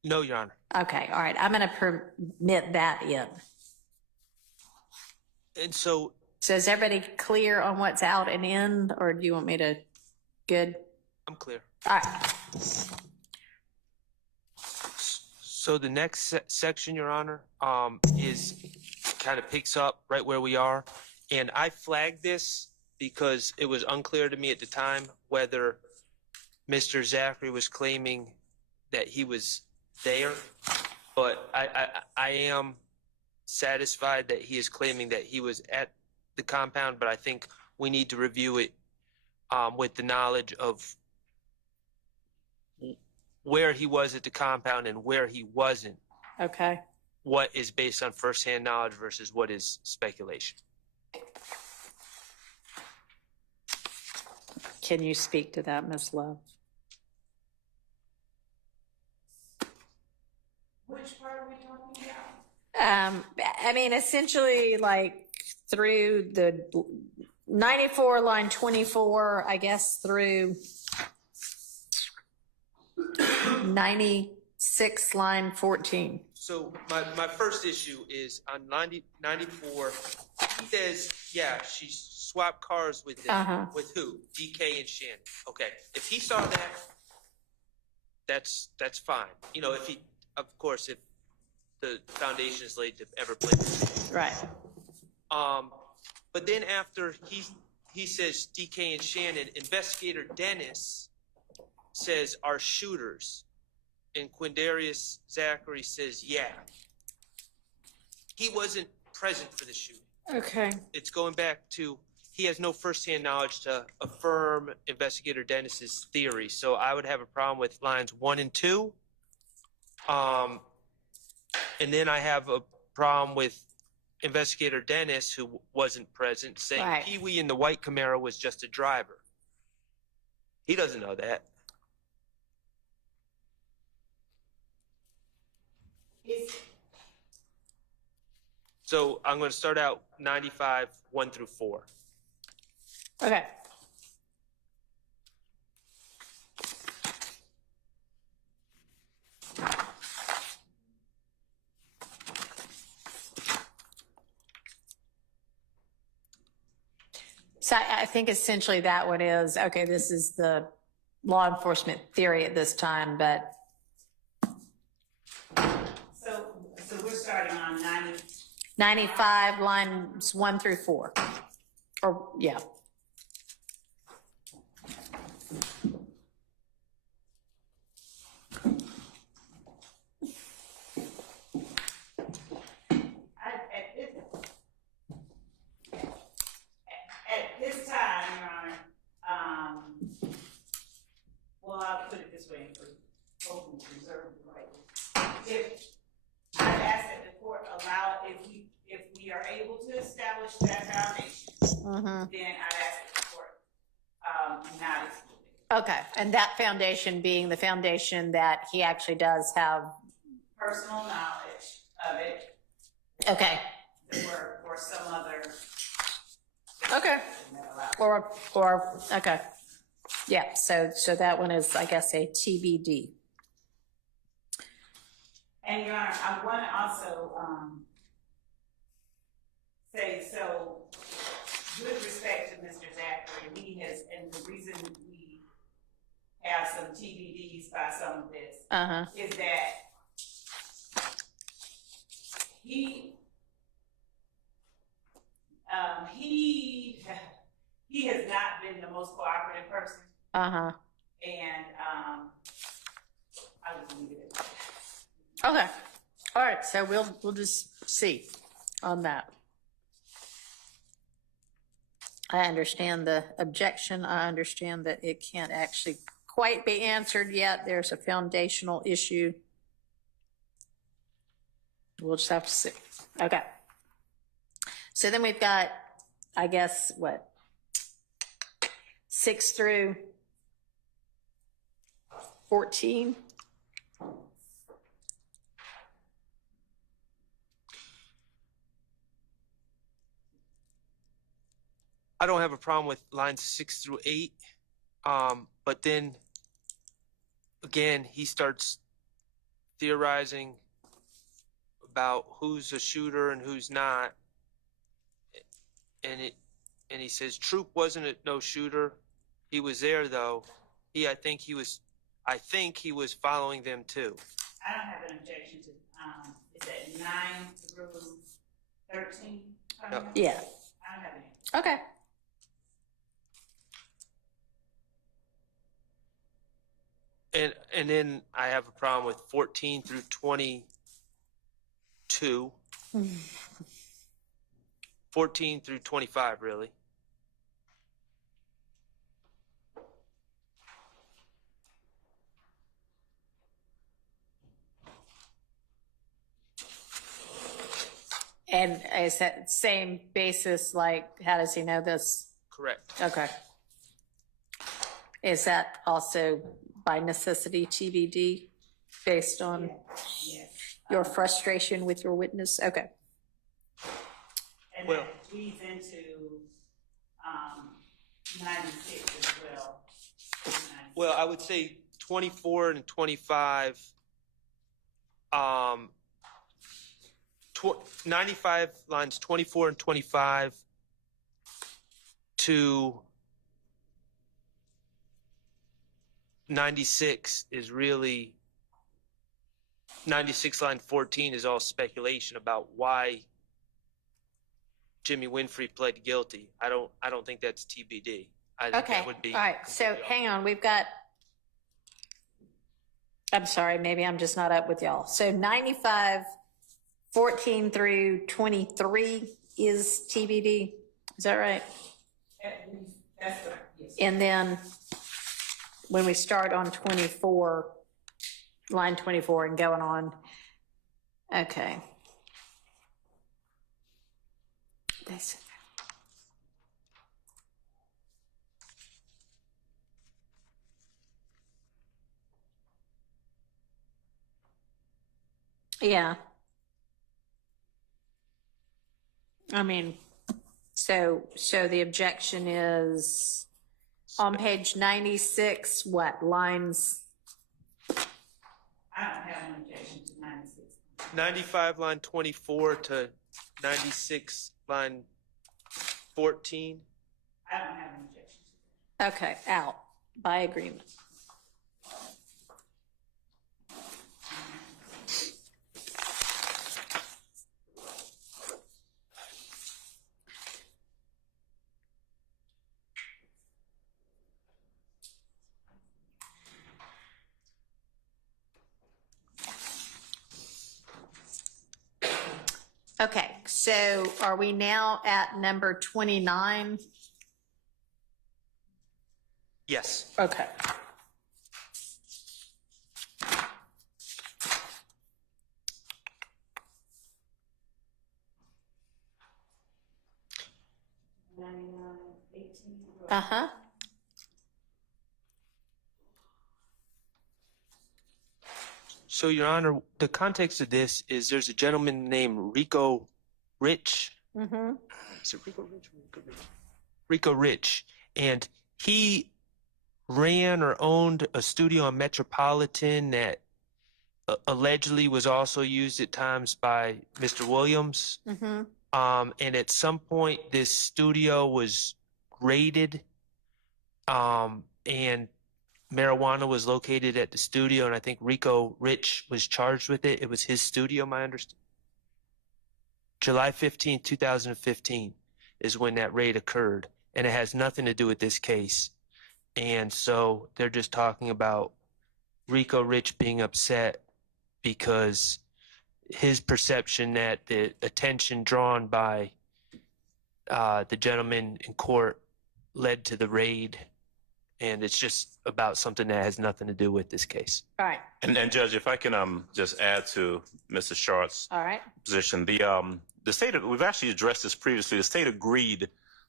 No, Your Honor. Okay, all right. I'm going to permit that in. And so is everybody clear on what's out and in, or do you want me to? Good. I'm clear. All right. So the next section, Your Honor, is kind of picks up right where we are. And I flagged this because it was unclear to me at the time whether Mr. Zachary was claiming that he was there. But I am satisfied that he is claiming that he was at the compound, but I think we need to review it with the knowledge of where he was at the compound and where he wasn't. Okay. What is based on firsthand knowledge versus what is speculation. Can you speak to that, Ms. Love? Which part are we talking about? I mean, essentially, like through the 94, line 24, I guess, through 96, line 14. So my first issue is on 94, he says, yeah, she swapped cars with them. With who? DK and Shannon. Okay. If he saw that, that's fine. You know, if he, of course, if the foundation is laid to ever play. Right. But then after he says DK and Shannon, investigator Dennis says are shooters, and Quindarius Zachary says yeah. He wasn't present for the shooting. Okay. It's going back to he has no firsthand knowledge to affirm investigator Dennis's theory. So I would have a problem with lines 1 and 2. And then I have a problem with investigator Dennis, who wasn't present, saying Right. Pee-wee in the white Camaro was just a driver. He doesn't know that. So I'm going to start out 95, 1 through 4. Okay. So I think essentially that one is, okay, this is the law enforcement theory at this time, but. So we're starting on 95, lines 1 through 4. Or, yeah. At this time, Your Honor, well, I'll put it this way for open to reserve the right. If I ask that the court allow, if we are able to establish that foundation, then I'd ask that the court not exclude it. Okay, and that foundation being the foundation that he actually does have. Personal knowledge of it. Okay. Or some other. Okay. Or, okay. Yeah, so that one is, I guess, a TBD. And Your Honor, I want to also say, so with respect to Mr. Zachary, he has, and the reason we have some TBDs by some of this is that he has not been the most cooperative person. And I would leave it. Okay. All right. So we'll just see on that. I understand the objection. I understand that it can't actually quite be answered yet. There's a foundational issue. We'll just have to see. Okay. So then we've got, I guess, what? 6 through 14. I don't have a problem with lines 6 through 8. But then again, he starts theorizing about who's a shooter and who's not. And he says Troop wasn't no shooter. He was there though. I think he was following them too. I don't have an objection to, is that 9 through 13? Yep. Yeah. I don't have any. Okay. And then I have a problem with 14 through 22. 14 through 25, really. And is that same basis, like, how does he know this? Correct. Okay. Is that also by necessity TBD based on your frustration with your witness? Okay. And that leads into 96 as well. Well, I would say 24 and 25, 95 lines 24 and 25 to 96 is really 96 line 14 is all speculation about why Jimmy Winfrey pled guilty. I don't think that's TBD. I think Okay. that would be All right. So hang on. We've got, I'm sorry, maybe I'm just not up with y'all. So 95, 14 through 23 is TBD. Is that right? That's right. Yes. And then when we start on 24, line 24 and going on, okay. This. Yeah. I mean, so the objection is on page 96, what, lines? I don't have an objection to 96. 95 line 24 to 96 line 14. I don't have an objection to that. Okay, out by agreement. Okay, so are we now at number 29? Yes. Okay. Uh-huh. So, Your Honor, the context of this is there's a gentleman named RICO Rich. Mm-hmm. Is it RICO Rich? RICO Rich. And he ran or owned a studio on Metropolitan that allegedly was also used at times by Mr. Williams. Mm-hmm. And at some point, this studio was raided, and marijuana was located at the studio, and I think Rico Rich was charged with it. It was his studio, my understanding. July 15, 2015 is when that raid occurred, and it has nothing to do with this case. And so they're just talking about Rico Rich being upset because his perception that the attention drawn by the gentleman in court led to the raid, and it's just about something that has nothing to do with this case. All right. And Judge, if I can just add to Mr. Sharp's All right. position, the state, we've actually addressed this previously. The state agreed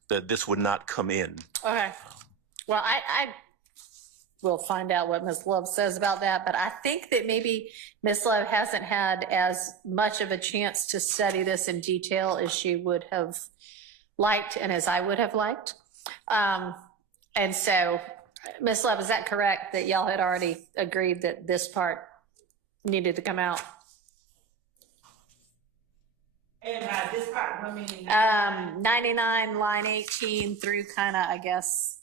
that this would not come in. Okay. Well, I will find out what Ms. Love says about that, but I think that maybe Ms. Love hasn't had as much of a chance to study this in detail as she would have liked and as I would have liked. And so, Ms. Love, is that correct that y'all had already agreed that this part needed to come out? And by this part, what meaning? 99, line 18 through kind of, I guess,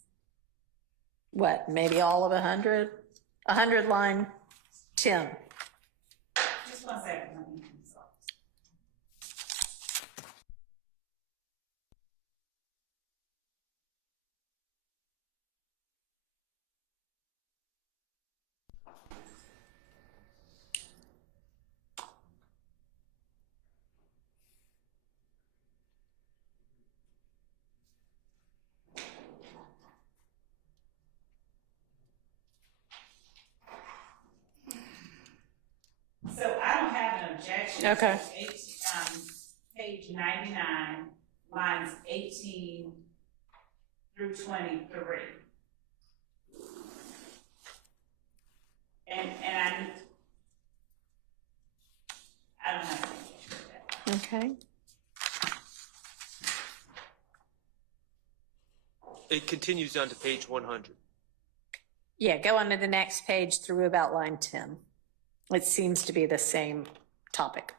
what, maybe all of 100? 100, line 10. Just 1 second. So I don't have an objection. Okay. Page 99, lines 18 through 23. And I don't have an objection with that. Okay. It continues on to page 100. Yeah, go on to the next page through about line 10. It seems to be the same topic.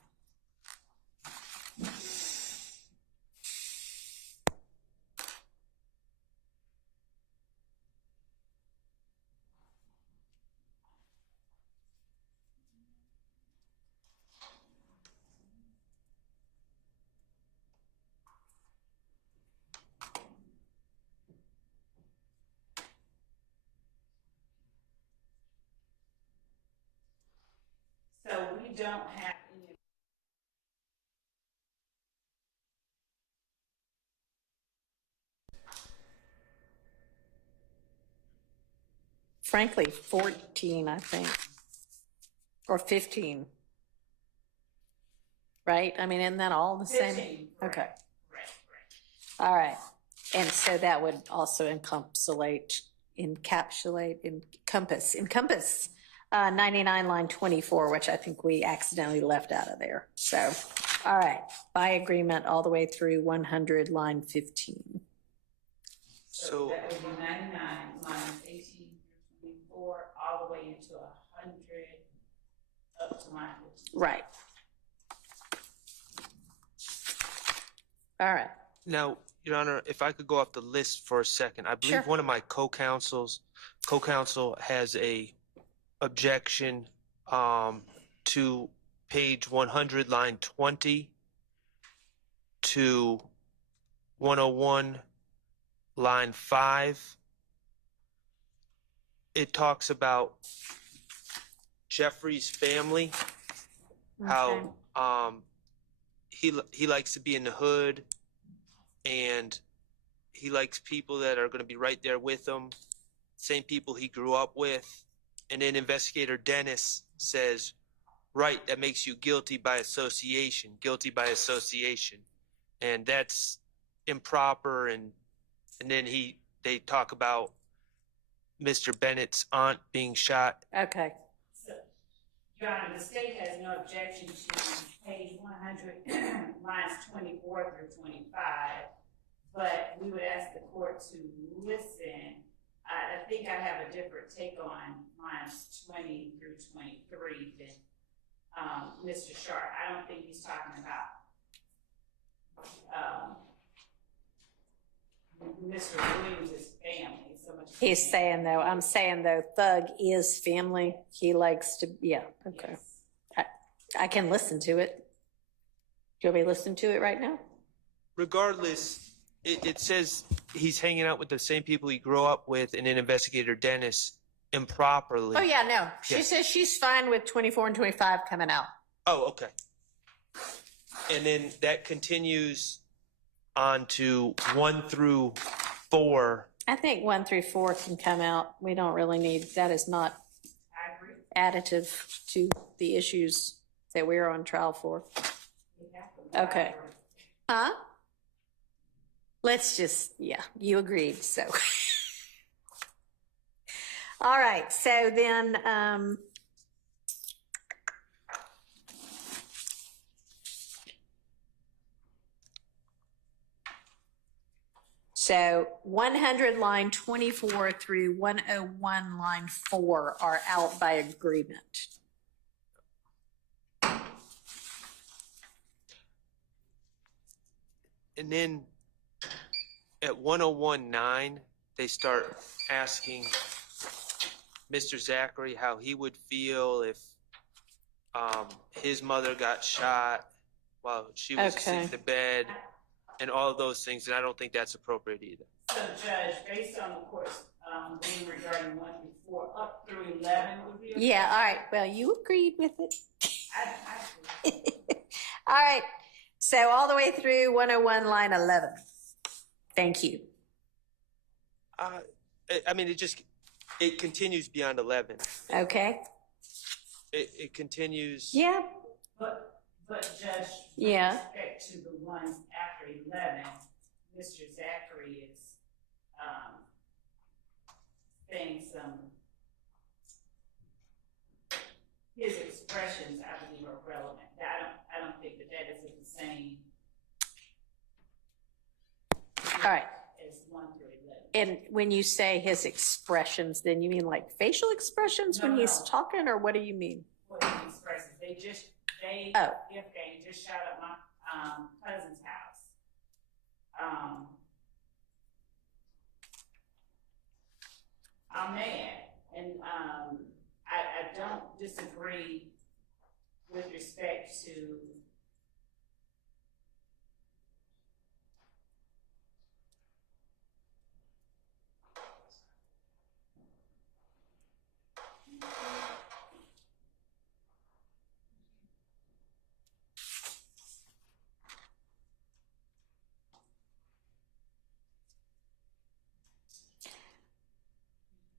So we don't have any. Frankly, 14, I think, or 15. Right? I mean, isn't that all the same? 15, Okay. Right. All right. And so that would also encompass 99, line 24, which I think we accidentally left out of there. So, all right, by agreement, all the way through 100, line 15. So that would be 99, lines 18 through 24, all the way into 100, up to line 15. Right. All right. Now, Your Honor, if I could go off the list for a second, I believe Sure. one of my co-counsel has a objection to page 100, line 20 to 101, line 5. It talks about Jeffrey's family, how he likes to be in the hood, and he likes people that are going to be right there with him, same people he grew up with. And then Investigator Dennis says, right, that makes you guilty by association, and that's improper. And then they talk about Mr. Bennett's aunt being shot. Okay. So, Your Honor, the state has no objection to page 100, lines 24 through 25, but we would ask the court to listen. I think I have a different take on lines 20 through 23 than Mr. Sharp. I don't think he's talking about Mr. Williams' family so much. He's saying, though, I'm saying, though, Thug is family. He likes to, yeah, okay. Yes. I can listen to it. Do you want me to listen to it right now? Regardless, it says he's hanging out with the same people he grew up with, and then Investigator Dennis improperly. Oh, yeah, no. She Yes. says she's fine with 24 and 25 coming out. Oh, okay. And then that continues on to 1 through 4. I think 1 through 4 can come out. We don't really need, that is not additive to the issues that we're on trial for. Okay. Huh? Let's just, yeah, you agreed, so. All right, so then, so 100 line 24 through 101 line 4 are out by agreement. And then at 101.9, they start asking Mr. Zachary how he would feel if his mother got shot while she was asleep in the bed, and all of those things, and I don't think that's appropriate either. So, Judge, based on the court's ruling regarding 1 through 4 up through 11 would be okay? Yeah, all right. Well, you agreed with it. All right. So all the way through 101 line 11. Thank you. I mean, it continues beyond 11. Okay. It continues. Yeah. But Judge, Yeah. with respect to the ones after 11, Mr. Zachary is saying his expressions, I believe, are relevant. I don't think that is the same. All right. As 1 through 11. And when you say his expressions, then you mean like facial expressions when he's talking, or what do you mean? What he expresses. They just shot up my cousin's house. I'm mad, and I don't disagree with respect to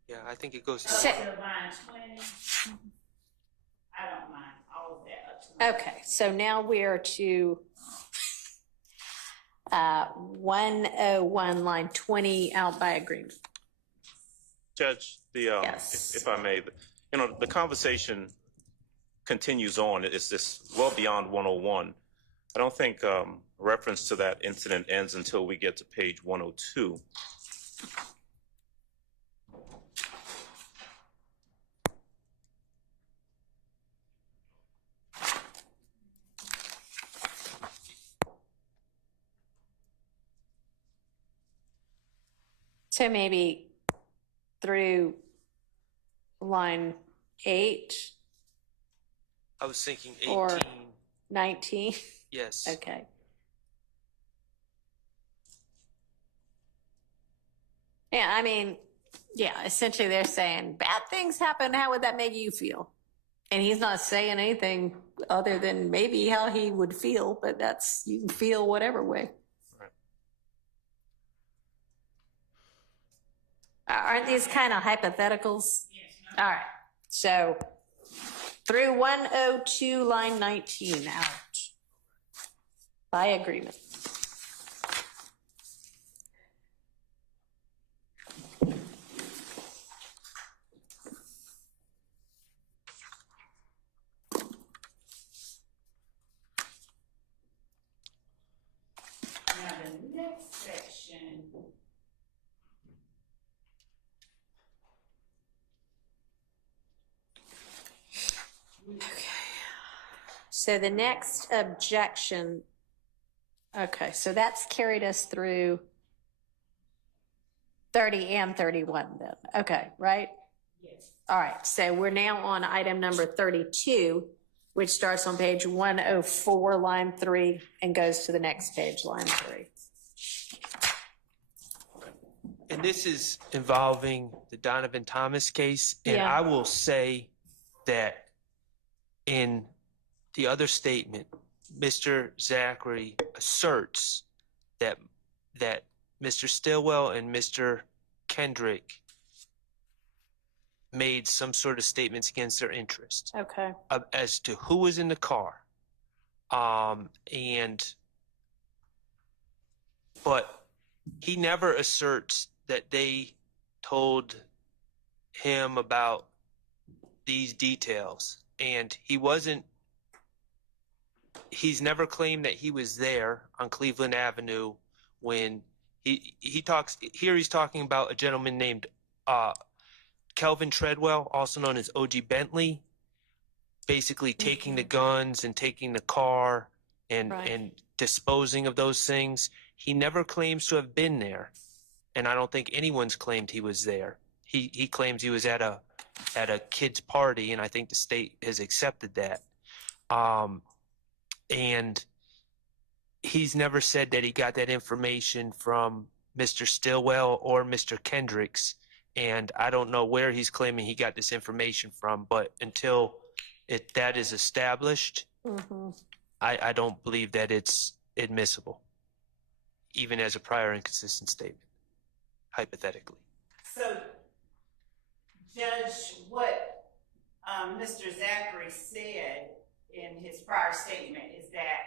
Yeah, I think it goes to line 20. I don't mind all of that up to Okay, so now we're to 101 line 20 out by agreement. Judge, if I may, the conversation continues on. It's this well beyond 101. I don't think reference to that incident ends until we get to page 102. So maybe through line 8. I was thinking 18. Or 19. Yes. Okay. Yeah, I mean, yeah, essentially they're saying bad things happen. How would that make you feel? And he's not saying anything other than maybe how he would feel, but you can feel whatever way. Aren't these kind of hypotheticals? All right. So through 102 line 19 out by agreement. Now the next section. So the next objection, okay, so that's carried us through 30 and 31 then. Okay, right? Yes. All right, so we're now on item number 32, which starts on page 104, line 3, and goes to the next page, line 3. And this is involving the Donovan Thomas case. And Yeah. I will say that in the other statement, Mr. Zachary asserts that Mr. Stillwell and Mr. Kendrick made some sort of statements against their interest Okay. as to who was in the car. But he never asserts that they told him about these details. And he's never claimed that he was there on Cleveland Avenue when he talks, here he's talking about a gentleman named Kelvin Treadwell, also known as O.G. Bentley, basically taking the guns and taking the car and disposing of those things. He never claims to have been there, and I don't think anyone's claimed he was there. He claims he was at a kid's party, and I think the state has accepted that. And he's never said that he got that information from Mr. Stillwell or Mr. Kendricks, and I don't know where he's claiming he got this information from, but until that is established, I don't believe that it's admissible, even as a prior inconsistent statement, hypothetically. So, Judge, what Mr. Zachary said in his prior statement is that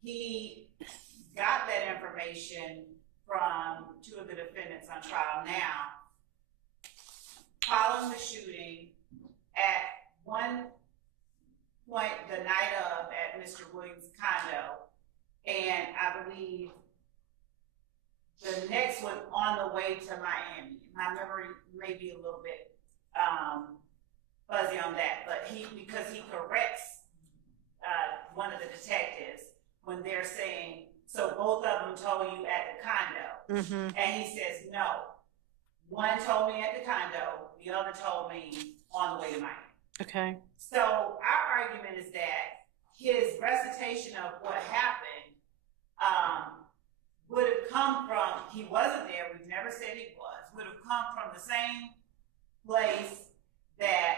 he got that information from two of the defendants on trial now, following the shooting at one point the night of at Mr. Williams' condo, and I believe the next one on the way to Miami. My memory may be a little bit fuzzy on that, but because he corrects one of the detectives when they're saying, so both of them told you at the condo, and he says, no, one told me at the condo, the other told me on the way to Miami. Okay. So our argument is that his recitation of what happened would have come from, he wasn't there, we've never said he was, would have come from the same place that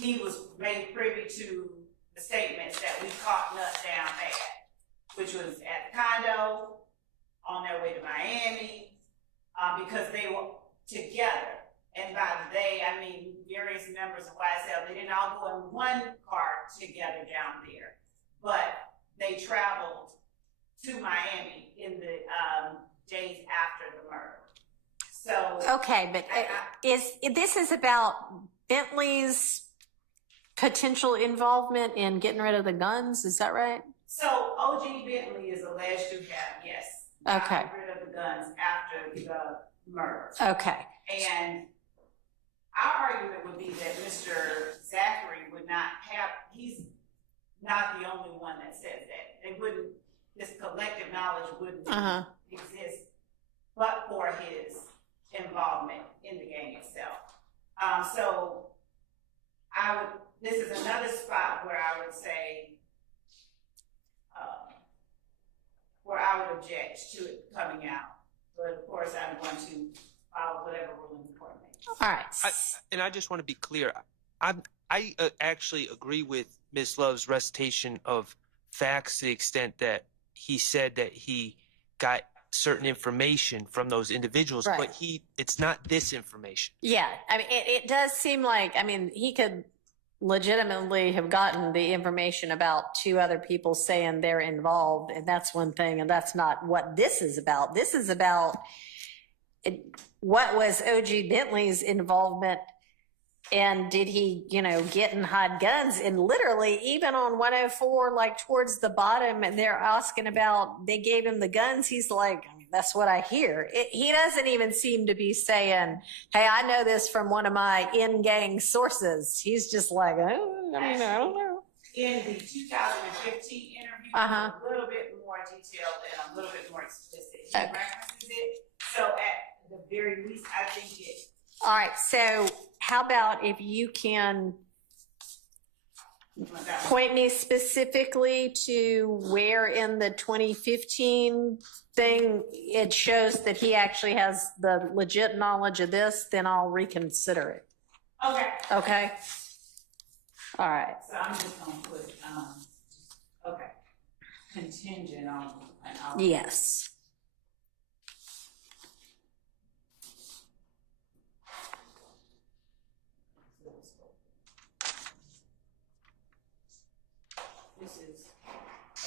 he was made privy to the statements that we caught nuts down at, which was at the condo, on their way to Miami, because they were together. And by they, I mean various members of YSL. They didn't all go in one car together down there, but they traveled to Miami in the days after the murder. So Okay, but this is about Bentley's potential involvement in getting rid of the guns? Is that right? So O.G. Bentley is alleged to have, yes, Okay. gotten rid of the guns after the murder. Okay. And our argument would be that Mr. Zachary would not have, he's not the only one that says that. They wouldn't, this collective knowledge wouldn't exist but for his involvement in the gang itself. So this is another spot where I would say, where I would object to it coming out. But of course, I'm going to follow whatever ruling the court makes. All right. And I just want to be clear. I actually agree with Ms. Love's recitation of facts to the extent that he said that he got certain information from those individuals, Right. but it's not this information. Yeah, I mean, it does seem like, I mean, he could legitimately have gotten the information about two other people saying they're involved, and that's one thing, and that's not what this is about. This is about what was O.G. Bentley's involvement, and did he, get and hide guns? And literally, even on 104, like towards the bottom, and they're asking about, they gave him the guns, he's like, that's what I hear. He doesn't even seem to be saying, hey, I know this from one of my in-gang sources. He's just like, oh, I don't know. In the 2015 interview, a little bit more detailed and a little bit more explicit. He references it. So at the very least, I think it. All right. So how about if you can point me specifically to where in the 2015 thing it shows that he actually has the legit knowledge of this, then I'll reconsider it. Okay. Okay? All right. So I'm just gonna put, okay, contingent on. Yes.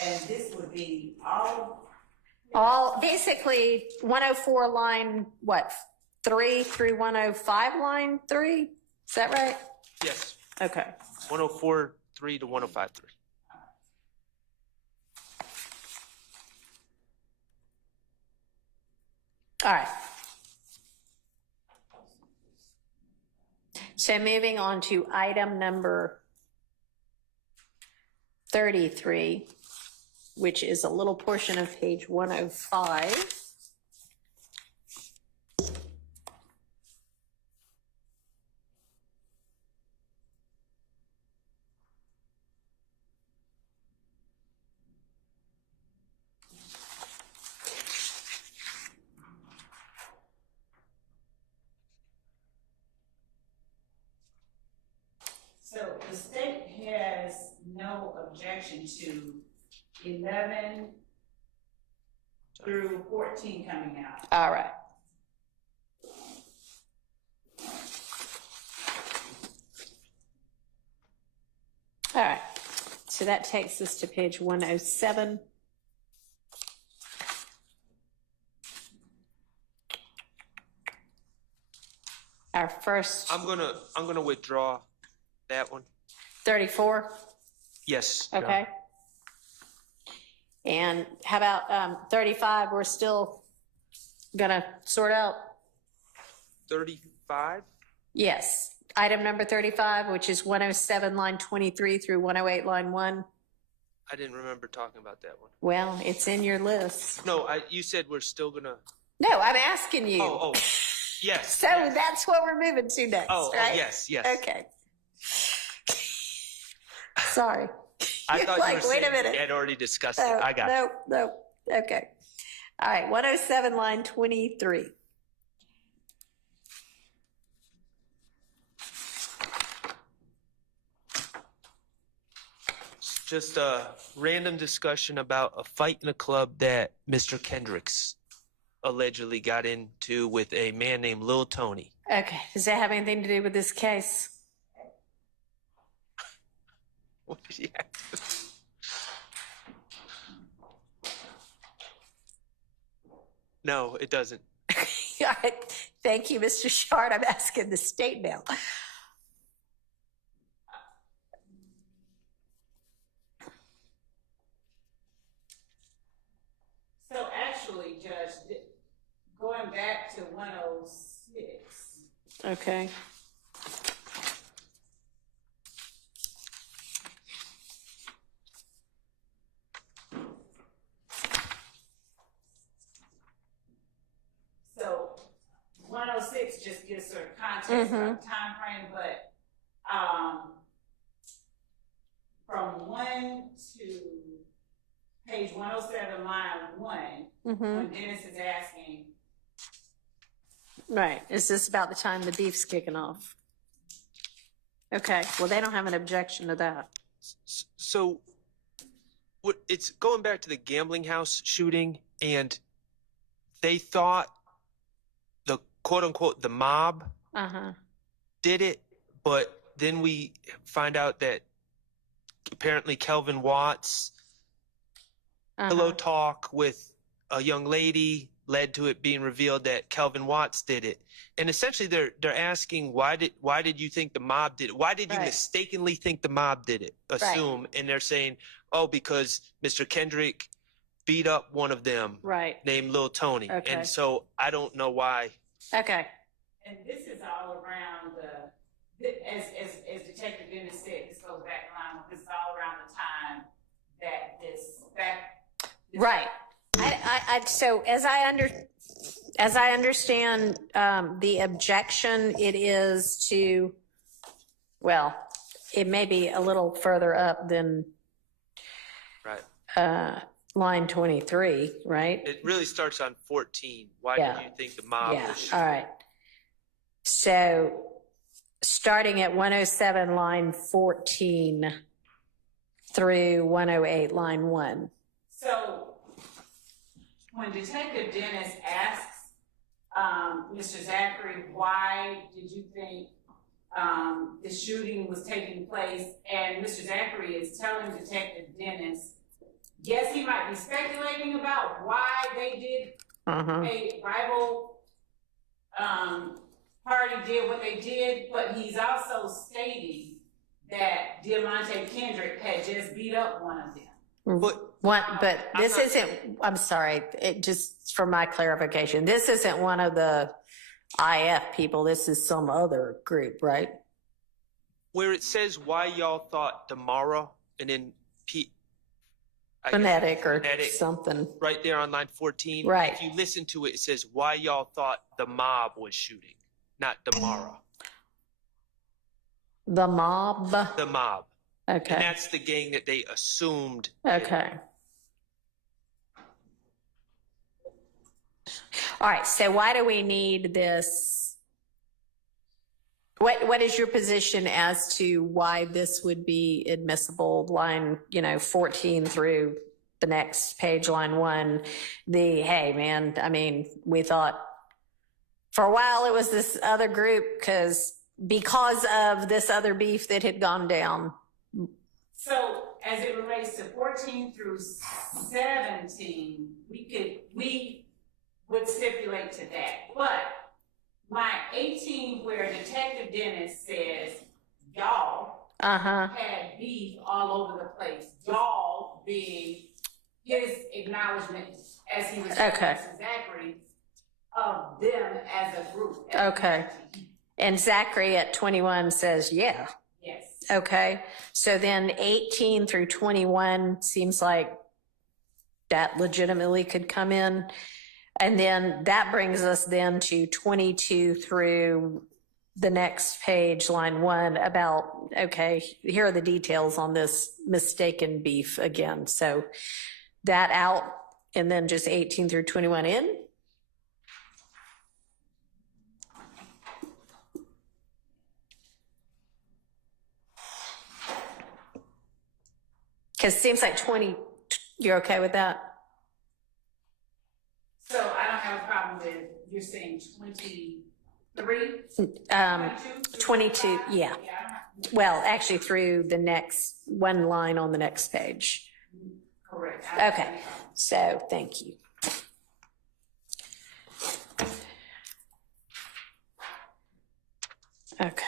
And this would be all Basically 104 line, what, 3 through 105 line 3? Is that right? Yes. Okay. 104.3 to 105.3. All right. So moving on to item number 33, which is a little portion of page 105. So the state has no objection to 11 through 14 coming out. All right. All right. So that takes us to page 107. Our first. I'm gonna withdraw that one. 34. Yes. Okay. And how about 35? We're still gonna sort out. 35. Yes. Item number 35, which is 107 line 23 through 108 line 1. I didn't remember talking about that one. Well, it's in your list. No, you said we're still gonna. No, I'm asking you. Oh, yes. So yes. that's what we're moving to next, right? Yes. Okay. Sorry. I thought like, you were wait a saying minute. we had already discussed it. I got it. No. Okay. All right. 107 line 23. Just a random discussion about a fight in a club that Mr. Kendricks allegedly got into with a man named Lil Tony. Okay. Does that have anything to do with this case? What did he have? No, it doesn't. All right. Thank you, Mr. Shard. I'm asking the state now. So actually, Judge, going back to 106. Okay. So 106 just gives sort of context of the time frame, but from 1 to page 107, line 1, when Dennis is asking. Right. Is this about the time the beef's kicking off? Okay. Well, they don't have an objection to that. So it's going back to the gambling house shooting, and they thought the quote unquote the mob did it, but then we find out that apparently Kelvin Watts pillow talk with a young lady led to it being revealed that Kelvin Watts did it. And essentially they're asking, why did you think the mob did it? Why did you mistakenly think the mob did it? Assume. And they're saying, oh, because Mr. Kendrick beat up one of them named Lil Tony. Okay. And so I don't know why. Okay. And this is all around as Detective Dennis said, this goes back around, this is all around the time that Right. So as I understand the objection, it is to, well, it may be a little further up than Right. Line 23, right? It really starts on 14. Why Yeah. did you think the mob Yeah, was shooting? all right. So starting at 107, line 14 through 108, line 1. So when Detective Dennis asks Mr. Zachary, why did you think the shooting was taking place? And Mr. Zachary is telling Detective Dennis, yes, he might be speculating about why they did a rival party did what they did, but he's also stating that Diamante Kendrick had just beat up one of them. But this isn't, I'm sorry, it just for my clarification, this isn't one of the IF people, this is some other group, right? Where it says why y'all thought tomorrow, and then Phonetic or something. Right there on line 14. Right. If you listen to it, it says why y'all thought the mob was shooting, not tomorrow. The mob? The mob. Okay. And that's the gang that they assumed. Okay. All right, so why do we need this? What is your position as to why this would be admissible? Line, 14 through the next page, line 1. Hey, man, I mean, we thought for a while it was this other group because of this other beef that had gone down. So as it relates to 14 through 17, we would stipulate to that. But my 18, where Detective Dennis says, y'all had beef all over the place. Y'all being his acknowledgement as he was talking to Zachary of them as a group. Okay. And Zachary at 21 says, yeah. Yes. Okay. So then 18 through 21 seems like that legitimately could come in. And then that brings us then to 22 through the next page, line 1, about, okay, here are the details on this mistaken beef again. So that out, and then just 18 through 21 in. Because it seems like 20, you're okay with that? So I don't have a problem with, you're saying 23? 22, yeah. Well, actually through the next one line on the next page. Correct. Okay, so thank you. Okay.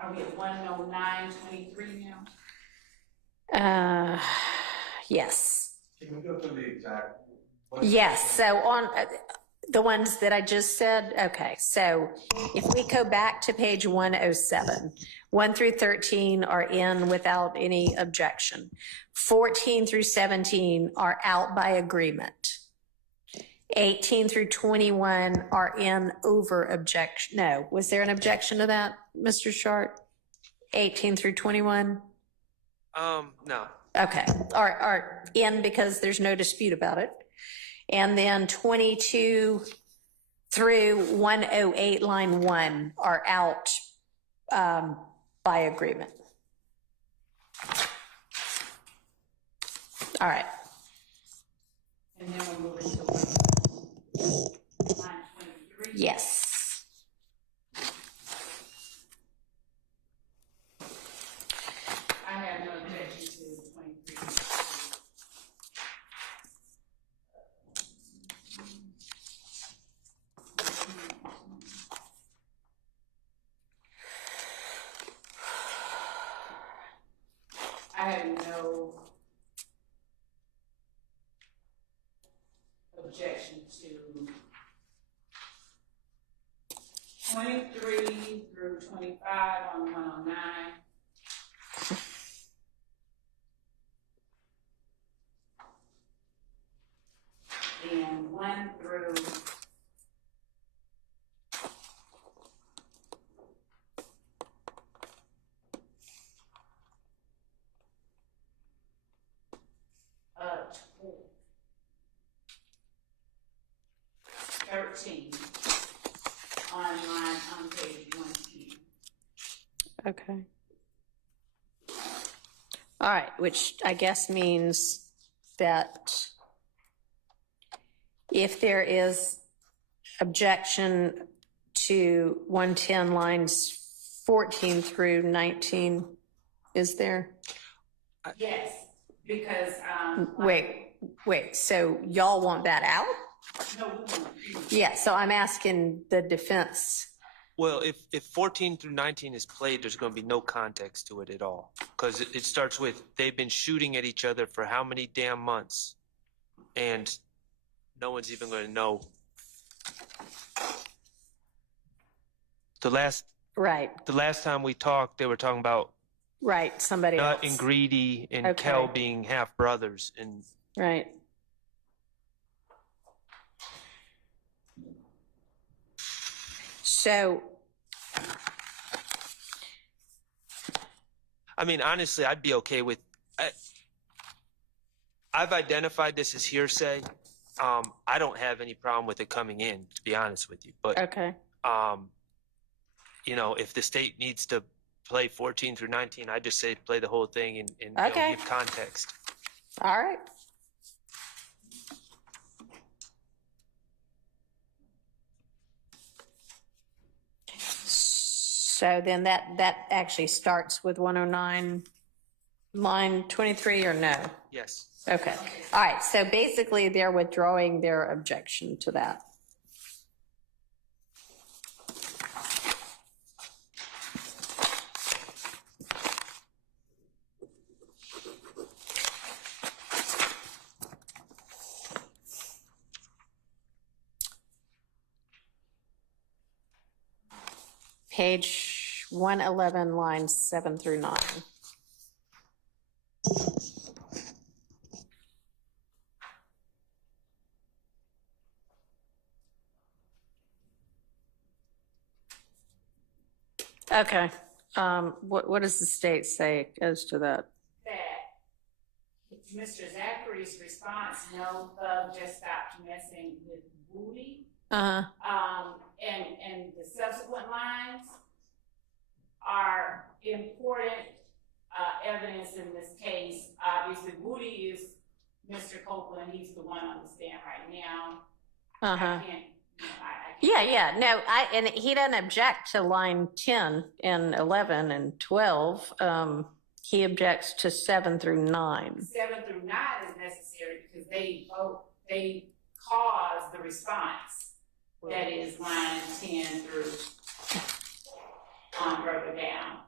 Are we at 109:23 now? Yes. Can we go through the exact? Yes, so on the ones that I just said, okay, so if we go back to page 107, 1 through 13 are in without any objection. 14 through 17 are out by agreement. 18 through 21 are in over objection. No, was there an objection to that, Mr. Short? 18 through 21? No. Okay, are in because there's no dispute about it. And then 22 through 108, line 1 are out by agreement. All right. And then we're moving to line 23. Yes. I have no objection to 23. I have no objection to 23 through 25 on 109. And 1 through 13 on page 110. Okay. All right, which I guess means that if there is objection to 110 lines 14 through 19, is there? Yes, because Wait, so y'all want that out? no, we won't. Yeah, so I'm asking the defense. Well, if 14 through 19 is played, there's going to be no context to it at all. Because it starts with, they've been shooting at each other for how many damn months? And no one's even going to know. The last time we talked, they were talking about somebody Nut else. and Greedy and Okay. Kel being half brothers. And Right. So, I mean, honestly, I'd be okay with. I've identified this as hearsay. I don't have any problem with it coming in, to be honest with you. But okay. You know, if the state needs to play 14 through 19, I just say play the whole thing and Okay. give context. All right. So then that actually starts with 109 line 23 or no? Yes. Okay. All right. So basically they're withdrawing their objection to that. Page 111, lines 7 through 9. Okay. What does the state say as to that? That Mr. Zachary's response, no, thug just stopped messing with Woody. Uh-huh. And the subsequent lines are important evidence in this case. Obviously, Woody is Mr. Copeland. He's the one on the stand right now. Uh-huh. I can't, you know, I can't. Yeah. No, and he doesn't object to line 10 and 11 and 12. He objects to 7 through 9. 7 through 9 is necessary because they cause the response. That is line 10 through further down.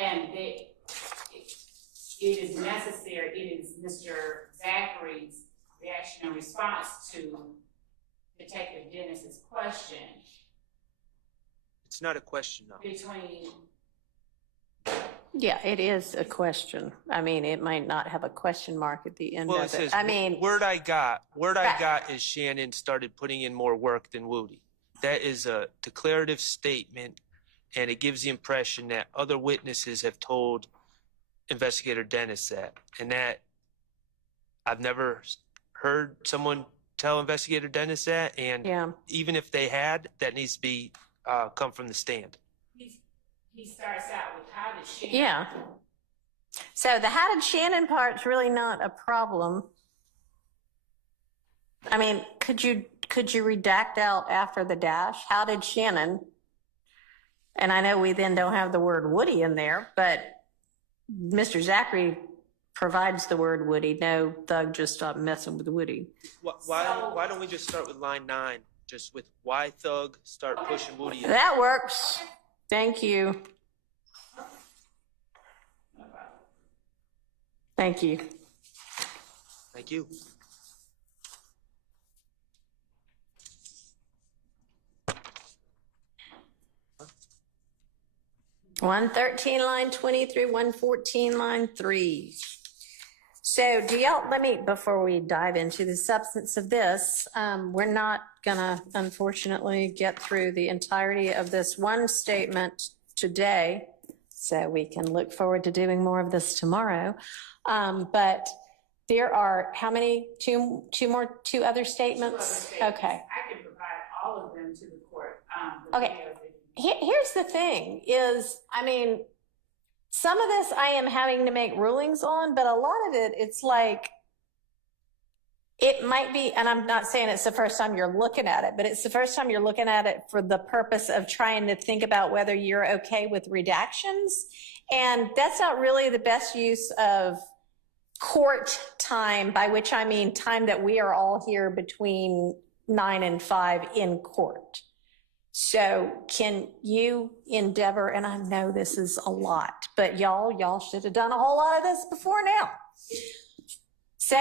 And it is necessary, it is Mr. Zachary's reaction and response to Detective Dennis's question. It's not a question, though. Between. Yeah, it is a question. I mean, it might not have a question mark at the end Well, of it says, I mean, word I got is Shannon started putting in more work than Woody. That is a declarative statement, and it gives the impression that other witnesses have told Investigator Dennis that. And that I've never heard someone tell Investigator Dennis that. And even if they had, that needs to be come from the stand. He starts out with how did Shannon. Yeah. So the how did Shannon part's really not a problem. I mean, could you redact out after the dash? How did Shannon? And I know we then don't have the word Woody in there, but Mr. Zachary provides the word Woody. No, thug just stopped messing with Woody. Why don't we just start with line 9, just with why thug start pushing Woody in? That works. Thank you. Thank you. Thank you. 113 line 20 through 114 line 3. So do y'all, before we dive into the substance of this, we're not gonna unfortunately get through the entirety of this one statement today, so we can look forward to doing more of this tomorrow. But there are, how many, two other statements? Okay. I can provide all of them to the court. Okay. Here's the thing is, some of this I am having to make rulings on, but a lot of it, it's like, it might be, and I'm not saying it's the first time you're looking at it, but it's the first time you're looking at it for the purpose of trying to think about whether you're okay with redactions. And that's not really the best use of court time, by which I mean time that we are all here between 9 and 5 in court. So can you endeavor, and I know this is a lot, but y'all should have done a whole lot of this before now. So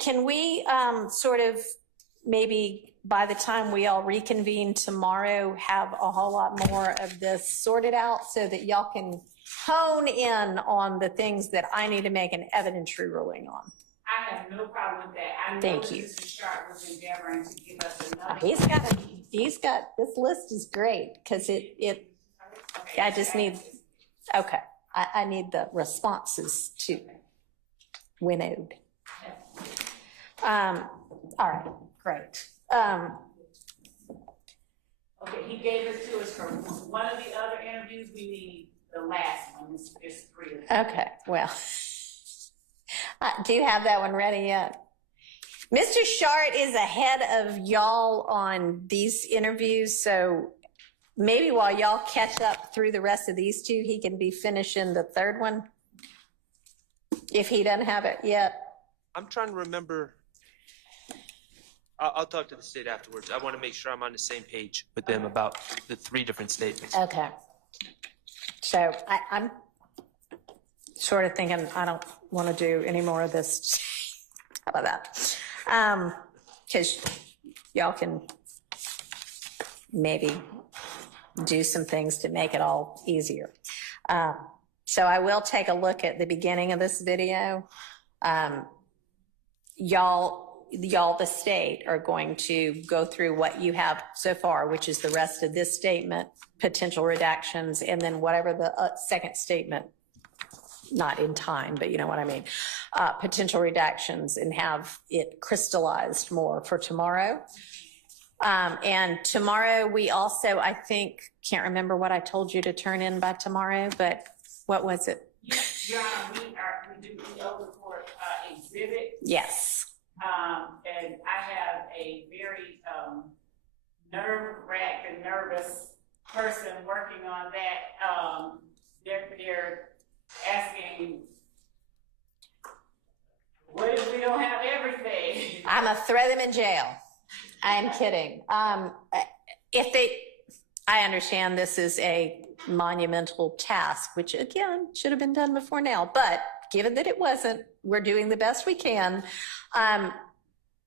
can we sort of maybe by the time we all reconvene tomorrow have a whole lot more of this sorted out so that y'all can hone in on the things that I need to make an evidentiary ruling on? I have no problem with that. I know Thank you. Mr. Sharp was endeavoring to give us another. He's got, this list is great because I just need, okay. I need the responses to winnowed. All right, great. Okay, he gave us to us from one of the other interviews. We need the last one. There's 3 of them. Okay, well, do you have that one ready yet? Mr. Shart is ahead of y'all on these interviews, so maybe while y'all catch up through the rest of these 2, he can be finishing the 3rd one, if he doesn't have it yet. I'm trying to remember. I'll talk to the state afterwards. I want to make sure I'm on the same page with them about the 3 different statements. Okay. So I'm sort of thinking I don't want to do any more of this. How about that? Because y'all can maybe do some things to make it all easier. So I will take a look at the beginning of this video. Y'all, the state, are going to go through what you have so far, which is the rest of this statement, potential redactions, and then whatever the second statement, not in time, but you know what I mean, potential redactions, and have it crystallized more for tomorrow. And tomorrow we also, I think, can't remember what I told you to turn in by tomorrow, but what was it? Your Honor, we owe the court exhibit. Yes. And I have a very nerve-wracked and nervous person working on that. They're asking, what if we don't have everything? I'm gonna throw them in jail. I am kidding. I understand this is a monumental task, which again should have been done before now, but given that it wasn't, we're doing the best we can.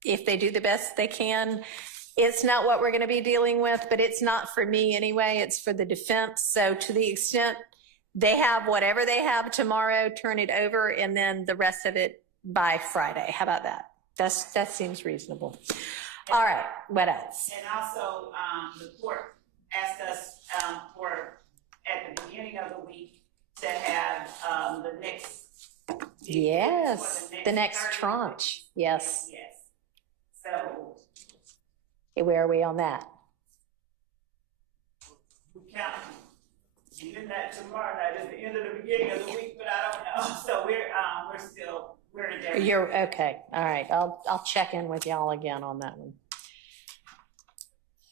If they do the best they can, it's not what we're going to be dealing with, but it's not for me anyway. It's for the defense. So to the extent they have whatever they have tomorrow, turn it over, and then the rest of it by Friday. How about that? That seems reasonable. All right, what else? And also, the court asked us at the beginning of the week to have the next. Yes, the next tranche. Yes. Yes. So. Where are we on that? We count even that tomorrow night is the end of the beginning of the week, but I don't know. So we're together. You're okay. All right. I'll check in with y'all again on that one.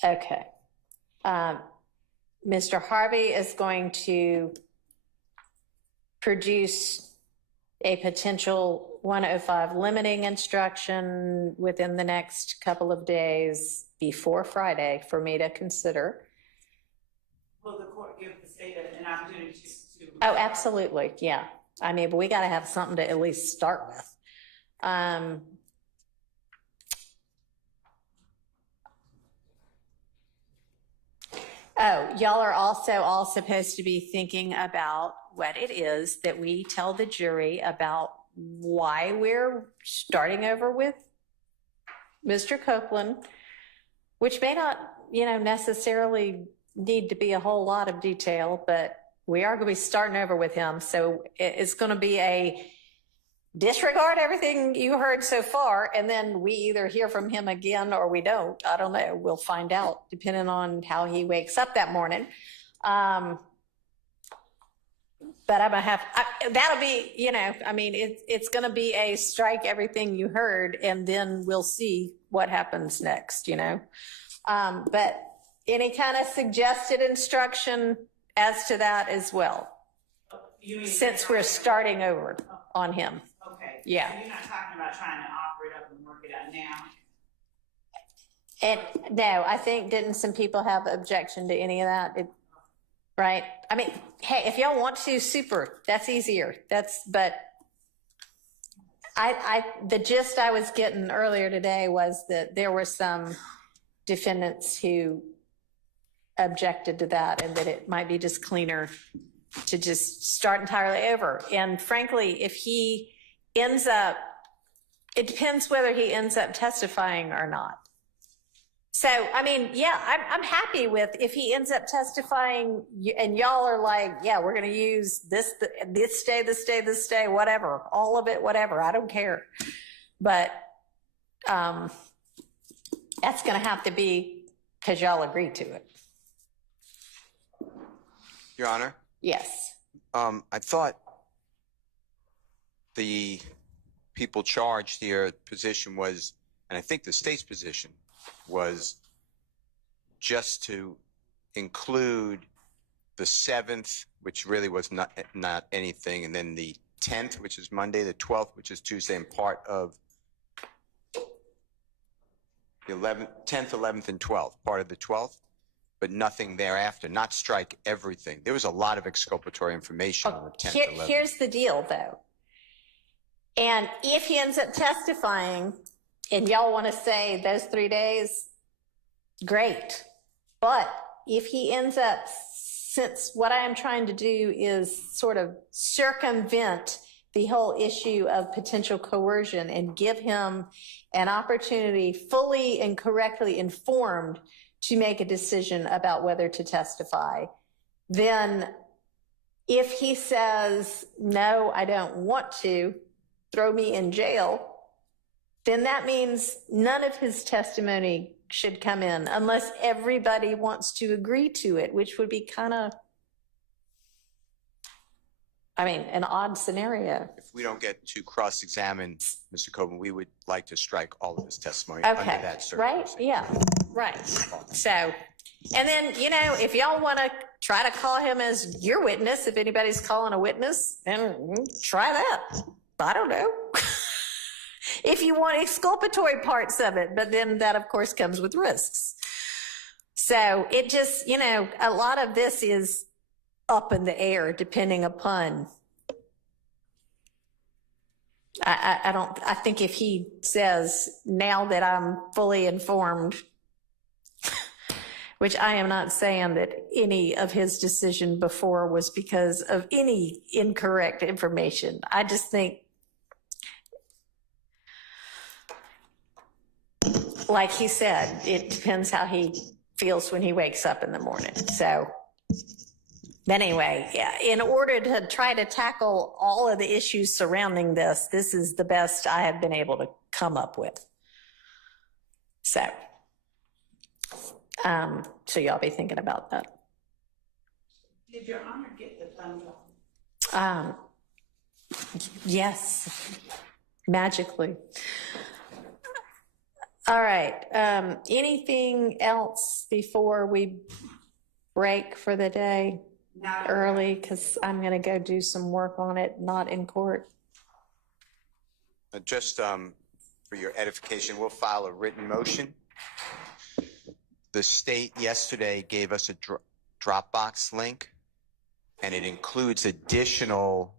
Okay. Mr. Harvey is going to produce a potential 105 limiting instruction within the next couple of days before Friday for me to consider. Will the court give the state an opportunity to? Oh, absolutely. Yeah. I mean, but we got to have something to at least start with. Oh, y'all are also all supposed to be thinking about what it is that we tell the jury about why we're starting over with Mr. Copeland, which may not, necessarily need to be a whole lot of detail, but we are going to be starting over with him. So it's going to be a disregard everything you heard so far, and then we either hear from him again or we don't. I don't know. We'll find out depending on how he wakes up that morning. But I'm going to have, that'll be, it's going to be a strike everything you heard, and then we'll see what happens next, But any kind of suggested instruction as to that as well, since we're starting over on him. Okay. Yeah. So you're not talking about trying to offer it up and work it out now? And no, I think, didn't some people have objection to any of that? Right? I mean, hey, if y'all want to, super, that's easier. But the gist I was getting earlier today was that there were some defendants who objected to that, and that it might be just cleaner to just start entirely over. And frankly, if he ends up, it depends whether he ends up testifying or not. So, yeah, I'm happy with if he ends up testifying and y'all are like, yeah, we're going to use this day, whatever, all of it, whatever. I don't care. But that's going to have to be because y'all agreed to it. Your Honor? Yes. I thought the people charged here position was, and I think the state's position was just to include the 7th, which really was not anything, and then the 10th, which is Monday, the 12th, which is Tuesday, and part of the 11th, 10th, 11th, and 12th, part of the 12th, but nothing thereafter, not strike everything. There was a lot of exculpatory information on the 10th, 11th. Here's the deal, though. And if he ends up testifying and y'all want to say those 3 days, great. But if he ends up, since what I am trying to do is sort of circumvent the whole issue of potential coercion and give him an opportunity fully and correctly informed to make a decision about whether to testify, then if he says, no, I don't want to, throw me in jail, then that means none of his testimony should come in unless everybody wants to agree to it, which would be kind of, an odd scenario. If we don't get to cross-examine Mr. Copeland, we would like to strike all of his testimony Okay. under that Right? circumstance. Yeah. Right. So, and then, if y'all want to try to call him as your witness, if anybody's calling a witness, then try that. I don't know. If you want exculpatory parts of it, but then that, of course, comes with risks. So it just, a lot of this is up in the air depending upon. I think if he says, now that I'm fully informed, which I am not saying that any of his decision before was because of any incorrect information. I just think, like he said, it depends how he feels when he wakes up in the morning. So, but anyway, yeah, in order to try to tackle all of the issues surrounding this, this is the best I have been able to come up with. So, so y'all be thinking about that. Did Your Honor get the thumbs up? Yes, magically. All right. Anything else before we break for the day? Not early, because I'm going to go do some work on it, not in court. Just for your edification, we'll file a written motion. The state yesterday gave us a Dropbox link, and it includes additional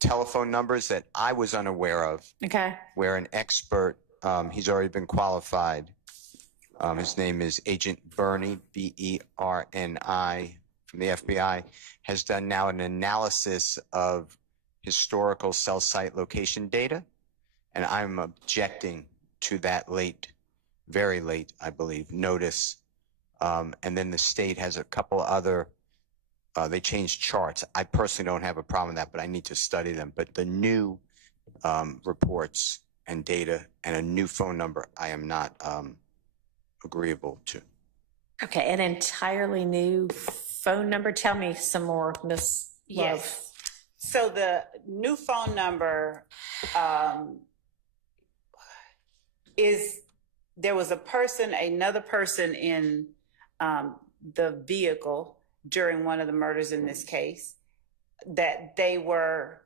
telephone numbers that I was unaware of. Okay. Where an expert, he's already been qualified, His name is Agent Bernie, B-E-R-N-I, from the FBI, has done now an analysis of historical cell site location data, and I'm objecting to that very late, I believe, notice. And then the state has a couple other, they changed charts. I personally don't have a problem with that, but I need to study them. But the new reports and data and a new phone number, I am not agreeable to. Okay, an entirely new phone number. Tell me some more, Ms. Love. Yes. So the new phone number is, there was another person in the vehicle during one of the murders in this case that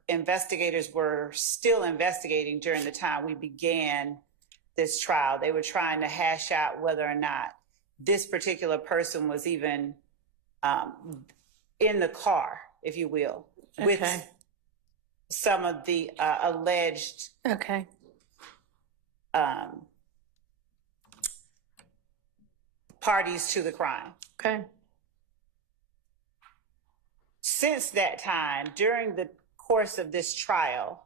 investigators were still investigating during the time we began this trial. They were trying to hash out whether or not this particular person was even in the car, if you will, with some of the alleged parties to the crime. Okay. Since that time, during the course of this trial,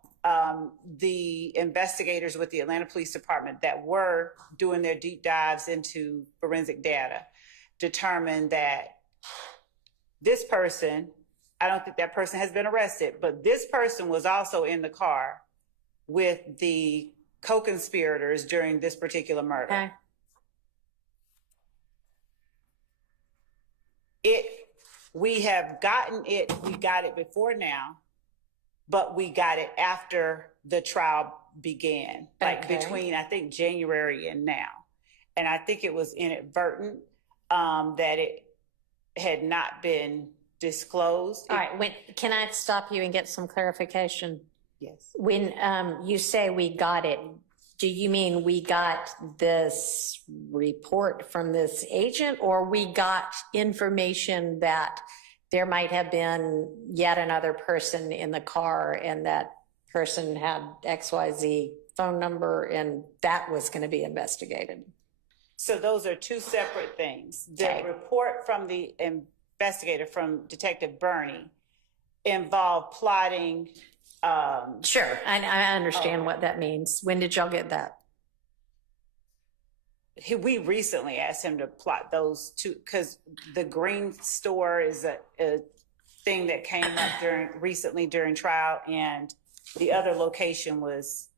the investigators with the Atlanta Police Department that were doing their deep dives into forensic data determined that this person, I don't think that person has been arrested, but this person was also in the car with the co-conspirators during this particular murder. We got it before now, but we got it after the trial began, like between, I think, January and now. And I think it was inadvertent that it had not been disclosed. All right, can I stop you and get some clarification? Yes. When you say we got it, do you mean we got this report from this agent, or we got information that there might have been yet another person in the car and that person had XYZ phone number and that was going to be investigated? So those are two separate things. The report from the investigator, from Detective Bernie, involved plotting. Sure, I understand what that means. When did y'all get that? We recently asked him to plot those two, because the green store is a thing that came up recently during trial, and the other location was.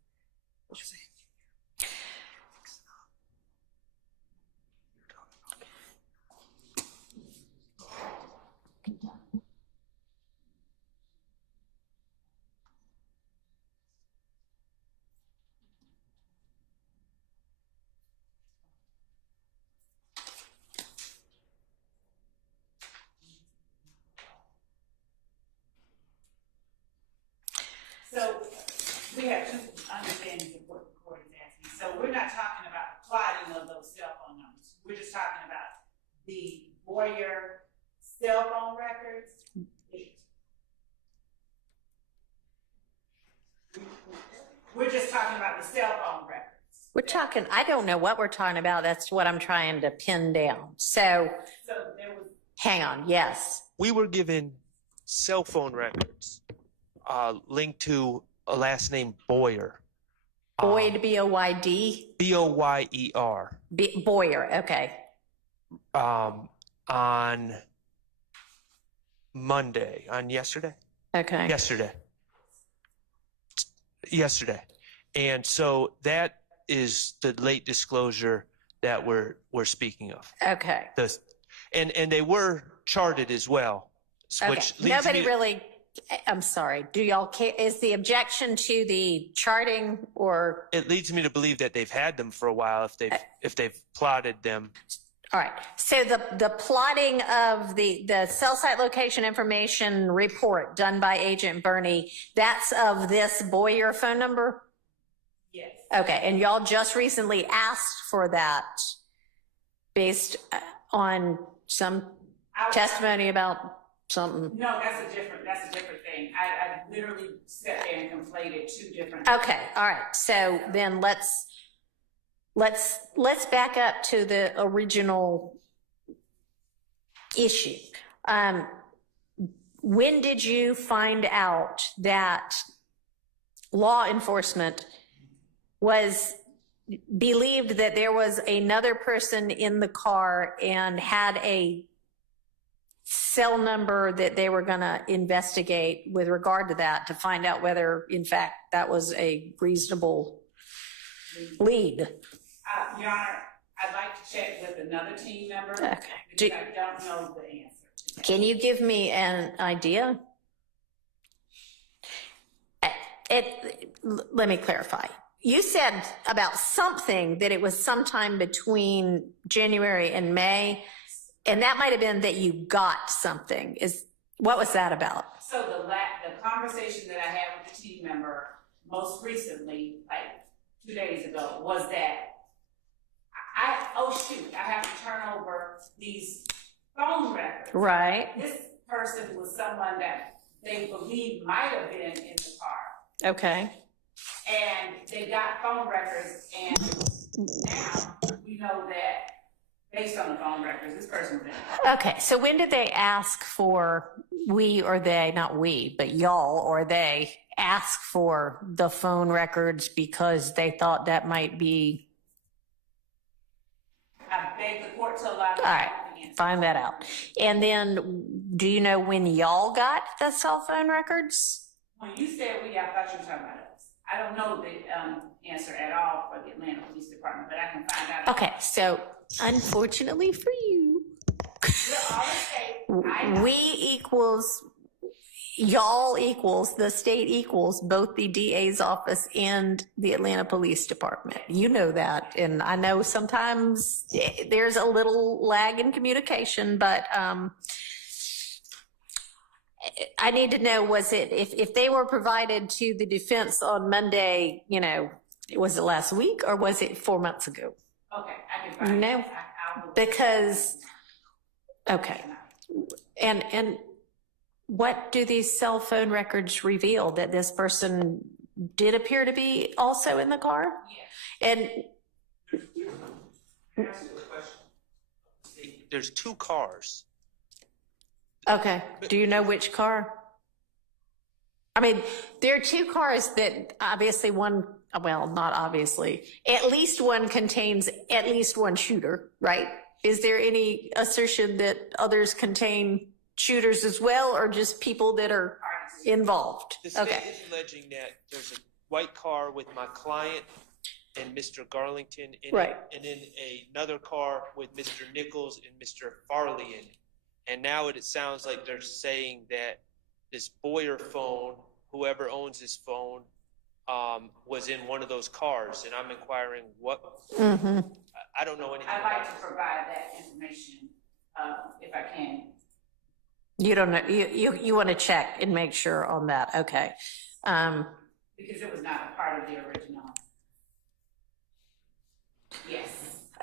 So we have two understandings of what the court is asking. So we're not talking about the plotting of those cell phone numbers. We're just talking about the Boyer cell phone records. We're just talking about the cell phone records. We're talking, I don't know what we're talking about. That's what I'm trying to pin down. So there was. Hang on, yes. We were given cell phone records linked to a last name Boyer. Boyd, B-O-Y-D? B-O-Y-E-R. Boyer, okay. On Monday, on yesterday? Okay. Yesterday. And so that is the late disclosure that we're speaking of. Okay. And they were charted as well. Which Nobody really, I'm sorry, do y'all care? Is the objection to the charting, or? It leads me to believe that they've had them for a while if they've plotted them. All right. So the plotting of the cell site location information report done by Agent Bernie, that's of this Boyer phone number? Yes. Okay. And y'all just recently asked for that based on some testimony about something? No, that's a different thing. I literally sat there and conflated two different. Okay. All right. So then let's let's back up to the original issue. When did you find out that law enforcement believed that there was another person in the car and had a cell number that they were going to investigate with regard to that to find out whether, in fact, that was a reasonable lead? Your Honor, I'd like to check with another team member. Okay. Because I don't know the answer. Can you give me an idea? Let me clarify. You said about something that it was sometime between January and May, and that might have been that you got something. What was that about? So the conversation that I had with the team member most recently, like 2 days ago, was that I have to turn over these phone records. Right. This person was someone that they believe might have been in the car. Okay. And they got phone records, and now we know that based on the phone records, this person was in the car. Okay, so when did they ask for, not we, but y'all or they ask for the phone records because they thought that might be? I beg the court to allow me All right, find that out. And then, do you know when y'all got the cell phone records? When you said we, I thought you were talking about us. I don't know the answer at all for the Atlanta Police Department, but I can find out. Okay, so unfortunately for you, we equals, y'all equals, the state equals both the DA's office and the Atlanta Police Department. You know that, and I know sometimes there's a little lag in communication, but I need to know, was it, if they were provided to the defense on Monday, was it last week or was it 4 months ago? Okay, I can find out. Because, okay. And what do these cell phone records reveal? That this person did appear to be also in the car? Yes. And There's 2 cars. okay, do you know which car? I mean, there are 2 cars that obviously one, well, not obviously, at least one contains at least one shooter, right? Is there any assertion that others contain shooters as well, or just people that are involved? The state is alleging that there's a white car with my client and Mr. Garlington in it, and then another car with Mr. Nichols and Mr. Farley in it. And now it sounds like they're saying that this Boyer phone, whoever owns this phone, was in one of those cars. And I'm inquiring what, I don't know anything. I'd like to provide that information if I can. You don't know, you want to check and make sure on that, okay. Because it was not a part of the original. Yes.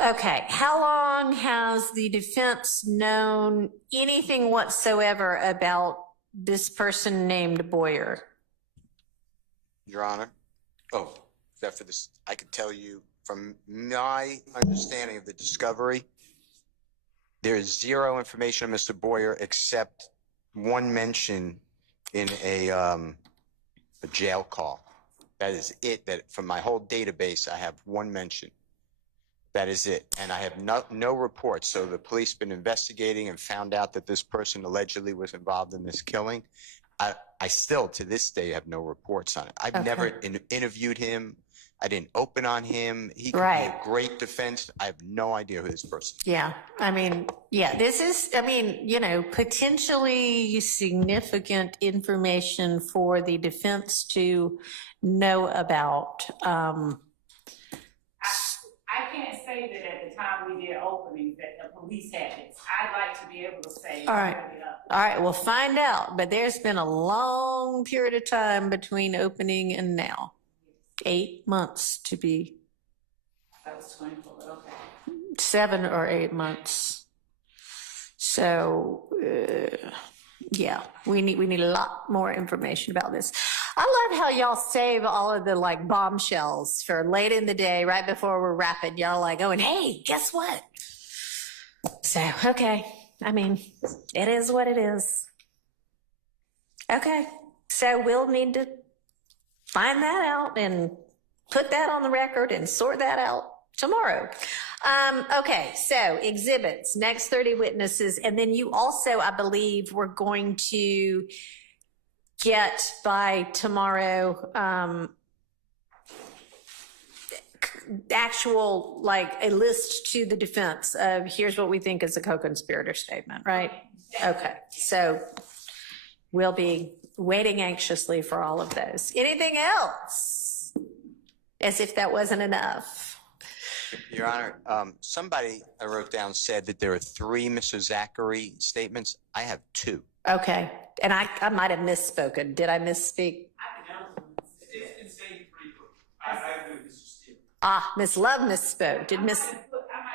Okay, how long has the defense known anything whatsoever about this person named Boyer? Your Honor. Oh, except for this, I could tell you from my understanding of the discovery, there is zero information on Mr. Boyer except one mention in a jail call. That is it. That from my whole database, I have one mention. That is it. And I have no reports. So the police been investigating and found out that this person allegedly was involved in this killing. I still, to this day, have no reports on it. I've never interviewed him. I didn't open on him. He could be a great defense. I have no idea who this person is. Yeah, I mean, yeah, this is, I mean, potentially significant information for the defense to know about. I can't say that at the time we did openings that the police had it. I'd like to be able to say. All right, we'll find out. But there's been a long period of time between opening and now. 8 months to be. That was 24, okay. 7 or 8 months. So Yeah, we need a lot more information about this. I love how y'all save all of the like bombshells for late in the day, right before we're wrapping. Y'all like going, hey, guess what? So, okay. I mean, it is what it is. Okay. So we'll need to find that out and put that on the record and sort that out tomorrow. Okay, so exhibits, next 30 witnesses, and then you also, I believe, we're going to get by tomorrow actual, like a list to the defense of here's what we think is a co-conspirator statement, right? Okay, so we'll be waiting anxiously for all of those. Anything else? As if that wasn't enough. Your Honor, somebody I wrote down said that there are 3 Mr. Zachary statements. I have 2. Okay, and I might have misspoken. Did I misspeak? It's saying 3. I agree with Mr. Steele. Ah, Miss Love misspoke. Did Miss? I might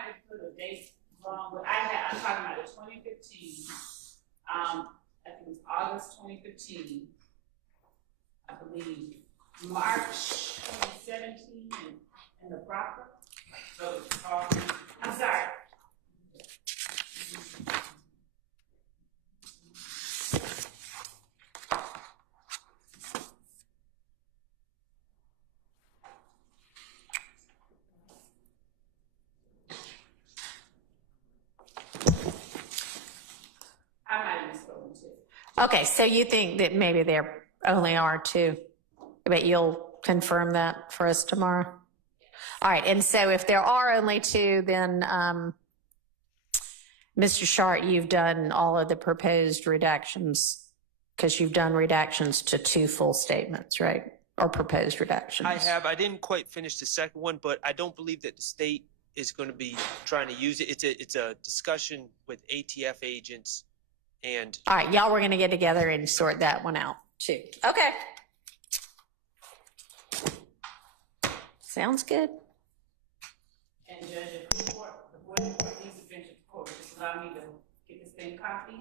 have put a date wrong, but I'm talking about the 2015. I think it was August 2015. I believe March 2017 and the proper. So I'm sorry. I might have misspoken too. Okay, so you think that maybe there only are 2, but you'll confirm that for us tomorrow? All right, and so if there are only 2, then Mr. Shart, you've done all of the proposed redactions because you've done redactions to 2 full statements, right? Or proposed redactions. I have. I didn't quite finish the second one, but I don't believe that the state is going to be trying to use it. It's a discussion with ATF agents and. All right, y'all, we're going to get together and sort that one out too. Okay. Sounds good. And Judge, if the board needs to finish the court, just allow me to get this thing copied.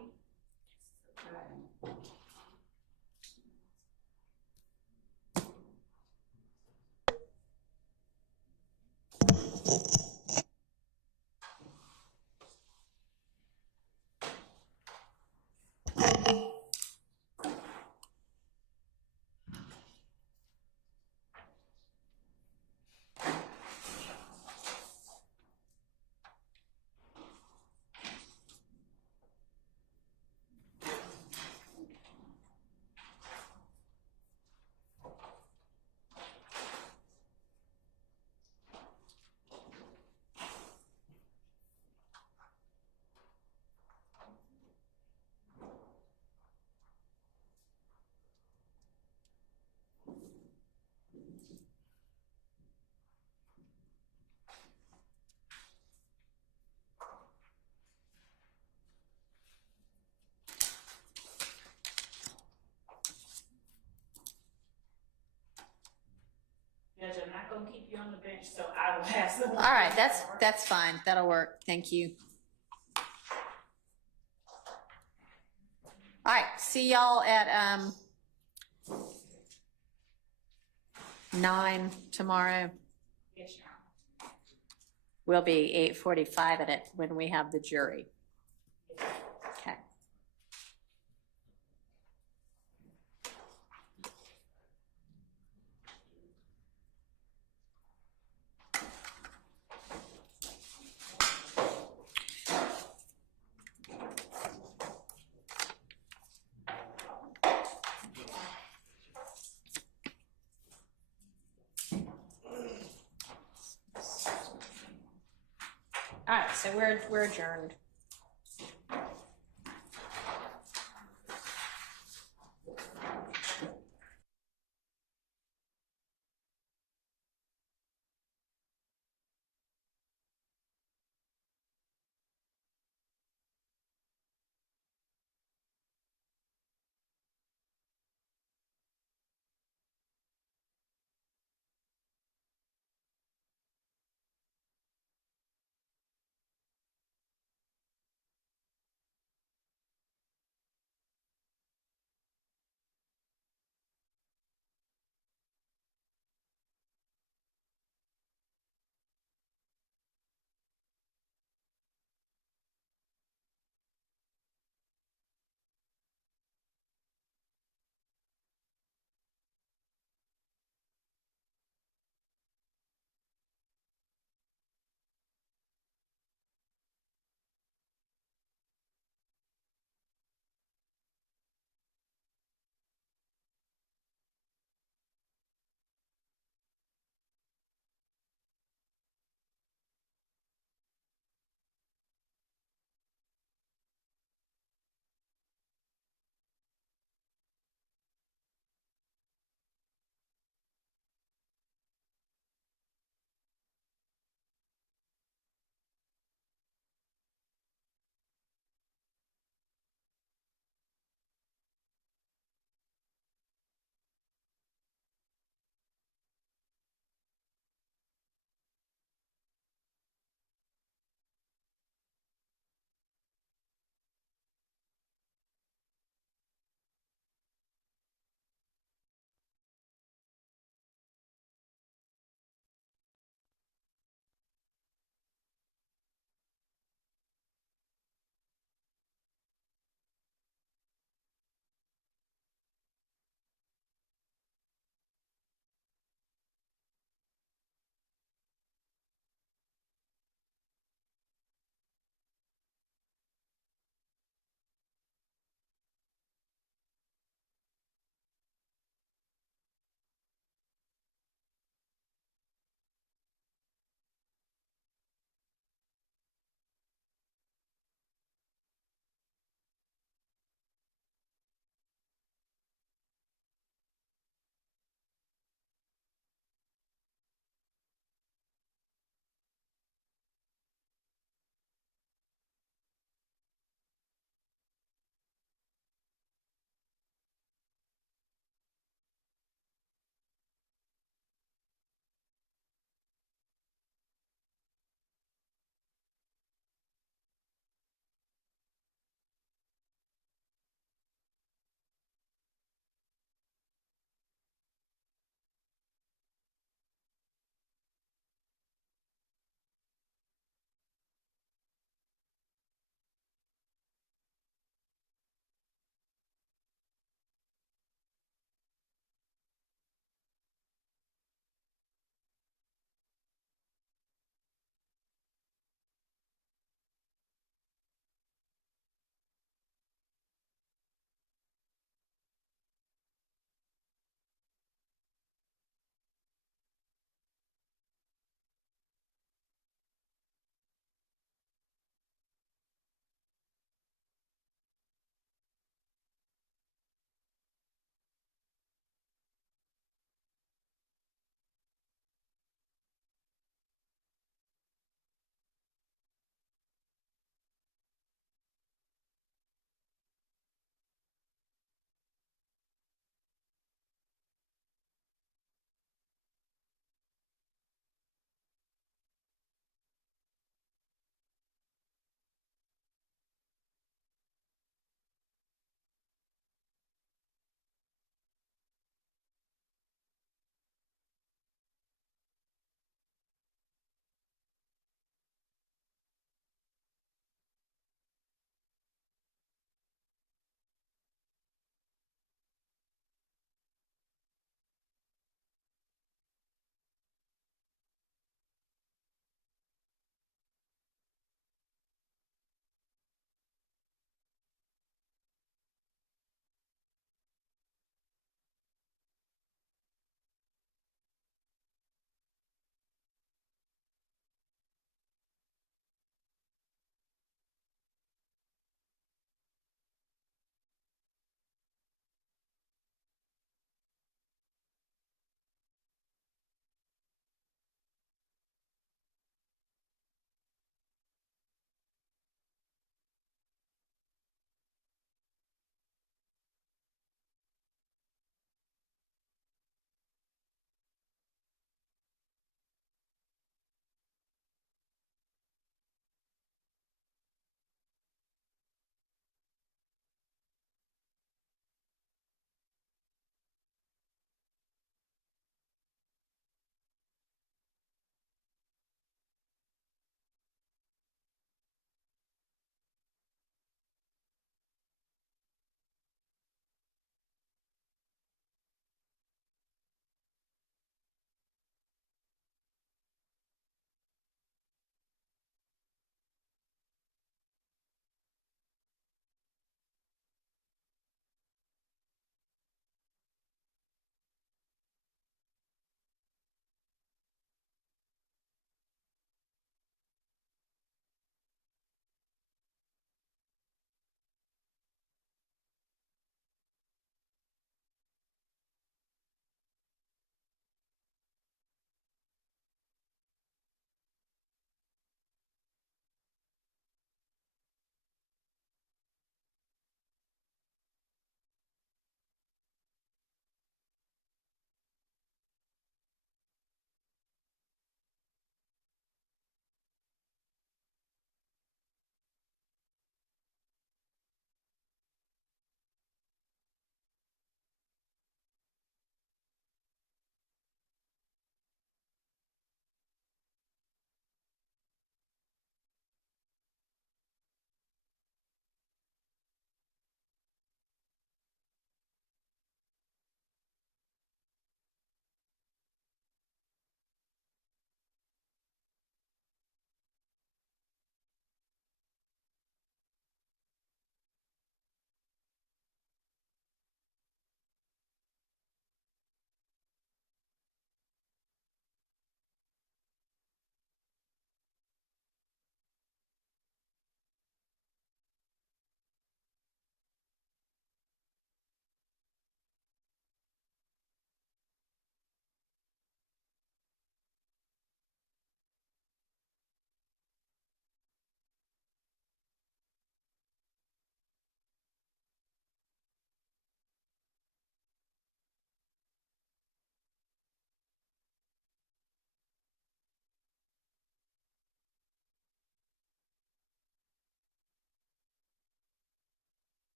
Judge, I'm not gonna keep you on the bench, so I will have some. All right, that's fine. That'll work. Thank you. All right, see y'all at 9 tomorrow. Yes, Your Honor. We'll be 8:45 at it when we have the jury. Okay. All right, so we're adjourned.